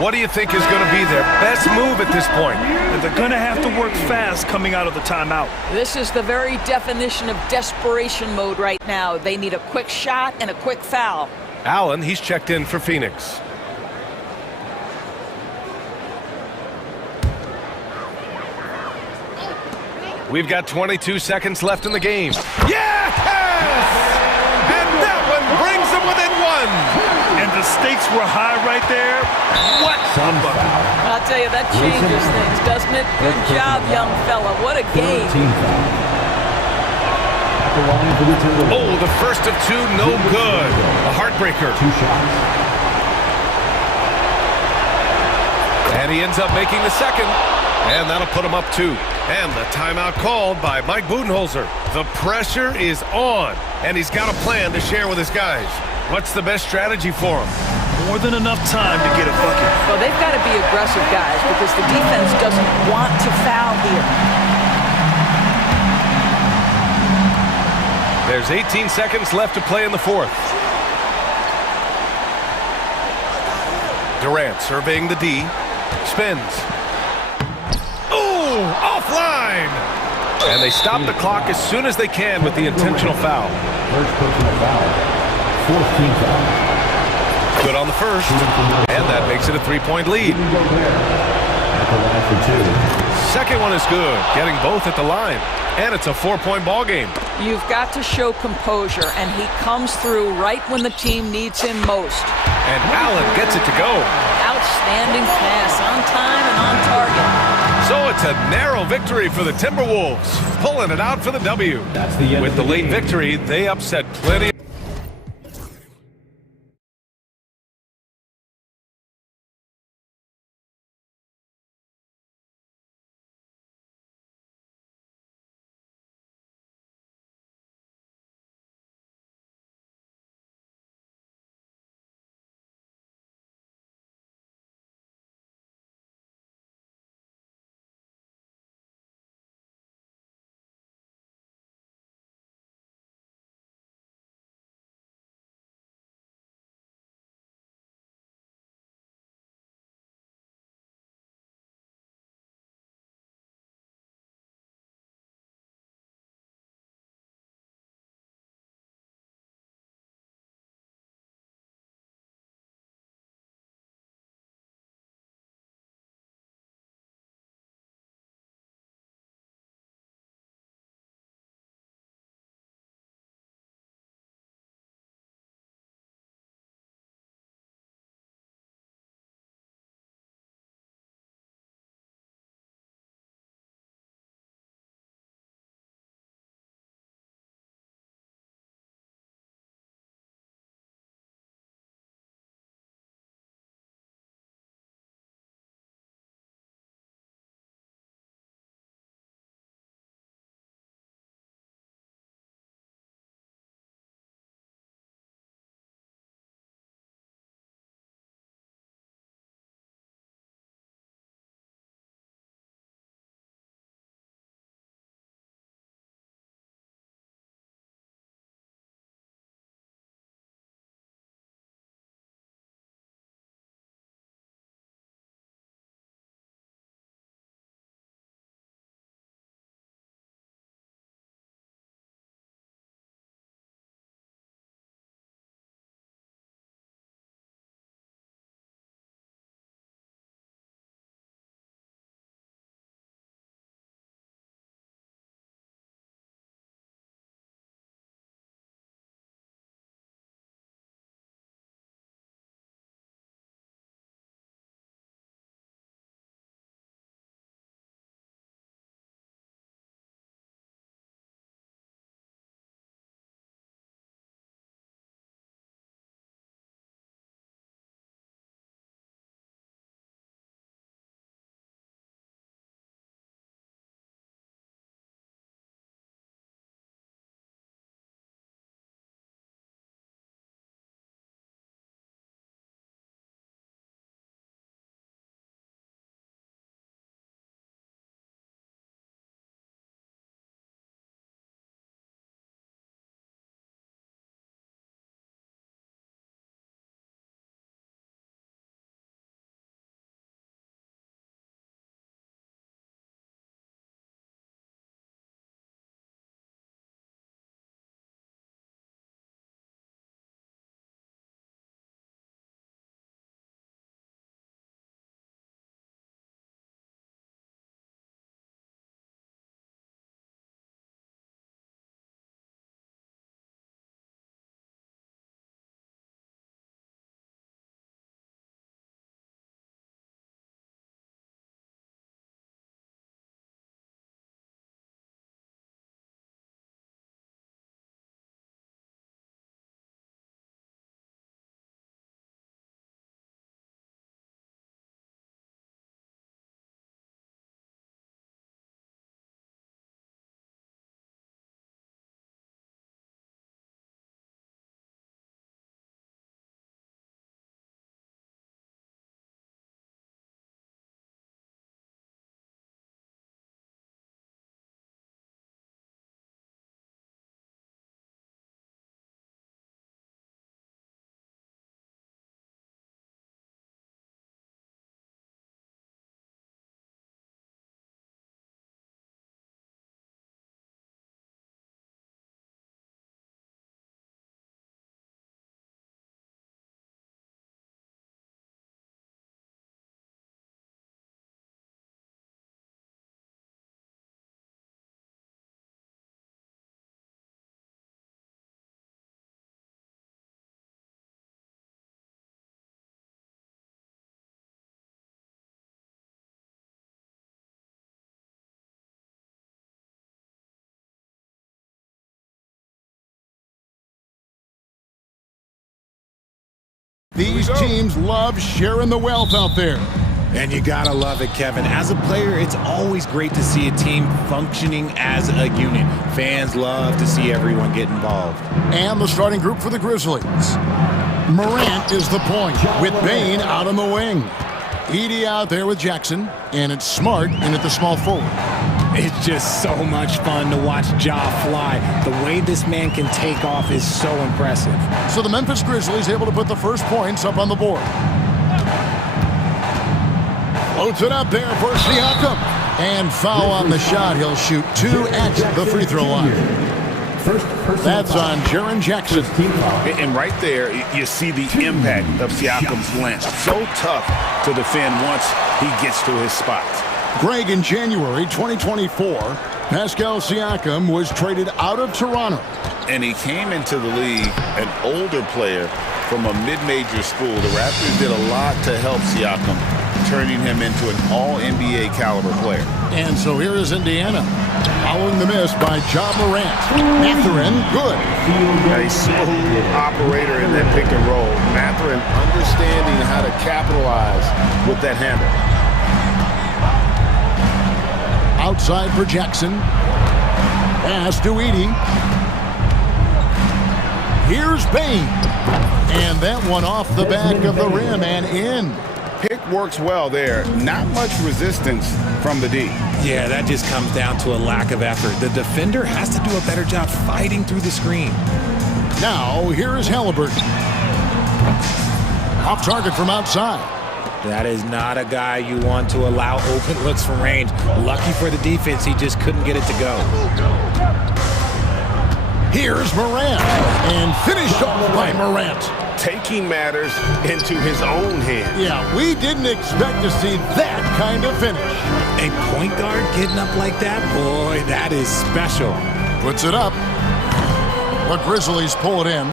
What do you think is going to be their best move at this point? And they're going to have to work fast coming out of the timeout. This is the very definition of desperation mode right now. They need a quick shot and a quick foul. Allen, he's checked in for Phoenix. We've got 22 seconds left in the game. Yes! And that one brings them within 1. And the stakes were high right there. What? I'll tell you, that changes things, doesn't it? Good job, young fella. What a game. Oh, the first of 2, no good. A heartbreaker. 2 shots. And he ends up making the second. And that'll put him up 2. And the timeout called by Mike Budenholzer. The pressure is on. And he's got a plan to share with his guys. What's the best strategy for him? More than enough time to get a bucket. Well, they've got to be aggressive, guys, because the defense doesn't want to foul here. There's 18 seconds left to play in the 4th. Durant surveying the D. Spins. Ooh, offline! And they stop the clock as soon as they can with the intentional foul. First personal foul. 4th team foul. Good on the first. And that makes it a 3-point lead. At the line for 2. Second one is good, getting both at the line. And it's a 4-point ball game. You've got to show composure, and he comes through right when the team needs him most. And Allen gets it to go. Outstanding pass, on time and on target. So it's a narrow victory for the Timberwolves, pulling it out for the W. With the late victory, they upset plenty. These teams love sharing the wealth out there. And you gotta love it, Kevin. As a player, it's always great to see a team functioning as a unit. Fans love to see everyone get involved. And the starting group for the Grizzlies. Morant is the point, with Bane out on the wing. Edie out there with Jackson, and it's Smart in at the small forward. It's just so much fun to watch Ja fly. The way this man can take off is so impressive. So the Memphis Grizzlies able to put the first points up on the board. Floats it up there for Siakam. And foul on the shot. He'll shoot 2 at the free throw line. That's on Jaren Jackson. And right there, you see the impact of Siakam's length. So tough to defend once he gets to his spots. Greg, in January 2024, Pascal Siakam was traded out of Toronto. And he came into the league an older player from a mid-major school. The Raptors did a lot to help Siakam, turning him into an all-NBA caliber player. And so here is Indiana, following the miss by Ja Morant. Mathurin, good. A smooth operator in that pick and roll. Mathurin understanding how to capitalize with that handle. Outside for Jackson. Pass to Edie. Here's Bane. And that one off the back of the rim and in. Pick works well there. Not much resistance from the D. Yeah, that just comes down to a lack of effort. The defender has to do a better job fighting through the screen. Now, here is Halliburton. Off target from outside. That is not a guy you want to allow open looks from range. Lucky for the defense, he just couldn't get it to go. Here's Morant, and finished off by Morant. Taking matters into his own hands. Yeah, we didn't expect to see that kind of finish. A point guard getting up like that? Boy, that is special. Puts it up. The Grizzlies pull it in.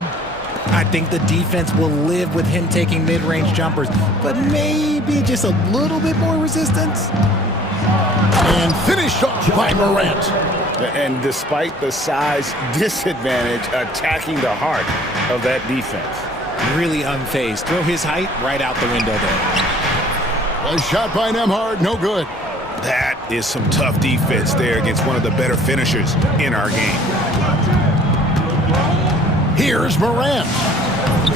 I think the defense will live with him taking mid-range jumpers, but maybe just a little bit more resistance. And finished off by Morant. And despite the size disadvantage, attacking the heart of that defense. Really unfazed. Throw his height right out the window there. A shot by Nembhard, no good. That is some tough defense there against one of the better finishers in our game. Here's Morant.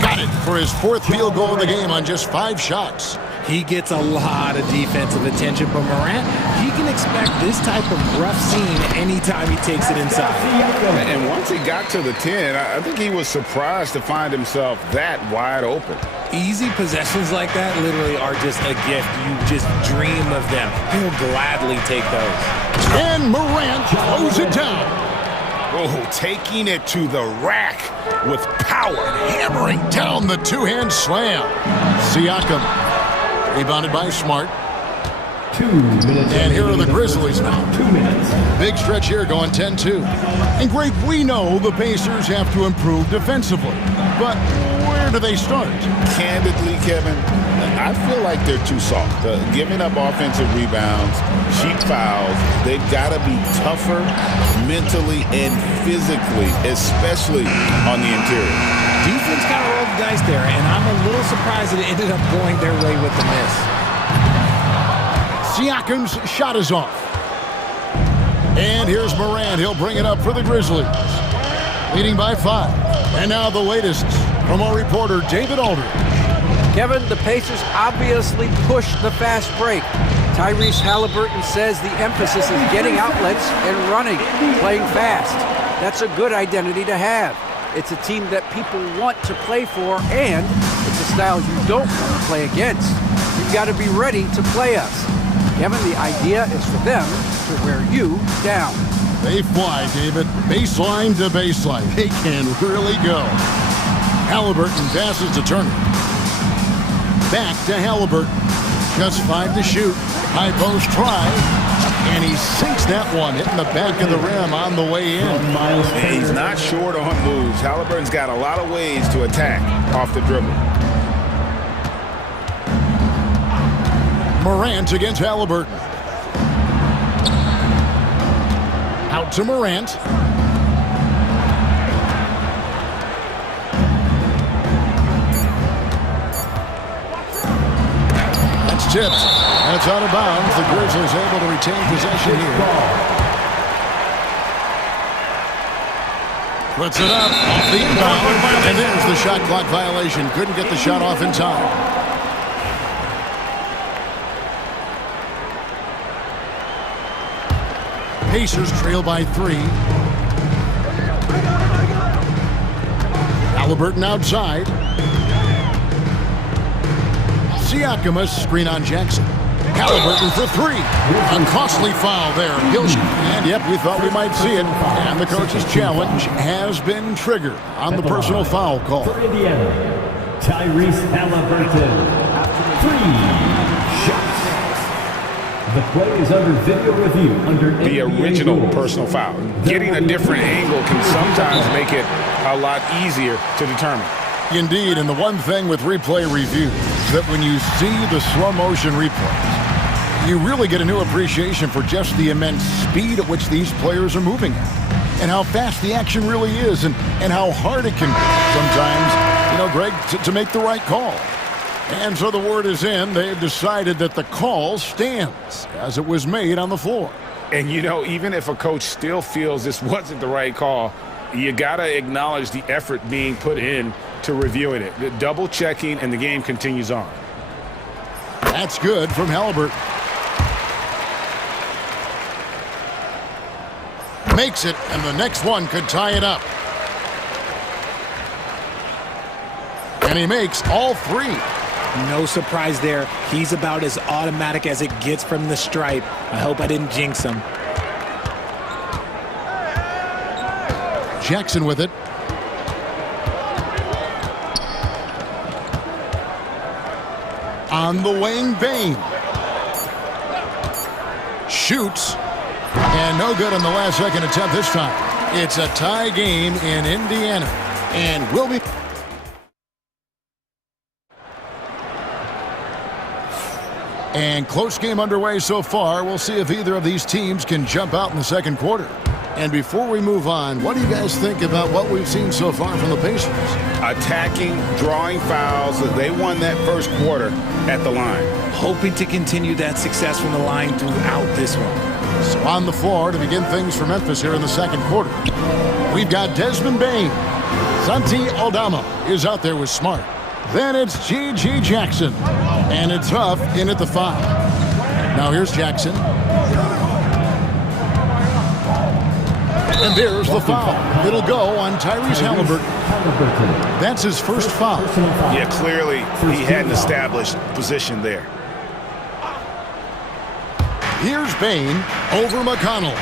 Got it for his 4th field goal of the game on just 5 shots. He gets a lot of defensive attention, but Morant, he can expect this type of rough scene anytime he takes it inside. And once he got to the 10, I think he was surprised to find himself that wide open. Easy possessions like that literally are just a gift. You just dream of them. He'll gladly take those. And Morant throws it down. Oh, taking it to the rack with power. Hammering down the 2-hand slam. Siakam. Rebounded by Smart. 2 minutes. And here are the Grizzlies now. 2 minutes. Big stretch here going 10-2. And Greg, we know the Pacers have to improve defensively. But where do they start? Candidly, Kevin, I feel like they're too soft. Giving up offensive rebounds, cheap fouls, they've got to be tougher mentally and physically, especially on the interior. Defense got to roll the dice there, and I'm a little surprised that it ended up going their way with the miss. Siakam's shot is off. And here's Morant. He'll bring it up for the Grizzlies. Leading by 5. And now the latest from our reporter, David Aldridge. Kevin, the Pacers obviously pushed the fast break. Tyrese Halliburton says the emphasis is getting outlets and running, playing fast. That's a good identity to have. It's a team that people want to play for, and it's a style you don't want to play against. You've got to be ready to play us. Kevin, the idea is for them to wear you down. They fly, David. Baseline to baseline. They can really go. Halliburton passes to Turner. Back to Halliburton. Just 5 to shoot. High post try. And he sinks that one, hitting the back of the rim on the way in. He's not short on moves. Halliburton's got a lot of ways to attack off the dribble. Morant against Halliburton. Out to Morant. tipped. That's out of bounds. The Grizzlies able to retain possession here. Puts it up off the inbound. And there's the shot clock violation. Couldn't get the shot off in time. Pacers trail by 3. Halliburton outside. Siakam, screen on Jackson. Halliburton for 3. A costly foul there. And yep, we thought we might see it. And the coach's challenge has been triggered on the personal foul call. For Indiana, Tyrese Halliburton. 3 shots. The play is under video review under the original personal foul. Getting a different angle can sometimes make it a lot easier to determine. Indeed, and the one thing with replay review is that when you see the slow motion replays, you really get a new appreciation for just the immense speed at which these players are moving at, and how fast the action really is, and how hard it can sometimes, Greg, to make the right call. And so the word is in. They've decided that the call stands as it was made on the floor. And, even if a coach still feels this wasn't the right call, you got to acknowledge the effort being put in to reviewing it. The double checking, and the game continues on. That's good from Halliburton. Makes it, and the next one could tie it up. And he makes all 3. No surprise there. He's about as automatic as it gets from the stripe. I hope I didn't jinx him. Jackson with it. On the wing, Bane. Shoots. And no good on the last second attempt this time. It's a tie game in Indiana. And will be... And close game underway so far. We'll see if either of these teams can jump out in the second quarter. And before we move on, what do you guys think about what we've seen so far from the Pacers? Attacking, drawing fouls. They won that first quarter at the line. Hoping to continue that success from the line throughout this one. So on the floor to begin things for Memphis here in the second quarter, we've got Desmond Bane. Santi Aldama is out there with Smart. Then it's G.G. Jackson. And it's Huff in at the 5. Now here's Jackson. And there's the foul. It'll go on Tyrese Halliburton. That's his first foul. Yeah, clearly he hadn't established position there. Here's Bane over McConnell.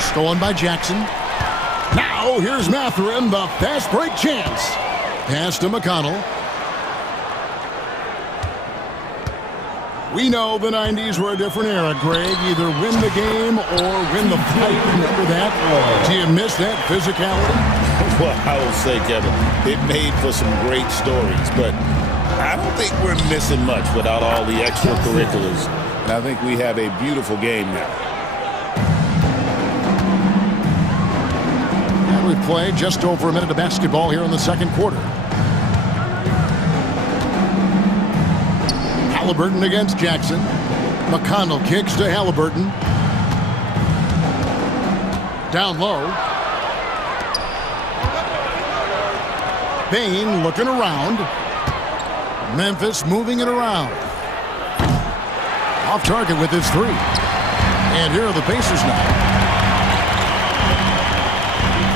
Stolen by Jackson. Now here's Mathurin, the fast break chance. Pass to McConnell. We know the 90s were a different era, Greg. Either win the game or win the fight. Remember that? Do you miss that physicality? Well, I will say, Kevin, it made for some great stories, but I don't think we're missing much without all the extracurriculars. And I think we have a beautiful game now. And we play just over a minute of basketball here in the second quarter. Halliburton against Jackson. McConnell kicks to Halliburton. Down low. Bane looking around. Memphis moving it around. Off target with his 3. And here are the Pacers now.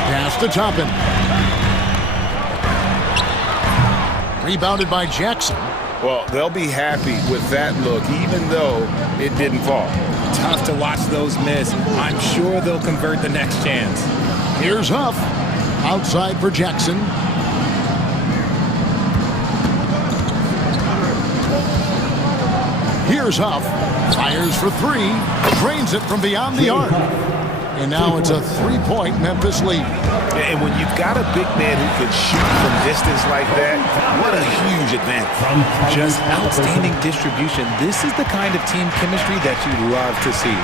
Pass to Toppin. Rebounded by Jackson. Well, they'll be happy with that look, even though it didn't fall. Tough to watch those miss. I'm sure they'll convert the next chance. Here's Huff. Outside for Jackson. Here's Huff. Fires for 3. Drains it from beyond the arc. And now it's a 3-point Memphis lead. And when you've got a big man who can shoot from distance like that, what a huge advantage. Just outstanding distribution. This is the kind of team chemistry that you love to see.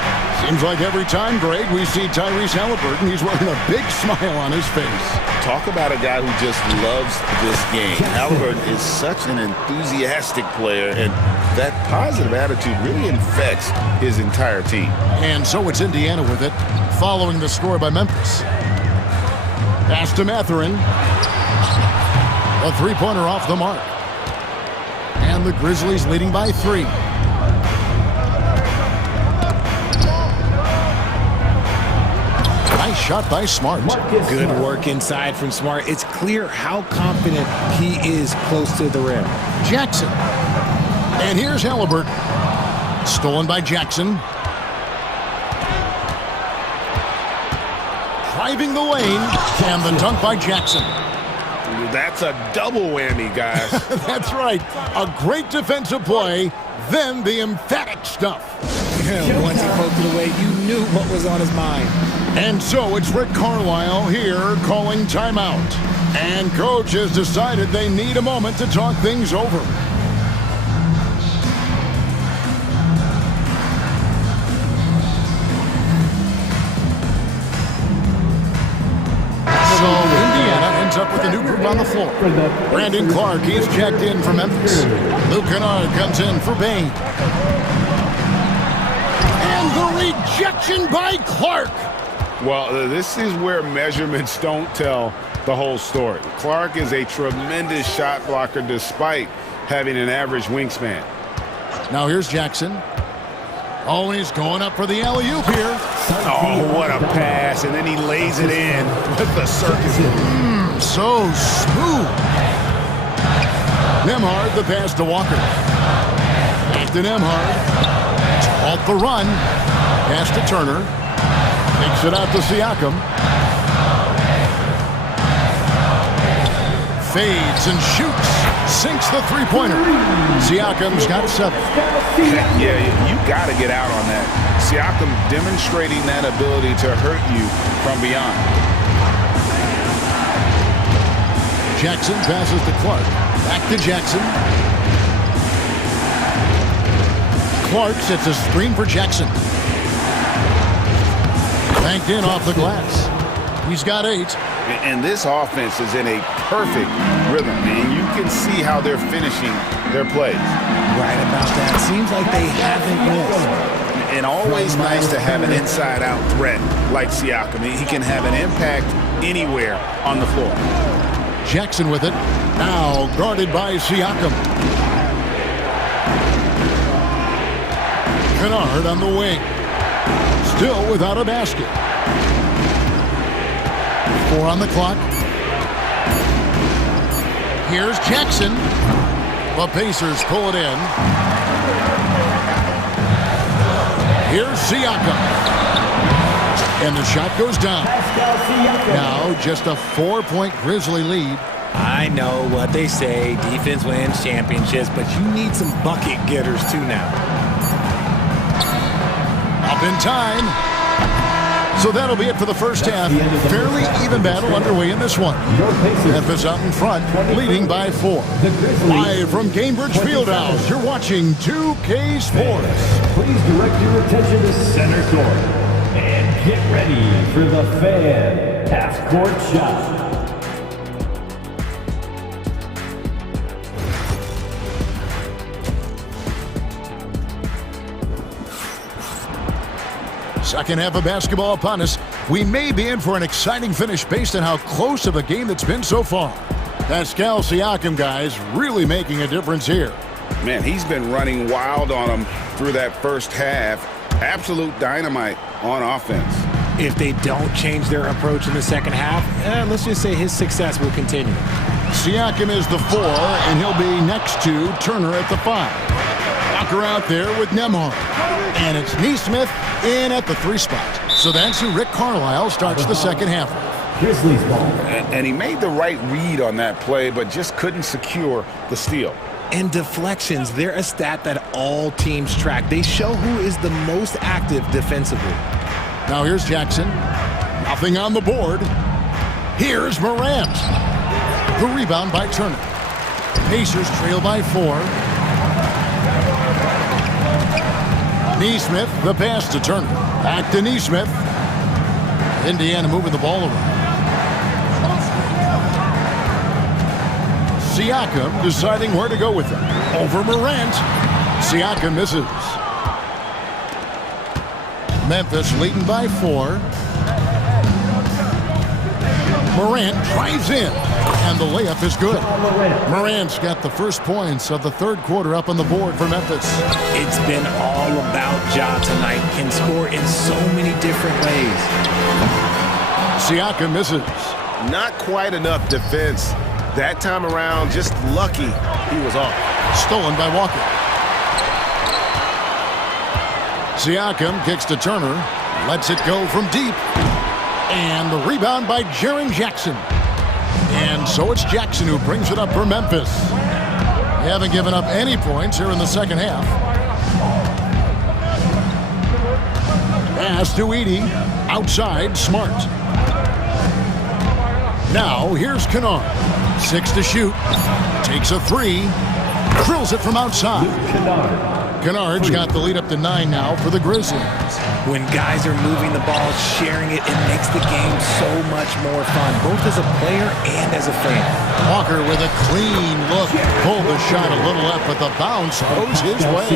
Seems like every time, Greg, we see Tyrese Halliburton, he's wearing a big smile on his face. Talk about a guy who just loves this game. Halliburton is such an enthusiastic player, and that positive attitude really infects his entire team. And so it's Indiana with it, following the score by Memphis. Pass to Mathurin. A three-pointer off the mark. And the Grizzlies leading by 3. Nice shot by Smart. Good work inside from Smart. It's clear how confident he is close to the rim. Jackson. And here's Halliburton. Stolen by Jackson. Driving the lane. And the dunk by Jackson. That's a double whammy, guys. That's right. A great defensive play, then the emphatic stuff. Once he poked it away, you knew what was on his mind. And so it's Rick Carlisle here calling timeout. And coach has decided they need a moment to talk things over. So Indiana ends up with a new group on the floor. Brandon Clark, he's checked in for Memphis. Luke Kennard comes in for Bain. And the rejection by Clark. Well, this is where measurements don't tell the whole story. Clark is a tremendous shot blocker despite having an average wingspan. Now here's Jackson. Oh, he's going up for the alley-oop here. Oh, what a pass. And then he lays it in with the circus. So smooth. Nembhard, the pass to Walker. Back to Nembhard. Off the run. Pass to Turner. Takes it out to Siakam. Fades and shoots. Sinks the three-pointer. Siakam's got 7. Yeah, you got to get out on that. Siakam demonstrating that ability to hurt you from beyond. Jackson passes to Clark. Back to Jackson. Clark sets a screen for Jackson. Banked in off the glass. He's got 8. And this offense is in a perfect rhythm, and you can see how they're finishing their plays. Right about that. Seems like they haven't missed. And always nice to have an inside-out threat like Siakam. He can have an impact anywhere on the floor. Jackson with it. Now guarded by Siakam. Kennard on the wing. Still without a basket. 4 on the clock. Here's Jackson. The Pacers pull it in. Here's Siakam. And the shot goes down. Now just a 4-point Grizzly lead. I know what they say, defense wins championships, but you need some bucket getters too now. Up in time. So that'll be it for the first half. Fairly even battle underway in this one. Memphis out in front, leading by 4. Live from Cambridge Fieldhouse, you're watching 2K Sports. Please direct your attention to center court. And get ready for the fan half-court shot. Second half of basketball upon us. We may be in for an exciting finish based on how close of a game that's been so far. Pascal Siakam, guys, really making a difference here. Man, he's been running wild on them through that first half. Absolute dynamite on offense. If they don't change their approach in the second half, let's just say his success will continue. Siakam is the 4, and he'll be next to Turner at the 5. Walker out there with Nembhard. And it's Neesmith in at the 3 spot. So that's who Rick Carlisle starts the second half with. Grizzlies ball. And he made the right read on that play, but just couldn't secure the steal. And deflections, they're a stat that all teams track. They show who is the most active defensively. Now here's Jackson. Nothing on the board. Here's Morant. The rebound by Turner. Pacers trail by 4. Nesmith, the pass to Turner. Back to Nesmith. Indiana moving the ball around. Siakam deciding where to go with it. Over Morant. Siakam misses. Memphis leading by 4. Morant drives in, and the layup is good. Morant's got the first points of the third quarter up on the board for Memphis. It's been all about Ja tonight. Can score in so many different ways. Siakam misses. Not quite enough defense. That time around, just lucky he was off. Stolen by Walker. Siakam kicks to Turner. Lets it go from deep. And the rebound by Jaren Jackson. And so it's Jackson who brings it up for Memphis. They haven't given up any points here in the second half. Pass to Edey. Outside, Smart. Now here's Kennard. 6 to shoot. Takes a 3. Drills it from outside. Kennard's got the lead up to 9 now for the Grizzlies. When guys are moving the ball, sharing it, it makes the game so much more fun, both as a player and as a fan. Walker with a clean look. Pulled the shot a little left, but the bounce goes his way.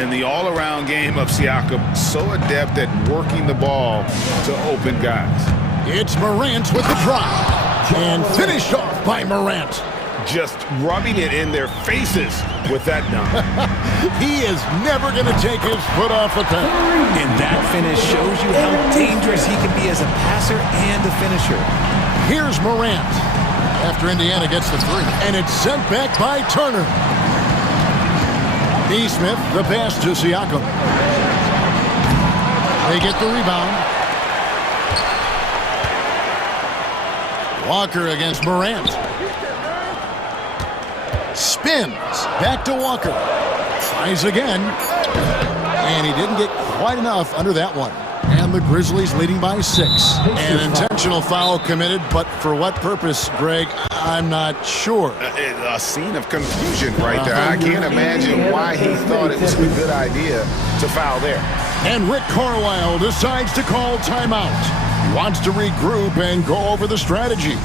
And the all-around game of Siakam, so adept at working the ball to open guys. It's Morant with the drive. And finished off by Morant. Just rubbing it in their faces with that dunk. He is never going to take his foot off the pedal. And that finish shows you how dangerous he can be as a passer and a finisher. Here's Morant after Indiana gets the 3. And it's sent back by Turner. Nesmith, the pass to Siakam. They get the rebound. Walker against Morant. Spins. Back to Walker. Tries again. And he didn't get quite enough under that one. And the Grizzlies leading by 6. An intentional foul committed, but for what purpose, Greg? I'm not sure. A scene of confusion right there. I can't imagine why he thought it was a good idea to foul there. And Rick Carlisle decides to call timeout. He wants to regroup and go over the strategy.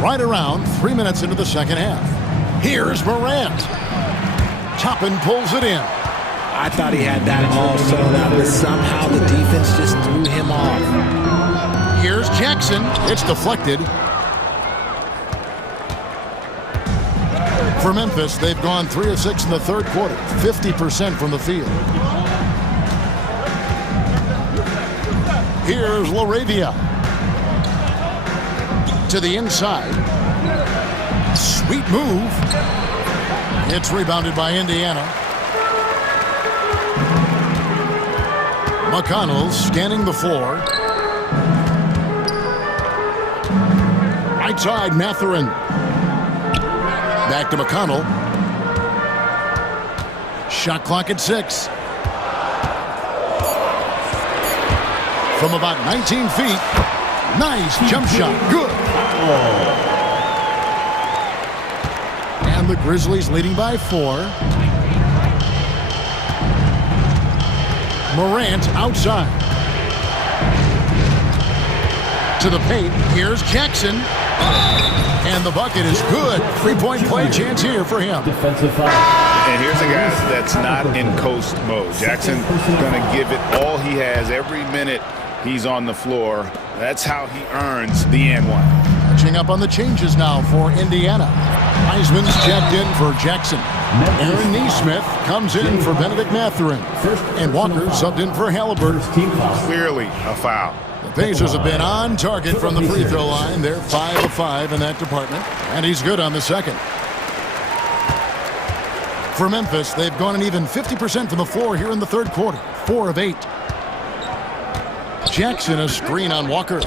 Right around 3 minutes into the second half. Here's Morant. Toppin pulls it in. I thought he had that all sewn up, but somehow the defense just threw him off. Here's Jackson. It's deflected. For Memphis, they've gone 3 of 6 in the third quarter, 50% from the field. Here's LaRavia. To the inside. Sweet move. It's rebounded by Indiana. McConnell scanning the floor. Right side, Mathurin. Back to McConnell. Shot clock at 6. From about 19 feet. Nice jump shot. Good. And the Grizzlies leading by 4. Morant outside. To the paint. Here's Jackson. And the bucket is good. 3-point play chance here for him. Defensive foul. And here's a guy that's not in coast mode. Jackson going to give it all he has every minute he's on the floor. That's how he earns the and one. Catching up on the changes now for Indiana. Heisman's checked in for Jackson. Aaron Nesmith comes in for Benedict Mathurin. And Walker subbed in for Halliburton. Clearly a foul. The Pacers have been on target from the free throw line. They're 5 of 5 in that department. And he's good on the second. For Memphis, they've gone an even 50% from the floor here in the third quarter. 4 of 8. Jackson, a screen on Walker.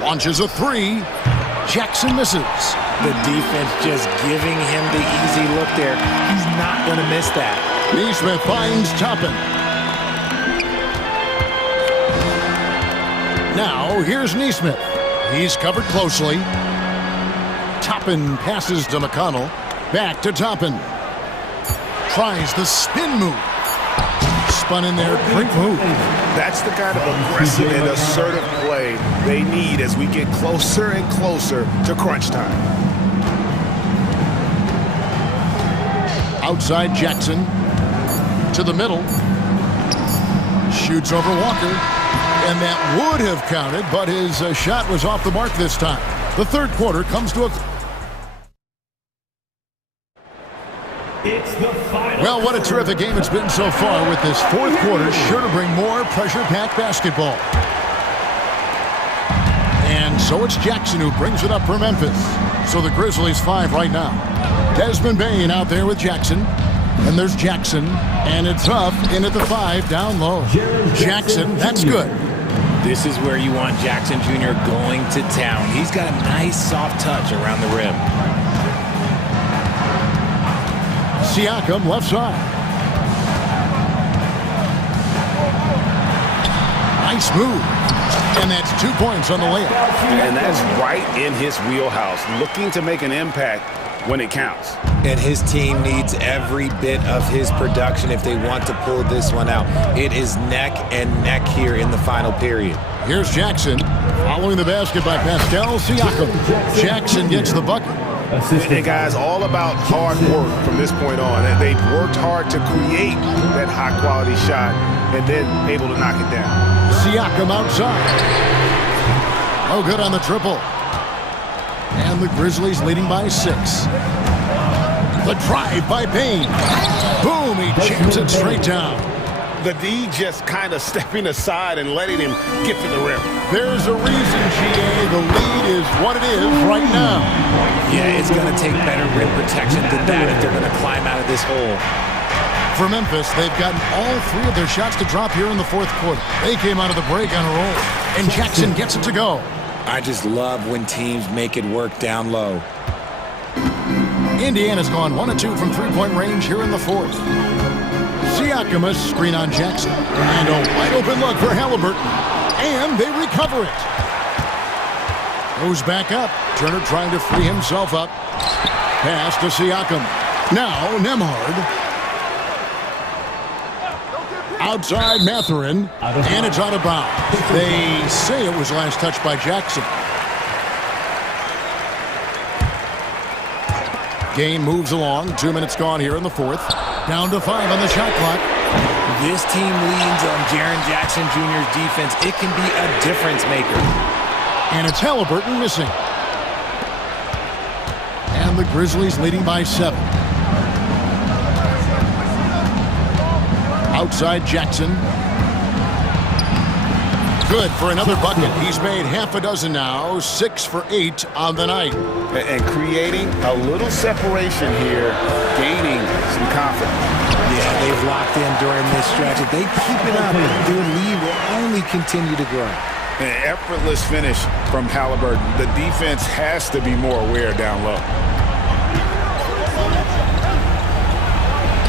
Launches a three. Jackson misses. The defense just giving him the easy look there. He's not going to miss that. Neesmith finds Toppin. Now, here's Neesmith. He's covered closely. Toppin passes to McConnell. Back to Toppin. Tries the spin move. Spun in there. Great move. That's the kind of aggressive and assertive play they need as we get closer and closer to crunch time. Outside Jackson. To the middle. Shoots over Walker. And that would have counted, but his shot was off the mark this time. The third quarter comes to a... Well, what a terrific game it's been so far, with this fourth quarter sure to bring more pressure-packed basketball. And so it's Jackson who brings it up for Memphis. So the Grizzlies 5 right now. Desmond Bane out there with Jackson. And there's Jackson. And it's up in at the 5, down low. Jackson, that's good. This is where you want Jackson Jr. going to town. He's got a nice soft touch around the rim. Siakam left side. Nice move. And that's 2 points on the layup. And that's right in his wheelhouse, looking to make an impact when it counts. And his team needs every bit of his production if they want to pull this one out. It is neck and neck here in the final period. Here's Jackson, following the basket by Pascal Siakam. Jackson gets the bucket. And guys, all about hard work from this point on. And they've worked hard to create that high-quality shot and then able to knock it down. Siakam outside. Oh, good on the triple. And the Grizzlies leading by 6. The drive by Bane. Boom, he jams it straight down. The D just kind of stepping aside and letting him get to the rim. There's a reason, GA. The lead is what it is right now. Yeah, it's going to take better rim protection than that if they're going to climb out of this hole. For Memphis, they've gotten all 3 of their shots to drop here in the fourth quarter. They came out of the break on a roll. And Jackson gets it to go. I just love when teams make it work down low. Indiana's gone 1 of 2 from three-point range here in the fourth. Siakam, a screen on Jackson. And a wide open look for Halliburton. And they recover it. Goes back up. Turner trying to free himself up. Pass to Siakam. Now Nembhard. Outside Mathurin. And it's out of bounds. They say it was last touched by Jackson. Game moves along. 2 minutes gone here in the fourth. Down to 5 on the shot clock. This team leans on Jaren Jackson Jr.'s defense. It can be a difference maker. And it's Halliburton missing. And the Grizzlies leading by 7. Outside Jackson. Good for another bucket. He's made half a dozen now. 6 for 8 on the night. And creating a little separation here, gaining some confidence. Yeah, they've locked in during this stretch. If they keep it up, their lead will only continue to grow. An effortless finish from Halliburton. The defense has to be more aware down low.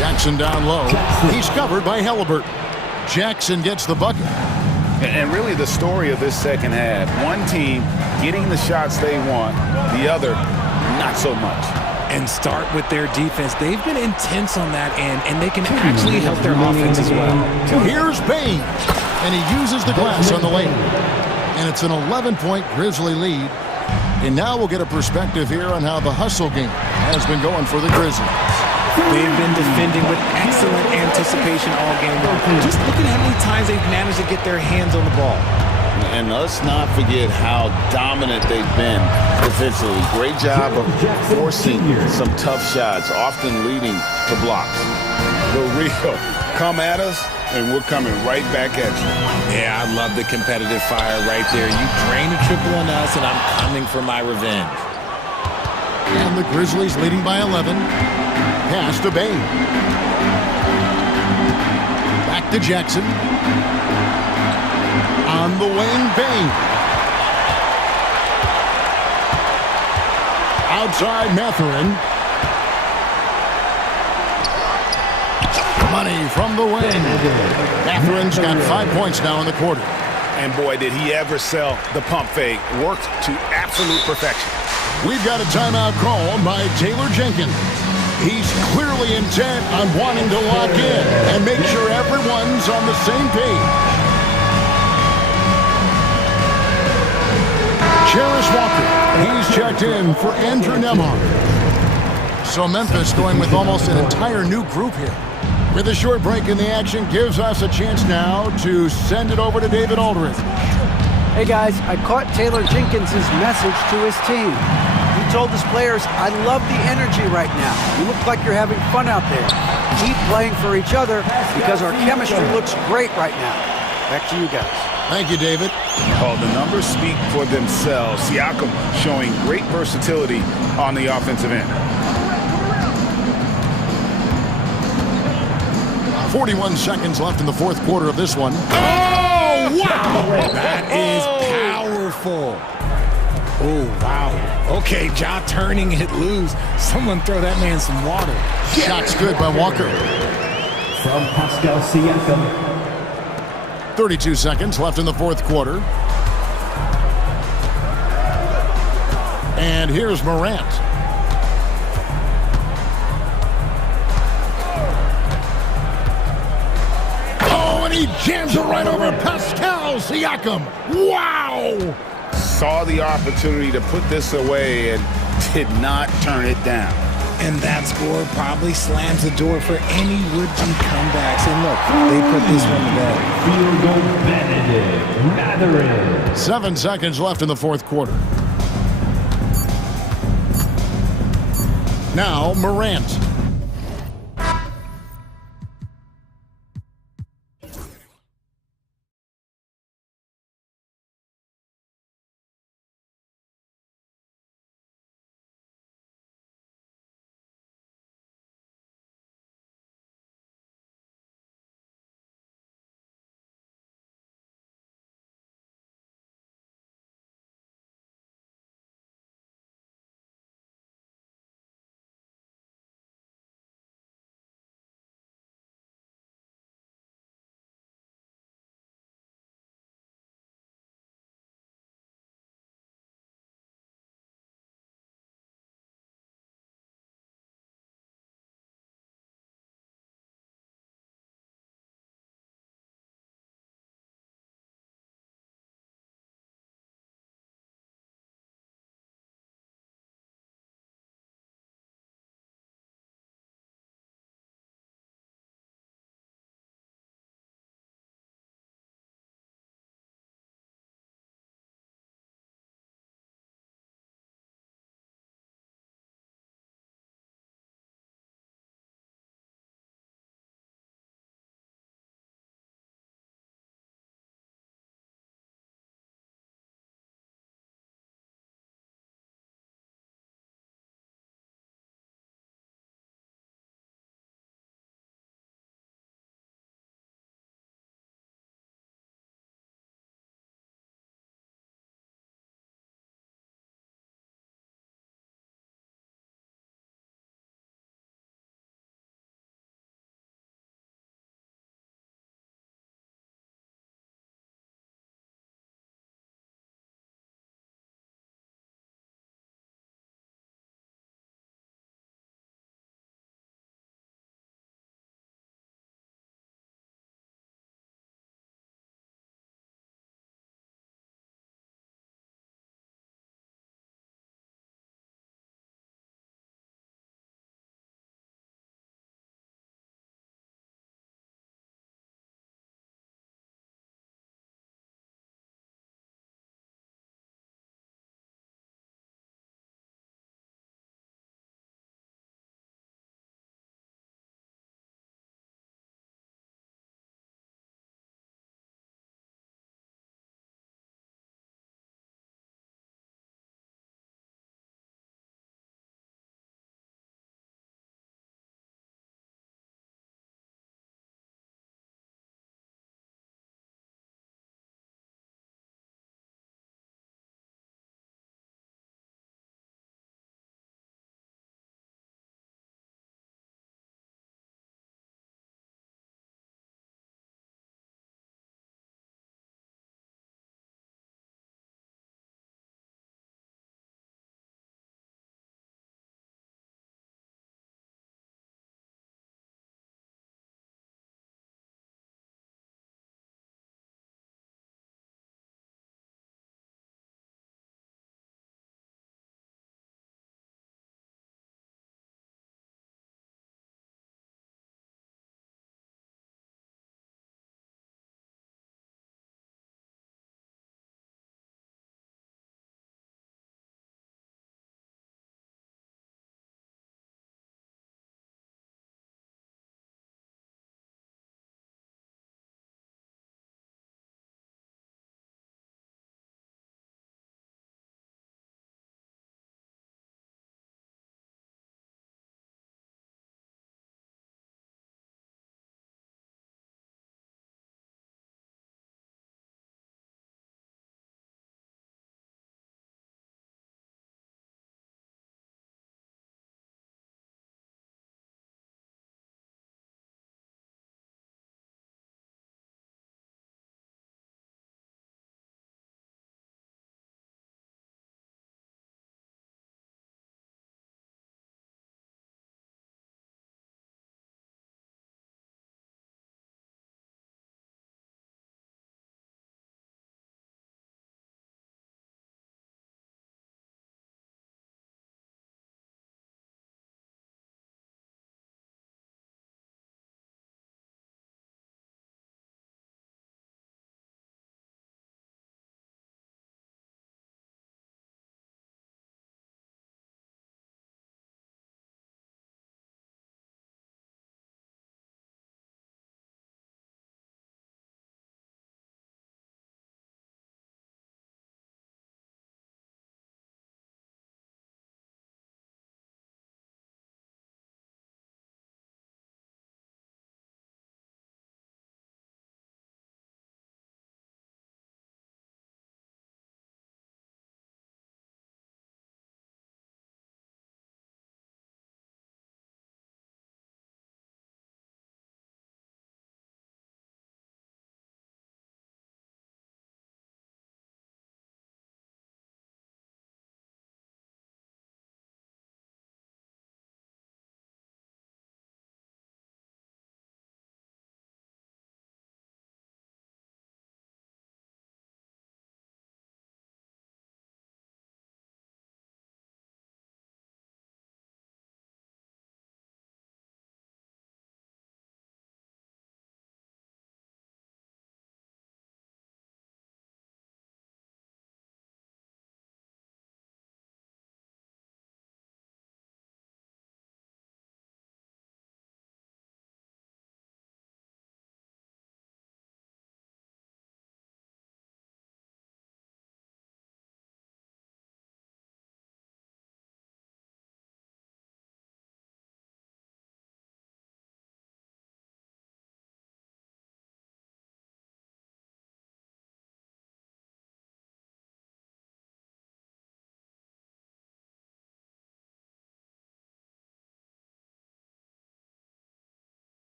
Jackson down low. He's covered by Halliburton. Jackson gets the bucket. And really the story of this second half, one team getting the shots they want, the other not so much. And start with their defense. They've been intense on that end, and they can actually help their offense as well. Here's Bane, and he uses the glass on the lane. And it's an 11-point Grizzly lead. And now we'll get a perspective here on how the hustle game has been going for the Grizzlies. They've been defending with excellent anticipation all game long. Just look at how many times they've managed to get their hands on the ball. And let's not forget how dominant they've been defensively. Great job of forcing some tough shots, often leading to blocks. The real come at us, and we're coming right back at you. Yeah, I love the competitive fire right there. You drain a triple on us, and I'm coming for my revenge. And the Grizzlies leading by 11. pass to Bain. Back to Jackson. On the wing, Bain. Outside Matherin. Money from the wing. Matherin's got 5 points now in the quarter. And boy, did he ever sell the pump fake. Worked to absolute perfection. We've got a timeout called by Taylor Jenkins. He's clearly intent on wanting to lock in and make sure everyone's on the same page. Cherish Walker, he's checked in for Andrew Nemhard. So Memphis going with almost an entire new group here. With a short break in the action, gives us a chance now to send it over to David Aldridge. Hey guys, I caught Taylor Jenkins' message to his team. He told his players, I love the energy right now. You look like you're having fun out there. Keep playing for each other because our chemistry looks great right now. Back to you guys. Thank you, David. Oh, the numbers speak for themselves. Siakam showing great versatility on the offensive end. 41 seconds left in the fourth quarter of this one. Oh, wow! That is powerful. Oh, wow. Okay, Ja turning it loose. Someone throw that man some water. Shot's good by Walker. From Pascal Siakam. 32 seconds left in the fourth quarter. And here's Morant. Oh, and he jams it right over Pascal Siakam. Wow! Saw the opportunity to put this away and did not turn it down. And that score probably slams the door for any would-be comebacks. And look, they put this one to bed. Field goal, Benedict Mathurin. 7 seconds left in the fourth quarter. Now Morant.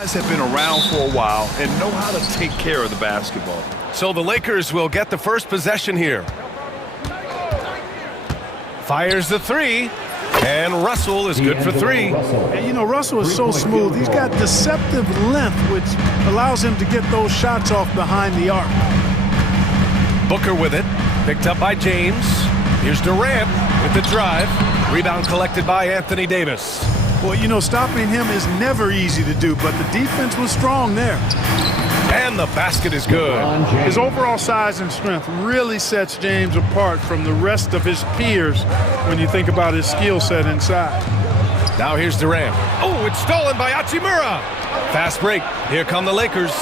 Guys have been around for a while and know how to take care of the basketball. So the Lakers will get the first possession here. Fires the three, and Russell is good for three. And, you know, Russell is so smooth. He's got deceptive length, which allows him to get those shots off behind the arc. Booker with it, picked up by James. Here's Durant with the drive. Rebound collected by Anthony Davis. Well, you know, stopping him is never easy to do, but the defense was strong there. And the basket is good. His overall size and strength really sets James apart from the rest of his peers when you think about his skill set inside. Now here's Durant. Oh, it's stolen by Hachimura. Fast break. Here come the Lakers.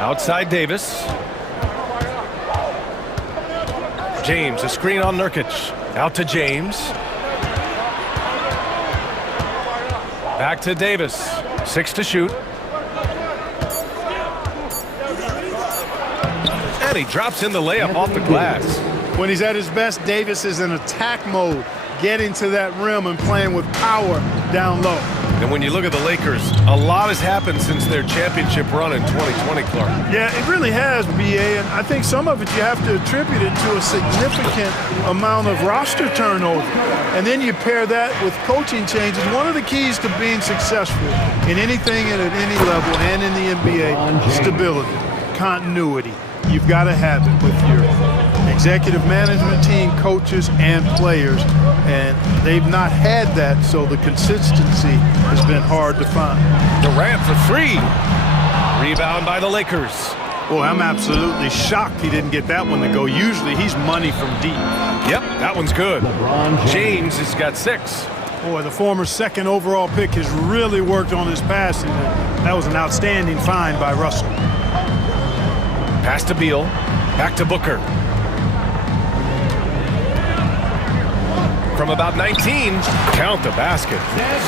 Outside Davis. James, a screen on Nurkic. Out to James. Back to Davis. 6 to shoot. And he drops in the layup off the glass. When he's at his best, Davis is in attack mode, getting to that rim and playing with power down low. And when you look at the Lakers, a lot has happened since their championship run in 2020, Clark. Yeah, it really has, BA, and I think some of it you have to attribute it to a significant amount of roster turnover. And then you pair that with coaching changes. One of the keys to being successful in anything and at any level and in the NBA, stability, continuity. You've got to have it with your executive management team, coaches, and players. And they've not had that, so the consistency has been hard to find. Durant for three. Rebound by the Lakers. Well, I'm absolutely shocked he didn't get that one to go. Usually he's money from deep. Yep, that one's good. James has got 6. Boy, the former second overall pick has really worked on his passing. That was an outstanding find by Russell. Pass to Beal. Back to Booker. From about 19, count the basket.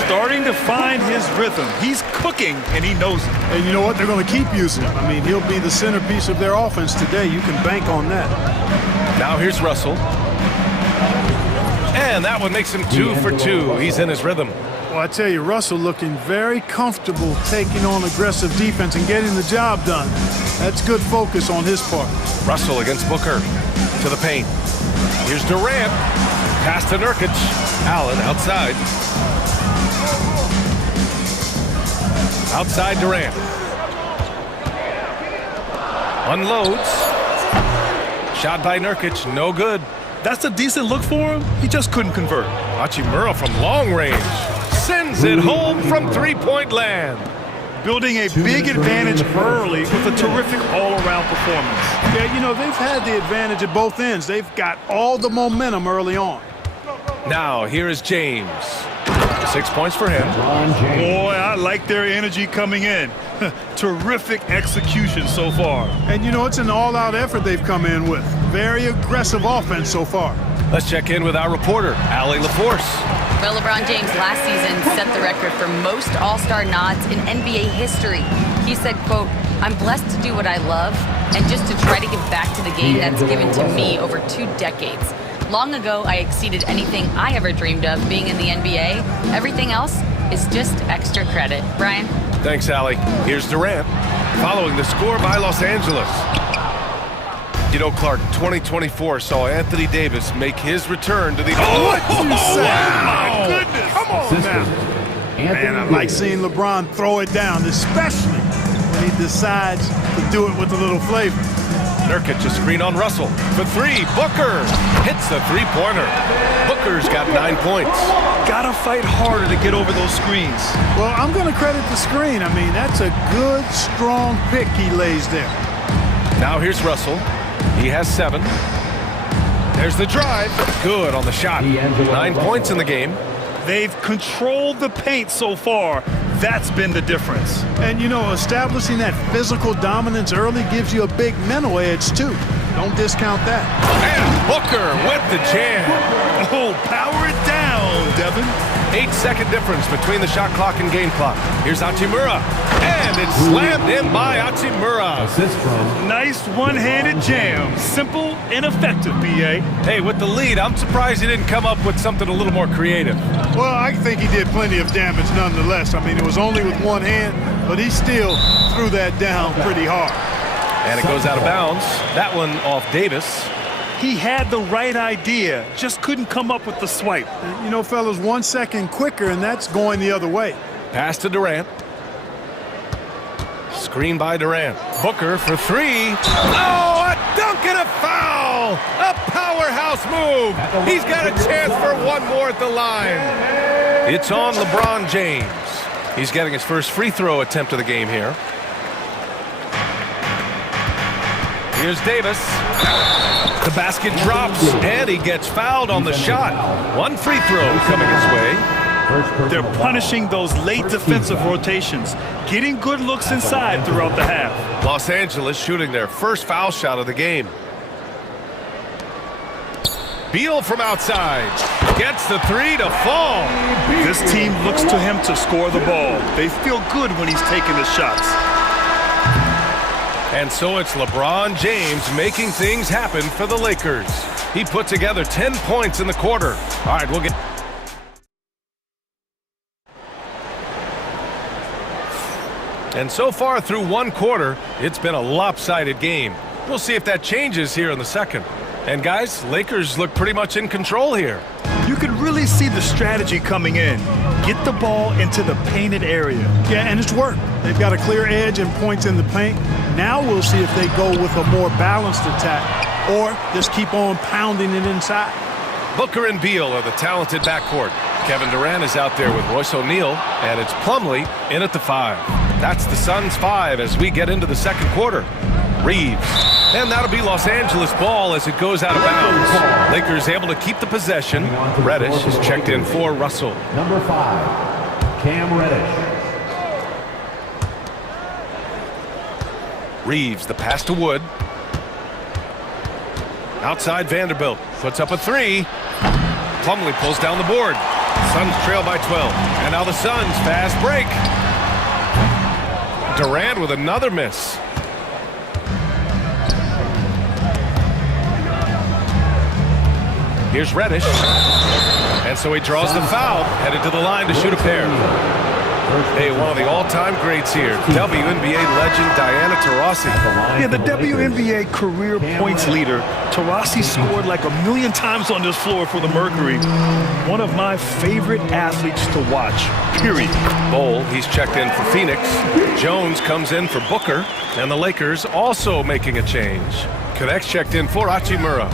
Starting to find his rhythm. He's cooking, and he knows it. And you know what? They're going to keep using him. I mean, he'll be the centerpiece of their offense today. You can bank on that. Now here's Russell. And that one makes him 2 for 2. He's in his rhythm. Well, I tell you, Russell looking very comfortable taking on aggressive defense and getting the job done. That's good focus on his part. Russell against Booker to the paint. Here's Durant. Pass to Nurkic. Allen outside. Outside Durant. Unloads. Shot by Nurkic. No good. That's a decent look for him. He just couldn't convert. Hachimura from long range. Sends it home from three-point land. Building a big advantage early with a terrific all-around performance. Yeah, you know, they've had the advantage at both ends. They've got all the momentum early on. Now, here is James. 6 points for him. Boy, I like their energy coming in. Terrific execution so far. And, you know, it's an all-out effort they've come in with. Very aggressive offense so far. Let's check in with our reporter, Allie LaForce. Well, LeBron James last season set the record for most All-Star nods in NBA history. He said, quote, "I'm blessed to do what I love and just to try to give back to the game that's given to me over 2 decades. Long ago, I exceeded anything I ever dreamed of being in the NBA. Everything else is just extra credit." Brian? Thanks, Allie. Here's Durant, following the score by Los Angeles. You know, Clark, 2024 saw Anthony Davis make his return to the... What you say? Oh, my goodness. Come on now. Man, I like seeing LeBron throw it down, especially when he decides to do it with a little flavor. Nurkic, a screen on Russell. For 3, Booker hits the three-pointer. Booker's got 9 points. Gotta fight harder to get over those screens. Well, I'm going to credit the screen. I mean, that's a good, strong pick he lays there. Now here's Russell. He has 7. There's the drive. Good on the shot. 9 points in the game. They've controlled the paint so far. That's been the difference. And, you know, establishing that physical dominance early gives you a big mental edge, too. Don't discount that. And Booker with the jam. Oh, power it down, Devin. 8-second difference between the shot clock and game clock. Here's Hachimura. And it's slammed in by Hachimura. Nice one-handed jam. Simple and effective, B.A. Hey, with the lead, I'm surprised he didn't come up with something a little more creative. Well, I think he did plenty of damage nonetheless. I mean, it was only with one hand, but he still threw that down pretty hard. And it goes out of bounds. That one off Davis. He had the right idea, just couldn't come up with the swipe. You know, fellas, 1 second quicker, and that's going the other way. Pass to Durant. Screen by Durant. Booker for three. Oh, a dunk and a foul! A powerhouse move! He's got a chance for one more at the line. It's on LeBron James. He's getting his first free throw attempt of the game here. Here's Davis. The basket drops, and he gets fouled on the shot. One free throw coming his way. They're punishing those late defensive rotations, getting good looks inside throughout the half. Los Angeles shooting their first foul shot of the game. Beal from outside gets the three to fall. This team looks to him to score the ball. They feel good when he's taking the shots. And so it's LeBron James making things happen for the Lakers. He put together 10 points in the quarter. All right, we'll get... And so far through one quarter, it's been a lopsided game. We'll see if that changes here in the second. And guys, Lakers look pretty much in control here. You can really see the strategy coming in. Get the ball into the painted area. Yeah, and it's worked. They've got a clear edge and points in the paint. Now we'll see if they go with a more balanced attack or just keep on pounding it inside. Booker and Beal are the talented backcourt. Kevin Durant is out there with Royce O'Neal, and it's Plumlee in at the 5. That's the Suns' 5 as we get into the second quarter. Reeves. And that'll be Los Angeles ball as it goes out of bounds. Lakers able to keep the possession. Reddish is checked in for Russell. Number 5, Cam Reddish. Reeves, the pass to Wood. Outside Vanderbilt. Puts up a three. Plumlee pulls down the board. Suns trail by 12. And now the Suns fast break. Durant with another miss. Here's Reddish. And so he draws the foul, headed to the line to shoot a pair. Hey, one of the all-time greats here, WNBA legend Diana Taurasi. Yeah, the WNBA career points leader. Taurasi scored like a million times on this floor for the Mercury. One of my favorite athletes to watch, period. Bol, he's checked in for Phoenix. Jones comes in for Booker. And the Lakers also making a change. Connects checked in for Hachimura.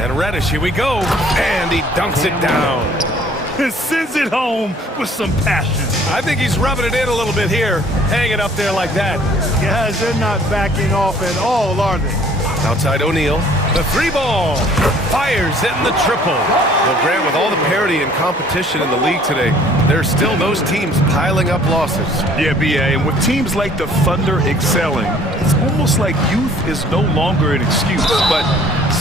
And Reddish, here we go. And he dunks it down. Sends it home with some passion. I think he's rubbing it in a little bit here, hanging up there like that. Guys, they're not backing off at all, are they? Outside O'Neal, the three ball, fires in the triple. Well, Grant, with all the parity and competition in the league today, there's still those teams piling up losses. Yeah, B.A., and with teams like the Thunder excelling, it's almost like youth is no longer an excuse, but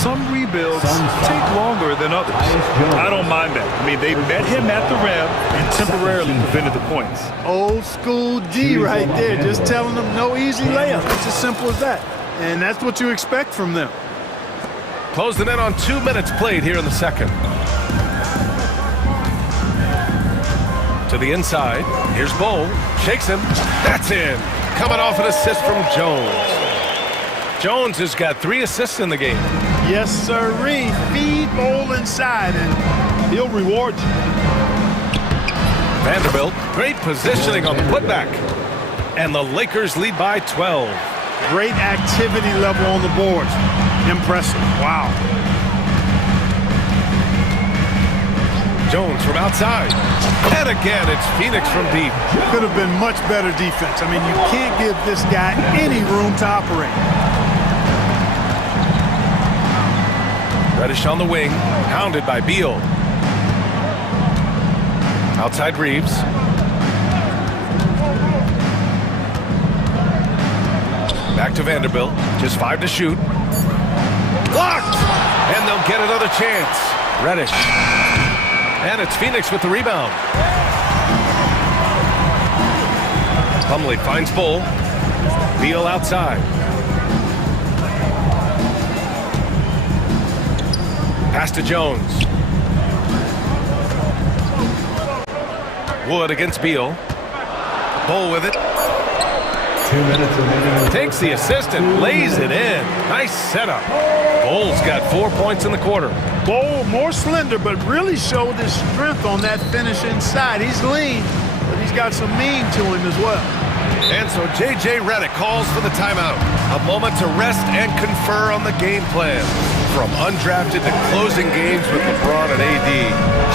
some rebuilds take longer than others. I don't mind that. I mean, they met him at the rim and temporarily prevented the points. Old school D right there, just telling them no easy layup. It's as simple as that. And that's what you expect from them. Close them in on 2 minutes played here in the second. To the inside. Here's Bol. Shakes him. That's in. Coming off an assist from Jones. Jones has got 3 assists in the game. Yes, sirree. Feed Bol inside, and he'll reward you. Vanderbilt. Great positioning on the putback. And the Lakers lead by 12. Great activity level on the boards. Impressive. Wow. Jones from outside. And again, it's Phoenix from deep. Could have been much better defense. I mean, you can't give this guy any room to operate. Reddish on the wing, hounded by Beal. Outside Reeves. Back to Vanderbilt. Just 5 to shoot. Blocked! And they'll get another chance. Reddish. And it's Phoenix with the rebound. Plumlee finds Bull. Beal outside. Pass to Jones. Wood against Beal. Bull with it. 2 minutes remaining. Takes the assist and lays it in. Nice setup. Bull's got 4 points in the quarter. Bull more slender, but really showed his strength on that finish inside. He's lean, but he's got some mean to him as well. And so J.J. Redick calls for the timeout. A moment to rest and confer on the game plan. From undrafted to closing games with LeBron and AD.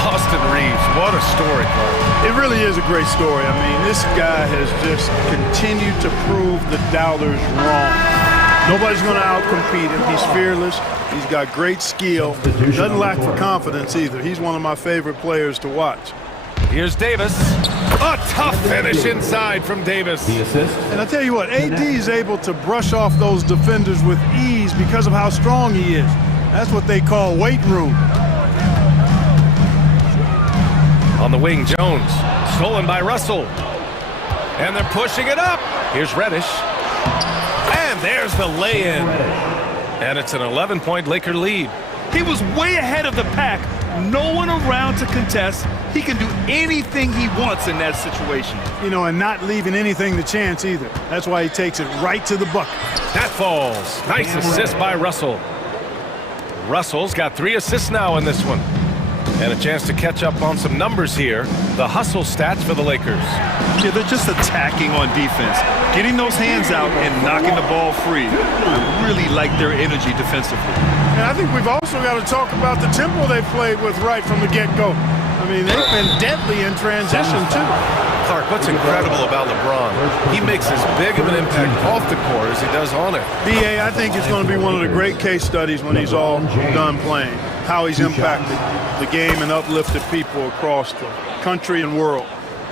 Austin Reeves, what a story, Clark. It really is a great story. I mean, this guy has just continued to prove the doubters wrong. Nobody's going to outcompete him. He's fearless. He's got great skill. Doesn't lack for confidence either. He's one of my favorite players to watch. Here's Davis. A tough finish inside from Davis. The assist. And I tell you what, AD is able to brush off those defenders with ease because of how strong he is. That's what they call weight room. On the wing, Jones. Stolen by Russell. And they're pushing it up. Here's Reddish. And there's the lay-in. And it's an 11-point Laker lead. He was way ahead of the pack. No one around to contest. He can do anything he wants in that situation. You know, and not leaving anything to chance either. That's why he takes it right to the bucket. That falls. Nice assist by Russell. Russell's got 3 assists now in this one. And a chance to catch up on some numbers here. The hustle stats for the Lakers. Yeah, they're just attacking on defense. Getting those hands out and knocking the ball free. I really like their energy defensively. And I think we've also got to talk about the tempo they played with right from the get-go. I mean, they've been deadly in transition, too. Clark, what's incredible about LeBron, he makes as big of an impact off the court as he does on it. B.A., I think it's going to be one of the great case studies when he's all done playing, how he's impacted the game and uplifted people across the country and world.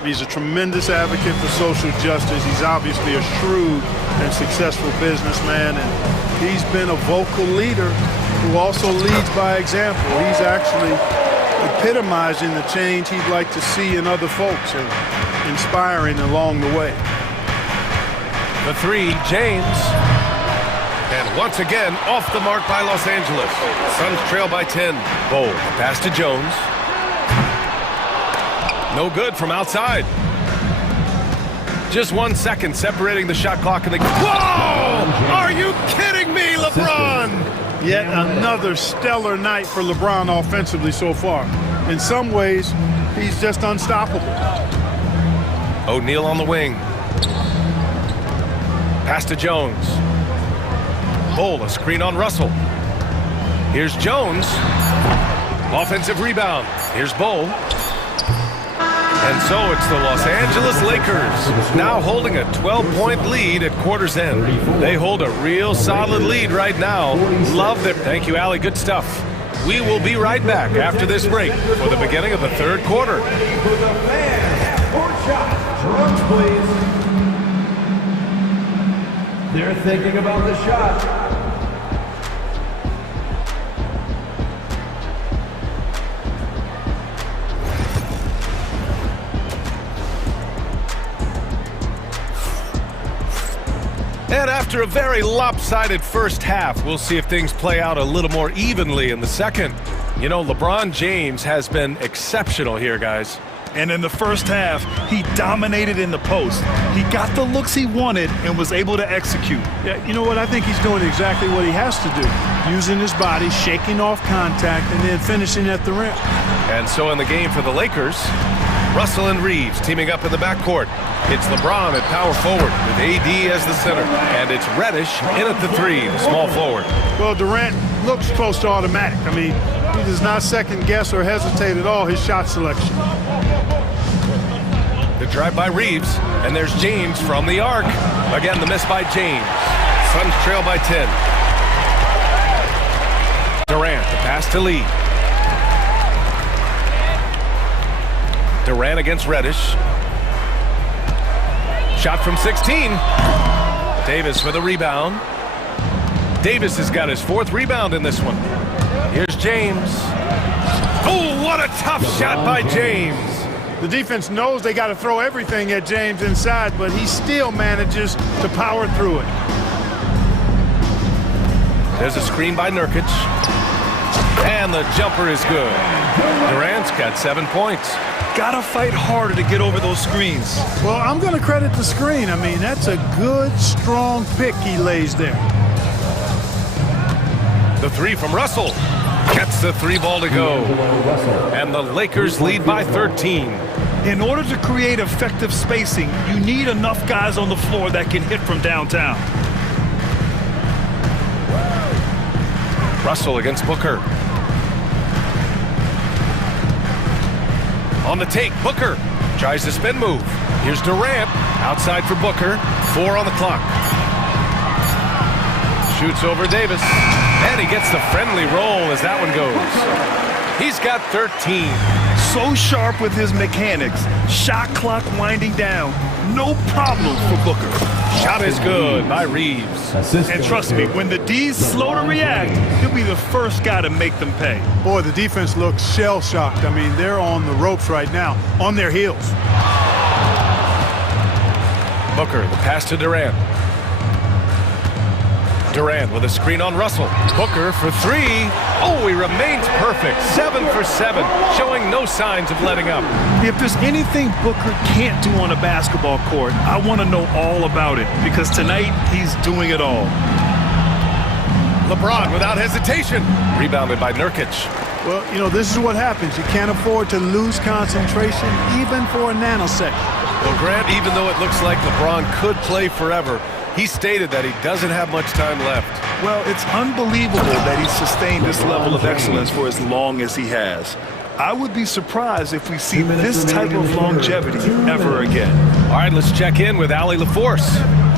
He's a tremendous advocate for social justice. He's obviously a shrewd and successful businessman, and he's been a vocal leader who also leads by example. He's actually epitomizing the change he'd like to see in other folks and inspiring along the way. The 3, James. And once again, off the mark by Los Angeles. Suns trail by 10. Bull, pass to Jones. No good from outside. Just 1 second separating the shot clock in the... Whoa! Are you kidding me, LeBron? Yet another stellar night for LeBron offensively so far. In some ways, he's just unstoppable. O'Neal on the wing. Pass to Jones. Bull, a screen on Russell. Here's Jones. Offensive rebound. Here's Bull. And so it's the Los Angeles Lakers now holding a 12-point lead at quarter's end. They hold a real solid lead right now. Love them. Thank you, Allie. Good stuff. We will be right back after this break for the beginning of the third quarter. They're thinking about the shot. And after a very lopsided first half, we'll see if things play out a little more evenly in the second. You know, LeBron James has been exceptional here, guys. And in the first half, he dominated in the post. He got the looks he wanted and was able to execute. Yeah, you know what? I think he's doing exactly what he has to do. Using his body, shaking off contact, and then finishing at the rim. And so in the game for the Lakers, Russell and Reeves teaming up in the backcourt. It's LeBron at power forward with AD as the center. And it's Reddish in at the 3, the small forward. Well, Durant looks close to automatic. I mean, he does not second guess or hesitate at all his shot selection. The drive by Reeves, and there's James from the arc. Again, the miss by James. Suns trail by 10. Durant, the pass to Lee. Durant against Reddish. Shot from 16. Davis with a rebound. Davis has got his 4th rebound in this one. Here's James. Oh, what a tough shot by James. The defense knows they got to throw everything at James inside, but he still manages to power through it. There's a screen by Nurkic. And the jumper is good. Durant's got 7 points. Gotta fight harder to get over those screens. Well, I'm going to credit the screen. I mean, that's a good, strong pick he lays there. The three from Russell. Gets the three ball to go. And the Lakers lead by 13. In order to create effective spacing, you need enough guys on the floor that can hit from downtown. Russell against Booker. On the take, Booker tries the spin move. Here's Durant, outside for Booker. 4 on the clock. Shoots over Davis, and he gets the friendly roll as that one goes. He's got 13. So sharp with his mechanics. Shot clock winding down. No problem for Booker. Shot is good by Reeves. And trust me, when the D's slow to react, he'll be the first guy to make them pay. Boy, the defense looks shell-shocked. I mean, they're on the ropes right now, on their heels. Booker, the pass to Durant. Durant with a screen on Russell. Booker for 3. Oh, he remains perfect. 7 for 7, showing no signs of letting up. If there's anything Booker can't do on a basketball court, I want to know all about it, because tonight he's doing it all. LeBron without hesitation. Rebounded by Nurkic. Well, you know, this is what happens. You can't afford to lose concentration even for a nanosecond. Well, Grant, even though it looks like LeBron could play forever, he stated that he doesn't have much time left. Well, it's unbelievable that he's sustained this level of excellence for as long as he has. I would be surprised if we see this type of longevity ever again. All right, let's check in with Allie LaForce.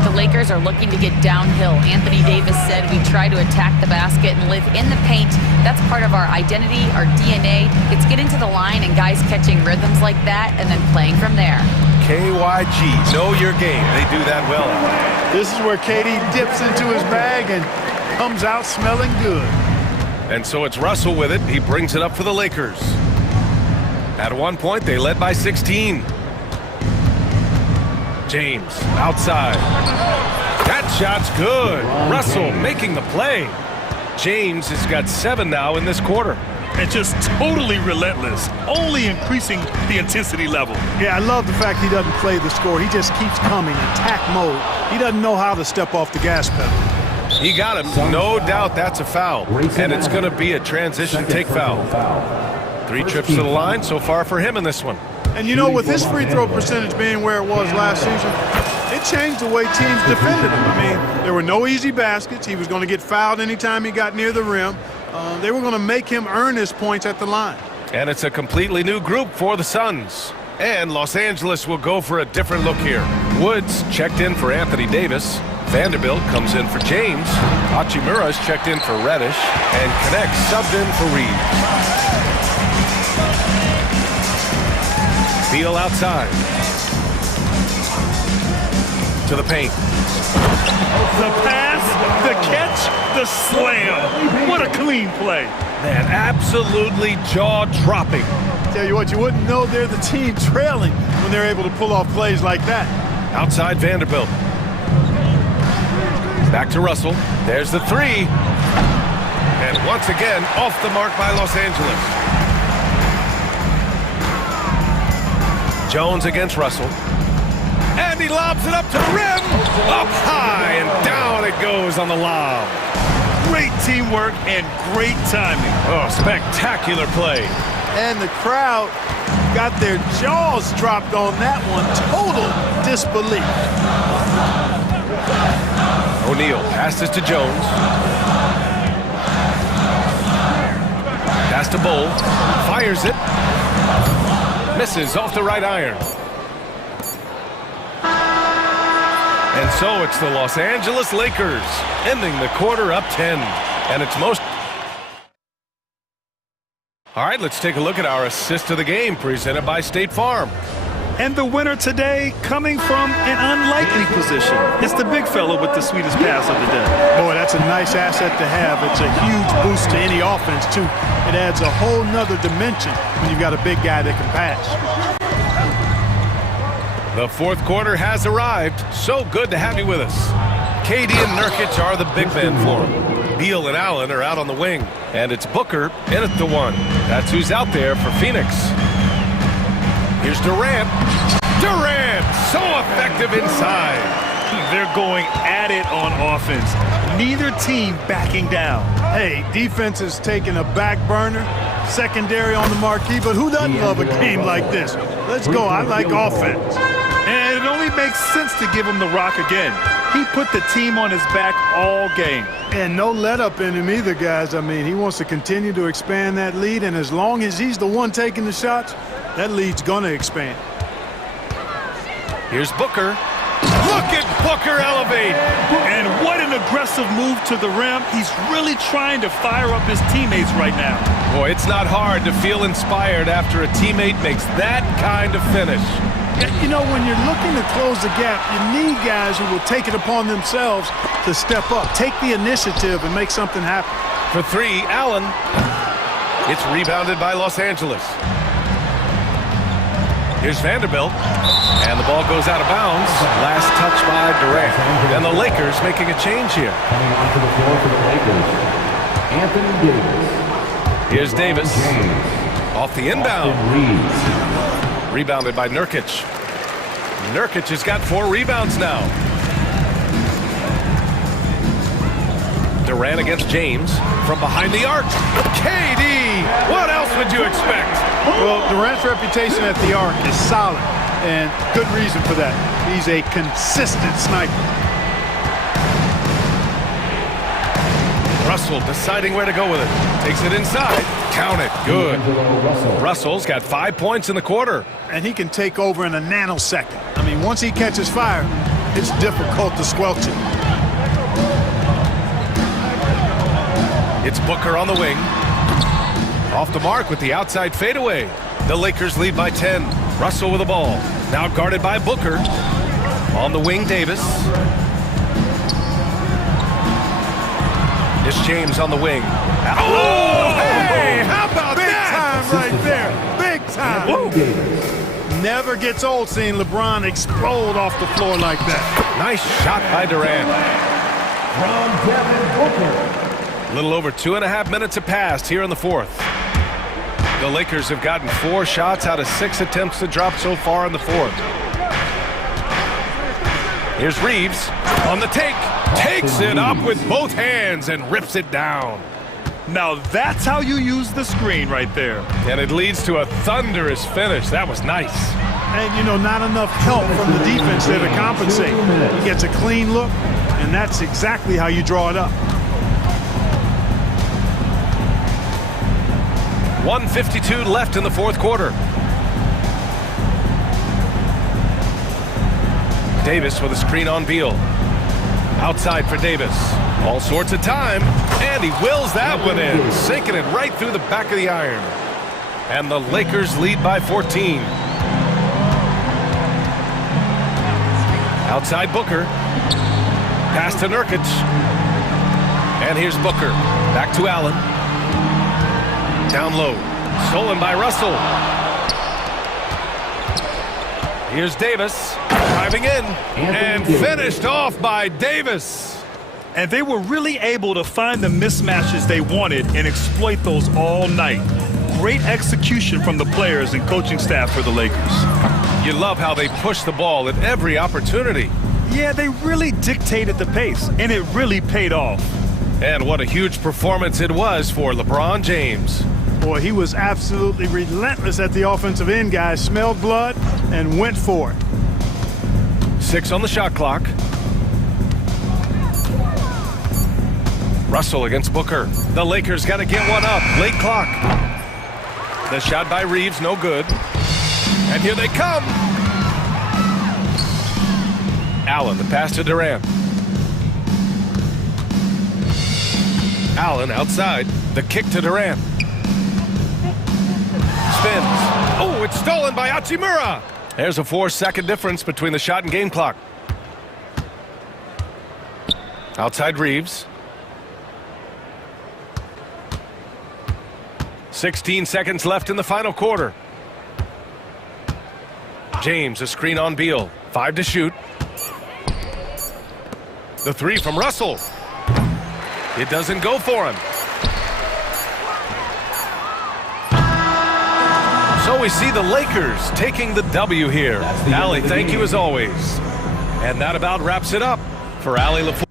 The Lakers are looking to get downhill. Anthony Davis said we try to attack the basket and live in the paint. That's part of our identity, our DNA. It's getting to the line and guys catching rhythms like that and then playing from there. KYG, know your game. They do that well. This is where KD dips into his bag and comes out smelling good. And so it's Russell with it. He brings it up for the Lakers. At one point, they led by 16. James, outside. That shot's good. Russell making the play. James has got 7 now in this quarter. And just totally relentless, only increasing the intensity level. Yeah, I love the fact he doesn't play the score. He just keeps coming, attack mode. He doesn't know how to step off the gas pedal. He got him. No doubt that's a foul. And it's going to be a transition take foul. 3 trips to the line so far for him in this one. And you know, with his free throw percentage being where it was last season, it changed the way teams defended him. I mean, there were no easy baskets. He was going to get fouled anytime he got near the rim. They were going to make him earn his points at the line. And it's a completely new group for the Suns. And Los Angeles will go for a different look here. Woods checked in for Anthony Davis. Vanderbilt comes in for James. Hachimura's checked in for Reddish. And Connect subbed in for Reeves. Beal outside. To the paint. The pass, the catch, the slam. What a clean play. Man, absolutely jaw-dropping. Tell you what, you wouldn't know they're the team trailing when they're able to pull off plays like that. Outside Vanderbilt. Back to Russell. There's the 3. And once again, off the mark by Los Angeles. Jones against Russell. And he lobs it up to the rim. Up high and down it goes on the lob. Great teamwork and great timing. Oh, spectacular play. And the crowd got their jaws dropped on that one. Total disbelief. O'Neal passes to Jones. Pass to Bull. Fires it. Misses off the right iron. And so it's the Los Angeles Lakers ending the quarter up 10. And it's most... All right, let's take a look at our assist of the game presented by State Farm. And the winner today coming from an unlikely position. It's the big fella with the sweetest pass of the day. Boy, that's a nice asset to have. It's a huge boost to any offense, too. It adds a whole nother dimension when you've got a big guy that can pass. The fourth quarter has arrived. So good to have you with us. KD and Nurkic are the big men for him. Beal and Allen are out on the wing. And it's Booker in at the one. That's who's out there for Phoenix. Here's Durant. Durant, so effective inside. They're going at it on offense. Neither team backing down. Hey, defense is taking a back burner, secondary on the marquee, but who doesn't love a game like this? Let's go. I like offense. And it only makes sense to give him the rock again. He put the team on his back all game. And no let up in him either, guys. I mean, he wants to continue to expand that lead, and as long as he's the one taking the shots, that lead's going to expand. Here's Booker. Look at Booker elevate. And what an aggressive move to the rim. He's really trying to fire up his teammates right now. Boy, it's not hard to feel inspired after a teammate makes that kind of finish. You know, when you're looking to close the gap, you need guys who will take it upon themselves to step up, take the initiative, and make something happen. For three, Allen. It's rebounded by Los Angeles. Here's Vanderbilt. And the ball goes out of bounds. Last touch by Durant. And the Lakers making a change here. Coming onto the floor for the Lakers, Anthony Davis. Here's Davis. Off the inbound. Rebounded by Nurkic. Nurkic has got 4 rebounds now. Durant against James from behind the arc. KD! What else would you expect? Well, Durant's reputation at the arc is solid, and good reason for that. He's a consistent sniper. Russell deciding where to go with it. Takes it inside. Count it. Good. Russell's got 5 points in the quarter. And he can take over in a nanosecond. I mean, once he catches fire, it's difficult to squelch it. It's Booker on the wing. Off the mark with the outside fadeaway. The Lakers lead by 10. Russell with the ball. Now guarded by Booker. On the wing, Davis. It's James on the wing. Oh, hey! How about that? Big time right there. Big time. Whoa. Never gets old seeing LeBron explode off the floor like that. Nice shot by Durant. From Devin Booker. A little over 2.5 minutes have passed here in the fourth. The Lakers have gotten 4 shots out of 6 attempts to drop so far in the fourth. Here's Reeves on the take. Takes it up with both hands and rips it down. Now that's how you use the screen right there. And it leads to a thunderous finish. That was nice. And, you know, not enough help from the defense there to compensate. He gets a clean look, and that's exactly how you draw it up. 1:52 left in the fourth quarter. Davis with a screen on Beal. Outside for Davis. All sorts of time. And he wills that one in. Sinking it right through the back of the iron. And the Lakers lead by 14. Outside Booker. Pass to Nurkic. And here's Booker. Back to Allen. Down low. Stolen by Russell. Here's Davis. Driving in. And finished off by Davis. And they were really able to find the mismatches they wanted and exploit those all night. Great execution from the players and coaching staff for the Lakers. You love how they push the ball at every opportunity. Yeah, they really dictated the pace, and it really paid off. And what a huge performance it was for LeBron James. Boy, he was absolutely relentless at the offensive end, guys. Smelled blood and went for it. 6 on the shot clock. Russell against Booker. The Lakers got to get one up. Late clock. The shot by Reeves, no good. And here they come. Allen, the pass to Durant. Allen outside. The kick to Durant. Spins. Oh, it's stolen by Hachimura. There's a 4-second difference between the shot and game clock. Outside Reeves. 16 seconds left in the final quarter. James, a screen on Beal. 5 to shoot. The 3 from Russell. It doesn't go for him. So we see the Lakers taking the W here. Allie, thank you as always. And that about wraps it up for Allie LaFleur.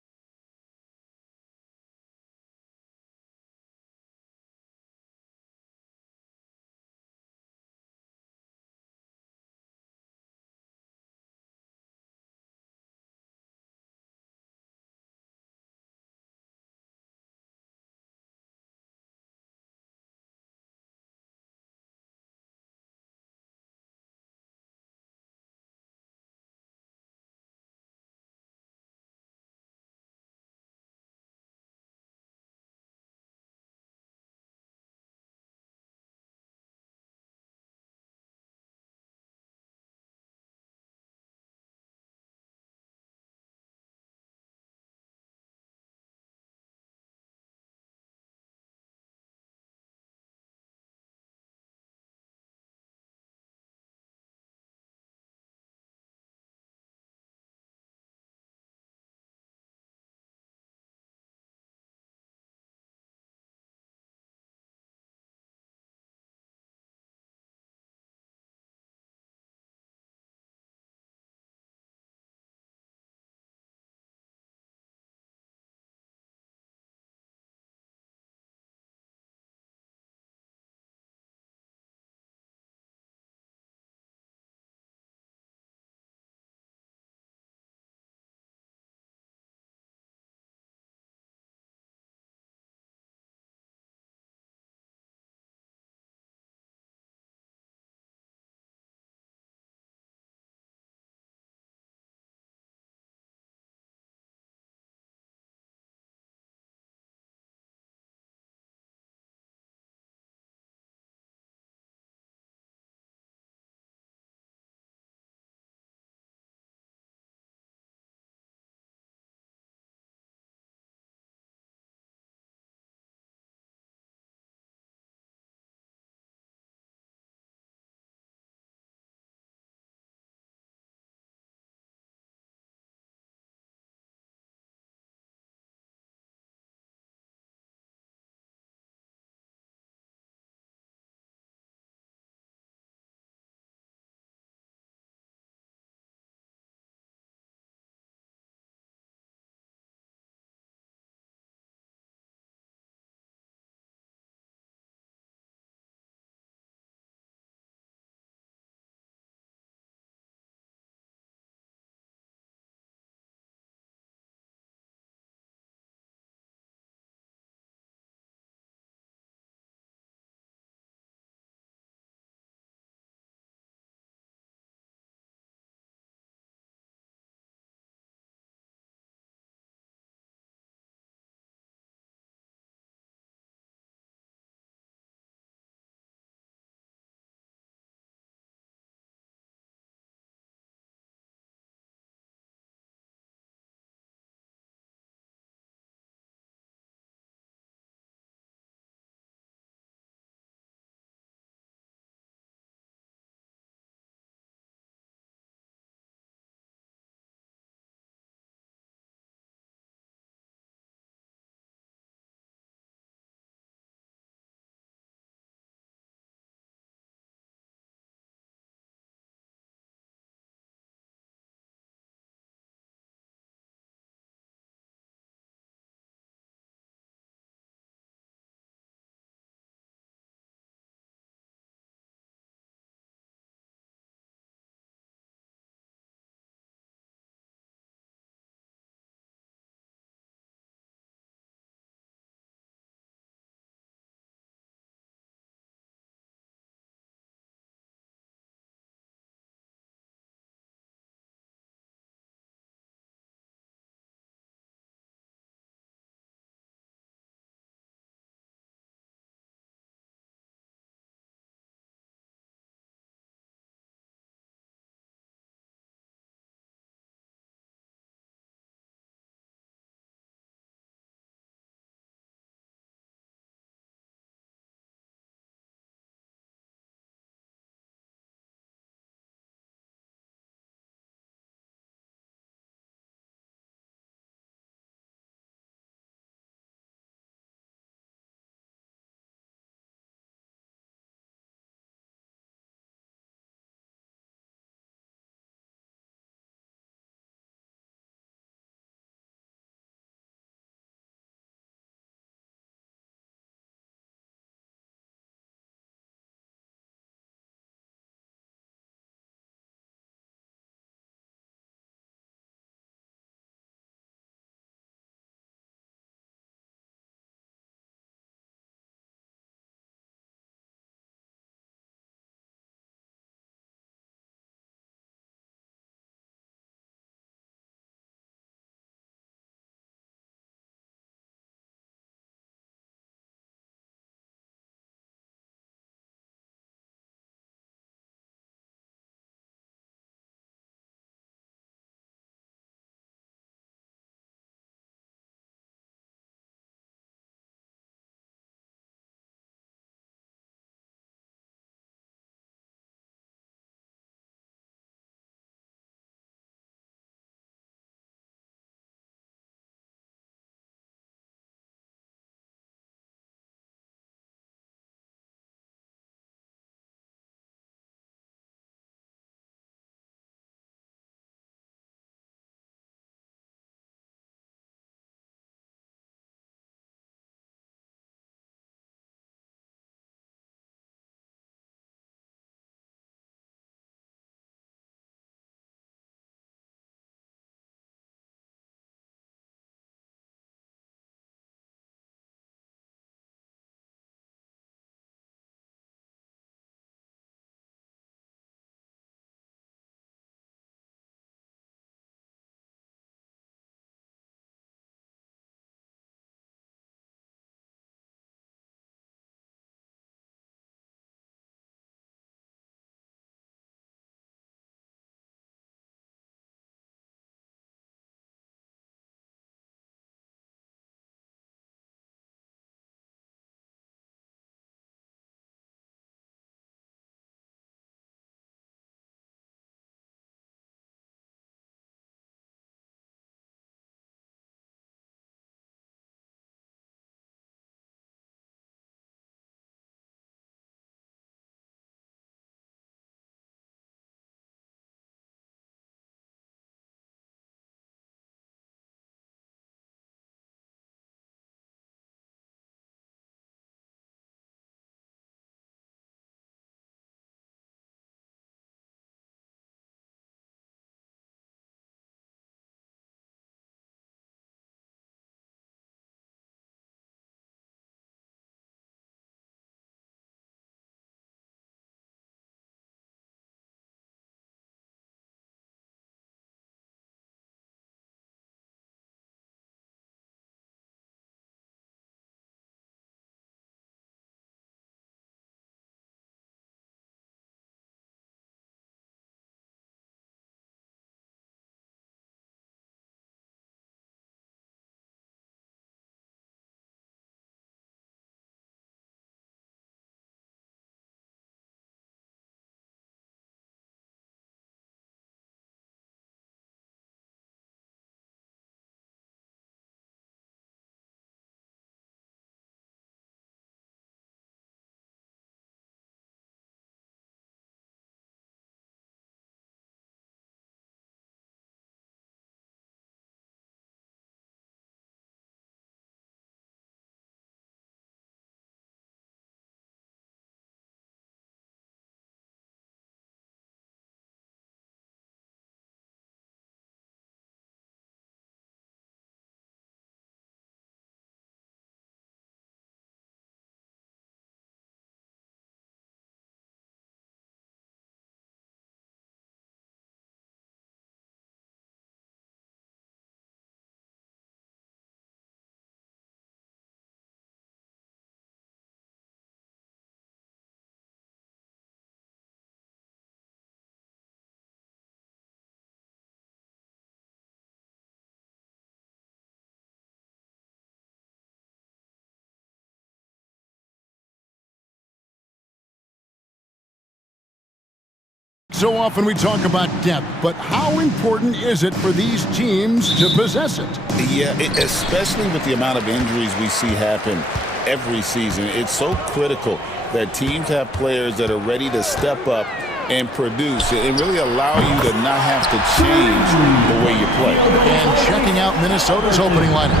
So often we talk about depth, but how important is it for these teams to possess it? Yeah, especially with the amount of injuries we see happen every season. It's so critical that teams have players that are ready to step up and produce and really allow you to not have to change the way you play. And checking out Minnesota's opening lineup.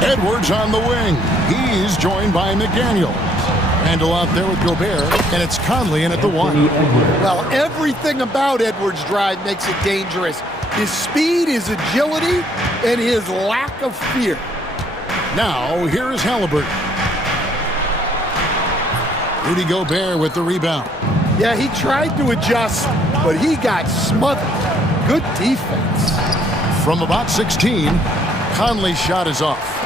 Edwards on the wing. He's joined by McDaniel. Randall out there with Gobert, and it's Conley in at the one. Well, everything about Edwards' drive makes it dangerous. His speed, his agility, and his lack of fear. Now, here is Halliburton. Rudy Gobert with the rebound. Yeah, he tried to adjust, but he got smothered. Good defense. From about 16, Conley's shot is off.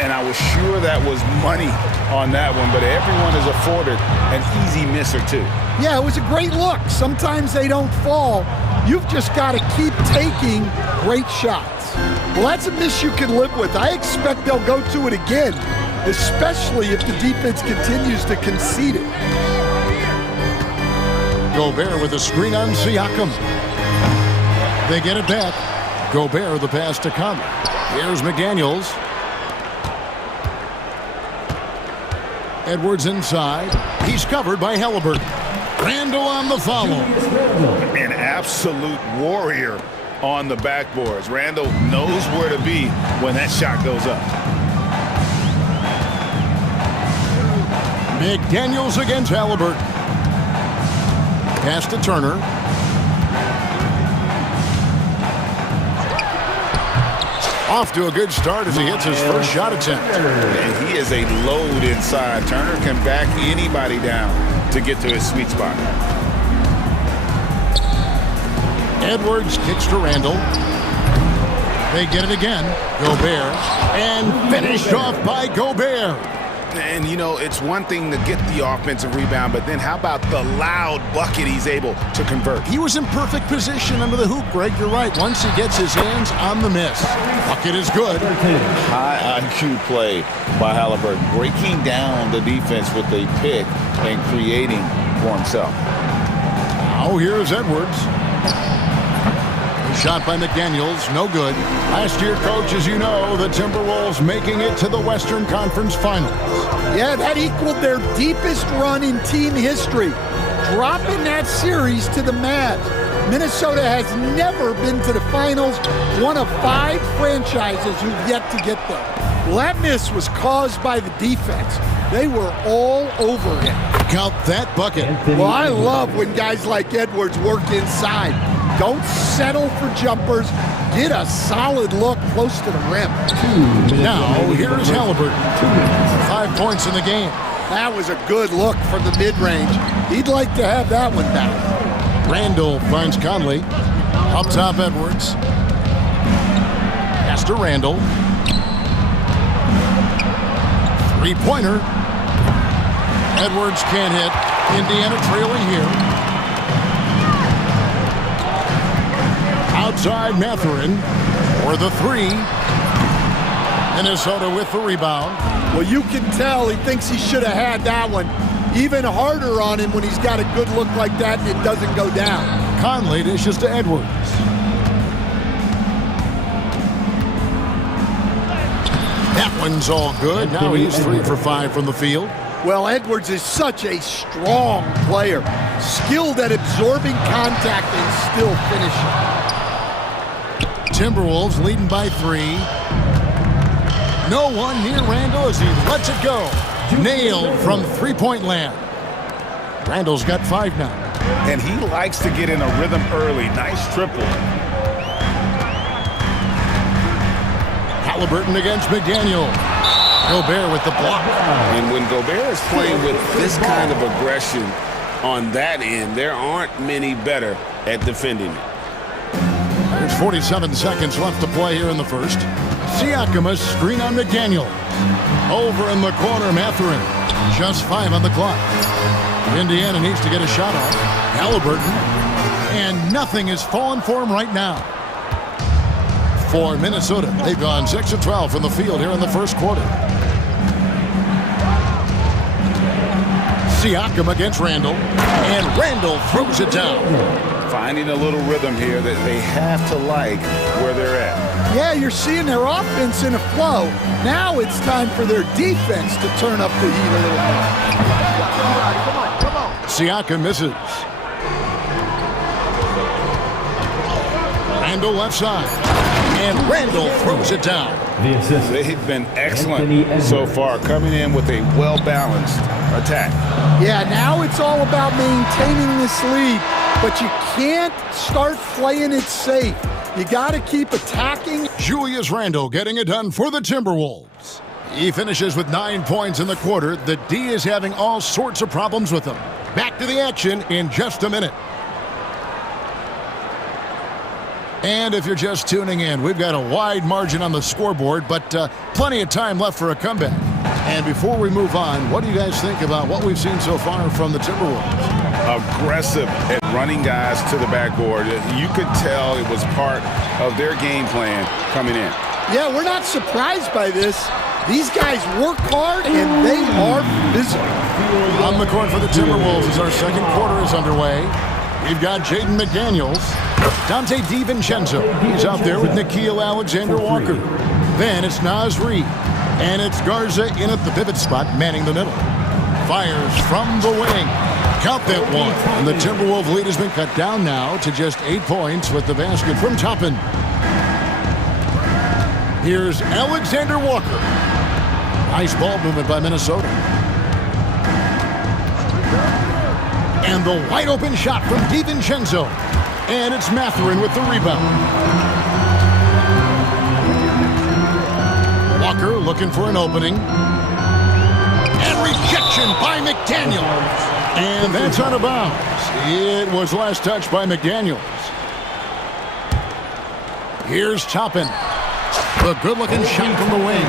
And I was sure that was money on that one, but everyone is afforded an easy miss or two. Yeah, it was a great look. Sometimes they don't fall. You've just got to keep taking great shots. Well, that's a miss you can live with. I expect they'll go to it again, especially if the defense continues to concede it. Gobert with a screen on Siakam. They get it back. Gobert the pass to Conley. Here's McDaniels. Edwards inside. He's covered by Halliburton. Randall on the follow. An absolute warrior on the backboards. Randall knows where to be when that shot goes up. McDaniels against Halliburton. Pass to Turner. Off to a good start as he hits his first shot attempt. And he is a load inside. Turner can back anybody down to get to his sweet spot. Edwards kicks to Randall. They get it again. Gobert. And finished off by Gobert. And, you know, it's one thing to get the offensive rebound, but then how about the loud bucket he's able to convert? He was in perfect position under the hoop, Greg. You're right. Once he gets his hands on the miss. Bucket is good. High IQ play by Halliburton, breaking down the defense with a pick and creating for himself. Now here's Edwards. Shot by McDaniels, no good. Last year, coach, as you know, the Timberwolves making it to the Western Conference Finals. Yeah, that equaled their deepest run in team history, dropping that series to the Mavs. Minnesota has never been to the finals, one of 5 franchises who've yet to get there. Well, that miss was caused by the defense. They were all over him. Count that bucket. Well, I love when guys like Edwards work inside. Don't settle for jumpers. Get a solid look close to the rim. Now, here's Halliburton. 5 points in the game. That was a good look from the mid-range. He'd like to have that one back. Randall finds Conley. Up top, Edwards. Pass to Randall. Three-pointer. Edwards can't hit. Indiana trailing here. Outside Mathurin for the 3. Minnesota with the rebound. Well, you can tell he thinks he should have had that one. Even harder on him when he's got a good look like that and it doesn't go down. Conley dishes to Edwards. That one's all good. Now he's 3 for 5 from the field. Well, Edwards is such a strong player. Skilled at absorbing contact and still finishing. Timberwolves leading by 3. No one near Randall as he lets it go. Nailed from three-point land. Randall's got 5 now. And he likes to get in a rhythm early. Nice triple. Halliburton against McDaniel. Gobert with the block. And when Gobert is playing with this kind of aggression on that end, there aren't many better at defending it. There's 47 seconds left to play here in the first. Siakam a screen on McDaniel. Over in the corner, Mathurin. Just 5 on the clock. Indiana needs to get a shot off. Halliburton. And nothing is falling for him right now. For Minnesota, they've gone 6 of 12 from the field here in the first quarter. Siakam against Randall. And Randall throws it down. finding a little rhythm here that they have to like where they're at. Yeah, you're seeing their offense in a flow. Now it's time for their defense to turn up the heat a little more. Come on. Siakam misses. Randall left side. And Randall throws it down. They've been excellent so far, coming in with a well-balanced attack. Yeah, now it's all about maintaining this lead, but you can't start playing it safe. You got to keep attacking. Julius Randle getting it done for the Timberwolves. He finishes with 9 points in the quarter. The D is having all sorts of problems with him. Back to the action in just a minute. And if you're just tuning in, we've got a wide margin on the scoreboard, but plenty of time left for a comeback. And before we move on, what do you guys think about what we've seen so far from the Timberwolves? Aggressive at running guys to the backboard. You could tell it was part of their game plan coming in. Yeah, we're not surprised by this. These guys work hard and they are physical. On the court for the Timberwolves as our second quarter is underway. We've got Jaden McDaniels, Dante DiVincenzo. He's out there with Nikhil Alexander-Walker. Then it's Naz Reid. And it's Garza in at the pivot spot, manning the middle. Fires from the wing. Count that one. And the Timberwolves lead has been cut down now to just 8 points with the basket from Toppin. Here's Alexander-Walker. Nice ball movement by Minnesota. And the wide open shot from DiVincenzo. And it's Mathurin with the rebound. Walker looking for an opening. And rejection by McDaniels. And that's out of bounds. It was last touched by McDaniels. Here's Toppin. The good-looking shot from the wing.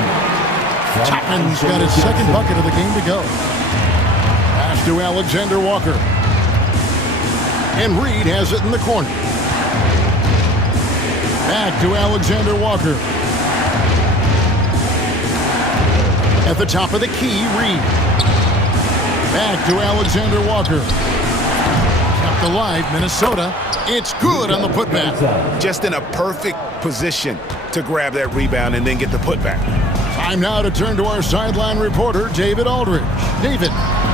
Toppin's got his second bucket of the game to go. Pass to Alexander-Walker. And Reid has it in the corner. Back to Alexander-Walker. At the top of the key, Reid. Back to Alexander-Walker. Kept alive, Minnesota. It's good on the putback. Just in a perfect position to grab that rebound and then get the putback. Time now to turn to our sideline reporter, David Aldridge. David.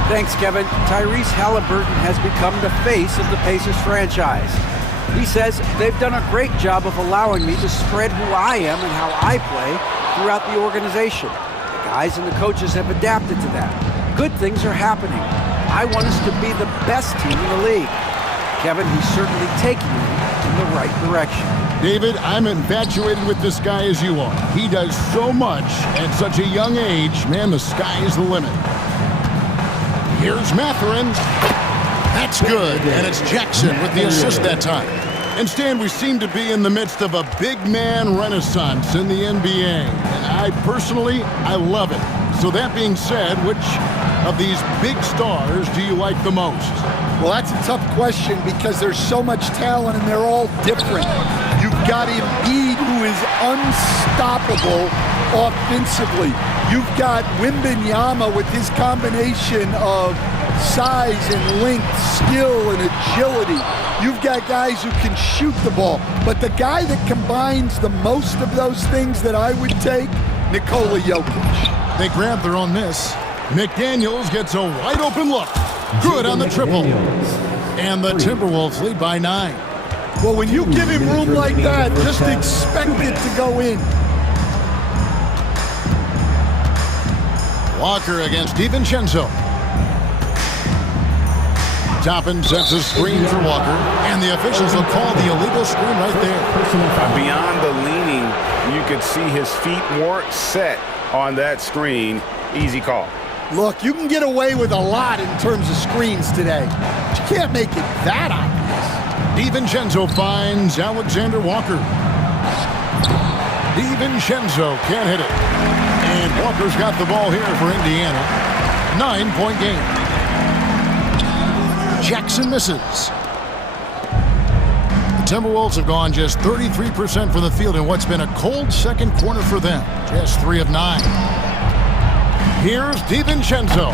Thanks, Kevin. Tyrese Halliburton has become the face of the Pacers franchise. He says they've done a great job of allowing me to spread who I am and how I play throughout the organization. The guys and the coaches have adapted to that. Good things are happening. I want us to be the best team in the league. Kevin, he's certainly taking me in the right direction. David, I'm infatuated with this guy as you are. He does so much at such a young age. Man, the sky is the limit. Here's Mathurin. That's good, and it's Jackson with the assist that time. And Stan, we seem to be in the midst of a big man renaissance in the NBA. And I love it. So that being said, which of these big stars do you like the most? Well, that's a tough question because there's so much talent and they're all different. You've got Embiid, who is unstoppable offensively. You've got Wembanyama with his combination of size and length, skill and agility. You've got guys who can shoot the ball. But the guy that combines the most of those things that I would take, Nikola Jokic. They grab their own miss. McDaniels gets a wide open look. Good on the triple. And the Timberwolves lead by 9. Well, when you give him room like that, just expect it to go in. Walker against DiVincenzo. Toppin sets a screen for Walker, and the officials will call the illegal screen right there. Beyond the leaning, you could see his feet weren't set on that screen. Easy call. Look, you can get away with a lot in terms of screens today, but you can't make it that obvious. DiVincenzo finds Alexander-Walker. DiVincenzo can't hit it. And Walker's got the ball here for Indiana. 9-point game. Jackson misses. The Timberwolves have gone just 33% from the field in what's been a cold second quarter for them. Just 3 of 9. Here's DiVincenzo.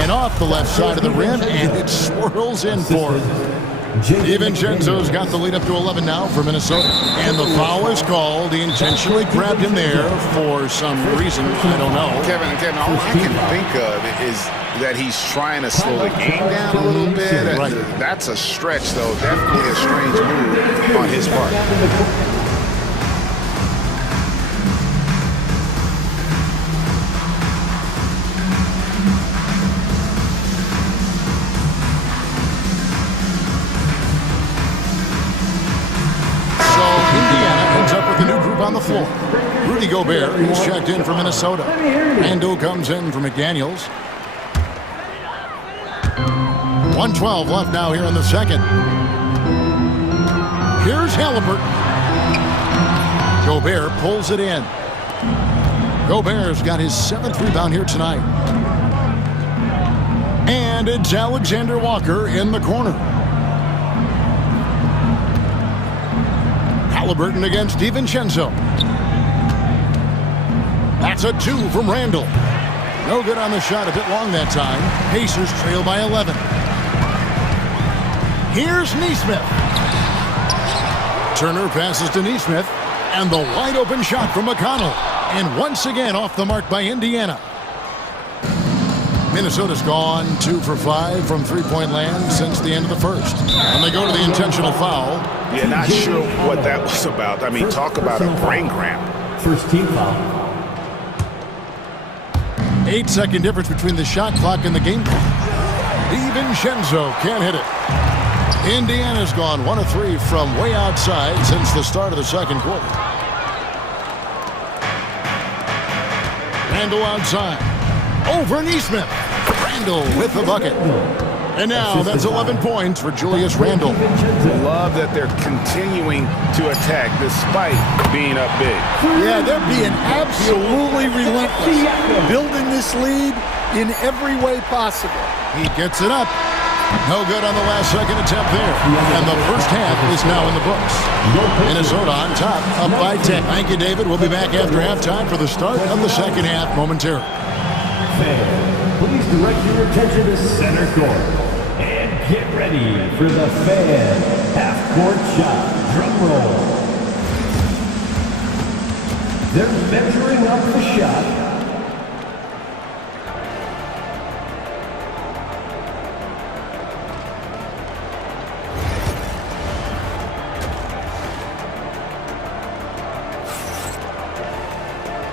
And off the left side of the rim, and it swirls in for him. DiVincenzo's got the lead up to 11 now for Minnesota. And the foul is called. He intentionally grabbed him there for some reason. I don't know. Kevin, all I can think of is that he's trying to slow the game down a little bit. Right. That's a stretch, though. Definitely a strange move on his part. On the floor. Rudy Gobert is checked in for Minnesota. Randall comes in for McDaniels. 1:12 left now here in the second. Here's Halliburton. Gobert pulls it in. Gobert's got his 7th rebound here tonight. And it's Alexander Walker in the corner. Halliburton against DiVincenzo. That's a 2 from Randall. No good on the shot, a bit long that time. Pacers trail by 11. Here's Nesmith. Turner passes to Nesmith, and the wide open shot from McConnell. And once again off the mark by Indiana. Minnesota's gone 2 for 5 from three-point land since the end of the first. And they go to the intentional foul. Yeah, not sure what that was about. I mean, talk about a brain cramp. First team foul. 8-second difference between the shot clock and the game clock. DiVincenzo can't hit it. Indiana's gone 1 of 3 from way outside since the start of the second quarter. Randall outside. Over Nesmith. Randall with the bucket. And now that's 11 points for Julius Randle. Love that they're continuing to attack despite being up big. Yeah, they're being absolutely relentless. Building this lead in every way possible. He gets it up. No good on the last second attempt there. And the first half is now in the books. Minnesota on top, up by 10. Thank you, David. We'll be back after halftime for the start of the second half momentarily. Please direct your attention to center court. And get ready for the fan half-court shot. Drum roll. They're measuring up the shot.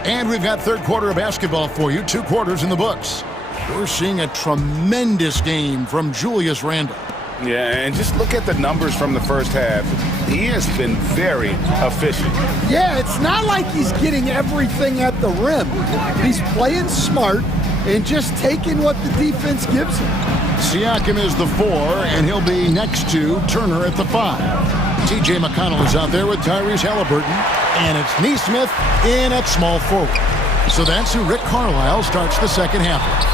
And we've got third quarter of basketball for you. 2 quarters in the books. We're seeing a tremendous game from Julius Randle. Yeah, and just look at the numbers from the first half. He has been very efficient. Yeah, it's not like he's getting everything at the rim. He's playing smart and just taking what the defense gives him. Siakam is the 4, and he'll be next to Turner at the 5. TJ McConnell is out there with Tyrese Halliburton, and it's Nesmith in at small forward. So that's who Rick Carlisle starts the second half with.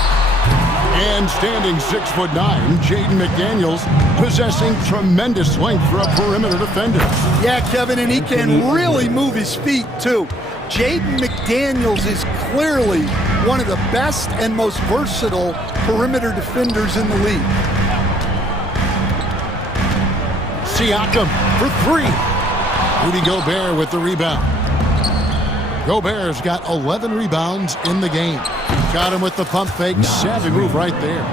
And standing 6'9", Jaden McDaniels, possessing tremendous length for a perimeter defender. Yeah, Kevin, and he can really move his feet, too. Jaden McDaniels is clearly one of the best and most versatile perimeter defenders in the league. Siakam for 3. Rudy Gobert with the rebound. Gobert's got 11 rebounds in the game. Got him with the pump fake. Savvy move right there.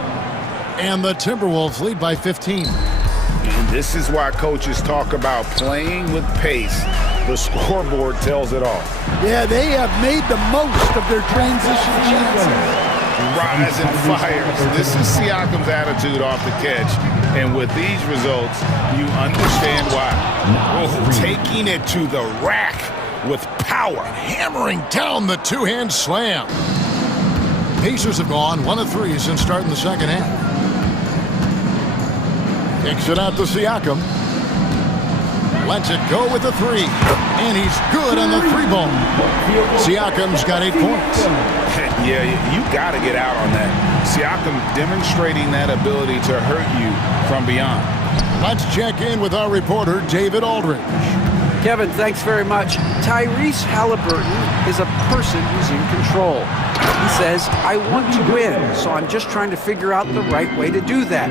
And the Timberwolves lead by 15. And this is why coaches talk about playing with pace. The scoreboard tells it all. Yeah, they have made the most of their transition chances. Rise and fires. This is Siakam's attitude off the catch. And with these results, you understand why. Oh, taking it to the rack with power. Hammering down the two-hand slam. Pacers have gone 1 of 3 since starting the second half. Kicks it out to Siakam. Lets it go with the 3. And he's good on the 3-ball. Siakam's got 8 points. Yeah, you got to get out on that. Siakam demonstrating that ability to hurt you from beyond. Let's check in with our reporter, David Aldridge. Kevin, thanks very much. Tyrese Halliburton is a person who's in control. He says, I want to win, so I'm just trying to figure out the right way to do that.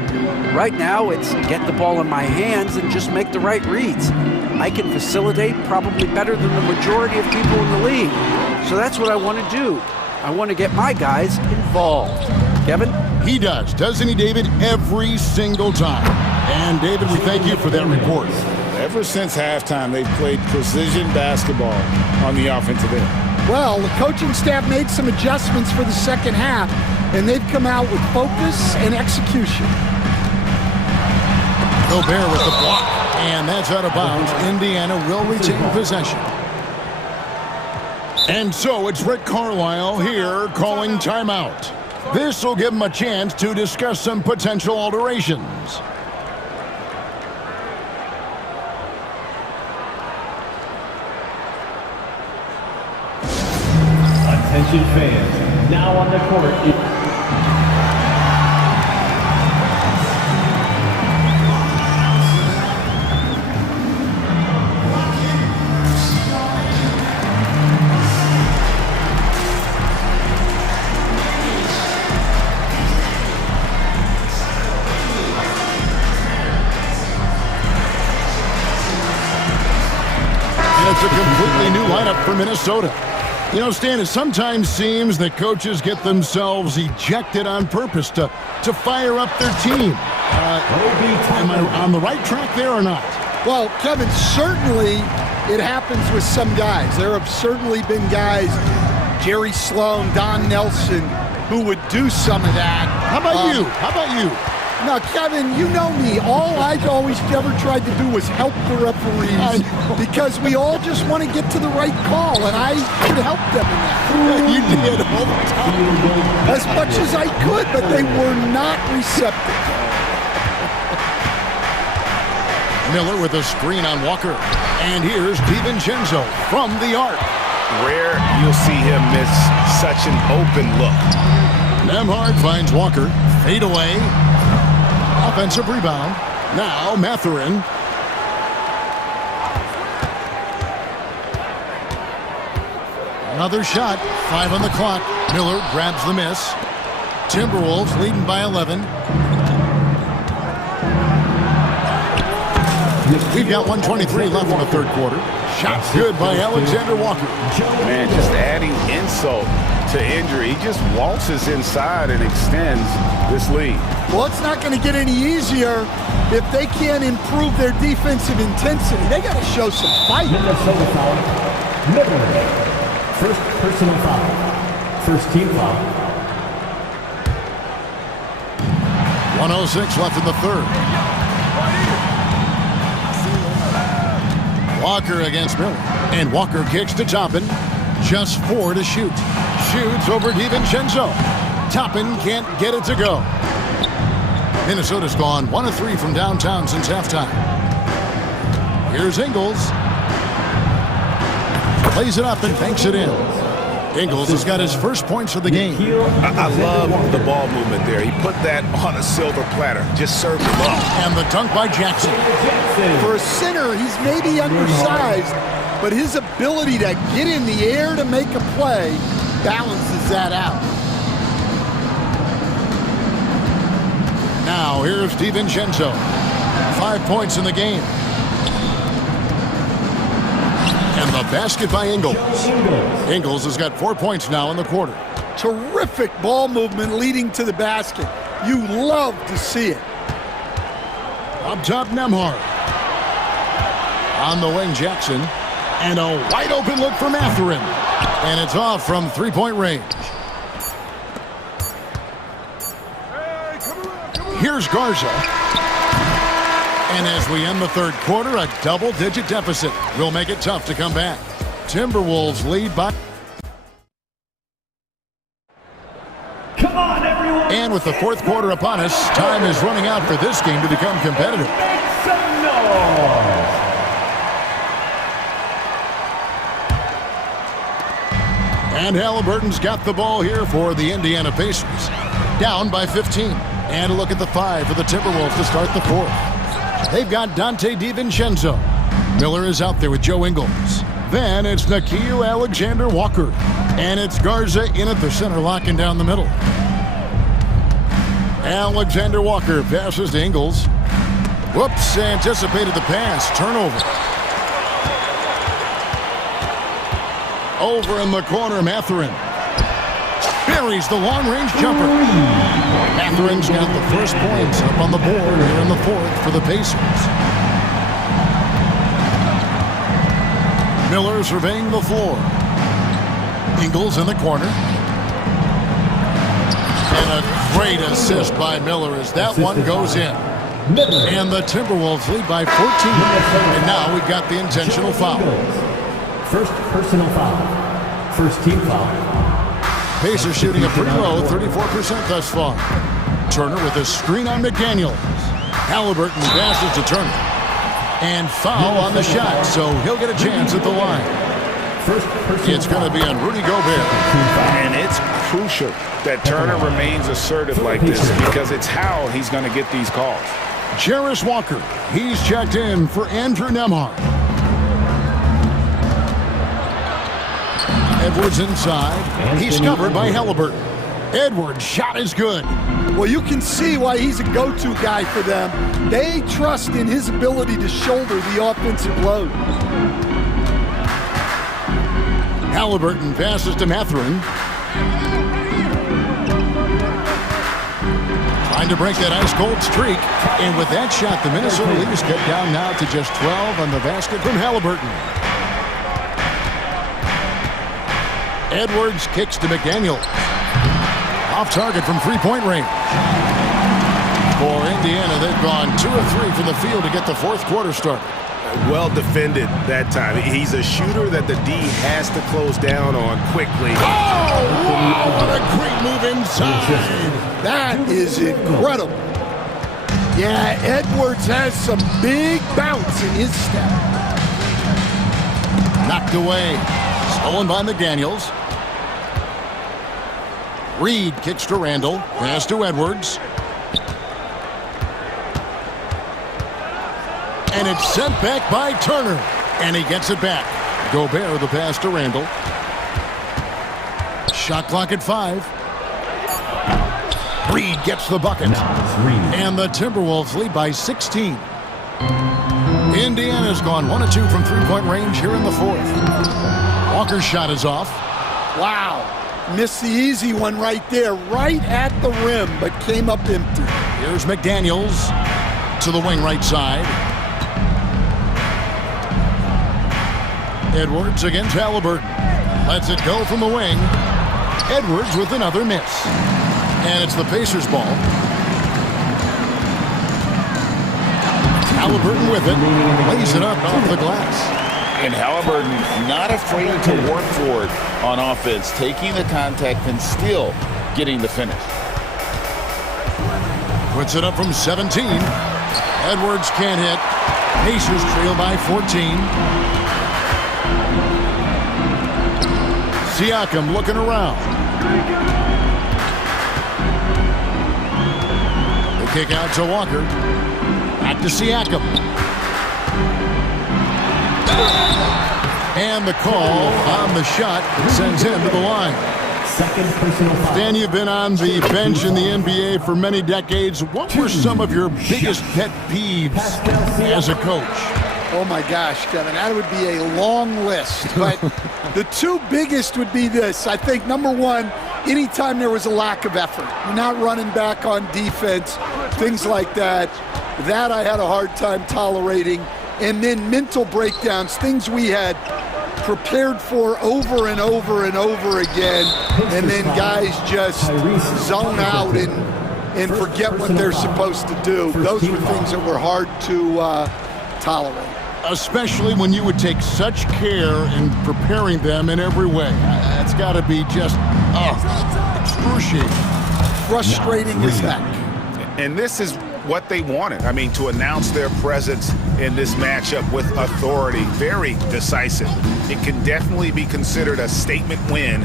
Right now, it's get the ball in my hands and just make the right reads. I can facilitate probably better than the majority of people in the league. So that's what I want to do. I want to get my guys involved. Kevin? He does, doesn't he, David? Every single time. And, David, we thank you for that report. Ever since halftime, they've played precision basketball on the offensive end. Well, the coaching staff made some adjustments for the second half, and they've come out with focus and execution. Gobert with the block, and that's out of bounds. Indiana will retain possession. And so it's Rick Carlisle here calling timeout. This will give him a chance to discuss some potential alterations. Attention fans, now on the court. And it's a completely new lineup for Minnesota. You know, Stan, it sometimes seems that coaches get themselves ejected on purpose to fire up their team. Am I on the right track there or not? Well, Kevin, certainly it happens with some guys. There have certainly been guys, Jerry Sloan, Don Nelson, who would do some of that. How about you? How about you? Now, Kevin, you know me. All I've always ever tried to do was help the referees because we all just want to get to the right call, and I could help them in that. You did all the time. As much as I could, but they were not receptive. Miller with a screen on Walker. And here's DiVincenzo from the arc. Rare you'll see him miss such an open look. Nembhard finds Walker. Fade away. Offensive rebound. Now Mathurin. Another shot. 5 on the clock. Miller grabs the miss. Timberwolves leading by 11. We've got 1:23 left in the third quarter. Shots good by Alexander Walker. Man, just adding insult to injury. He just waltzes inside and extends this lead. Well, it's not going to get any easier if they can't improve their defensive intensity. They got to show some fight. Minnesota foul. Miller. First personal foul. First team foul. 1:06 left in the third. Walker against Miller. And Walker kicks to Toppin. Just 4 to shoot. Shoots over DiVincenzo. Toppin can't get it to go. Minnesota's gone 1 of 3 from downtown since halftime. Here's Ingles. Plays it up and banks it in. Ingles has got his first points of the game. I love the ball movement there. He put that on a silver platter. Just served him up. And the dunk by Jackson. For a center, he's maybe undersized, but his ability to get in the air to make a play balances that out. Now, here's DiVincenzo. 5 points in the game. And the basket by Ingles. Ingles has got 4 points now in the quarter. Terrific ball movement leading to the basket. You love to see it. Up top, Nembhard. On the wing, Jackson. And a wide open look for Mathurin. And it's off from three-point range. Here's Garza. And as we end the third quarter, a double-digit deficit will make it tough to come back. Timberwolves lead by... Come on, everyone! And with the fourth quarter upon us, time is running out for this game to become competitive. Make some noise! And Halliburton's got the ball here for the Indiana Pacers. Down by 15. And a look at the 5 for the Timberwolves to start the fourth. They've got Dante DiVincenzo. Miller is out there with Joe Ingles. Then it's Nikhil Alexander-Walker. And it's Garza in at the center, locking down the middle. Alexander-Walker passes to Ingles. Whoops, anticipated the pass. Turnover. Over in the corner, Mathurin. Buries the long-range jumper. Mathurin's got the first points up on the board here in the fourth for the Pacers. Miller surveying the floor. Ingles in the corner. And a great assist by Miller as that one goes in. And the Timberwolves lead by 14. And now we've got the intentional foul. First personal foul. First team foul. Pacers shooting a pretty low, 34% thus far. Turner with a screen on McDaniels. Halliburton passes to Turner. And foul on the shot, so he'll get a chance at the line. It's going to be on Rudy Gobert. And it's crucial that Turner remains assertive like this because it's how he's going to get these calls. Jarris Walker, he's checked in for Andrew Nembhard. Edwards inside. He's covered by Halliburton. Edwards' shot is good. Well, you can see why he's a go-to guy for them. They trust in his ability to shoulder the offensive load. Halliburton passes to Mathurin. Trying to break that ice-cold streak. And with that shot, the Minnesota Leafs get down now to just 12 on the basket from Halliburton. Edwards kicks to McDaniels. Off target from three-point range. For Indiana, they've gone 2 of 3 from the field to get the fourth quarter started. Well defended that time. He's a shooter that the D has to close down on quickly. Oh, wow, what a great move inside. That is incredible. Yeah, Edwards has some big bounce in his step. Knocked away. Stolen by McDaniels. Reed kicks to Randall. Pass to Edwards. And it's sent back by Turner. And he gets it back. Gobert the pass to Randall. Shot clock at 5. Reed gets the bucket. And the Timberwolves lead by 16. Indiana's gone 1 of 2 from three-point range here in the fourth. Walker's shot is off. Wow. Missed the easy one right there, right at the rim, but came up empty. Here's McDaniels to the wing right side. Edwards against Halliburton. Lets it go from the wing. Edwards with another miss. And it's the Pacers' ball. Halliburton with it. Lays it up off the glass. And Halliburton not afraid to work for it on offense, taking the contact and still getting the finish. Puts it up from 17. Edwards can't hit. Pacers trail by 14. Siakam looking around. The kick out to Walker. Back to Siakam. And the call on the shot sends him to the line. Second personal foul. Dan, you've been on the bench in the NBA for many decades. What were some of your biggest pet peeves as a coach? Oh my gosh, Kevin, that would be a long list. But the two biggest would be this. I think number one, anytime there was a lack of effort, you're not running back on defense, things like that. That I had a hard time tolerating. And then mental breakdowns, things we had prepared for over and over and over again, and then guys just zone out and forget what they're supposed to do. Those were things that were hard to tolerate. Especially when you would take such care in preparing them in every way. That's got to be just excruciating. Frustrating as heck. And this is what they wanted. I mean, to announce their presence in this matchup with authority, very decisive. It can definitely be considered a statement win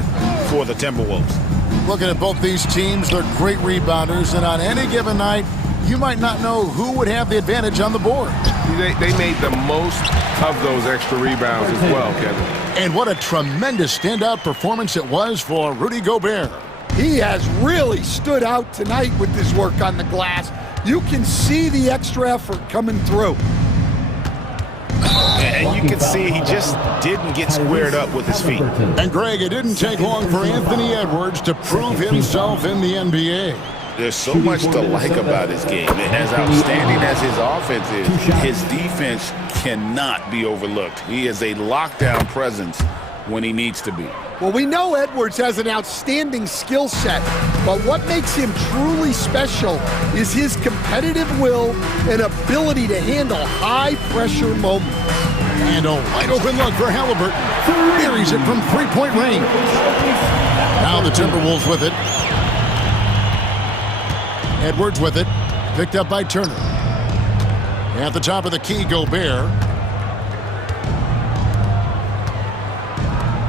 for the Timberwolves. Looking at both these teams, they're great rebounders, and on any given night, you might not know who would have the advantage on the board. they made the most of those extra rebounds as well, Kevin. And what a tremendous standout performance it was for Rudy Gobert. He has really stood out tonight with his work on the glass. You can see the extra effort coming through. And you can see he just didn't get squared up with his feet. And Greg, it didn't take long for Anthony Edwards to prove himself in the NBA. There's so much to like about his game. As outstanding as his offense is, his defense cannot be overlooked. He is a lockdown presence when he needs to be. Well, we know Edwards has an outstanding skill set, but what makes him truly special is his competitive will and ability to handle high-pressure moments. And a wide-open look for Halliburton. Buries it from three-point range. Now the Timberwolves with it. Edwards with it. Picked up by Turner. At the top of the key, Gobert.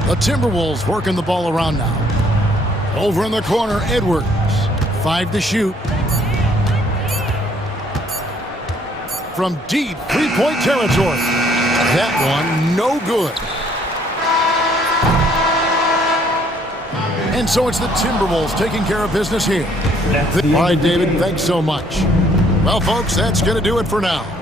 The Timberwolves working the ball around now. Over in the corner, Edwards. 5 to shoot. From deep three-point territory. That one, no good. And so it's the Timberwolves taking care of business here. All right, David, thanks so much. Well, folks, that's going to do it for now.